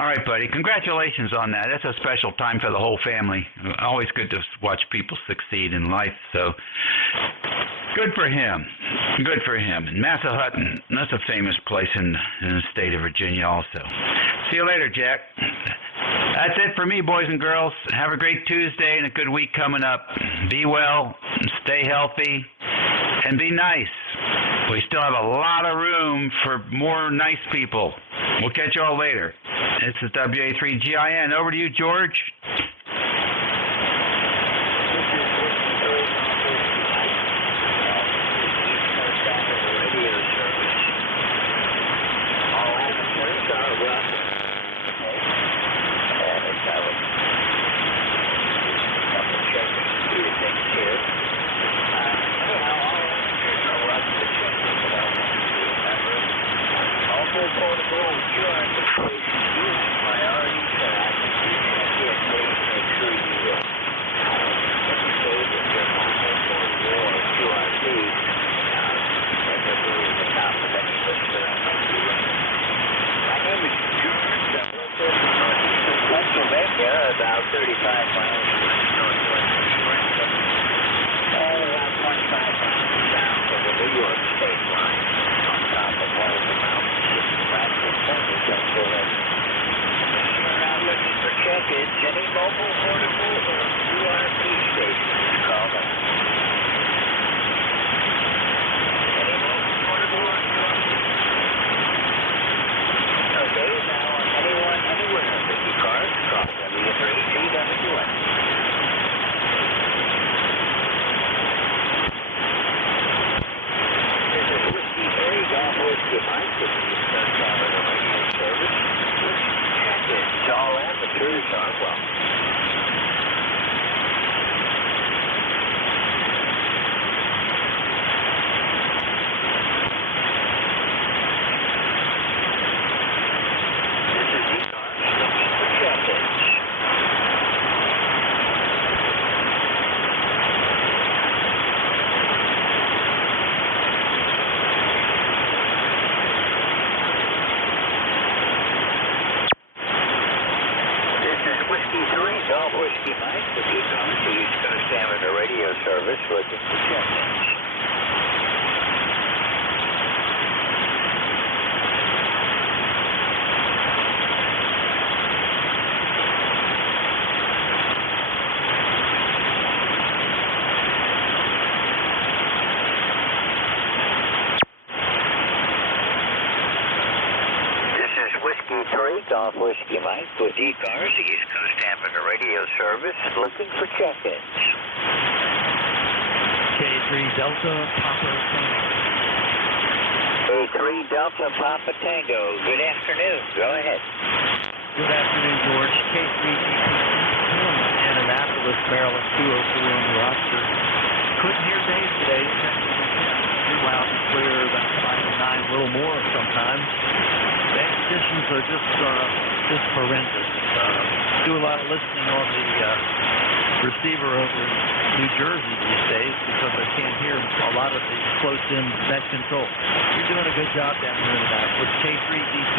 All right, buddy. Congratulations on that. That's a special time for the whole family. Always good to watch people succeed in life. So good for him. Good for him. And Massahutton, that's a famous place in the state of Virginia also. See you later, Jack. That's it for me, boys and girls. Have a great Tuesday and a good week coming up. Be well, stay healthy, and be nice. We still have a lot of room for more nice people. We'll catch you all later. This is WA3GIN. Over to you, George. About 35 miles northwest of Springfield, and about 25 miles south of the New York state line, on top of one of the mountains just practically pointing up to it. We're not looking for check-ins. Any mobile, portable, or URP stations, call them. Any mobile, portable, or URP? Okay, now anyone, anywhere with ECARS, call W3GWS. This is Whiskey Harry, Golf Whiskey Mike, with the Eastern Canada Radio Service. Check-ins, all amateurs are welcome. Whiskey Mike, with you come to East Coast Amateur Radio Service, looking for check-ins. Golf Whiskey Mike with ECARS, the East Coast Amateur Radio Service, looking for check-ins. K3 Delta, Papa. K3 Delta Papa Tango. Good afternoon. Go ahead. Good afternoon, George. K3 Annapolis, Maryland, 204 on the roster. Couldn't hear Dave today. You're loud and clear, about 5 to 9, a little more sometimes. The conditions are just horrendous. Do a lot of listening on the receiver over in New Jersey these days because I can't hear a lot of the close-in net control. You're doing a good job down here in Annapolis. K3 DC.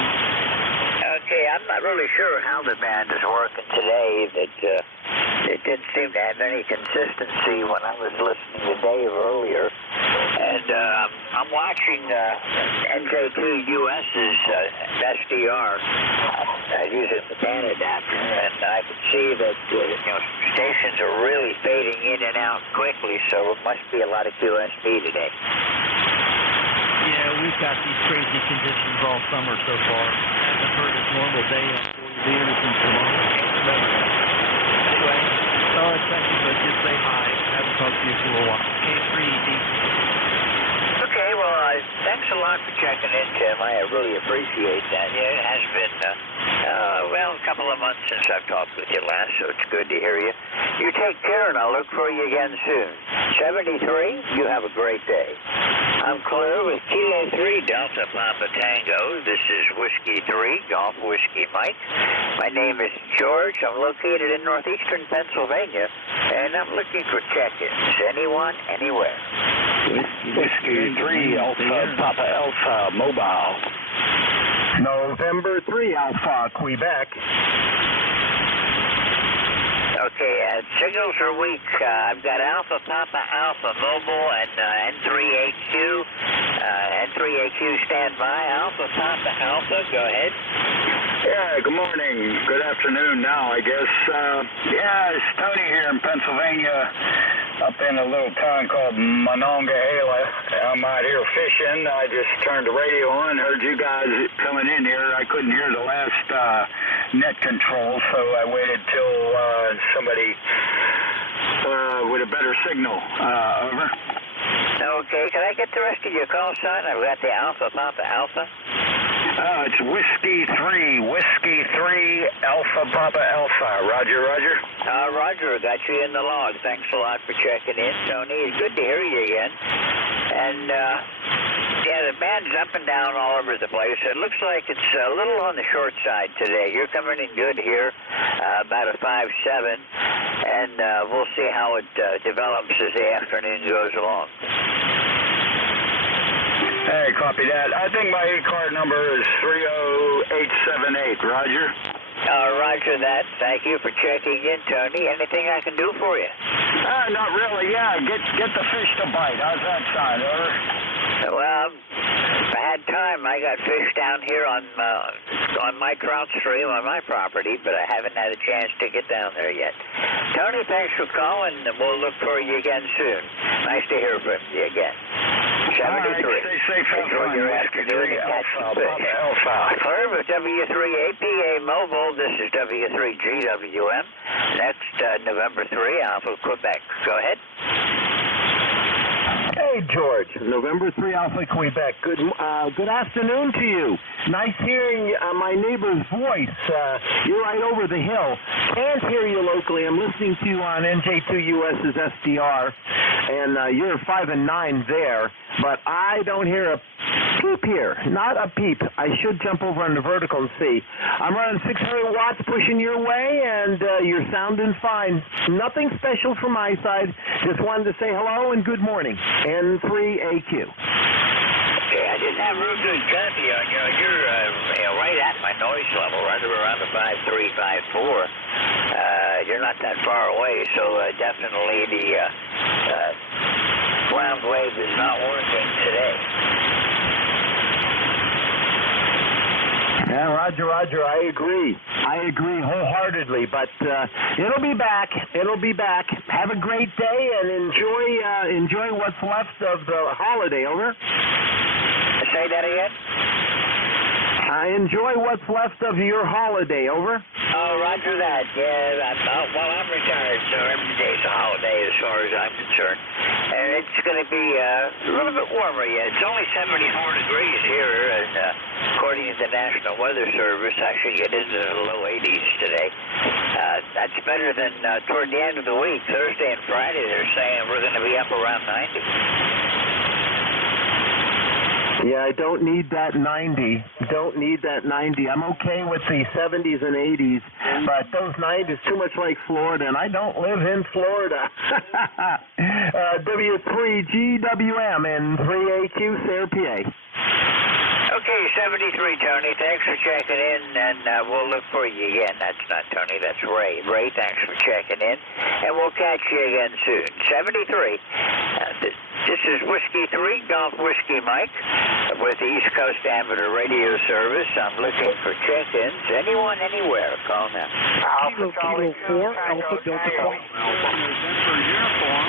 Okay, I'm not really sure how the band is working today. It didn't seem to have any consistency when I was listening to Dave earlier. And I'm watching NJ2US's SDR using the band adapter, and I can see that stations are really fading in and out quickly, so it must be a lot of QSB today. Yeah, we've got these crazy conditions all summer so far. I haven't heard a normal day on 40 meters since tomorrow. Anyway, sorry, but just say hi. I haven't talked to you for a while. K3D. Okay, well, thanks a lot for checking in, Tim. I really appreciate that. Yeah, it has been, a couple of months since I've talked with you last, so it's good to hear you. You take care, and I'll look for you again soon. 73, you have a great day. I'm clear with Kilo 3 Delta Papa Tango. This is Whiskey 3, Golf Whiskey Mike. My name is George. I'm located in northeastern Pennsylvania, and I'm looking for check-ins. Anyone, anywhere. Whiskey 3 Alpha Papa Alpha Mobile. November 3 Alpha Quebec. Okay, signals are weak. I've got Alpha Papa Alpha Mobile and N3AQ. N3AQ standby. Alpha Papa Alpha, go ahead. Yeah, good morning. Good afternoon now, I guess. It's Tony here in Pennsylvania, up in a little town called Monongahela. I'm out here fishing. I just turned the radio on, heard you guys coming in here. I couldn't hear the last net control, so I waited till somebody with a better signal. Over. Okay, can I get the rest of your call sign? I've got the Alpha Papa Alpha. It's Whiskey 3 Alpha Papa Alpha. Roger, Roger. Roger, got you in the log. Thanks a lot for checking in, Tony. It's good to hear you again. And, the band's up and down all over the place. It looks like it's a little on the short side today. You're coming in good here, about a 5.7, and we'll see how it develops as the afternoon goes along. Hey, copy that. I think my ECARS number is 30878. Roger. Roger that. Thank you for checking in, Tony. Anything I can do for you? Not really. Yeah, get the fish to bite. How's that sound, over? Well, if I had time, I got fish down here on my trout stream on my property, but I haven't had a chance to get down there yet. Tony, thanks for calling, and we'll look for you again soon. Nice to hear from you again. 73. Stay safe. Enjoy your afternoon and catch some fish. Clear with W3APA Mobile. This is W3GWM. Next, November 3, Alpha Quebec. Go ahead. Hey, George. November 3 Alpha Quebec. Good afternoon to you. Nice hearing my neighbor's voice. You're right over the hill. Can't hear you locally. I'm listening to you on NJ2US's SDR, and you're 5 and 9 there, but I don't hear a peep here. Not a peep. I should jump over on the vertical and see. I'm running 600 watts pushing your way, and you're sounding fine. Nothing special from my side. Just wanted to say hello and good morning. N3AQ. Okay, I didn't have real good copy on you. You're right at my noise level, right around the 5.3, 5.4. You're not that far away, so definitely the ground wave is not working today. Yeah, Roger. I agree wholeheartedly. But it'll be back. Have a great day and enjoy what's left of the holiday. Over. Say that again. Enjoy what's left of your holiday. Over. Oh, roger that. Yeah, well, I'm retired, so every day's a holiday as far as I'm concerned. And it's going to be a little bit warmer yet. It's only 74 degrees here, and according to the National Weather Service, I should get into the low 80s today. That's better than toward the end of the week. Thursday and Friday, they're saying we're going to be up around 90. Yeah, I don't need that 90. Don't need that 90. I'm okay with the 70s and 80s, but those 90s too much like Florida, and I don't live in Florida. W3GWM and 3AQ, Sarah, PA. Okay, 73, Tony. Thanks for checking in, and we'll look for you again. That's not Tony, that's Ray. Ray, thanks for checking in, and we'll catch you again soon. 73. This is Whiskey 3, Golf Whiskey Mike, with the East Coast Amateur Radio Service. I'm looking for check-ins. Anyone, anywhere, call now. Kilo 4, Alpha Delta Queen. November uniform,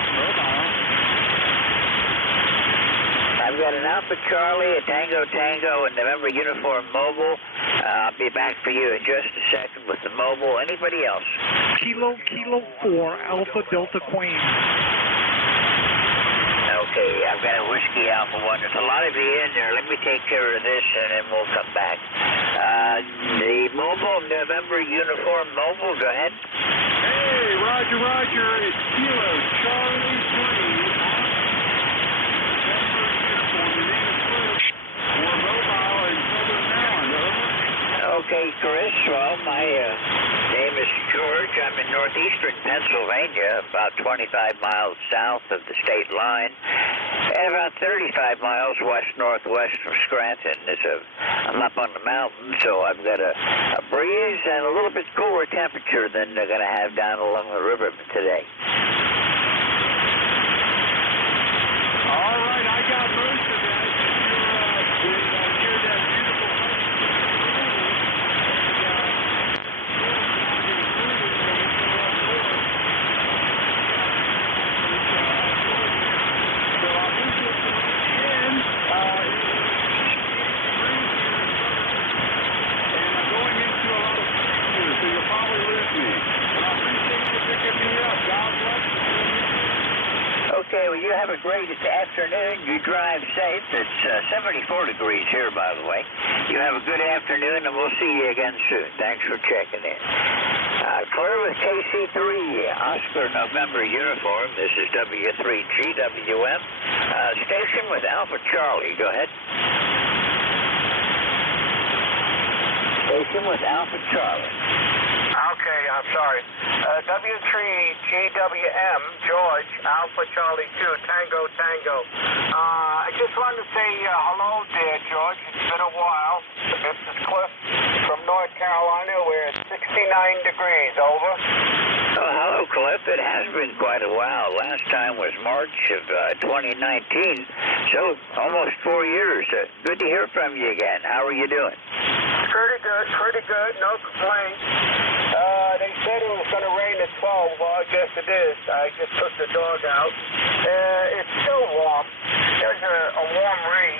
I've got an Alpha Charlie, a Tango Tango, and November uniform mobile. I'll be back for you in just a second with the mobile. Anybody else? Kilo 4, Alpha Delta Queen. Okay, I've got a Whiskey Alpha 1. There's a lot of you in there. Let me take care of this, and then we'll come back. The mobile, November uniform mobile, go ahead. Hey, Roger. It's Kilo Charlie 3. Okay, Chris. Well, my name is George. I'm in northeastern Pennsylvania, about 25 miles south of the state line, and about 35 miles west-northwest from Scranton. I'm up on the mountain, so I've got a breeze and a little bit cooler temperature than they're going to have down along the river today. All right, I got most of that. You're near that beautiful Okay, well, you have a great afternoon. You drive safe. It's 74 degrees here, by the way. You have a good afternoon, and we'll see you again soon. Thanks for checking in. Clear with KC3, Oscar November uniform. This is W3GWM. Station with Alpha Charlie. Go ahead. Station with Alpha Charlie. Okay, I'm sorry. W3GWM, George, Alpha Charlie 2, Tango Tango. I just wanted to say hello there, George. It's been a while. This is Cliff from North Carolina. We're at 69 degrees. Over. Oh, hello, Cliff. It has been quite a while. Last time was March of 2019, so almost 4 years. Good to hear from you again. How are you doing? Pretty good. No complaints. They said it was going to rain at 12. Well, I guess it is. I just took the dog out. It's still warm. There's a warm rain.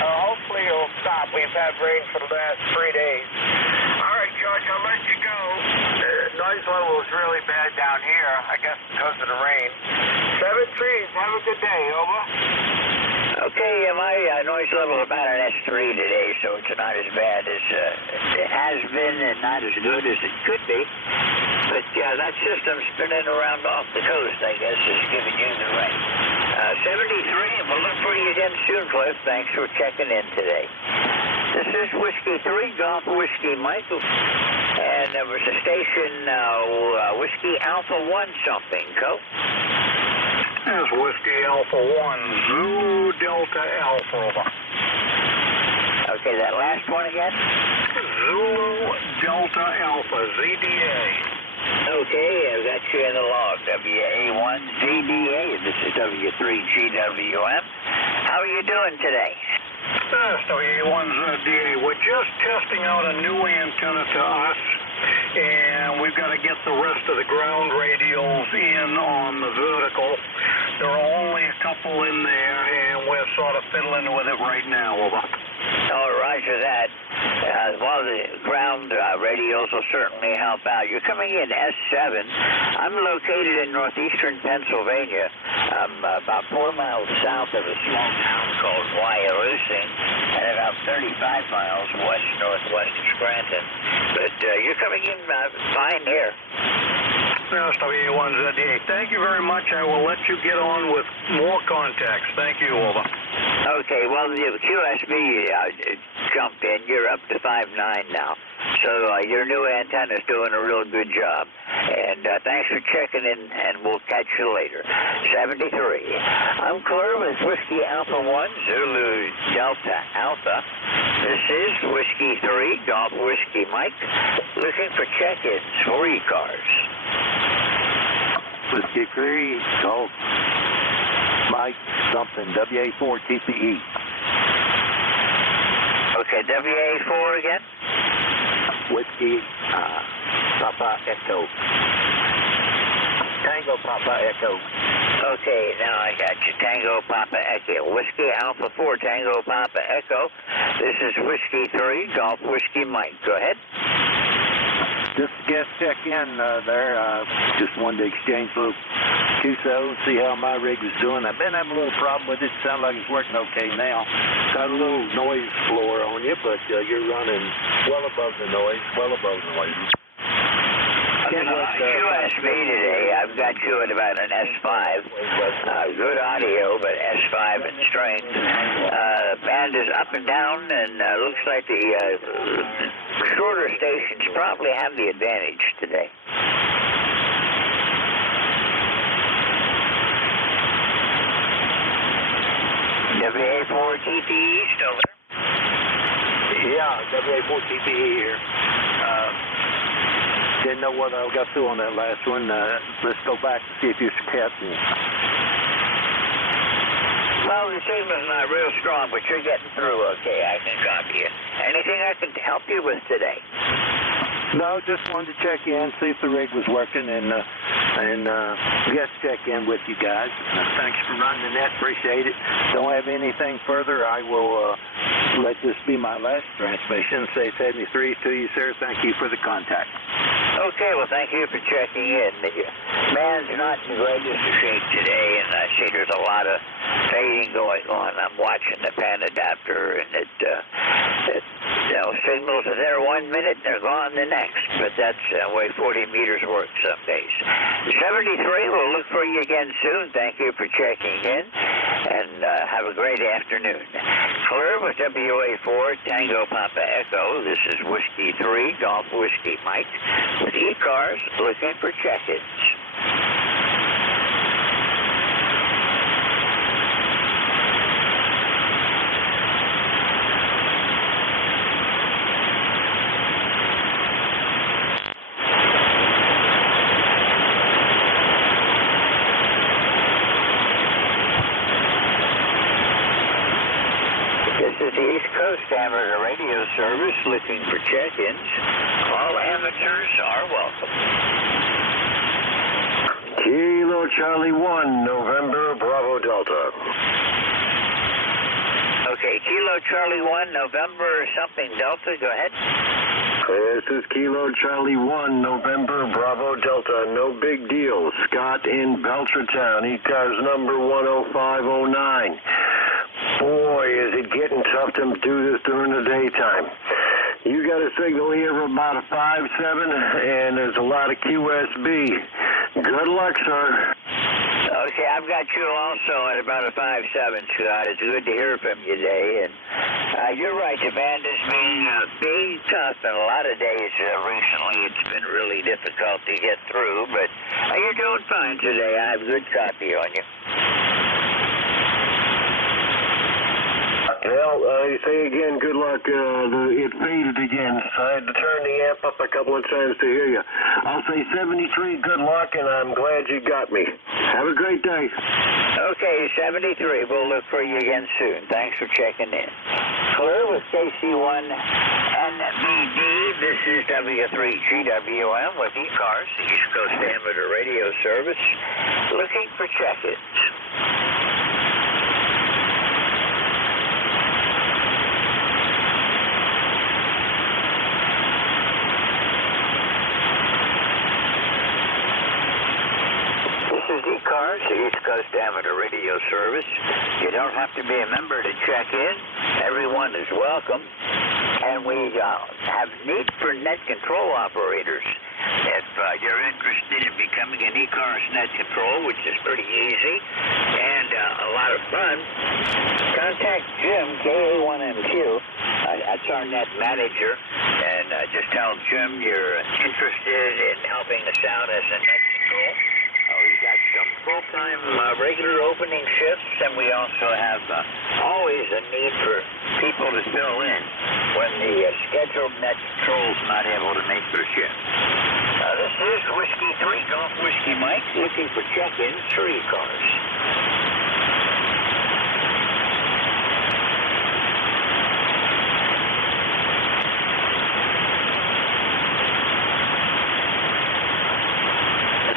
Hopefully it'll stop. We've had rain for the last 3 days. All right, George, I'll let you go. Noise level is really bad down here, I guess because of the rain. 7-3. Have a good day. Over. Okay, my noise level is about an S3 today, so it's not as bad as it has been and not as good as it could be. But that system spinning around off the coast, I guess, is giving you the rain. 73, and we'll look for you again soon, Cliff. Thanks for checking in today. This is Whiskey 3, Golf Whiskey Michael. And there was a station, Whiskey Alpha 1 something, Co. That's Whiskey Alpha 1, Zulu Delta Alpha. Okay, that last one again? Zulu Delta Alpha, ZDA. Okay, I've got you in the log, WA1ZDA. This is W3GWM. How are you doing today? That's WA1ZDA. We're just testing out a new antenna to us, and we've got to get the rest of the ground radios in on the vertical. There are only a couple in there, and we're sort of fiddling with it right now. Over. Oh, roger that. Well, the ground radios will certainly help out. You're coming in S7. I'm located in northeastern Pennsylvania. I'm about 4 miles south of a small town called Wyalusing, and about 35 miles west-northwest of Scranton. But you're coming in fine here. WA1ZDA. Thank you very much. I will let you get on with more contacts. Thank you, over. Okay, well, the QSB jumped in. You're up to 5.9 now. So your new antenna's doing a real good job. And thanks for checking in, and we'll catch you later. 73. I'm Claire with Whiskey Alpha 1, Zulu Delta Alpha. This is Whiskey 3, Golf Whiskey Mike, looking for check-ins for ECARS. Whiskey 3, Golf Mike, something, WA4 TPE. Okay, WA4 again? Whiskey Papa Echo. Tango Papa Echo. Okay, now I got you. Tango Papa Echo. Whiskey Alpha 4, Tango Papa Echo. This is Whiskey 3, Golf Whiskey Mike. Go ahead. Just guest check in there. Just wanted to exchange a little QSO, see how my rig was doing. I've been having a little problem with it. Sounds like it's working okay now. Got a little noise floor on you, but you're running well above the noise, QSB today, I've got you at about an S5. Good audio, but S5 in strength. Band is up and down, and looks like the shorter stations probably have the advantage today. WA4 TPE still there? Yeah, WA4 TPE here. Didn't know what I got through on that last one. Let's go back and see if you're catching. Well, the signal's not real strong, but you're getting through okay. I can copy you. Anything I can help you with today? No, just wanted to check in, see if the rig was working, and just check in with you guys. Thanks for running the net. Appreciate it. Don't have anything further. I will let this be my last transmission. Say 73 to you, sir. Thank you for the contact. Okay, well, thank you for checking in. The man's not in the greatest of shape today, and I see there's a lot of fading going on. I'm watching the pan adapter, and signals are there 1 minute, and they're gone the next. But that's the way 40 meters work some days. 73, we'll look for you again soon. Thank you for checking in, and have a great afternoon. Clear with WA4, Tango Papa Echo. This is Whiskey 3, Golf Whiskey Mike, with ECARS looking for check-ins. Amateur radio service looking for check-ins. All amateurs are welcome. Kilo Charlie 1, November Bravo Delta. Okay, Kilo Charlie 1, November something Delta. Go ahead. This is Kilo Charlie 1, November Bravo Delta. No big deal. Scott in Belchertown. ECARS number 10509. Boy, is it getting tough to do this during the daytime. You got a signal here of about a 5.7, and there's a lot of QSB. Good luck, sir. Okay, I've got you also at about a 5.7, Scott. It's good to hear from you today. And you're right, the band has been tough, and a lot of days recently it's been really difficult to get through, but you're doing fine today. I have good copy on you. Well, you say again, good luck. It faded again. I had to turn the amp up a couple of times to hear you. I'll say 73, good luck, and I'm glad you got me. Have a great day. Okay, 73. We'll look for you again soon. Thanks for checking in. Clear with KC1 NBD. This is W3GWM with ECARS, the East Coast Amateur Radio Service, looking for check-ins. service. You don't have to be a member to check in. Everyone is welcome. And we have need for net control operators. If you're interested in becoming an ECARS net control, which is pretty easy and a lot of fun, contact Jim, KA1MQ. That's our net manager. And just tell Jim you're interested in helping us out as a net control. We've got some full-time regular opening shifts, and we also have always a need for people to fill in when the scheduled net control's not able to make their shift. This is Whiskey 3 Golf Whiskey Mike looking for check-ins for ECARS.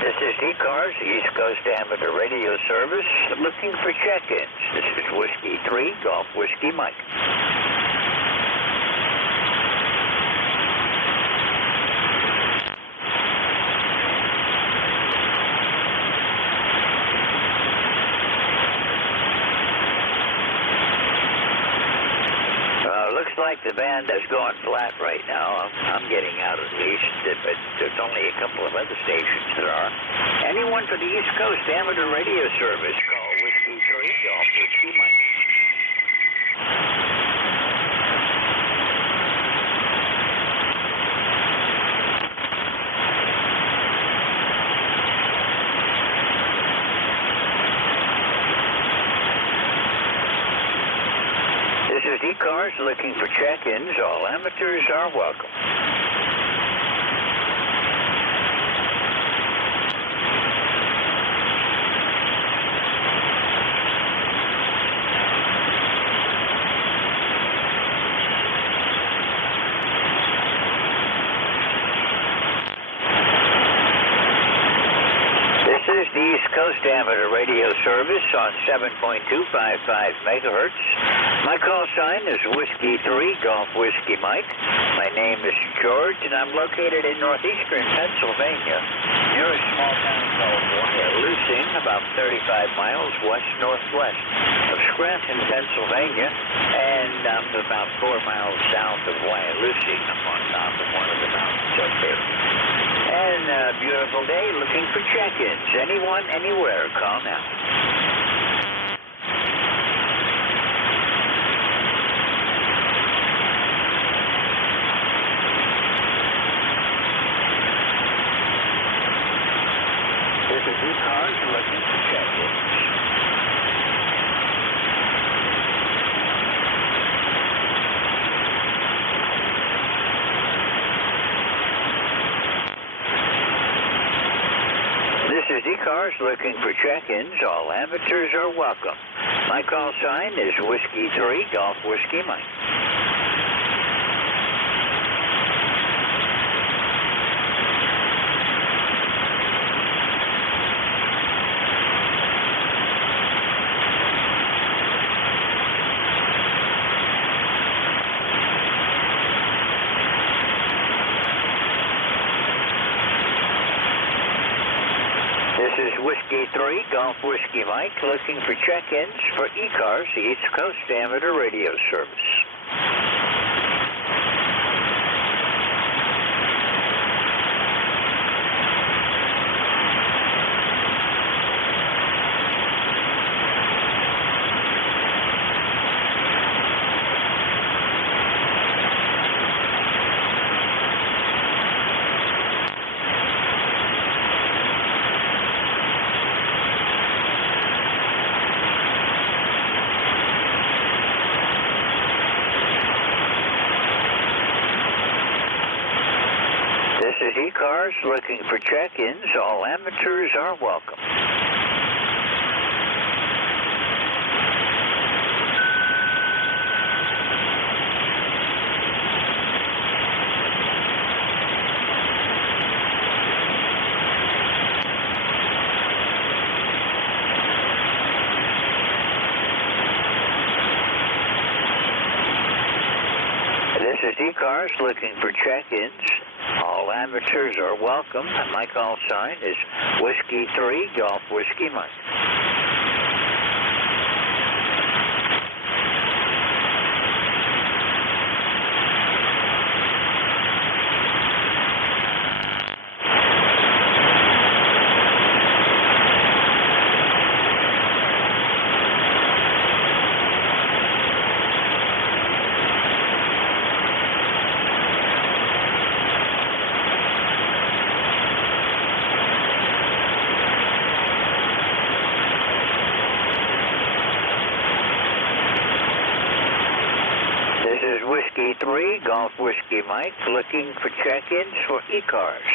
This is ECARS, East Coast Amateur Radio Service, looking for check-ins. This is Whiskey 3 Golf Whiskey Mike. Looks like the band is going flat right now. I'm getting out at least, but there's only a couple of other stations that are. Anyone for the East Coast Amateur Radio Service, call Whiskey 3 Golf Whiskey Mike. This is ECARS looking for check-ins. All amateurs are welcome. This is the East Coast Amateur Radio Service on 7.255 megahertz. My call sign is Whiskey 3 Golf Whiskey Mike. My name is George, and I'm located in northeastern Pennsylvania, near a small town called Wyalusing, about 35 miles west-northwest of Scranton, Pennsylvania, and I'm about 4 miles south of Wyalusing. I'm on top of one of the mountains up there. And a beautiful day looking for check-ins. Anyone, anywhere, call now. This is ECARS looking for check-ins. This is ECARS looking for check-ins. All amateurs are welcome. My call sign is Whiskey 3 Golf Whiskey Mike. This is Whiskey 3 Golf Whiskey Mike looking for check-ins for ECARS, the East Coast Amateur Radio Service. This is ECARS looking for check-ins. All amateurs are welcome. This is ECARS looking for check-ins. All amateurs are welcome. My call sign is Whiskey 3 Golf Whiskey Mike. Whiskey 3, Golf Whiskey Mike, looking for check-ins for ECARS.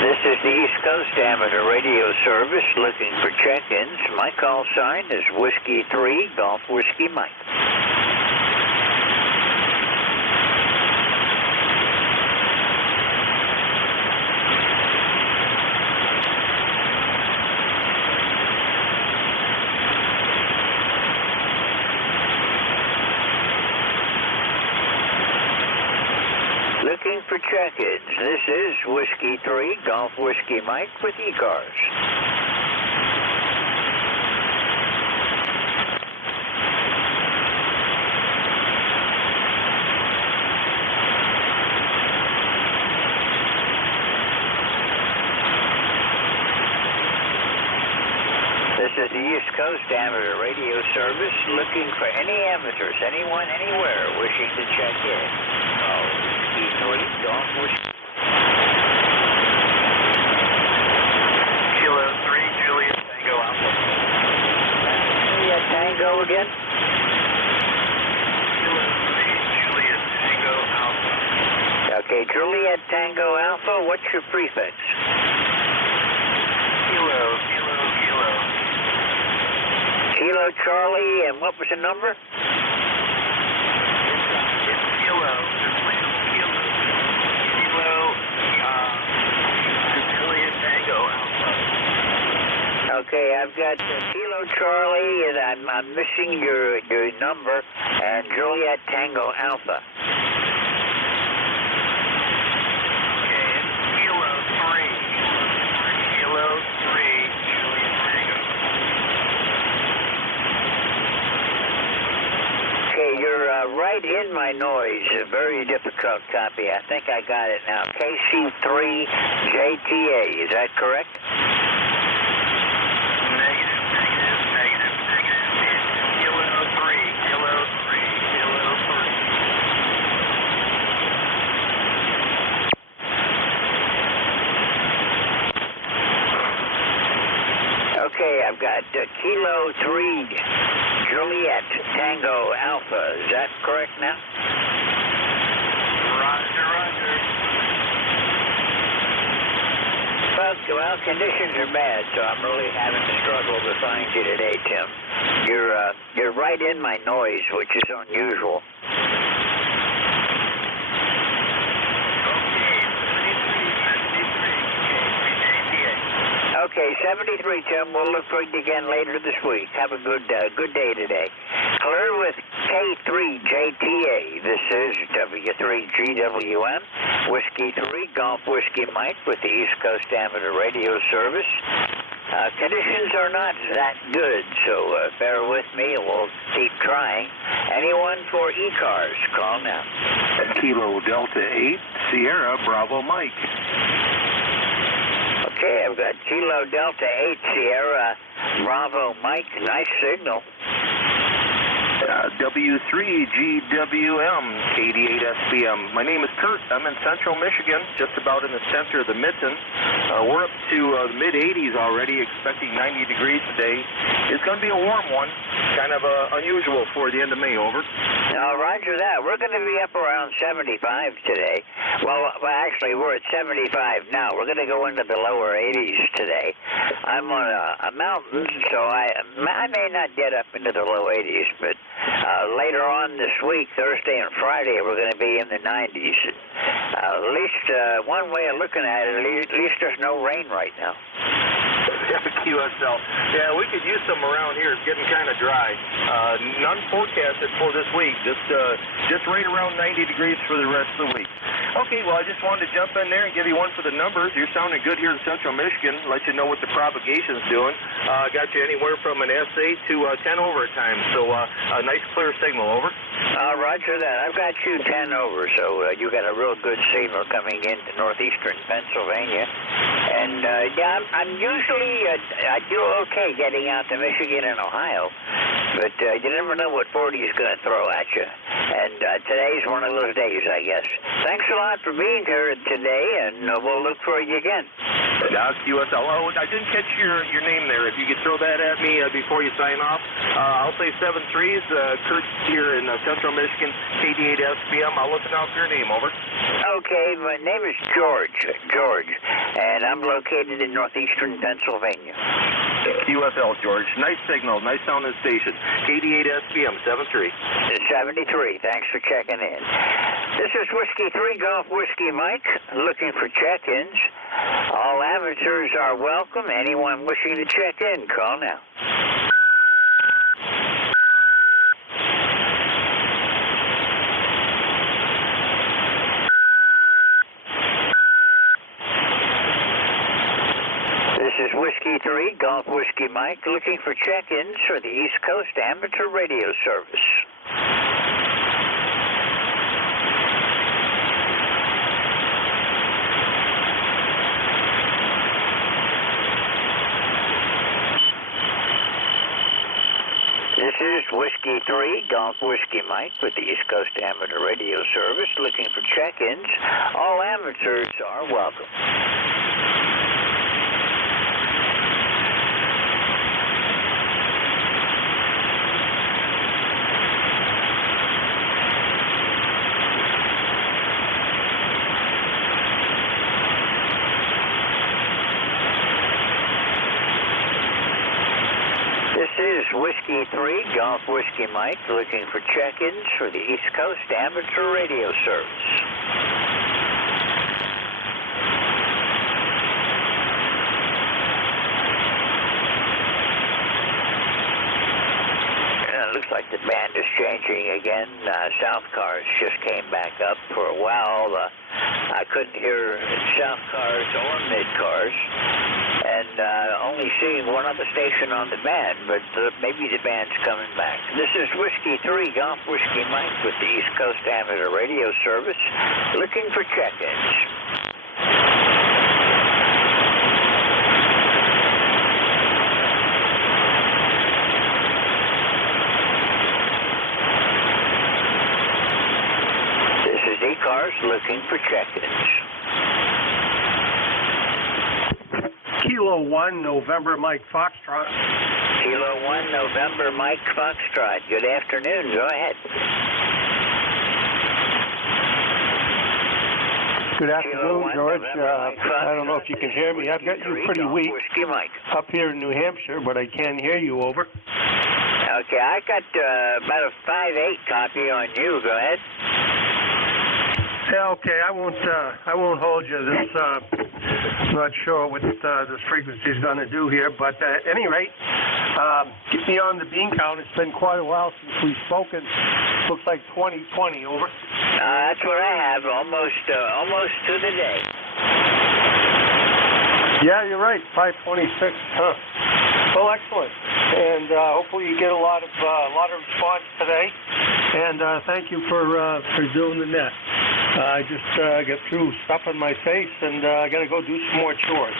This is the East Coast Amateur Radio Service looking for check-ins. My call sign is Whiskey 3, Golf Whiskey Mike. Looking for check-ins. This is Whiskey 3, Golf Whiskey Mike with ECARS. This is the East Coast Amateur Radio Service looking for any amateurs, anyone, anywhere wishing to check in. Whiskey 3, Golf Whiskey. Kilo 3, Juliet Tango Alpha. Juliet Tango again? Kilo 3, Juliet Tango Alpha. Okay, Juliet Tango Alpha, what's your prefix? Kilo. Kilo Charlie, and what was the number? It's Kilo. Juliet Tango Alpha. Okay, I've got Kilo Charlie, and I'm missing your number, and Juliet Tango Alpha. Okay, it's Kilo 3. Kilo 3, Juliet Tango. Okay, you're right in my noise. A very difficult copy. I think I got it now. KC3JTA, is that correct? Negative. Kilo 3. Okay, I've got Kilo 3, Juliet Tango Alpha. Is that correct now? Roger. Well, conditions are bad, so I'm really having to struggle to find you today, Tim. You're right in my noise, which is unusual. Okay, 73, Tim. We'll look for you again later this week. Have a good day today. Clear with K3JTA. This is W3GWM, Whiskey 3, Golf Whiskey Mike with the East Coast Amateur Radio Service. Conditions are not that good, so bear with me and we'll keep trying. Anyone for ECARS, call now. Kilo Delta 8, Sierra Bravo Mike. Okay, I've got Kilo Delta 8 Sierra Bravo Mike. Nice signal. W3GWM, 88 SBM. My name is Kurt. I'm in central Michigan, just about in the center of the mitten. We're up to the mid-80s already, expecting 90 degrees today. It's going to be a warm one, kind of unusual for the end of May, over. Roger that. We're going to be up around 75 today. Well, actually, we're at 75 now. We're going to go into the lower 80s today. I'm on a mountain, so I may not get up into the low 80s, but later on this week, Thursday and Friday, we're going to be in the 90s. At least one way of looking at it, at least there's no rain right now. QSL. Yeah, we could use some around here. It's getting kind of dry. None forecasted for this week. Just right around 90 degrees for the rest of the week. Okay, well, I just wanted to jump in there and give you one for the numbers. You're sounding good here in central Michigan. Let you know what the propagation's doing. Got you anywhere from an S8 to 10 over at times. So a nice clear signal, over. Roger that. I've got you 10 over, so you got a real good signal coming into northeastern Pennsylvania. And, yeah, I'm usually, I do okay getting out to Michigan and Ohio, but you never know what 40 is going to throw at you. And today's one of those days, I guess. Thanks a lot for being here today, and we'll look for you again. Now, QSL. Oh, I didn't catch your name there. If you could throw that at me before you sign off. I'll say 7-3s. Kurt here in Central Michigan, KD8 SPM. I'll listen out for your name. Over. Okay, my name is George, and I'm located in northeastern Pennsylvania. QSL, George. Nice signal. Nice sounding station. KD8 SPM, 7-3. 73. Thanks for checking in. This is Whiskey 3 Golf Whiskey Mike, looking for check-ins. All amateurs are welcome. Anyone wishing to check in, call now. This is Whiskey 3 Golf Whiskey Mike, looking for check-ins for the East Coast Amateur Radio Service. This is Whiskey 3 Golf Whiskey Mike with the East Coast Amateur Radio Service, looking for check-ins. All amateurs are welcome. This is Whiskey 3 Golf Whiskey Mike, looking for check-ins for the East Coast Amateur Radio Service. Looks like the band is changing again. South Cars just came back up for a while. I couldn't hear South Cars or Mid Cars, and only seeing one other station on the band, but maybe the band's coming back. This is Whiskey 3 Golf Whiskey Mike with the East Coast Amateur Radio Service, looking for check-ins. ECARS looking for check-ins. Kilo 1, November, Mike Foxtrot. Kilo 1, November, Mike Foxtrot. Good afternoon. Go ahead. Good afternoon, George. I don't know if you can hear me. I've got you pretty weak up here in New Hampshire, but I can't hear you. Over. Okay, I got about a 5/8 copy on you. Go ahead. Yeah, okay. I won't hold you. I'm not sure what this frequency is going to do here, but at any rate, get me on the bean count. It's been quite a while since we've spoken. Looks like 2020. Over. That's what I have. Almost to the day. Yeah, you're right. 526. Huh. Well, excellent. And hopefully you get a lot of response today. And thank you for doing the net. I just got through stuffing my face, and I got to go do some more chores.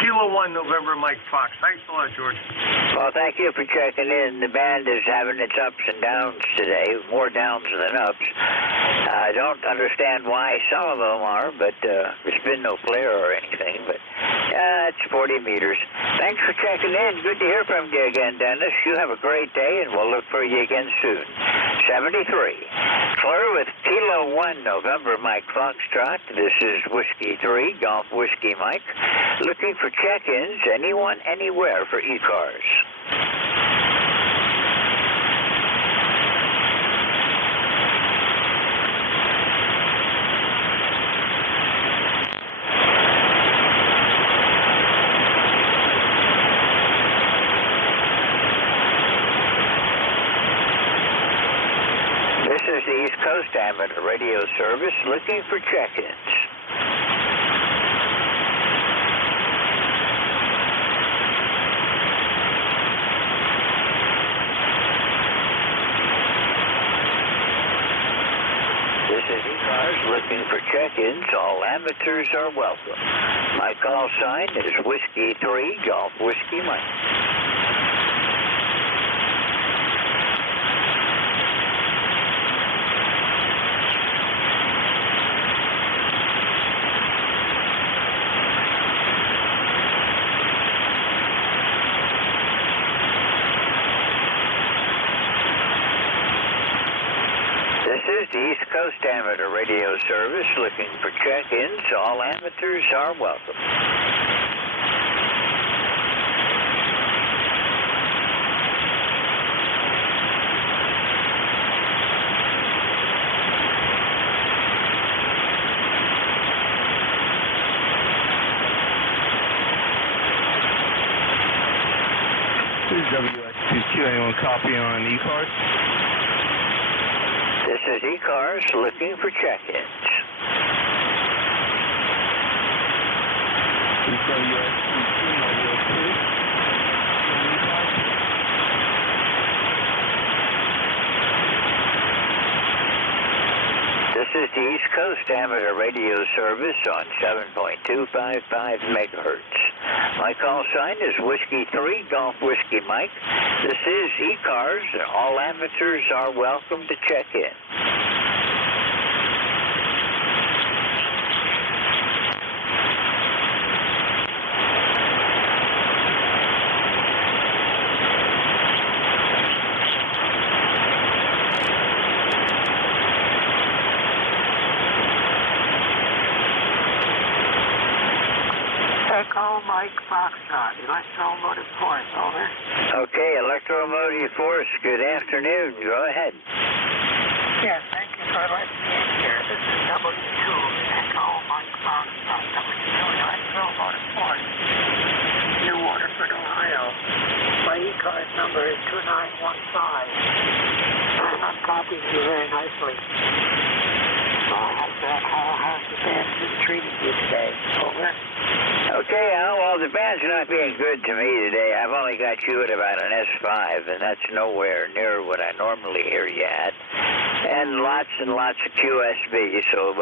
Kilo 1, November, Mike Fox. Thanks a lot, George. Well, thank you for checking in. The band is having its ups and downs today, more downs than ups. I don't understand why some of them are, but there's been no flare or anything, but it's 40 meters. Thanks for checking in. Good to hear from you again, Dennis. You have a great day, and we'll look for you again soon. 73. Fleur with Kilo 1, November, Mike Foxtrot. This is Whiskey 3, Golf Whiskey Mike. Looking for check-ins, anyone, anywhere for ECARS. This is the East Coast Amateur Radio Service looking for check-ins. is ECARS looking for check-ins. All amateurs are welcome. My call sign is Whiskey 3 Golf Whiskey Mike. This is the East Coast Amateur Radio Service looking for check-ins. All amateurs are welcome. This is WS2Q. Anyone copy on ECARS? This is ECARS looking for check-ins. This is WS2Q, Mobile 2. This is the East Coast Amateur Radio Service on 7.255 megahertz. My call sign is Whiskey 3 Golf Whiskey Mike. This is ECARS. All amateurs are welcome to check in. Echo Mike Foxtrot, Electromotive Force, over. Okay, Electromotive Force, good afternoon. Go ahead. Yes, thank you for letting me in here. This is W2, Echo Mike Foxtrot, W2, Electromotive Force, New Waterford, Ohio. My ECARS number is 2915, and I'm copying you very nicely. How's the band been treating you today? Over. Okay, Al, well, the band's not being good to me today. I've only got you at about an S5, and that's nowhere near what I normally hear you at. And lots of QSB, so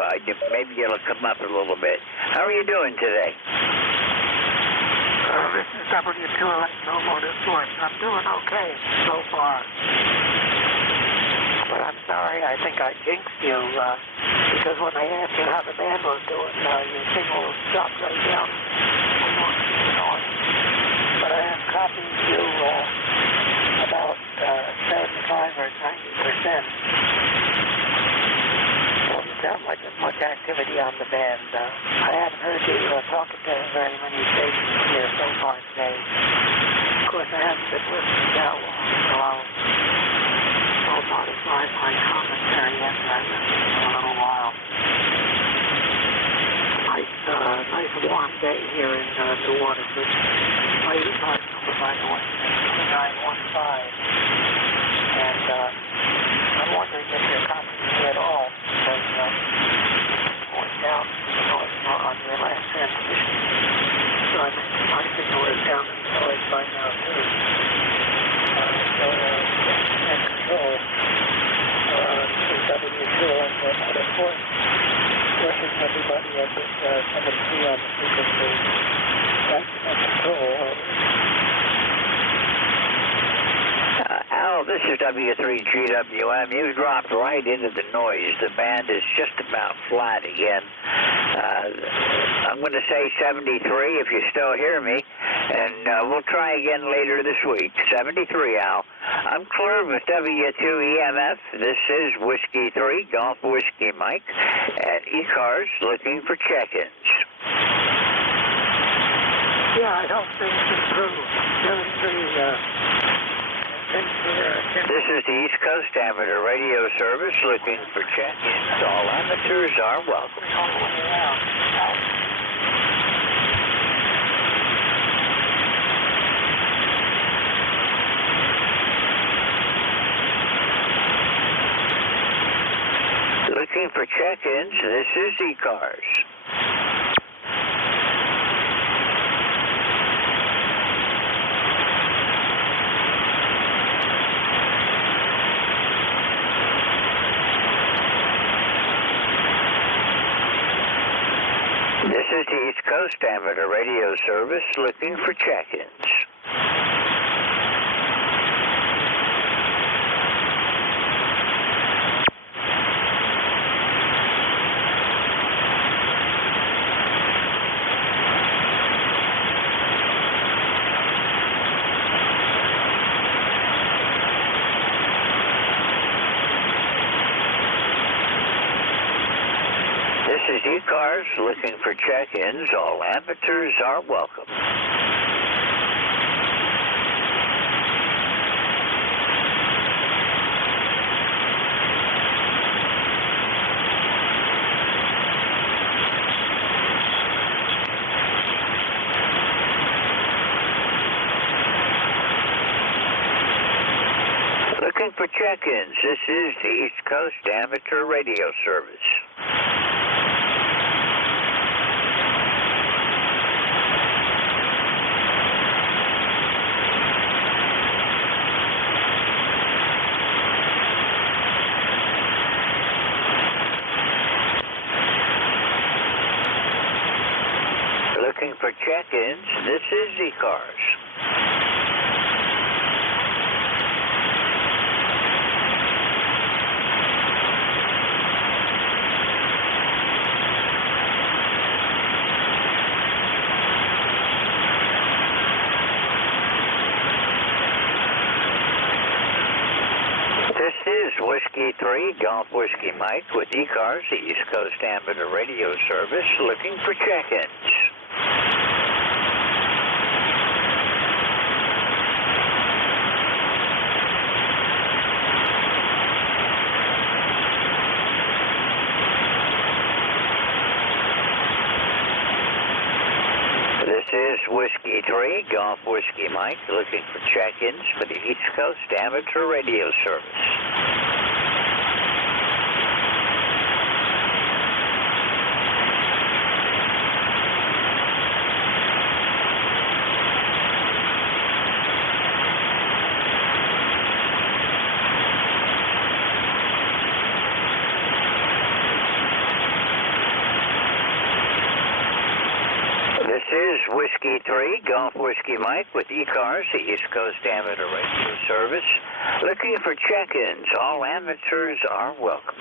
maybe it'll come up a little bit. How are you doing today? This is W2 Electromotive Force. I'm doing okay so far. But I'm sorry, I think I jinxed you, because when I asked you how the band was doing, your signal dropped right down. But I am copying you about 75 or 90%. Doesn't sound like there's much activity on the band. I haven't heard you talking to very many stations here so far today. Of course, I haven't been listening that long, so I'll modify my commentary after I listen in a little while. Nice warm day here in New Waterford. My ECARS number, by the way, is 2915. And I'm wondering if you're copying me at all, because going down the noise on your last transmission. So I think my signal is down in the noise by now, too. So, and control. W2 and of course, wishing everybody a good 73 on the frequency. That's control. Al, this is W3GWM. You dropped right into the noise. The band is just about flat again. I'm going to say 73 if you still hear me, and we'll try again later this week. 73, Al. I'm clear with W2EMF. This is Whiskey 3, Golf Whiskey Mike, and ECARS looking for check-ins. Yeah, I hope things improve. 73, This is the East Coast Amateur Radio Service looking for check-ins. All amateurs are welcome. Looking for check-ins, this is ECARS. East Coast Amateur Radio Service looking for check-ins. This is ECARS looking for check-ins. All amateurs are welcome. Looking for check-ins. This is the East Coast Amateur Radio Service. Looking for check-ins. This is ECARS. This is Whiskey 3, Golf Whiskey Mike with ECARS, the East Coast Amateur Radio Service, looking for check-ins. This is Whiskey 3, Golf Whiskey Mike, looking for check-ins for the East Coast Amateur Radio Service. This is Whiskey 3, Golf Whiskey Mike with ECARS, the East Coast Amateur Radio Service, looking for check-ins. All amateurs are welcome.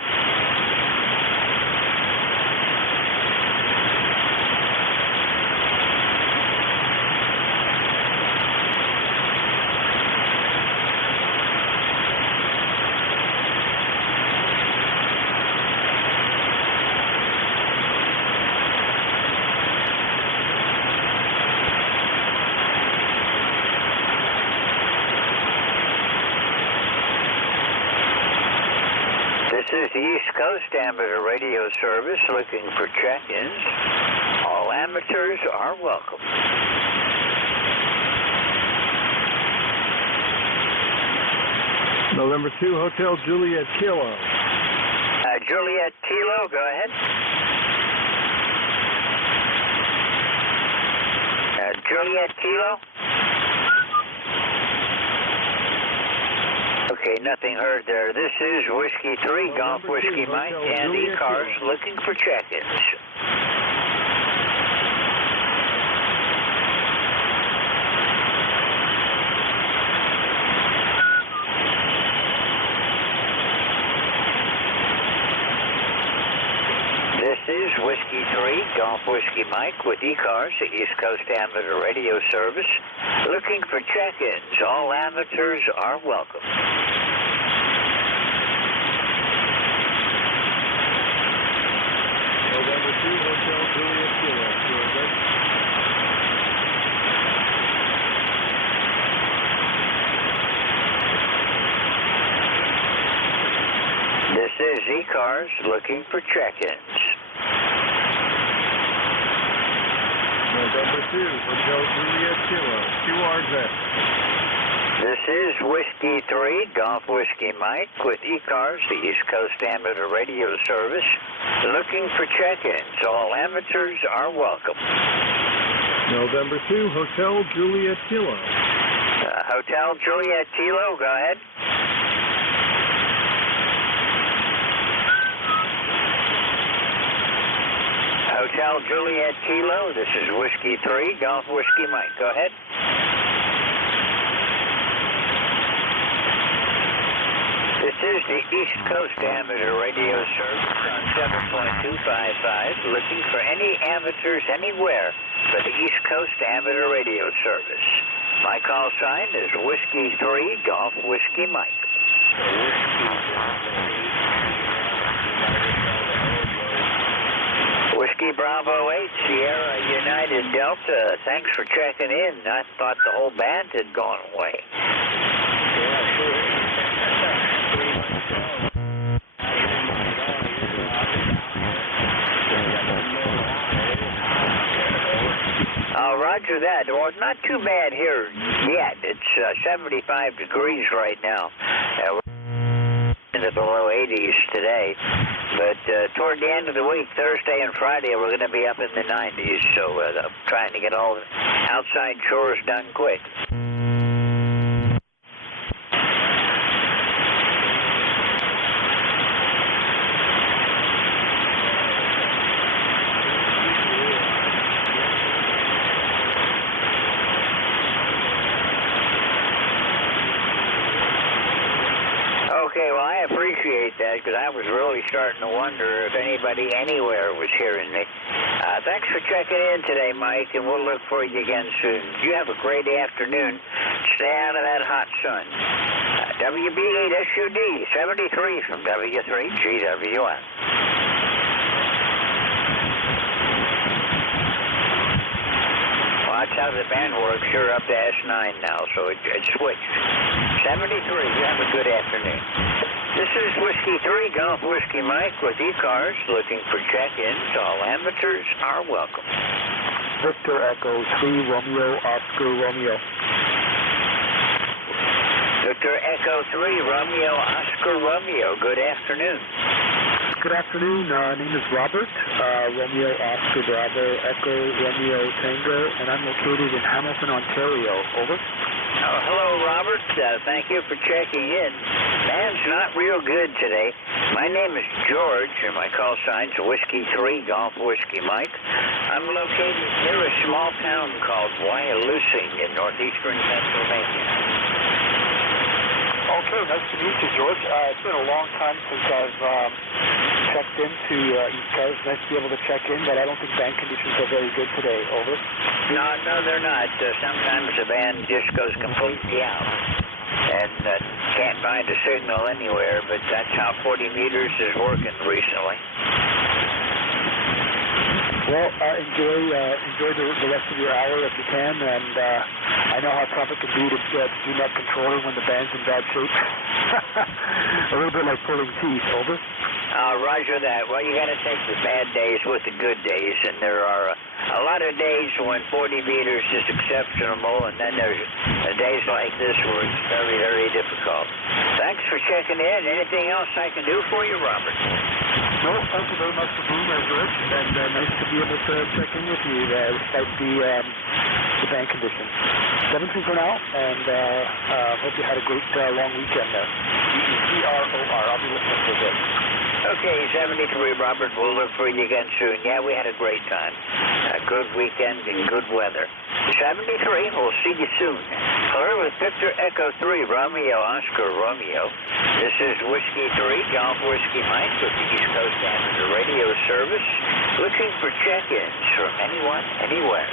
This is the East Coast Amateur Radio Service looking for check-ins. All amateurs are welcome. November 2, Hotel Juliet Kilo. Juliet Kilo, go ahead. Juliet Kilo. Okay, nothing heard there. This is Whiskey 3, Golf Whiskey Mike, and ECARS looking for check-ins. This is Whiskey 3, Golf Whiskey Mike with ECARS, the East Coast Amateur Radio Service, looking for check-ins. All amateurs are welcome. November 2, Hotel Juliet Kilo. This is ECARS looking for check-ins. November 2, Hotel Juliet Kilo, QRZ. This is Whiskey 3, Golf Whiskey Mike with ECARS, the East Coast Amateur Radio Service, looking for check-ins. All amateurs are welcome. November 2, Hotel Juliet Kilo. Hotel Juliet Kilo, go ahead. Hotel Hotel Juliet Kilo. This is Whiskey 3, Golf Whiskey Mike. Go ahead. This is the East Coast Amateur Radio Service on 7.255, looking for any amateurs anywhere for the East Coast Amateur Radio Service. My call sign is Whiskey 3, Golf Whiskey Mike. Whiskey Bravo 8, Sierra United Delta. Thanks for checking in. I thought the whole band had gone away. Roger that. Well, it's not too bad here yet. It's 75 degrees right now. We're in the below 80s today. But toward the end of the week, Thursday and Friday, we're going to be up in the 90s. So I'm trying to get all the outside chores done quick. Okay, well, I appreciate that because I was really starting to wonder if anybody anywhere was hearing me. Thanks for checking in today, Mike, and we'll look for you again soon. You have a great afternoon. Stay out of that hot sun. WB8SUD 73 from W3GWS. Watch how the band works. You're up to S9 now, so it switched. 73, you have a good afternoon. This is Whiskey 3, Golf Whiskey Mike with ECARS, looking for check-ins. All amateurs are welcome. Victor Echo 3, Romeo, Oscar, Romeo. Victor Echo 3, Romeo, Oscar, Romeo. Good afternoon. Good afternoon. Name is Robert. Romeo, Oscar, Bravo, Echo, Romeo, Tango, and I'm located in Hamilton, Ontario. Over. Oh, hello, Robert. Thank you for checking in. Man's not real good today. My name is George, and my call sign's Whiskey 3, Golf Whiskey Mike. I'm located near a small town called Wyalusing in northeastern Pennsylvania. Okay, nice to meet you, George. It's been a long time since I've checked into ECARS. Nice to be able to check in, but I don't think band conditions are very good today. Over. No, they're not. Sometimes the band just goes completely out and can't find a signal anywhere, but that's how 40 meters is working recently. Well, enjoy the rest of your hour if you can, and I know how tough it can be to do that controller when the band's in bad shape. A little bit like pulling teeth. Over. Roger that. Well, you got to take the bad days with the good days, and there are a lot of days when 40 meters is exceptional, and then there's days like this where it's very, very difficult. Thanks for checking in. Anything else I can do for you, Robert? No, thank you very much for being there, George, and nice to be able to check in with you despite the band conditions. 7-2 for now, and hope you had a great long weekend there. ECROR. I'll be listening for a bit. Okay, 73, Robert. We'll look for you again soon. Yeah, we had a great time. A good weekend and good weather. 73, we'll see you soon. Clear with Victor Echo 3, Romeo, Oscar, Romeo. This is Whiskey 3, Golf Whiskey Mike with the East Coast Amateur Radio Service, looking for check-ins from anyone, anywhere.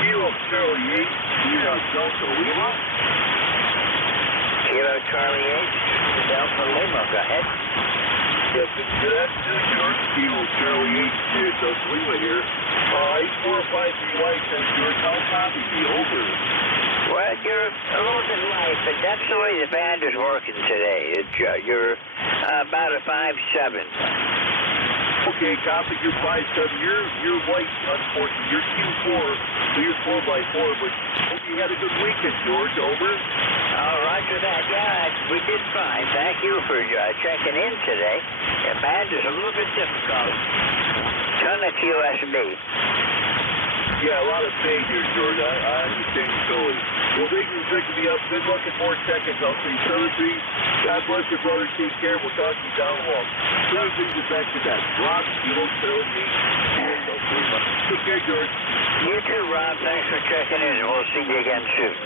Kilo Charlie 8, Kilo Delta Lima. Kilo Charlie 8, Delta Lima. Go ahead. Yes, good afternoon, George. Kilo Charlie 8, Delta Lima here. 8453 White says, George, how copy be over? Well, you're a little bit light, but that's the way the band is working today. You're about a 5.7. Okay, copy, you're 5.7. You're white, unfortunately. You're Q4, so you're 4x4, but hope you had a good weekend, George. Over. Roger that. Yeah, we did fine. Thank you for checking in today. The band is a little bit difficult. Ton of QSB. Yeah, a lot of pain here, George. I understand totally. Well, they can be up. Good luck at more seconds. I'll see you. God bless your brother. Take care. We'll talk to you down the wall. Soon as we get back to that. Rob, you don't tell me. Take care, George. You too, Rob. Thanks for checking in, and we'll see you again soon.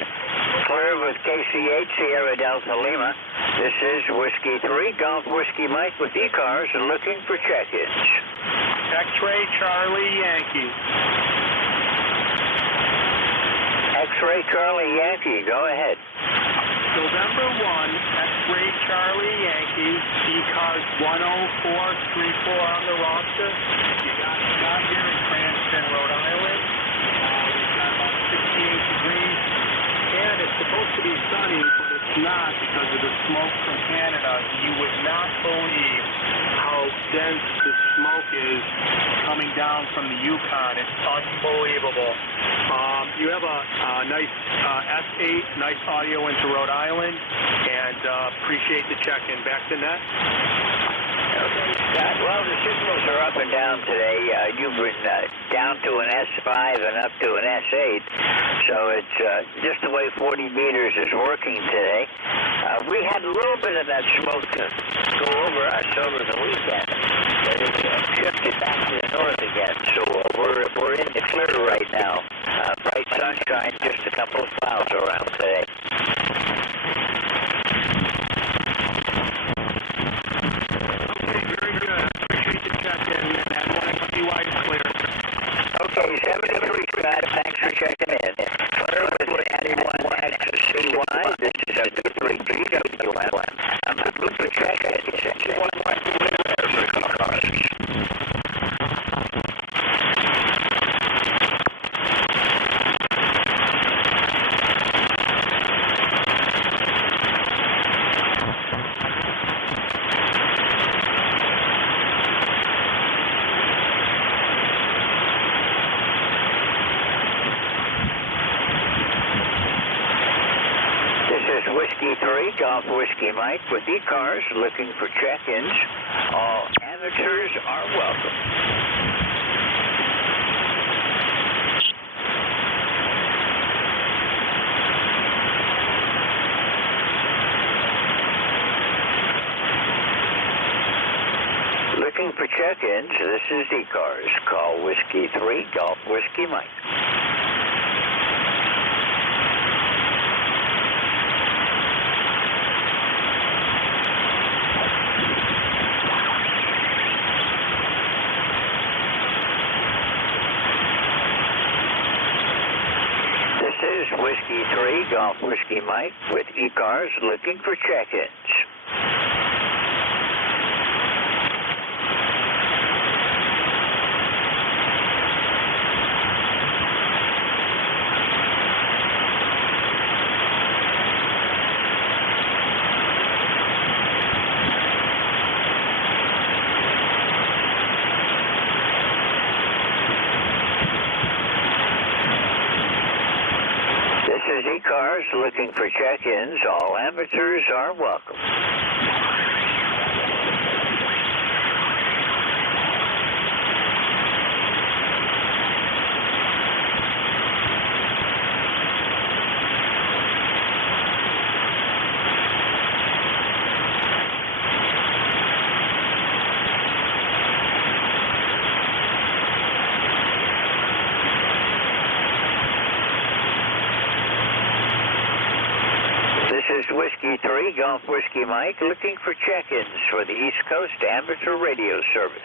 Flair with KCH, Sierra Delta Lima. This is Whiskey 3, Golf Whiskey Mike with ECARS, looking for check-ins. X-Ray Charlie Yankee. X-Ray Charlie Yankee, go ahead. November 1, X-Ray Charlie Yankee, ECARS 10434 on the roster. You got out here in Cranston, Rhode Island. We've got about 68 degrees, and it's supposed to be sunny, but it's not because of the smoke from Canada. You would not believe how dense the smoke is coming down from the Yukon. It's unbelievable. You have a nice S8, nice audio into Rhode Island, and appreciate the check-in. Back to net. Okay, Scott. Well, the signals are up and down today. You've been down to an S5 and up to an S8, so it's just the way 40 meters is working today. We had a little bit of that smoke go over us over the weekend, but it shifted back to the north again, so we're in the clear right now. Bright sunshine, just a couple of clouds around today. Okay, 73 Scott, thanks for checking in. Flair with NJ2US, this is a 23 GWM. I'm looking for check-ins. Whiskey 3, Golf Whiskey Mike with ECARS, looking for check-ins. All amateurs are welcome. Looking for check-ins, this is ECARS. Call Whiskey 3, Golf Whiskey Mike. This is Whiskey 3, Golf Whiskey Mike with ECARS, looking for check-ins. This is ECARS looking for check-ins. All amateurs are welcome. This is Whiskey 3, Golf Whiskey Mike, looking for check-ins for the East Coast Amateur Radio Service.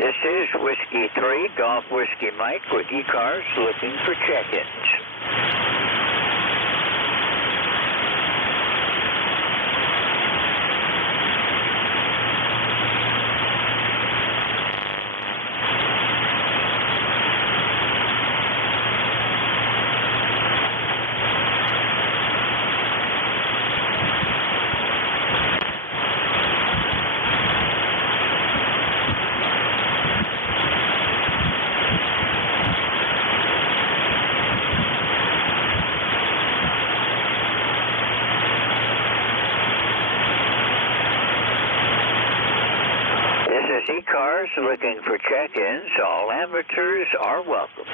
This is Whiskey 3, Golf Whiskey Mike with ECARS, looking for check-ins. ECARS looking for check-ins. All amateurs are welcome.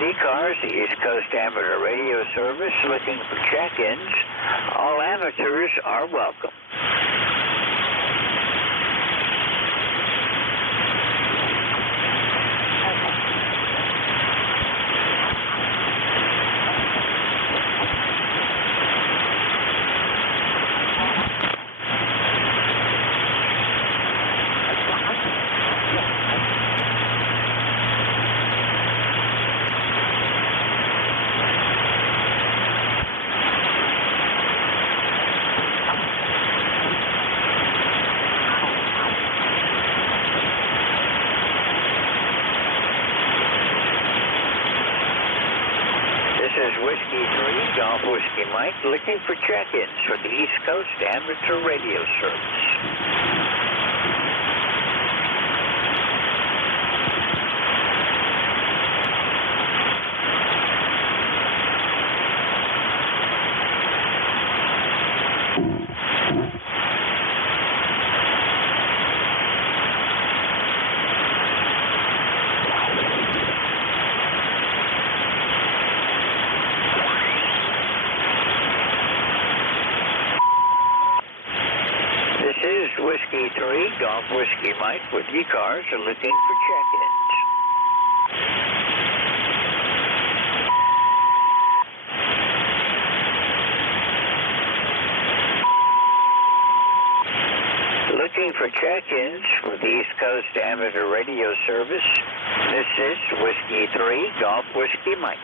ECARS, East Coast Amateur Radio Service, looking for check-ins. All amateurs are welcome. This is Whiskey 3, Golf Whiskey Mike, looking for check-ins for the East Coast Amateur Radio Service. This is Whiskey 3, Golf Whiskey Mike with ECARS looking for check-ins. Looking for check-ins for the East Coast Amateur Radio Service. This is Whiskey 3, Golf Whiskey Mike.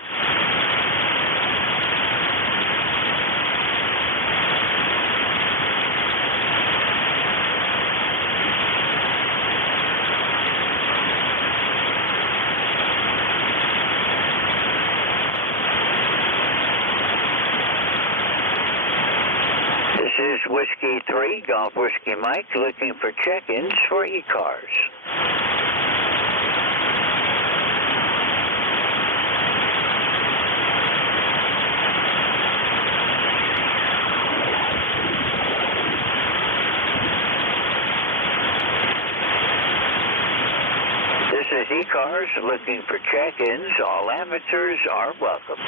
This is Whiskey 3, Golf Whiskey Mike, looking for check-ins for ECARS. This is ECARS looking for check-ins. All amateurs are welcome.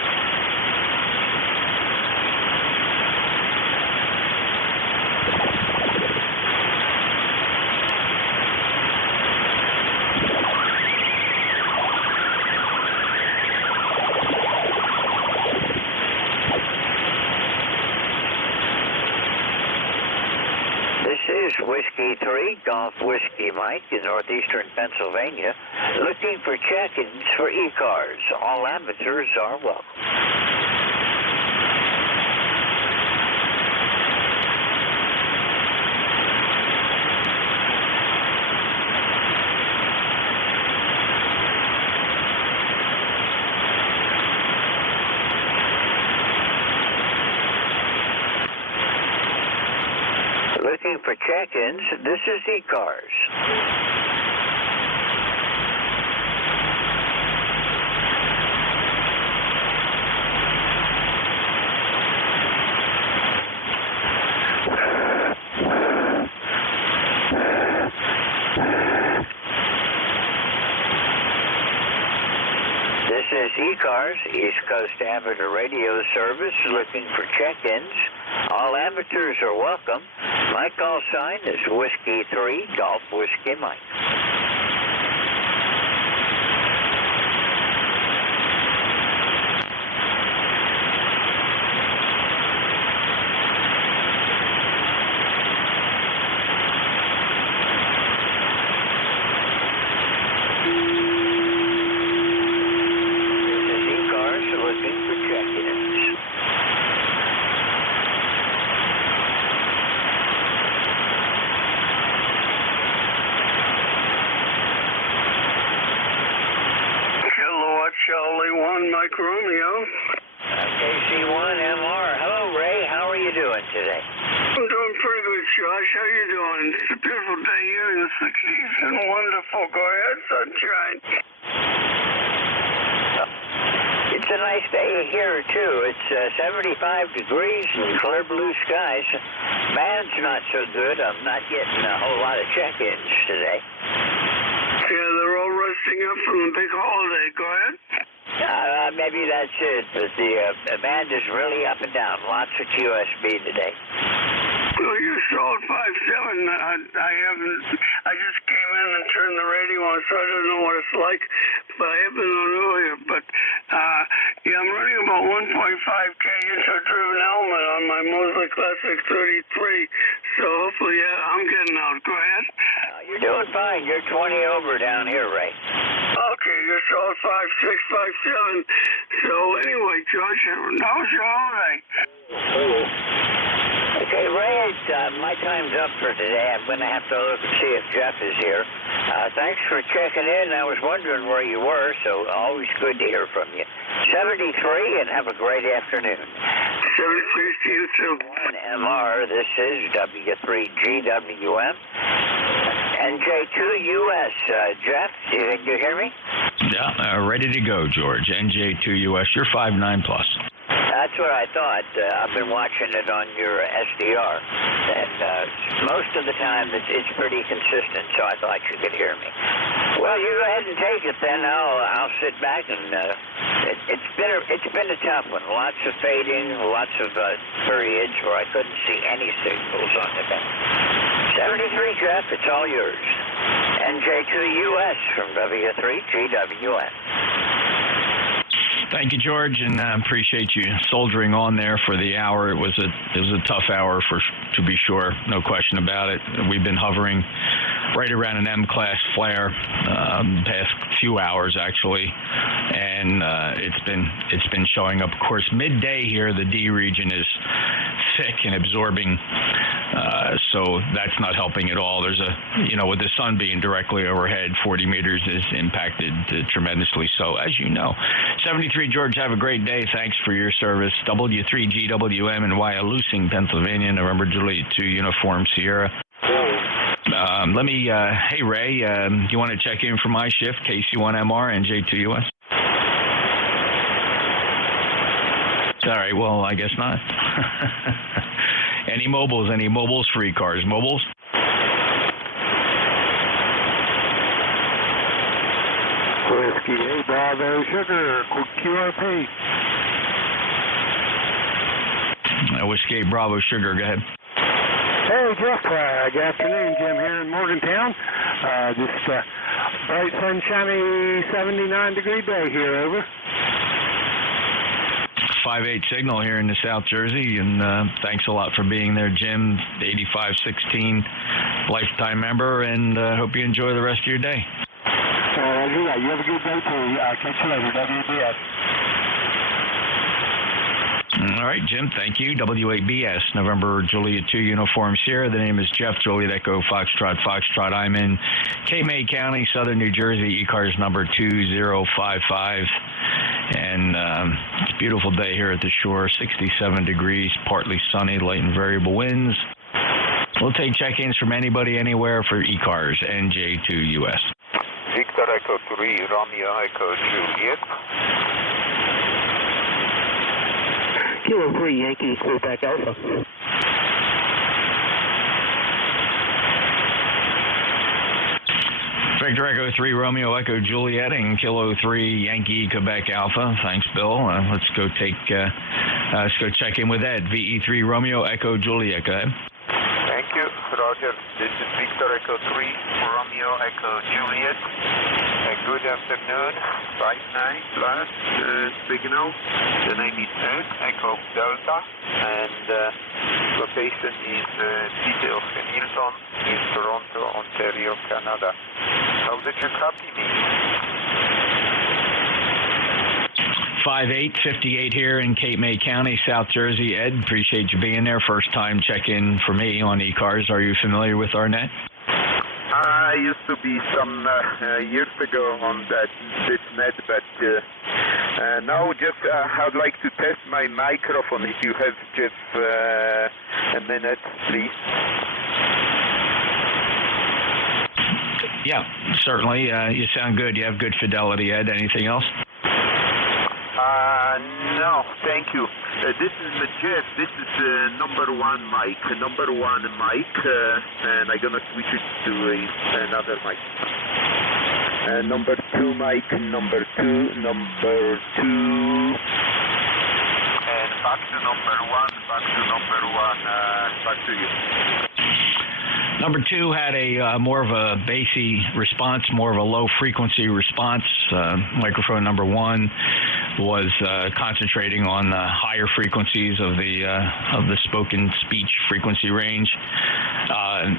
This is Whiskey 3, Golf Whiskey Mike in northeastern Pennsylvania, looking for check-ins for ECARS. All amateurs are welcome. Looking for check-ins, this is ECARS. This is ECARS, East Coast Amateur Radio Service, looking for check-ins. All amateurs are welcome. My call sign is Whiskey 3, Golf Whiskey Mike. This is ECARS looking for check-ins. Romeo. KC1MR. Hello, Ray. How are you doing today? I'm doing pretty good, Josh. How you doing? It's a beautiful day here in the 60s and wonderful. Go ahead, sunshine. It's a nice day here, too. It's 75 degrees and clear blue skies. Man's not so good. I'm not getting a whole lot of check-ins today. Yeah, they're all resting up from the big holiday. Go ahead. Maybe that's it, but the band is really up and down. Lots of QSB today. Well, you're solid 5'7". I just came in and turned the radio on, so I don't know what it's like, but I have been on earlier. But, yeah, I'm running about 1.5K intro-driven element on my Mosley Classic 33, so hopefully, yeah, I'm getting out. Go ahead. You're doing fine. You're 20 over down here, Ray. Okay, you're solid 5'6", 5'7". So anyway, George, how was your holiday? Okay, Ray, my time's up for today. I'm going to have to look and see if Jeff is here. Thanks for checking in. I was wondering where you were, so always good to hear from you. 73, and have a great afternoon. 73 to you, too. MR, this is W3GWM. NJ2US. Jeff, do you hear me? Yeah, ready to go, George. NJ2US, you're 5'9" plus. That's what I thought. I've been watching it on your SDR, and most of the time it's pretty consistent, so I thought you could hear me. Well, you go ahead and take it then. I'll sit back, and it's been a tough one. Lots of fading, lots of periods where I couldn't see any signals on the band. 73, Jeff, it's all yours. NJ2US from W3GWN. Thank you, George, and I appreciate you soldiering on there for the hour. It was a tough hour to be sure, no question about it. We've been hovering right around an M-class flare the past few hours actually, and it's been showing up. Of course, midday here, the D region is thick and absorbing, so that's not helping at all. There's with the sun being directly overhead, 40 meters is impacted tremendously. So as you know, 73 George, have a great day. Thanks for your service. W3GWM in Wyalusing, Pennsylvania, November Juliet 2 Uniform Sierra. Hey Ray, do you want to check in for my shift, KC1MR, NJ2US? All right, well, I guess not. Any mobiles for ECARS? Mobiles? Whiskey 8 Bravo Sugar, QRP. Whiskey 8 Bravo Sugar, go ahead. Hey, Jeff. Good afternoon. Jim here in Morgantown. Just bright, sunshiny, 79-degree day here, over. 5-8 signal here in the South Jersey, and thanks a lot for being there, Jim. 8516 lifetime member, and hope you enjoy the rest of your day. You have a good day, too. Catch you later, WBS. All right, Jim, thank you. W8BS, November Juliet 2 Uniform Sierra. The name is Jeff, Juliet Echo, Foxtrot. I'm in Cape May County, Southern New Jersey, ECARS number 2055. And it's a beautiful day here at the shore, 67 degrees, partly sunny, light and variable winds. We'll take check-ins from anybody, anywhere for ECARS, NJ2US. Victor Echo 3, Romeo Echo Juliet. Kilo 3, Yankee, Quebec Alpha. Victor Echo 3, Romeo Echo Juliet, and Kilo 3, Yankee, Quebec Alpha. Thanks, Bill. Let's go check in with Ed. VE3, Romeo Echo Juliet. Go ahead. Thank you, Roger. This is Victor Echo 3, Romeo Echo Juliet. Good afternoon. 59 plus signal. The name is Ed, Echo Delta, and location is City of Hamilton in Toronto, Ontario, Canada. How did you copy me? 5858 here in Cape May County, South Jersey. Ed, appreciate you being there. First time check-in for me on ECARS. Are you familiar with our net? Used to be some years ago on this net, but now just I'd like to test my microphone. If you have just a minute, please. Yeah, certainly. You sound good. You have good fidelity, Ed. Anything else? No, thank you. This is Jeff. This is number one mic, and I'm gonna switch it to another mic. Number two mic, number two, and back to number one, back to you. Number two had a more of a bassy response, more of a low frequency response. Microphone number one was concentrating on the higher frequencies of the spoken speech frequency range.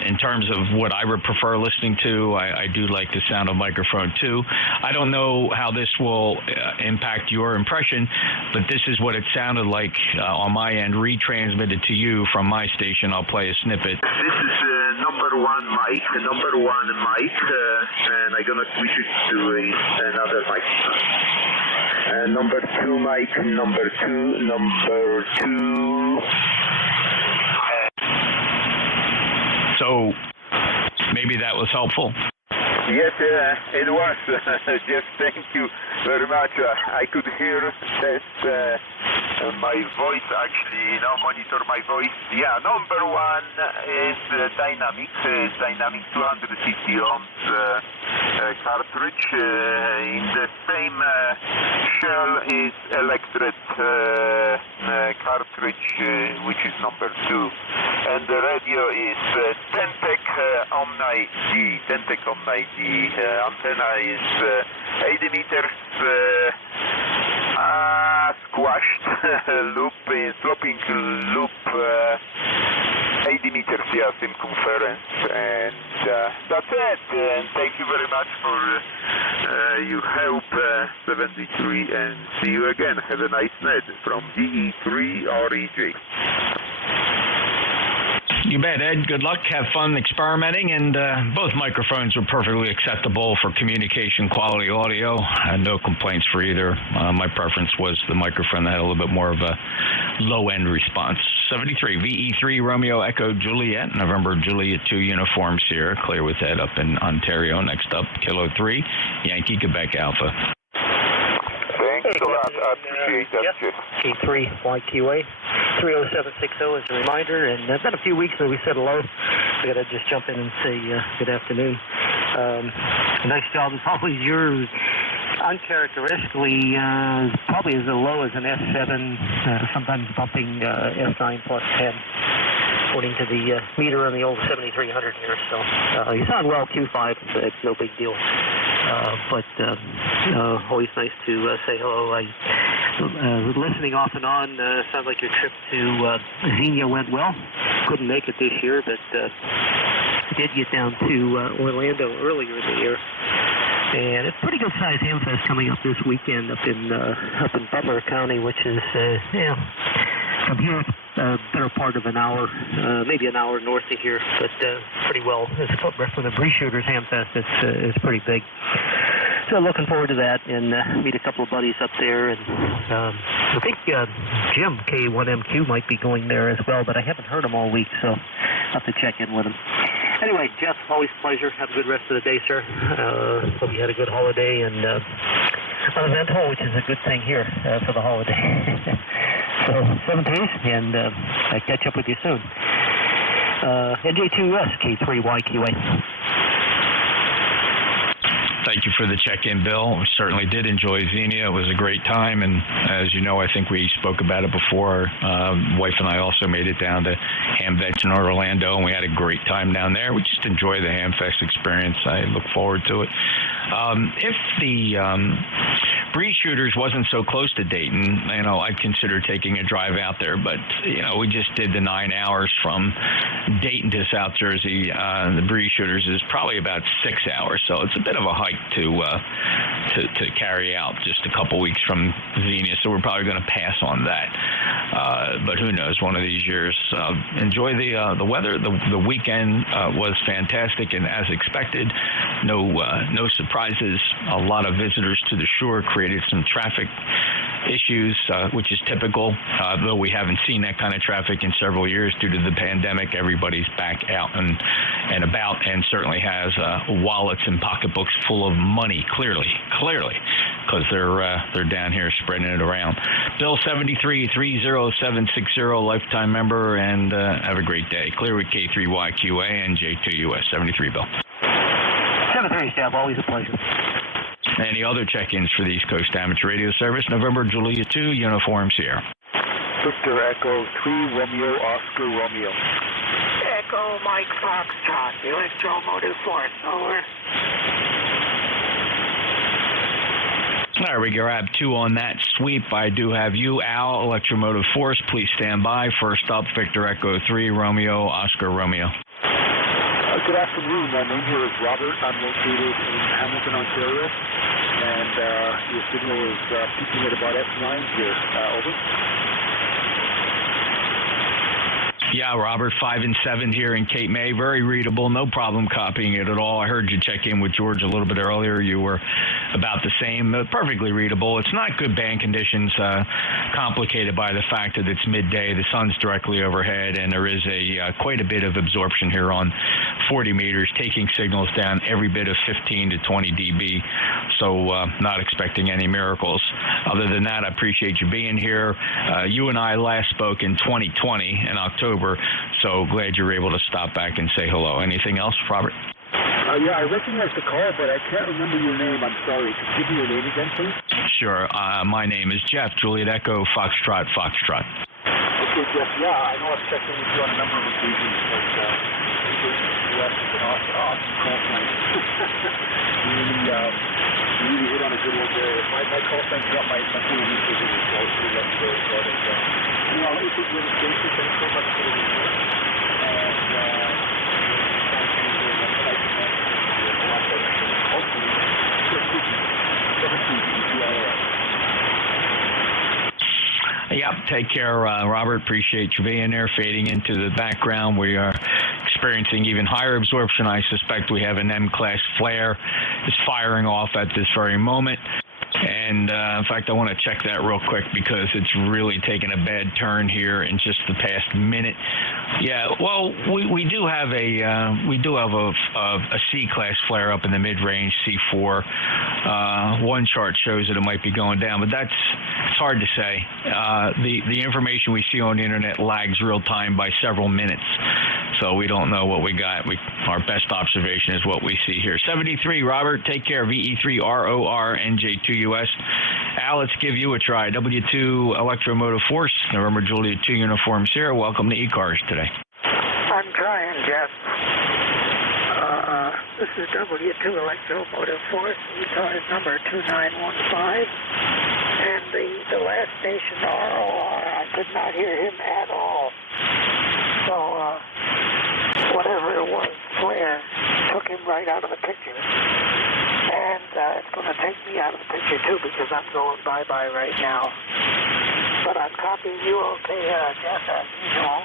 In terms of what I would prefer listening to, I do like the sound of microphone two. I don't know how this will impact your impression, but this is what it sounded like on my end, retransmitted to you from my station. I'll play a snippet. This is number one mic, and I'm gonna switch it to another mic. Number two mic, number two. So maybe that was helpful. Yes, it was. Jeff, thank you very much. I could hear that my voice actually, monitor my voice. Yeah, number one is dynamic 250 ohms cartridge. In the same shell is electret cartridge, which is number two. And the radio is Tentec Omni-D. Antenna is 80 meters squashed loop, sloping loop, 80 meters, circumference, and that's it. And thank you very much for your help, 73, and see you again. Have a nice night from DE3REJ. You bet, Ed. Good luck. Have fun experimenting. And both microphones were perfectly acceptable for communication quality audio. I had no complaints for either. My preference was the microphone that had a little bit more of a low-end response. 73, VE3 Romeo Echo Juliet, November Juliet 2 Uniform Sierra, clear with Ed up in Ontario. Next up, Kilo 3, Yankee Quebec Alpha. Thanks a lot. I appreciate that. K3YQA 30760 as a reminder, and it's been a few weeks that we said hello. I got to just jump in and say good afternoon. Nice job as always. You're uncharacteristically probably as low as an S7, sometimes bumping S9 plus 10. According to the meter on the old 7300 here, so you sound well. Q5, it's no big deal. But always nice to say hello. I listening off and on. Sounds like your trip to Xenia went well. Couldn't make it this year, but did get down to Orlando earlier in the year. And it's a pretty good sized Hamfest coming up this weekend up in Butler County, which is from here better part of an hour, maybe an hour north of here, but pretty well. It's from the Bree Shooters Hamfest. It's pretty big. So looking forward to that, and meet a couple of buddies up there. And I think Jim K1MQ might be going there as well, but I haven't heard him all week, so I'll have to check in with him. Anyway, Jeff, always a pleasure. Have a good rest of the day, sir. Hope you had a good holiday and uneventful, which is a good thing here for the holiday. So 7 days, and I'll catch up with you soon. NJ2US, K3YQA. Thank you for the check-in, Bill. We certainly did enjoy Xenia. It was a great time, and as you know, I think we spoke about it before. Wife and I also made it down to Hamfest in Orlando, and we had a great time down there. We just enjoy the Hamfest experience. I look forward to it. If the Breeze Shooters wasn't so close to Dayton. I'd consider taking a drive out there, but we just did the 9 hours from Dayton to South Jersey. The Breeze Shooters is probably about 6 hours, so it's a bit of a hike to carry out just a couple weeks from Xenia. So we're probably going to pass on that. But who knows? One of these years. Enjoy the weather. The weekend was fantastic, and as expected, no surprises. A lot of visitors to the shore created some traffic issues, which is typical, though we haven't seen that kind of traffic in several years due to the pandemic. Everybody's back out and about, and certainly has wallets and pocketbooks full of money, clearly, because they're down here spreading it around. Bill 7330760, lifetime member, and have a great day. Clear with K3YQA, NJ2US. 73, Bill. 73, Stab, always a pleasure. Any other check-ins for the East Coast Amateur Radio Service? November Julia 2, Uniform Sierra. Victor Echo 3, Romeo, Oscar, Romeo. Echo Mike Foxtrot, Electromotive Force, over. All right, we grab 2 on that sweep. I do have you, Al, Electromotive Force. Please stand by. First up, Victor Echo 3, Romeo, Oscar, Romeo. Good afternoon. My name here is Robert. I'm located in Hamilton, Ontario, and your signal is peaking at about F9 here. Over. Yeah, Robert, 5 and 7 here in Cape May. Very readable. No problem copying it at all. I heard you check in with George a little bit earlier. You were about the same. Perfectly readable. It's not good band conditions, complicated by the fact that it's midday. The sun's directly overhead, and there is quite a bit of absorption here on 40 meters, taking signals down every bit of 15 to 20 dB. So not expecting any miracles. Other than that, I appreciate you being here. You and I last spoke in 2020 in October. So glad you were able to stop back and say hello. Anything else, Robert? Yeah, I recognize the call, but I can't remember your name. I'm sorry. Could you give me your name again, please? Sure. My name is Jeff, Juliet Echo, Foxtrot. Okay, Jeff. Yeah, I know I've checked in with you on a number of occasions, but NJ2US is an awesome call sign. really hit on a good one there. My call sign got my full research in the show, so that's very good. And, let me put you in the station. Thanks so much for the report. Yep, take care, Robert. Appreciate you being there. Fading into the background, we are experiencing even higher absorption. I suspect we have an M-class flare. It's firing off at this very moment. And, in fact, I want to check that real quick because it's really taken a bad turn here in just the past minute. Yeah, well, we do have a C-class flare up in the mid-range, C4. One chart shows that it might be going down, but it's hard to say. The information we see on the internet lags real time by several minutes, so we don't know what we got. Our best observation is what we see here. 73, Robert, take care. VE3ROR NJ2US. Al, let's give you a try. W2 Electromotive Force, November Julia 2 Uniform Sierra. Welcome to ECARS today. I'm trying, Jeff. This is W2 Electromotive Force, ECARS number 2915. And the last station, ROR, I could not hear him at all. So, whatever it was, flare, took him right out of the picture. And it's going to take me out of the picture, too, because I'm going bye-bye right now. But I'm copying you okay, Jeff, as usual.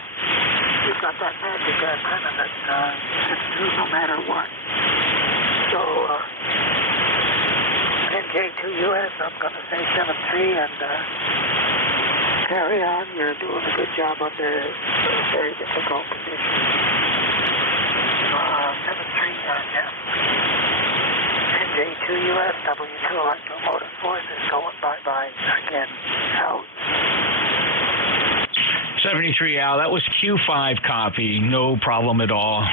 You've got that magic antenna that gets through no matter what. So, NJ2US, I'm going to say 7-3 and carry on. You're doing a good job under very difficult conditions. 7-3, Jeff. NJ2US, W2 Electromotive Force is going bye-bye again. Out. 73, Al, that was Q5 copy, no problem at all.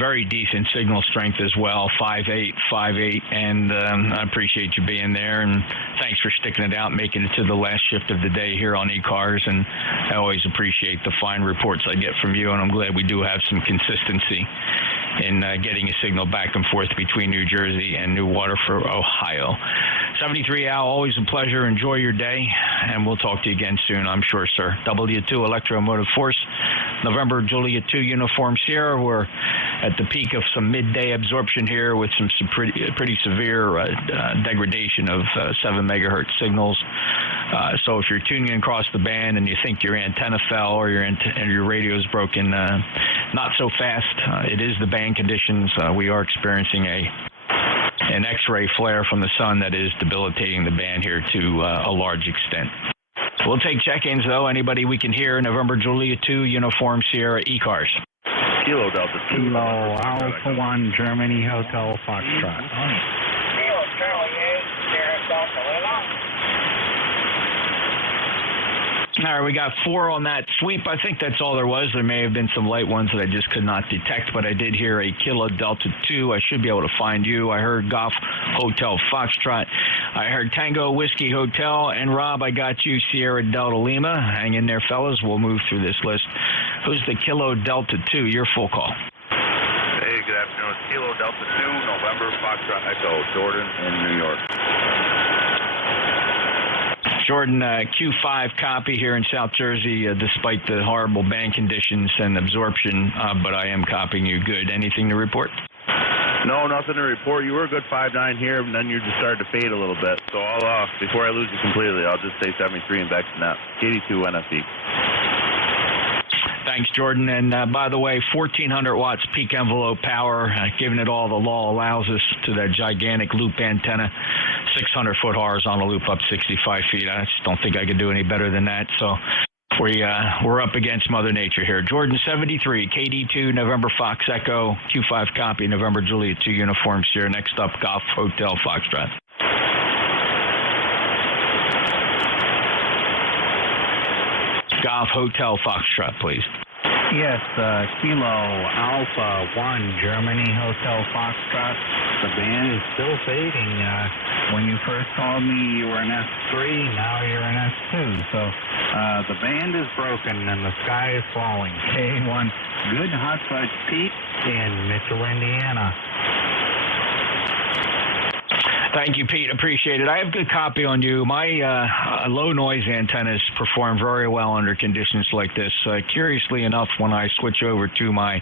Very decent signal strength as well, 5.8, and I appreciate you being there, and thanks for sticking it out, making it to the last shift of the day here on ECARS, and I always appreciate the fine reports I get from you, and I'm glad we do have some consistency in getting a signal back and forth between New Jersey and New Waterford, Ohio. 73 Al, always a pleasure. Enjoy your day, and we'll talk to you again soon, I'm sure, sir. W2 Electromotive Force, November Juliet 2 Uniform Sierra. We're at the peak of some midday absorption here with some pretty severe degradation of 7 megahertz signals. So if you're tuning in across the band and you think your antenna fell or your radio is broken, not so fast. It is the band conditions. We are experiencing an X-ray flare from the sun that is debilitating the band here to a large extent. We'll take check-ins, though. Anybody we can hear. November Juliet 2 Uniform Sierra ECARS. Kilo Delta 2. Kilo Alpha 1 Germany Hotel Foxtrot. Kilo Charlie 8 Sierra Delta Lima. All right, we got 4 on that sweep. I think that's all there was. There may have been some light ones that I just could not detect, but I did hear a Kilo Delta 2. I should be able to find you. I heard Golf Hotel Foxtrot. I heard Tango Whiskey Hotel. And, Rob, I got you, Sierra Delta Lima. Hang in there, fellas. We'll move through this list. Who's the Kilo Delta 2? Your full call. Hey, good afternoon. It's Kilo Delta 2, November Foxtrot Echo, Jordan in New York. Jordan, Q5 copy here in South Jersey, despite the horrible band conditions and absorption, but I am copying you good. Anything to report? No, nothing to report. You were a good 5.9 here, and then you just started to fade a little bit. So I'll, before I lose you completely, I'll just say 73 and back to net. 82 NFE. Thanks, Jordan. And by the way, 1,400 watts peak envelope power, giving it all the law allows us to that gigantic loop antenna, 600-foot horizontal loop up 65 feet. I just don't think I could do any better than that. So we're up against Mother Nature here. Jordan 73, KD2, November Fox Echo, Q5 copy, November Juliet 2 Uniform Sierra. Next up, Golf Hotel Foxtrot. Golf Hotel Foxtrot, please. Yes, Kilo Alpha 1 Germany Hotel Foxtrot. The band is still fading. When you first called me, you were in S3. Now you're in S2. So the band is broken and the sky is falling. K1, good hot fudge Pete in Mitchell, Indiana. Thank you, Pete. Appreciate it. I have good copy on you. My low noise antennas perform very well under conditions like this. Curiously enough, when I switch over to my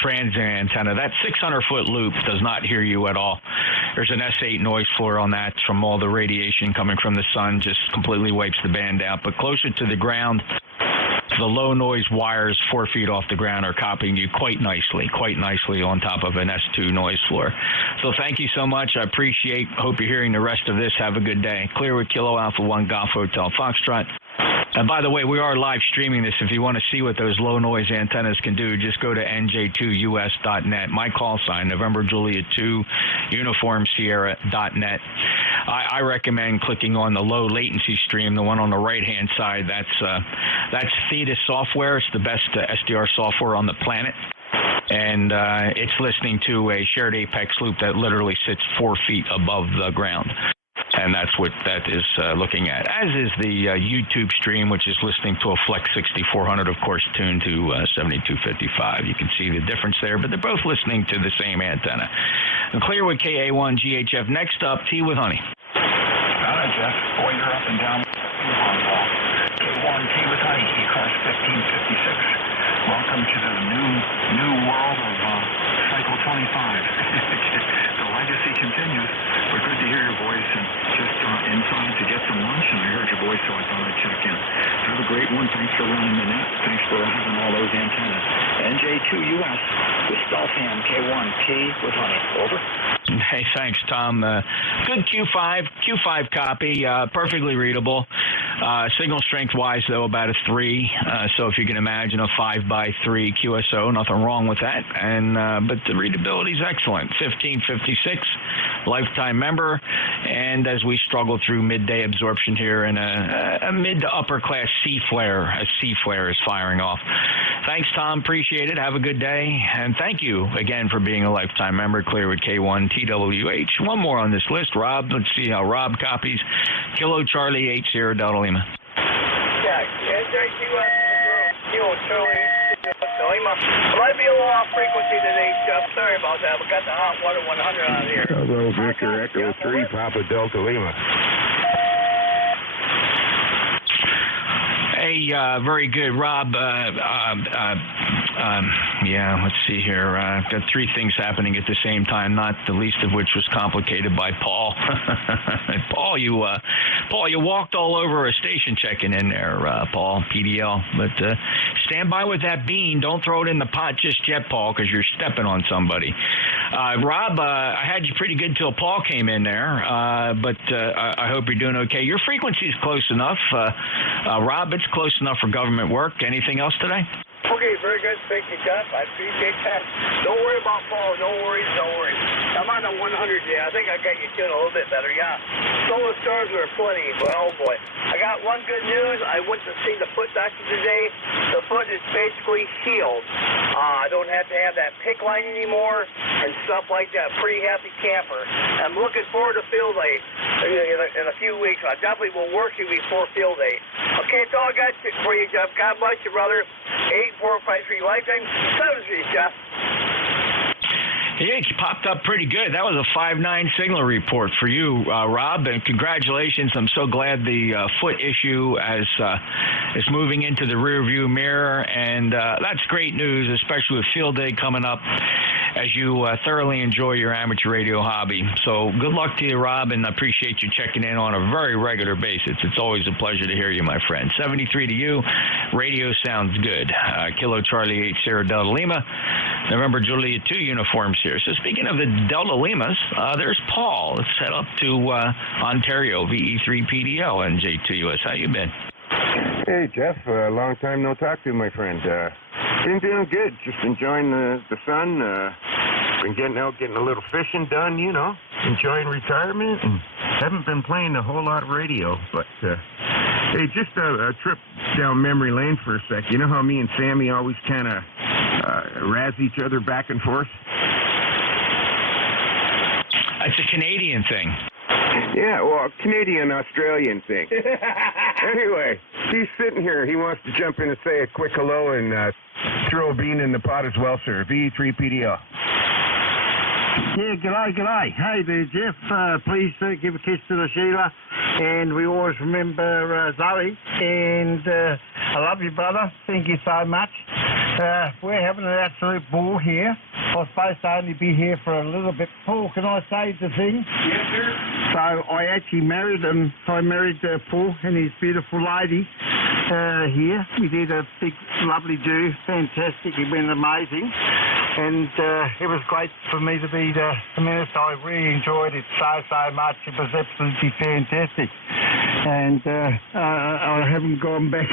transient antenna, that 600-foot loop does not hear you at all. There's an S8 noise floor on that from all the radiation coming from the sun, just completely wipes the band out. But closer to the ground, the low noise wires 4 feet off the ground are copying you quite nicely on top of an S2 noise floor. So thank you so much. I appreciate. Hope you're hearing the rest of this. Have a good day. Clearwood Kilo Alpha 1 Golf Hotel Foxtrot. And by the way, we are live streaming this. If you want to see what those low noise antennas can do, just go to NJ2US.net. My call sign, November Juliet 2 Uniform Sierra.net. I recommend clicking on the low latency stream, the one on the right-hand side. That's Theta software. It's the best SDR software on the planet. And it's listening to a shared apex loop that literally sits 4 feet above the ground. And that's what that is looking at, as is the YouTube stream, which is listening to a Flex 6400, of course, tuned to 7255. You can see the difference there, but they're both listening to the same antenna. And Clearwood KA1 GHF. Next up, Tea with Honey. Hi, Jeff. Boy, you're up and down. K1 Tea with Honey, ECARS 1556. Welcome to the new world of Cycle 25. The legacy continues. But good to hear your voice, and just inside to get some lunch, and I heard your voice, so I thought I'd check in. Have a great one. Thanks for running the net. Thanks for having all those antennas. NJ2US with Stealtham K1T with Honey. Over. Hey, thanks, Tom. Good Q5 copy, perfectly readable. Signal strength-wise, though, about a 3. So if you can imagine a 5x3 QSO, nothing wrong with that. And but the readability is excellent. 1556, lifetime member. And as we struggle through midday absorption here, and a mid to upper class C flare is firing off. Thanks, Tom. Appreciate it. Have a good day. And thank you again for being a lifetime member. Clearwood K1 TWH. One more on this list. Rob, let's see how Rob copies. Kilo Charlie 8 Sierra Delta Lima. Yeah, NJ2US Kilo Charlie 8 Delta Lima. Might be a little off frequency today, Jeff. Sorry about that. We got the hot water 100 out here. Hello, Victor, Echo 3, Papa Delta Lima. Hey, very good, Rob. Yeah, let's see here. Got three things happening at the same time, not the least of which was complicated by Paul. Paul, you walked all over a station checking in there, Paul, PDL. But stand by with that bean. Don't throw it in the pot just yet, Paul, because you're stepping on somebody. Rob, I had you pretty good till Paul came in there, but I hope you're doing okay. Your frequency is close enough. Rob, it's close enough for government work. Anything else today? Okay, very good. Thank you, Jeff. I appreciate that. Don't worry about Paul. No worries, no worries. I'm on the 100 yeah. I think I got you tuned a little bit better, yeah. Solar stars are plenty, but oh boy. I got one good news. I went to see the foot doctor today. The foot is basically healed. I don't have to have that pick line anymore and stuff like that. Pretty happy camper. I'm looking forward to field day in a few weeks. I definitely will work you before field day. Okay, that's all I got for you, Jeff. God bless you, brother. 8453 lifetime 73, Jeff. Yeah, you popped up pretty good. That was a 5.9 signal report for you, Rob, and congratulations. I'm so glad the foot issue is moving into the rearview mirror, and that's great news, especially with field day coming up as you thoroughly enjoy your amateur radio hobby. So good luck to you, Rob, and I appreciate you checking in on a very regular basis. It's always a pleasure to hear you, my friend. 73 to you. Radio sounds good. Kilo Charlie 8 Sierra Delta Lima. November Juliet 2 uniforms here. So speaking of the Delta Limas, there's Paul. Let's head up to Ontario, VE3PDL, NJ2US. How you been? Hey, Jeff. Long time no talk to, my friend. Been doing good. Just enjoying the sun. Been getting out, getting a little fishing done, you know. Enjoying retirement. And haven't been playing a whole lot of radio. But, hey, just a trip down memory lane for a sec. You know how me and Sammy always kind of razz each other back and forth? It's a Canadian thing. Yeah, well, Canadian-Australian thing. Anyway, he's sitting here. He wants to jump in and say a quick hello and throw a bean in the pot as well, sir. VE3PDL. Yeah, g'day. Hey there, Jeff. Please give a kiss to the Sheila. And we always remember Zoe. And I love you, brother. Thank you so much. We're having an absolute ball here. I was supposed to only be here for a little bit. Paul, can I say the thing? Yes, sir. So I actually married him. I married Paul and his beautiful lady here. We did a big, lovely do. Fantastic. It went amazing. And it was great for me to be the minister. I really enjoyed it so much. It was absolutely fantastic. And I haven't gone back.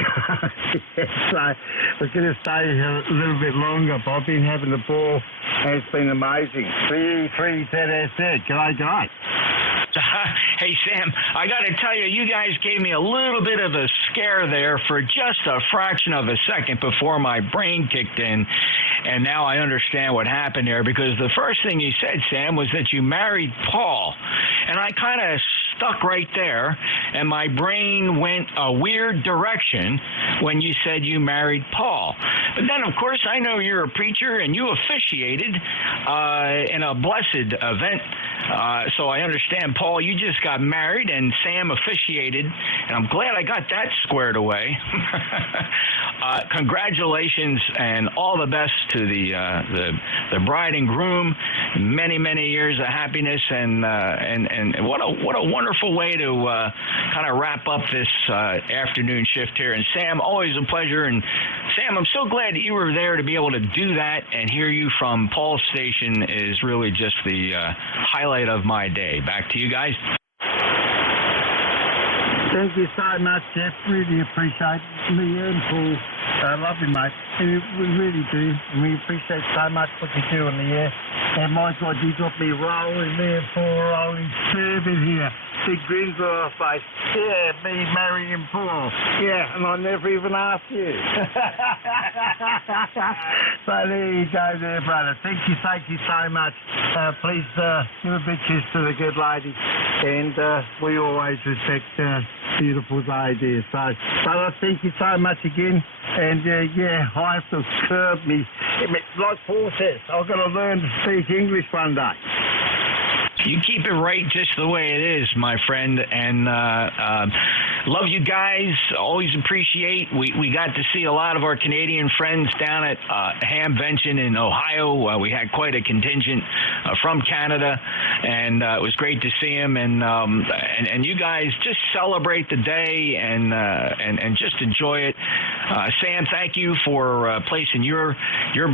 So we're going to stay here a little bit longer. But I've been having the ball, and it's been amazing. VE3ZSZ. G'day. Hey, Sam, I got to tell you, you guys gave me a little bit of a scare there for just a fraction of a second before my brain kicked in, and now I understand what happened there, because the first thing you said, Sam, was that you married Paul, and I kind of stuck right there, and my brain went a weird direction when you said you married Paul. But then, of course, I know you're a preacher, and you officiated in a blessed event, so I understand, Paul, you just got married, and Sam officiated, and I'm glad I got that squared away. Congratulations and all the best to the bride and groom. Many years of happiness, and what a wonderful way to kind of wrap up this afternoon shift here. And Sam, always a pleasure. And Sam, I'm so glad that you were there to be able to do that, and hear you from Paul's station is really just the highlight of my day. Back to you guys. Thank you so much, Jeff. Really appreciate it. Me and Paul. I love you, mate. We really do. We appreciate so much what you do in the air. And my God, you got me rolling there for rolling service here. big grins on her face. Yeah, me marrying Paul. Yeah, and I never even asked you. But there you go there, brother. Thank you so much. Please give a big kiss to the good lady. And we always respect beautiful ideas. So, brother, thank you so much again. And I have to curb me. Like Paul says, I've got to learn to speak English one day. You keep it right just the way it is, my friend, and love you guys. Always appreciate. We got to see a lot of our Canadian friends down at Hamvention in Ohio. We had quite a contingent from Canada, and it was great to see them. And you guys just celebrate the day and just enjoy it. Sam, thank you for placing your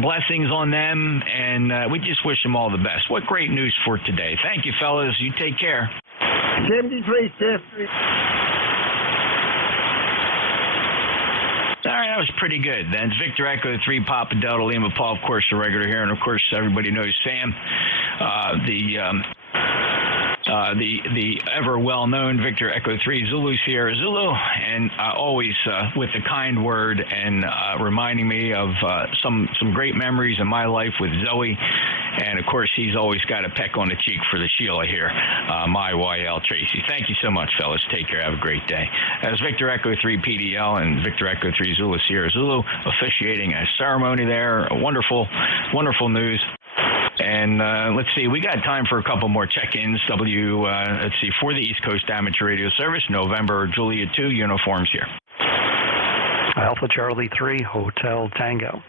blessings on them, and we just wish them all the best. What great news for today. Thank you, fellas. You take care. 73, Jeff. All right, that was pretty good. Then Victor Echo 3, Papa Delta Lima Paul, of course, the regular here, and of course everybody knows Sam, the ever well-known Victor Echo 3 Zulu Sierra Zulu, and always with the kind word and reminding me of some great memories in my life with Zoe. And, of course, he's always got a peck on the cheek for the Sheila here, my YL Tracy. Thank you so much, fellas. Take care. Have a great day. As Victor Echo 3 PDL and Victor Echo 3 Zulu Sierra Zulu officiating a ceremony there. Wonderful, wonderful news. And let's see, we got time for a couple more check-ins. For the East Coast Amateur Radio Service, November Juliet 2 uniforms here. Alpha Charlie 3, Hotel Tango.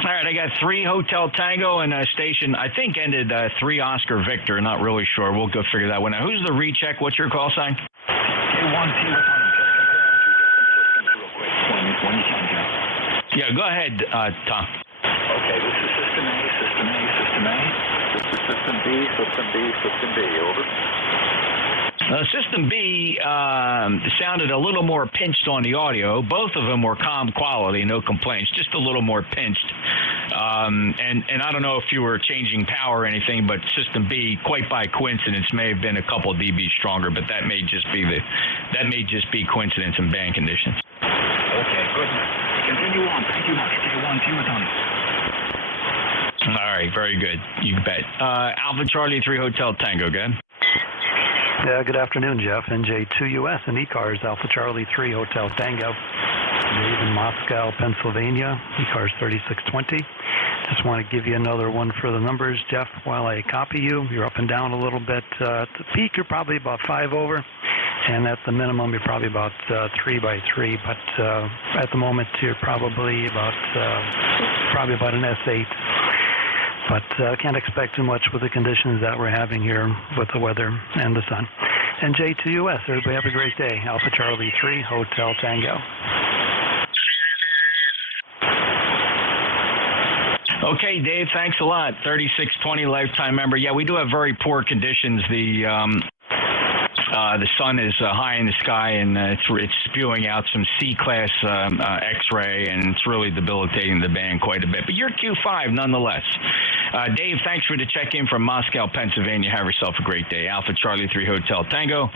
All right, I got 3 Hotel Tango and a station, I think ended 3 Oscar Victor. Not really sure. We'll go figure that one out. Who's the recheck? What's your call sign? Yeah, go ahead, Tom. Okay, this is System A, System A, System A. This is System B, System B, System B. Over. System B sounded a little more pinched on the audio. Both of them were calm quality, no complaints, just a little more pinched. And I don't know if you were changing power or anything, but System B, quite by coincidence, may have been a couple dB stronger, but that may just be coincidence and band conditions. Okay, good. Continue on. Thank you much. K1, Team Tony. All right, very good. You bet. Alpha Charlie 3 Hotel Tango, go ahead. Yeah, good afternoon, Jeff. NJ2US and ECARS, Alpha Charlie 3 Hotel Tango. Dave in Moscow, Pennsylvania, ECARS 3620. Just want to give you another one for the numbers, Jeff, while I copy you. You're up and down a little bit. At the peak, you're probably about 5 over. And at the minimum, you're probably about 3 by 3. But at the moment, you're probably about an S8. But can't expect too much with the conditions that we're having here with the weather and the sun. NJ2US, everybody have a great day. Alpha Charlie 3, Hotel Tango. Okay, Dave, thanks a lot. 3620 lifetime member. Yeah, we do have very poor conditions. The sun is high in the sky, and it's spewing out some C-class X-ray, and it's really debilitating the band quite a bit. But you're Q5 nonetheless. Dave, thanks for the check-in from Moscow, Pennsylvania. Have yourself a great day. Alpha Charlie 3 Hotel Tango.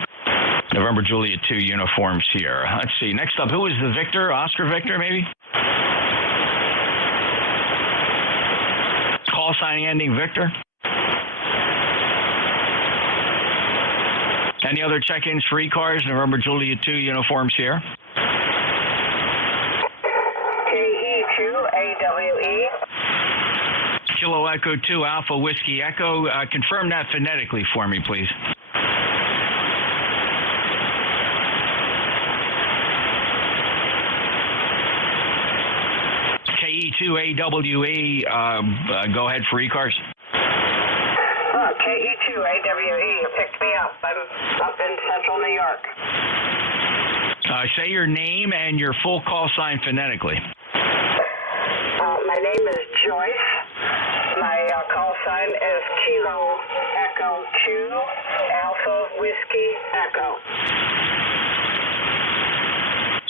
November Juliet 2 uniforms here. Let's see. Next up, who is the Victor? Oscar Victor, maybe? Call sign ending Victor? Any other check-ins for ECARS? November Juliet 2 uniforms here. KE2AWE. Kilo Echo 2 Alpha Whiskey Echo. Confirm that phonetically for me, please. KE2AWE. Go ahead for ECARS. KE2AWE picked me up. I'm up in central New York. Say your name and your full call sign phonetically. My name is Joyce. My call sign is Kilo Echo 2 Alpha Whiskey Echo.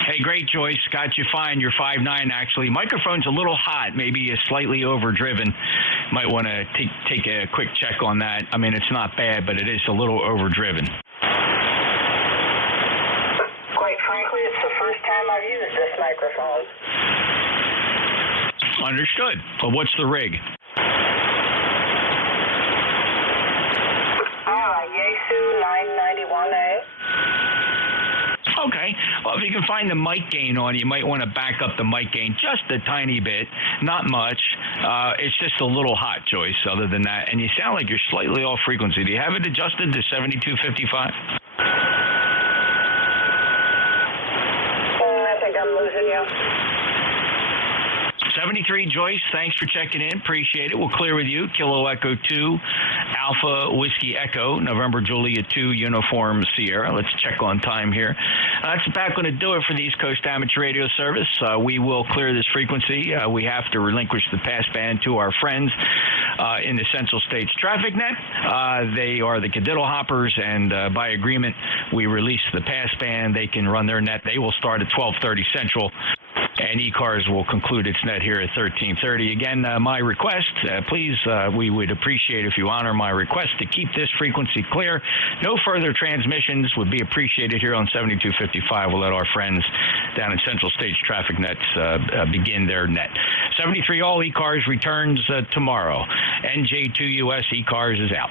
Hey, great, Joyce. Got you fine. You're 5'9", actually. Microphone's a little hot, maybe slightly overdriven. Might want to take a quick check on that. I mean, it's not bad, but it is a little overdriven. Quite frankly, it's the first time I've used this microphone. Understood. Well, what's the rig? Yaesu 991A. Okay. Well, if you can find the mic gain on, you might want to back up the mic gain just a tiny bit, not much. It's just a little hot, Joyce, other than that. And you sound like you're slightly off frequency. Do you have it adjusted to 7255? I think I'm losing you. 73, Joyce, thanks for checking in. Appreciate it. We'll clear with you. Kilo Echo 2, Alpha Whiskey Echo, November Juliet 2, Uniform Sierra. Let's check on time here. That's about going to do it for the East Coast Amateur Radio Service. We will clear this frequency. We have to relinquish the passband to our friends in the Central States Traffic Net. They are the Cadiddle Hoppers, and by agreement, we release the passband. They can run their net. They will start at 12:30 Central. And ECARS will conclude its net here at 13:30. Again, my request, please, we would appreciate if you honor my request to keep this frequency clear. No further transmissions would be appreciated here on 7255. We'll let our friends down in Central States Traffic Nets begin their net. 73 all ECARS returns tomorrow. NJ2US ECARS is out.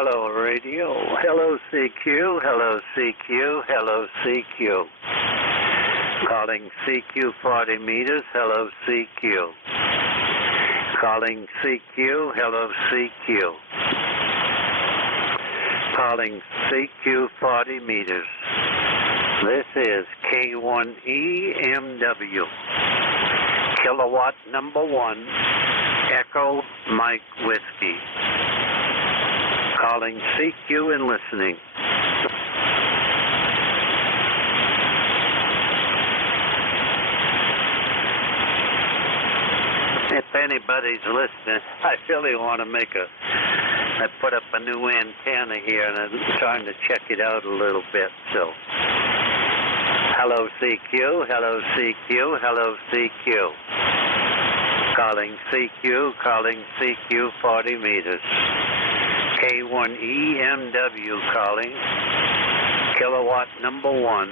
Hello, radio. Hello, CQ. Hello, CQ. Hello, CQ. Calling CQ 40 meters. Hello, CQ. Calling CQ. Hello, CQ. Calling CQ 40 meters. This is K1EMW. Kilowatt number 1. Echo Mike Whiskey. Calling CQ and listening. If anybody's listening, I really want to I put up a new antenna here and I'm trying to check it out a little bit, so. Hello CQ, hello CQ, hello CQ. Calling CQ 40 meters. K1EMW calling. Kilowatt number 1.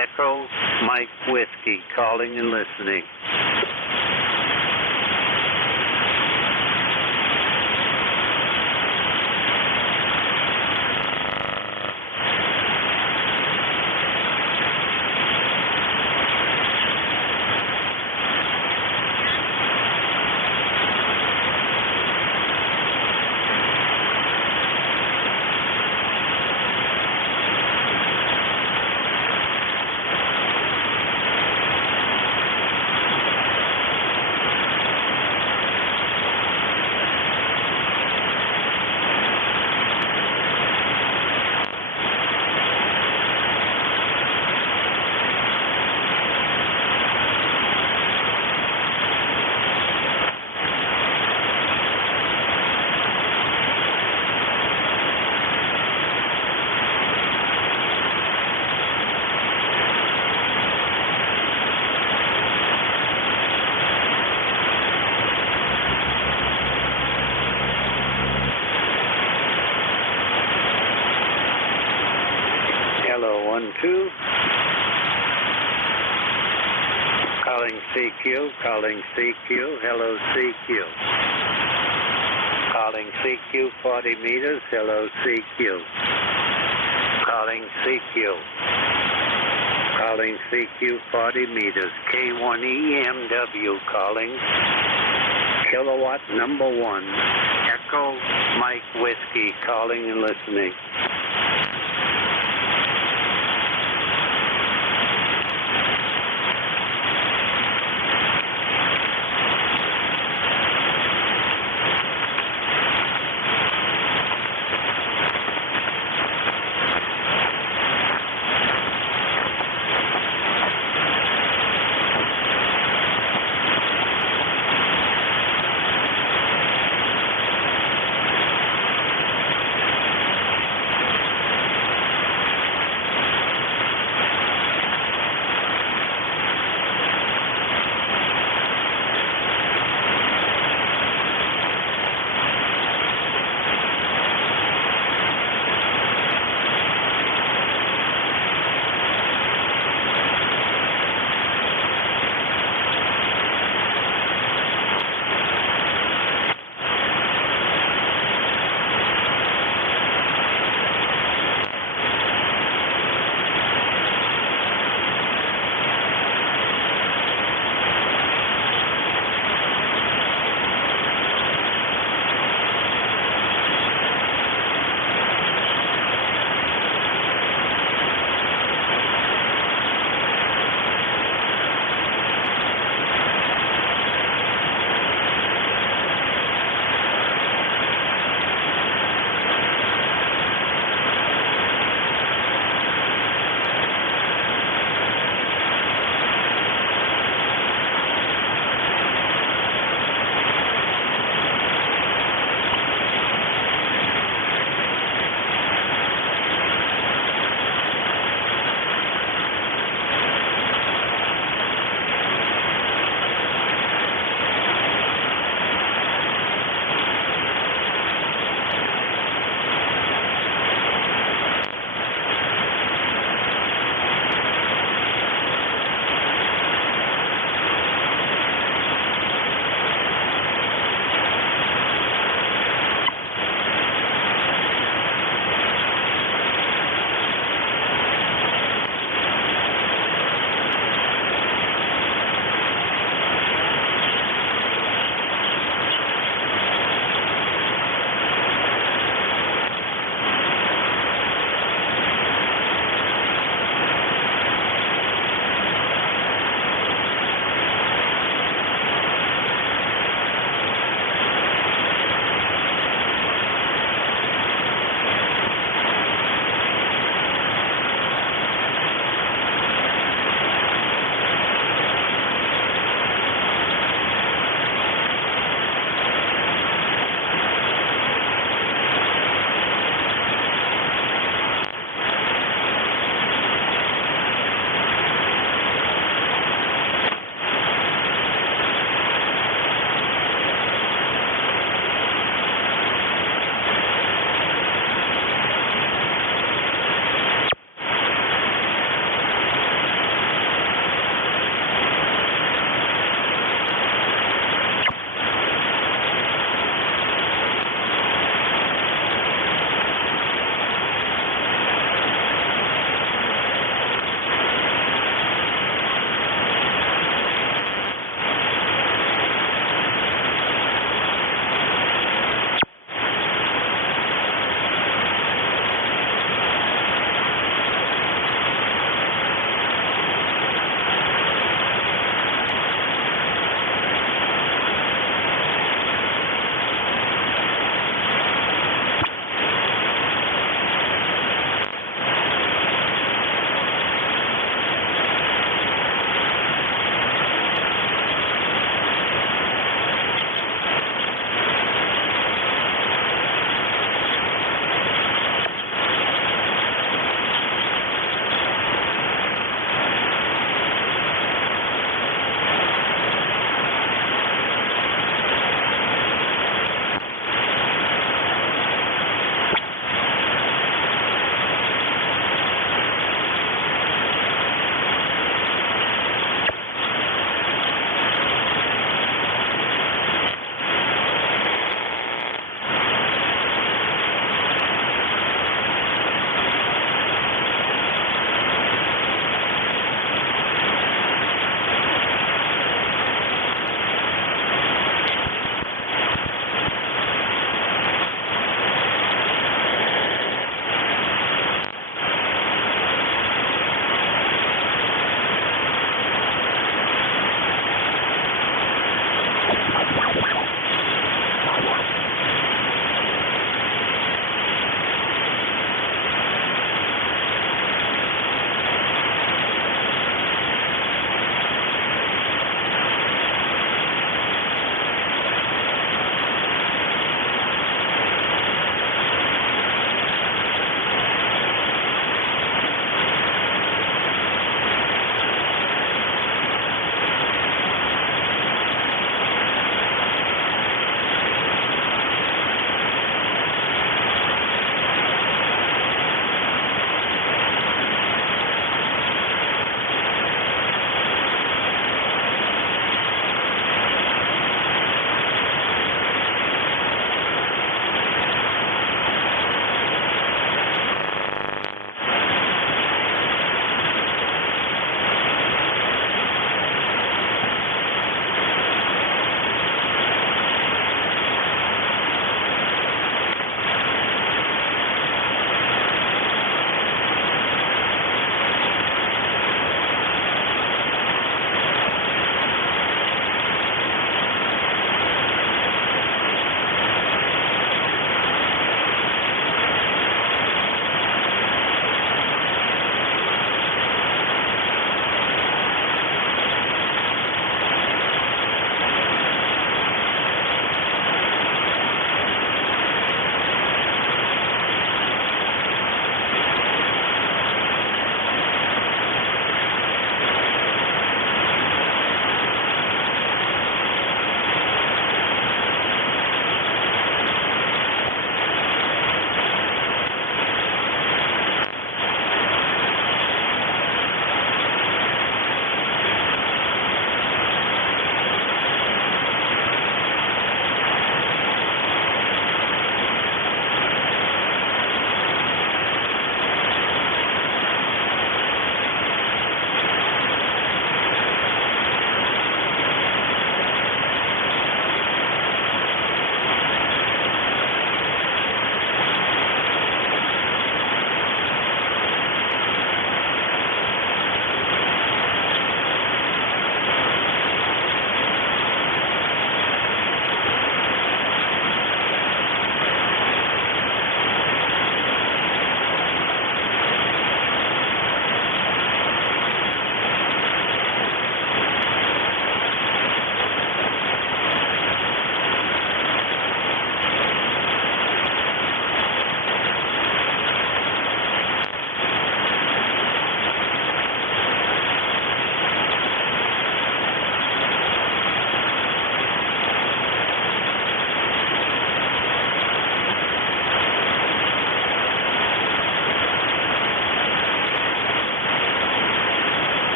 Echo Mike Whiskey calling and listening. Hello, 1-2. Calling CQ. Hello, CQ. Calling CQ 40 meters. Hello, CQ. Calling CQ 40 meters. K1EMW calling. Kilowatt number 1. Echo Mike Whiskey calling and listening.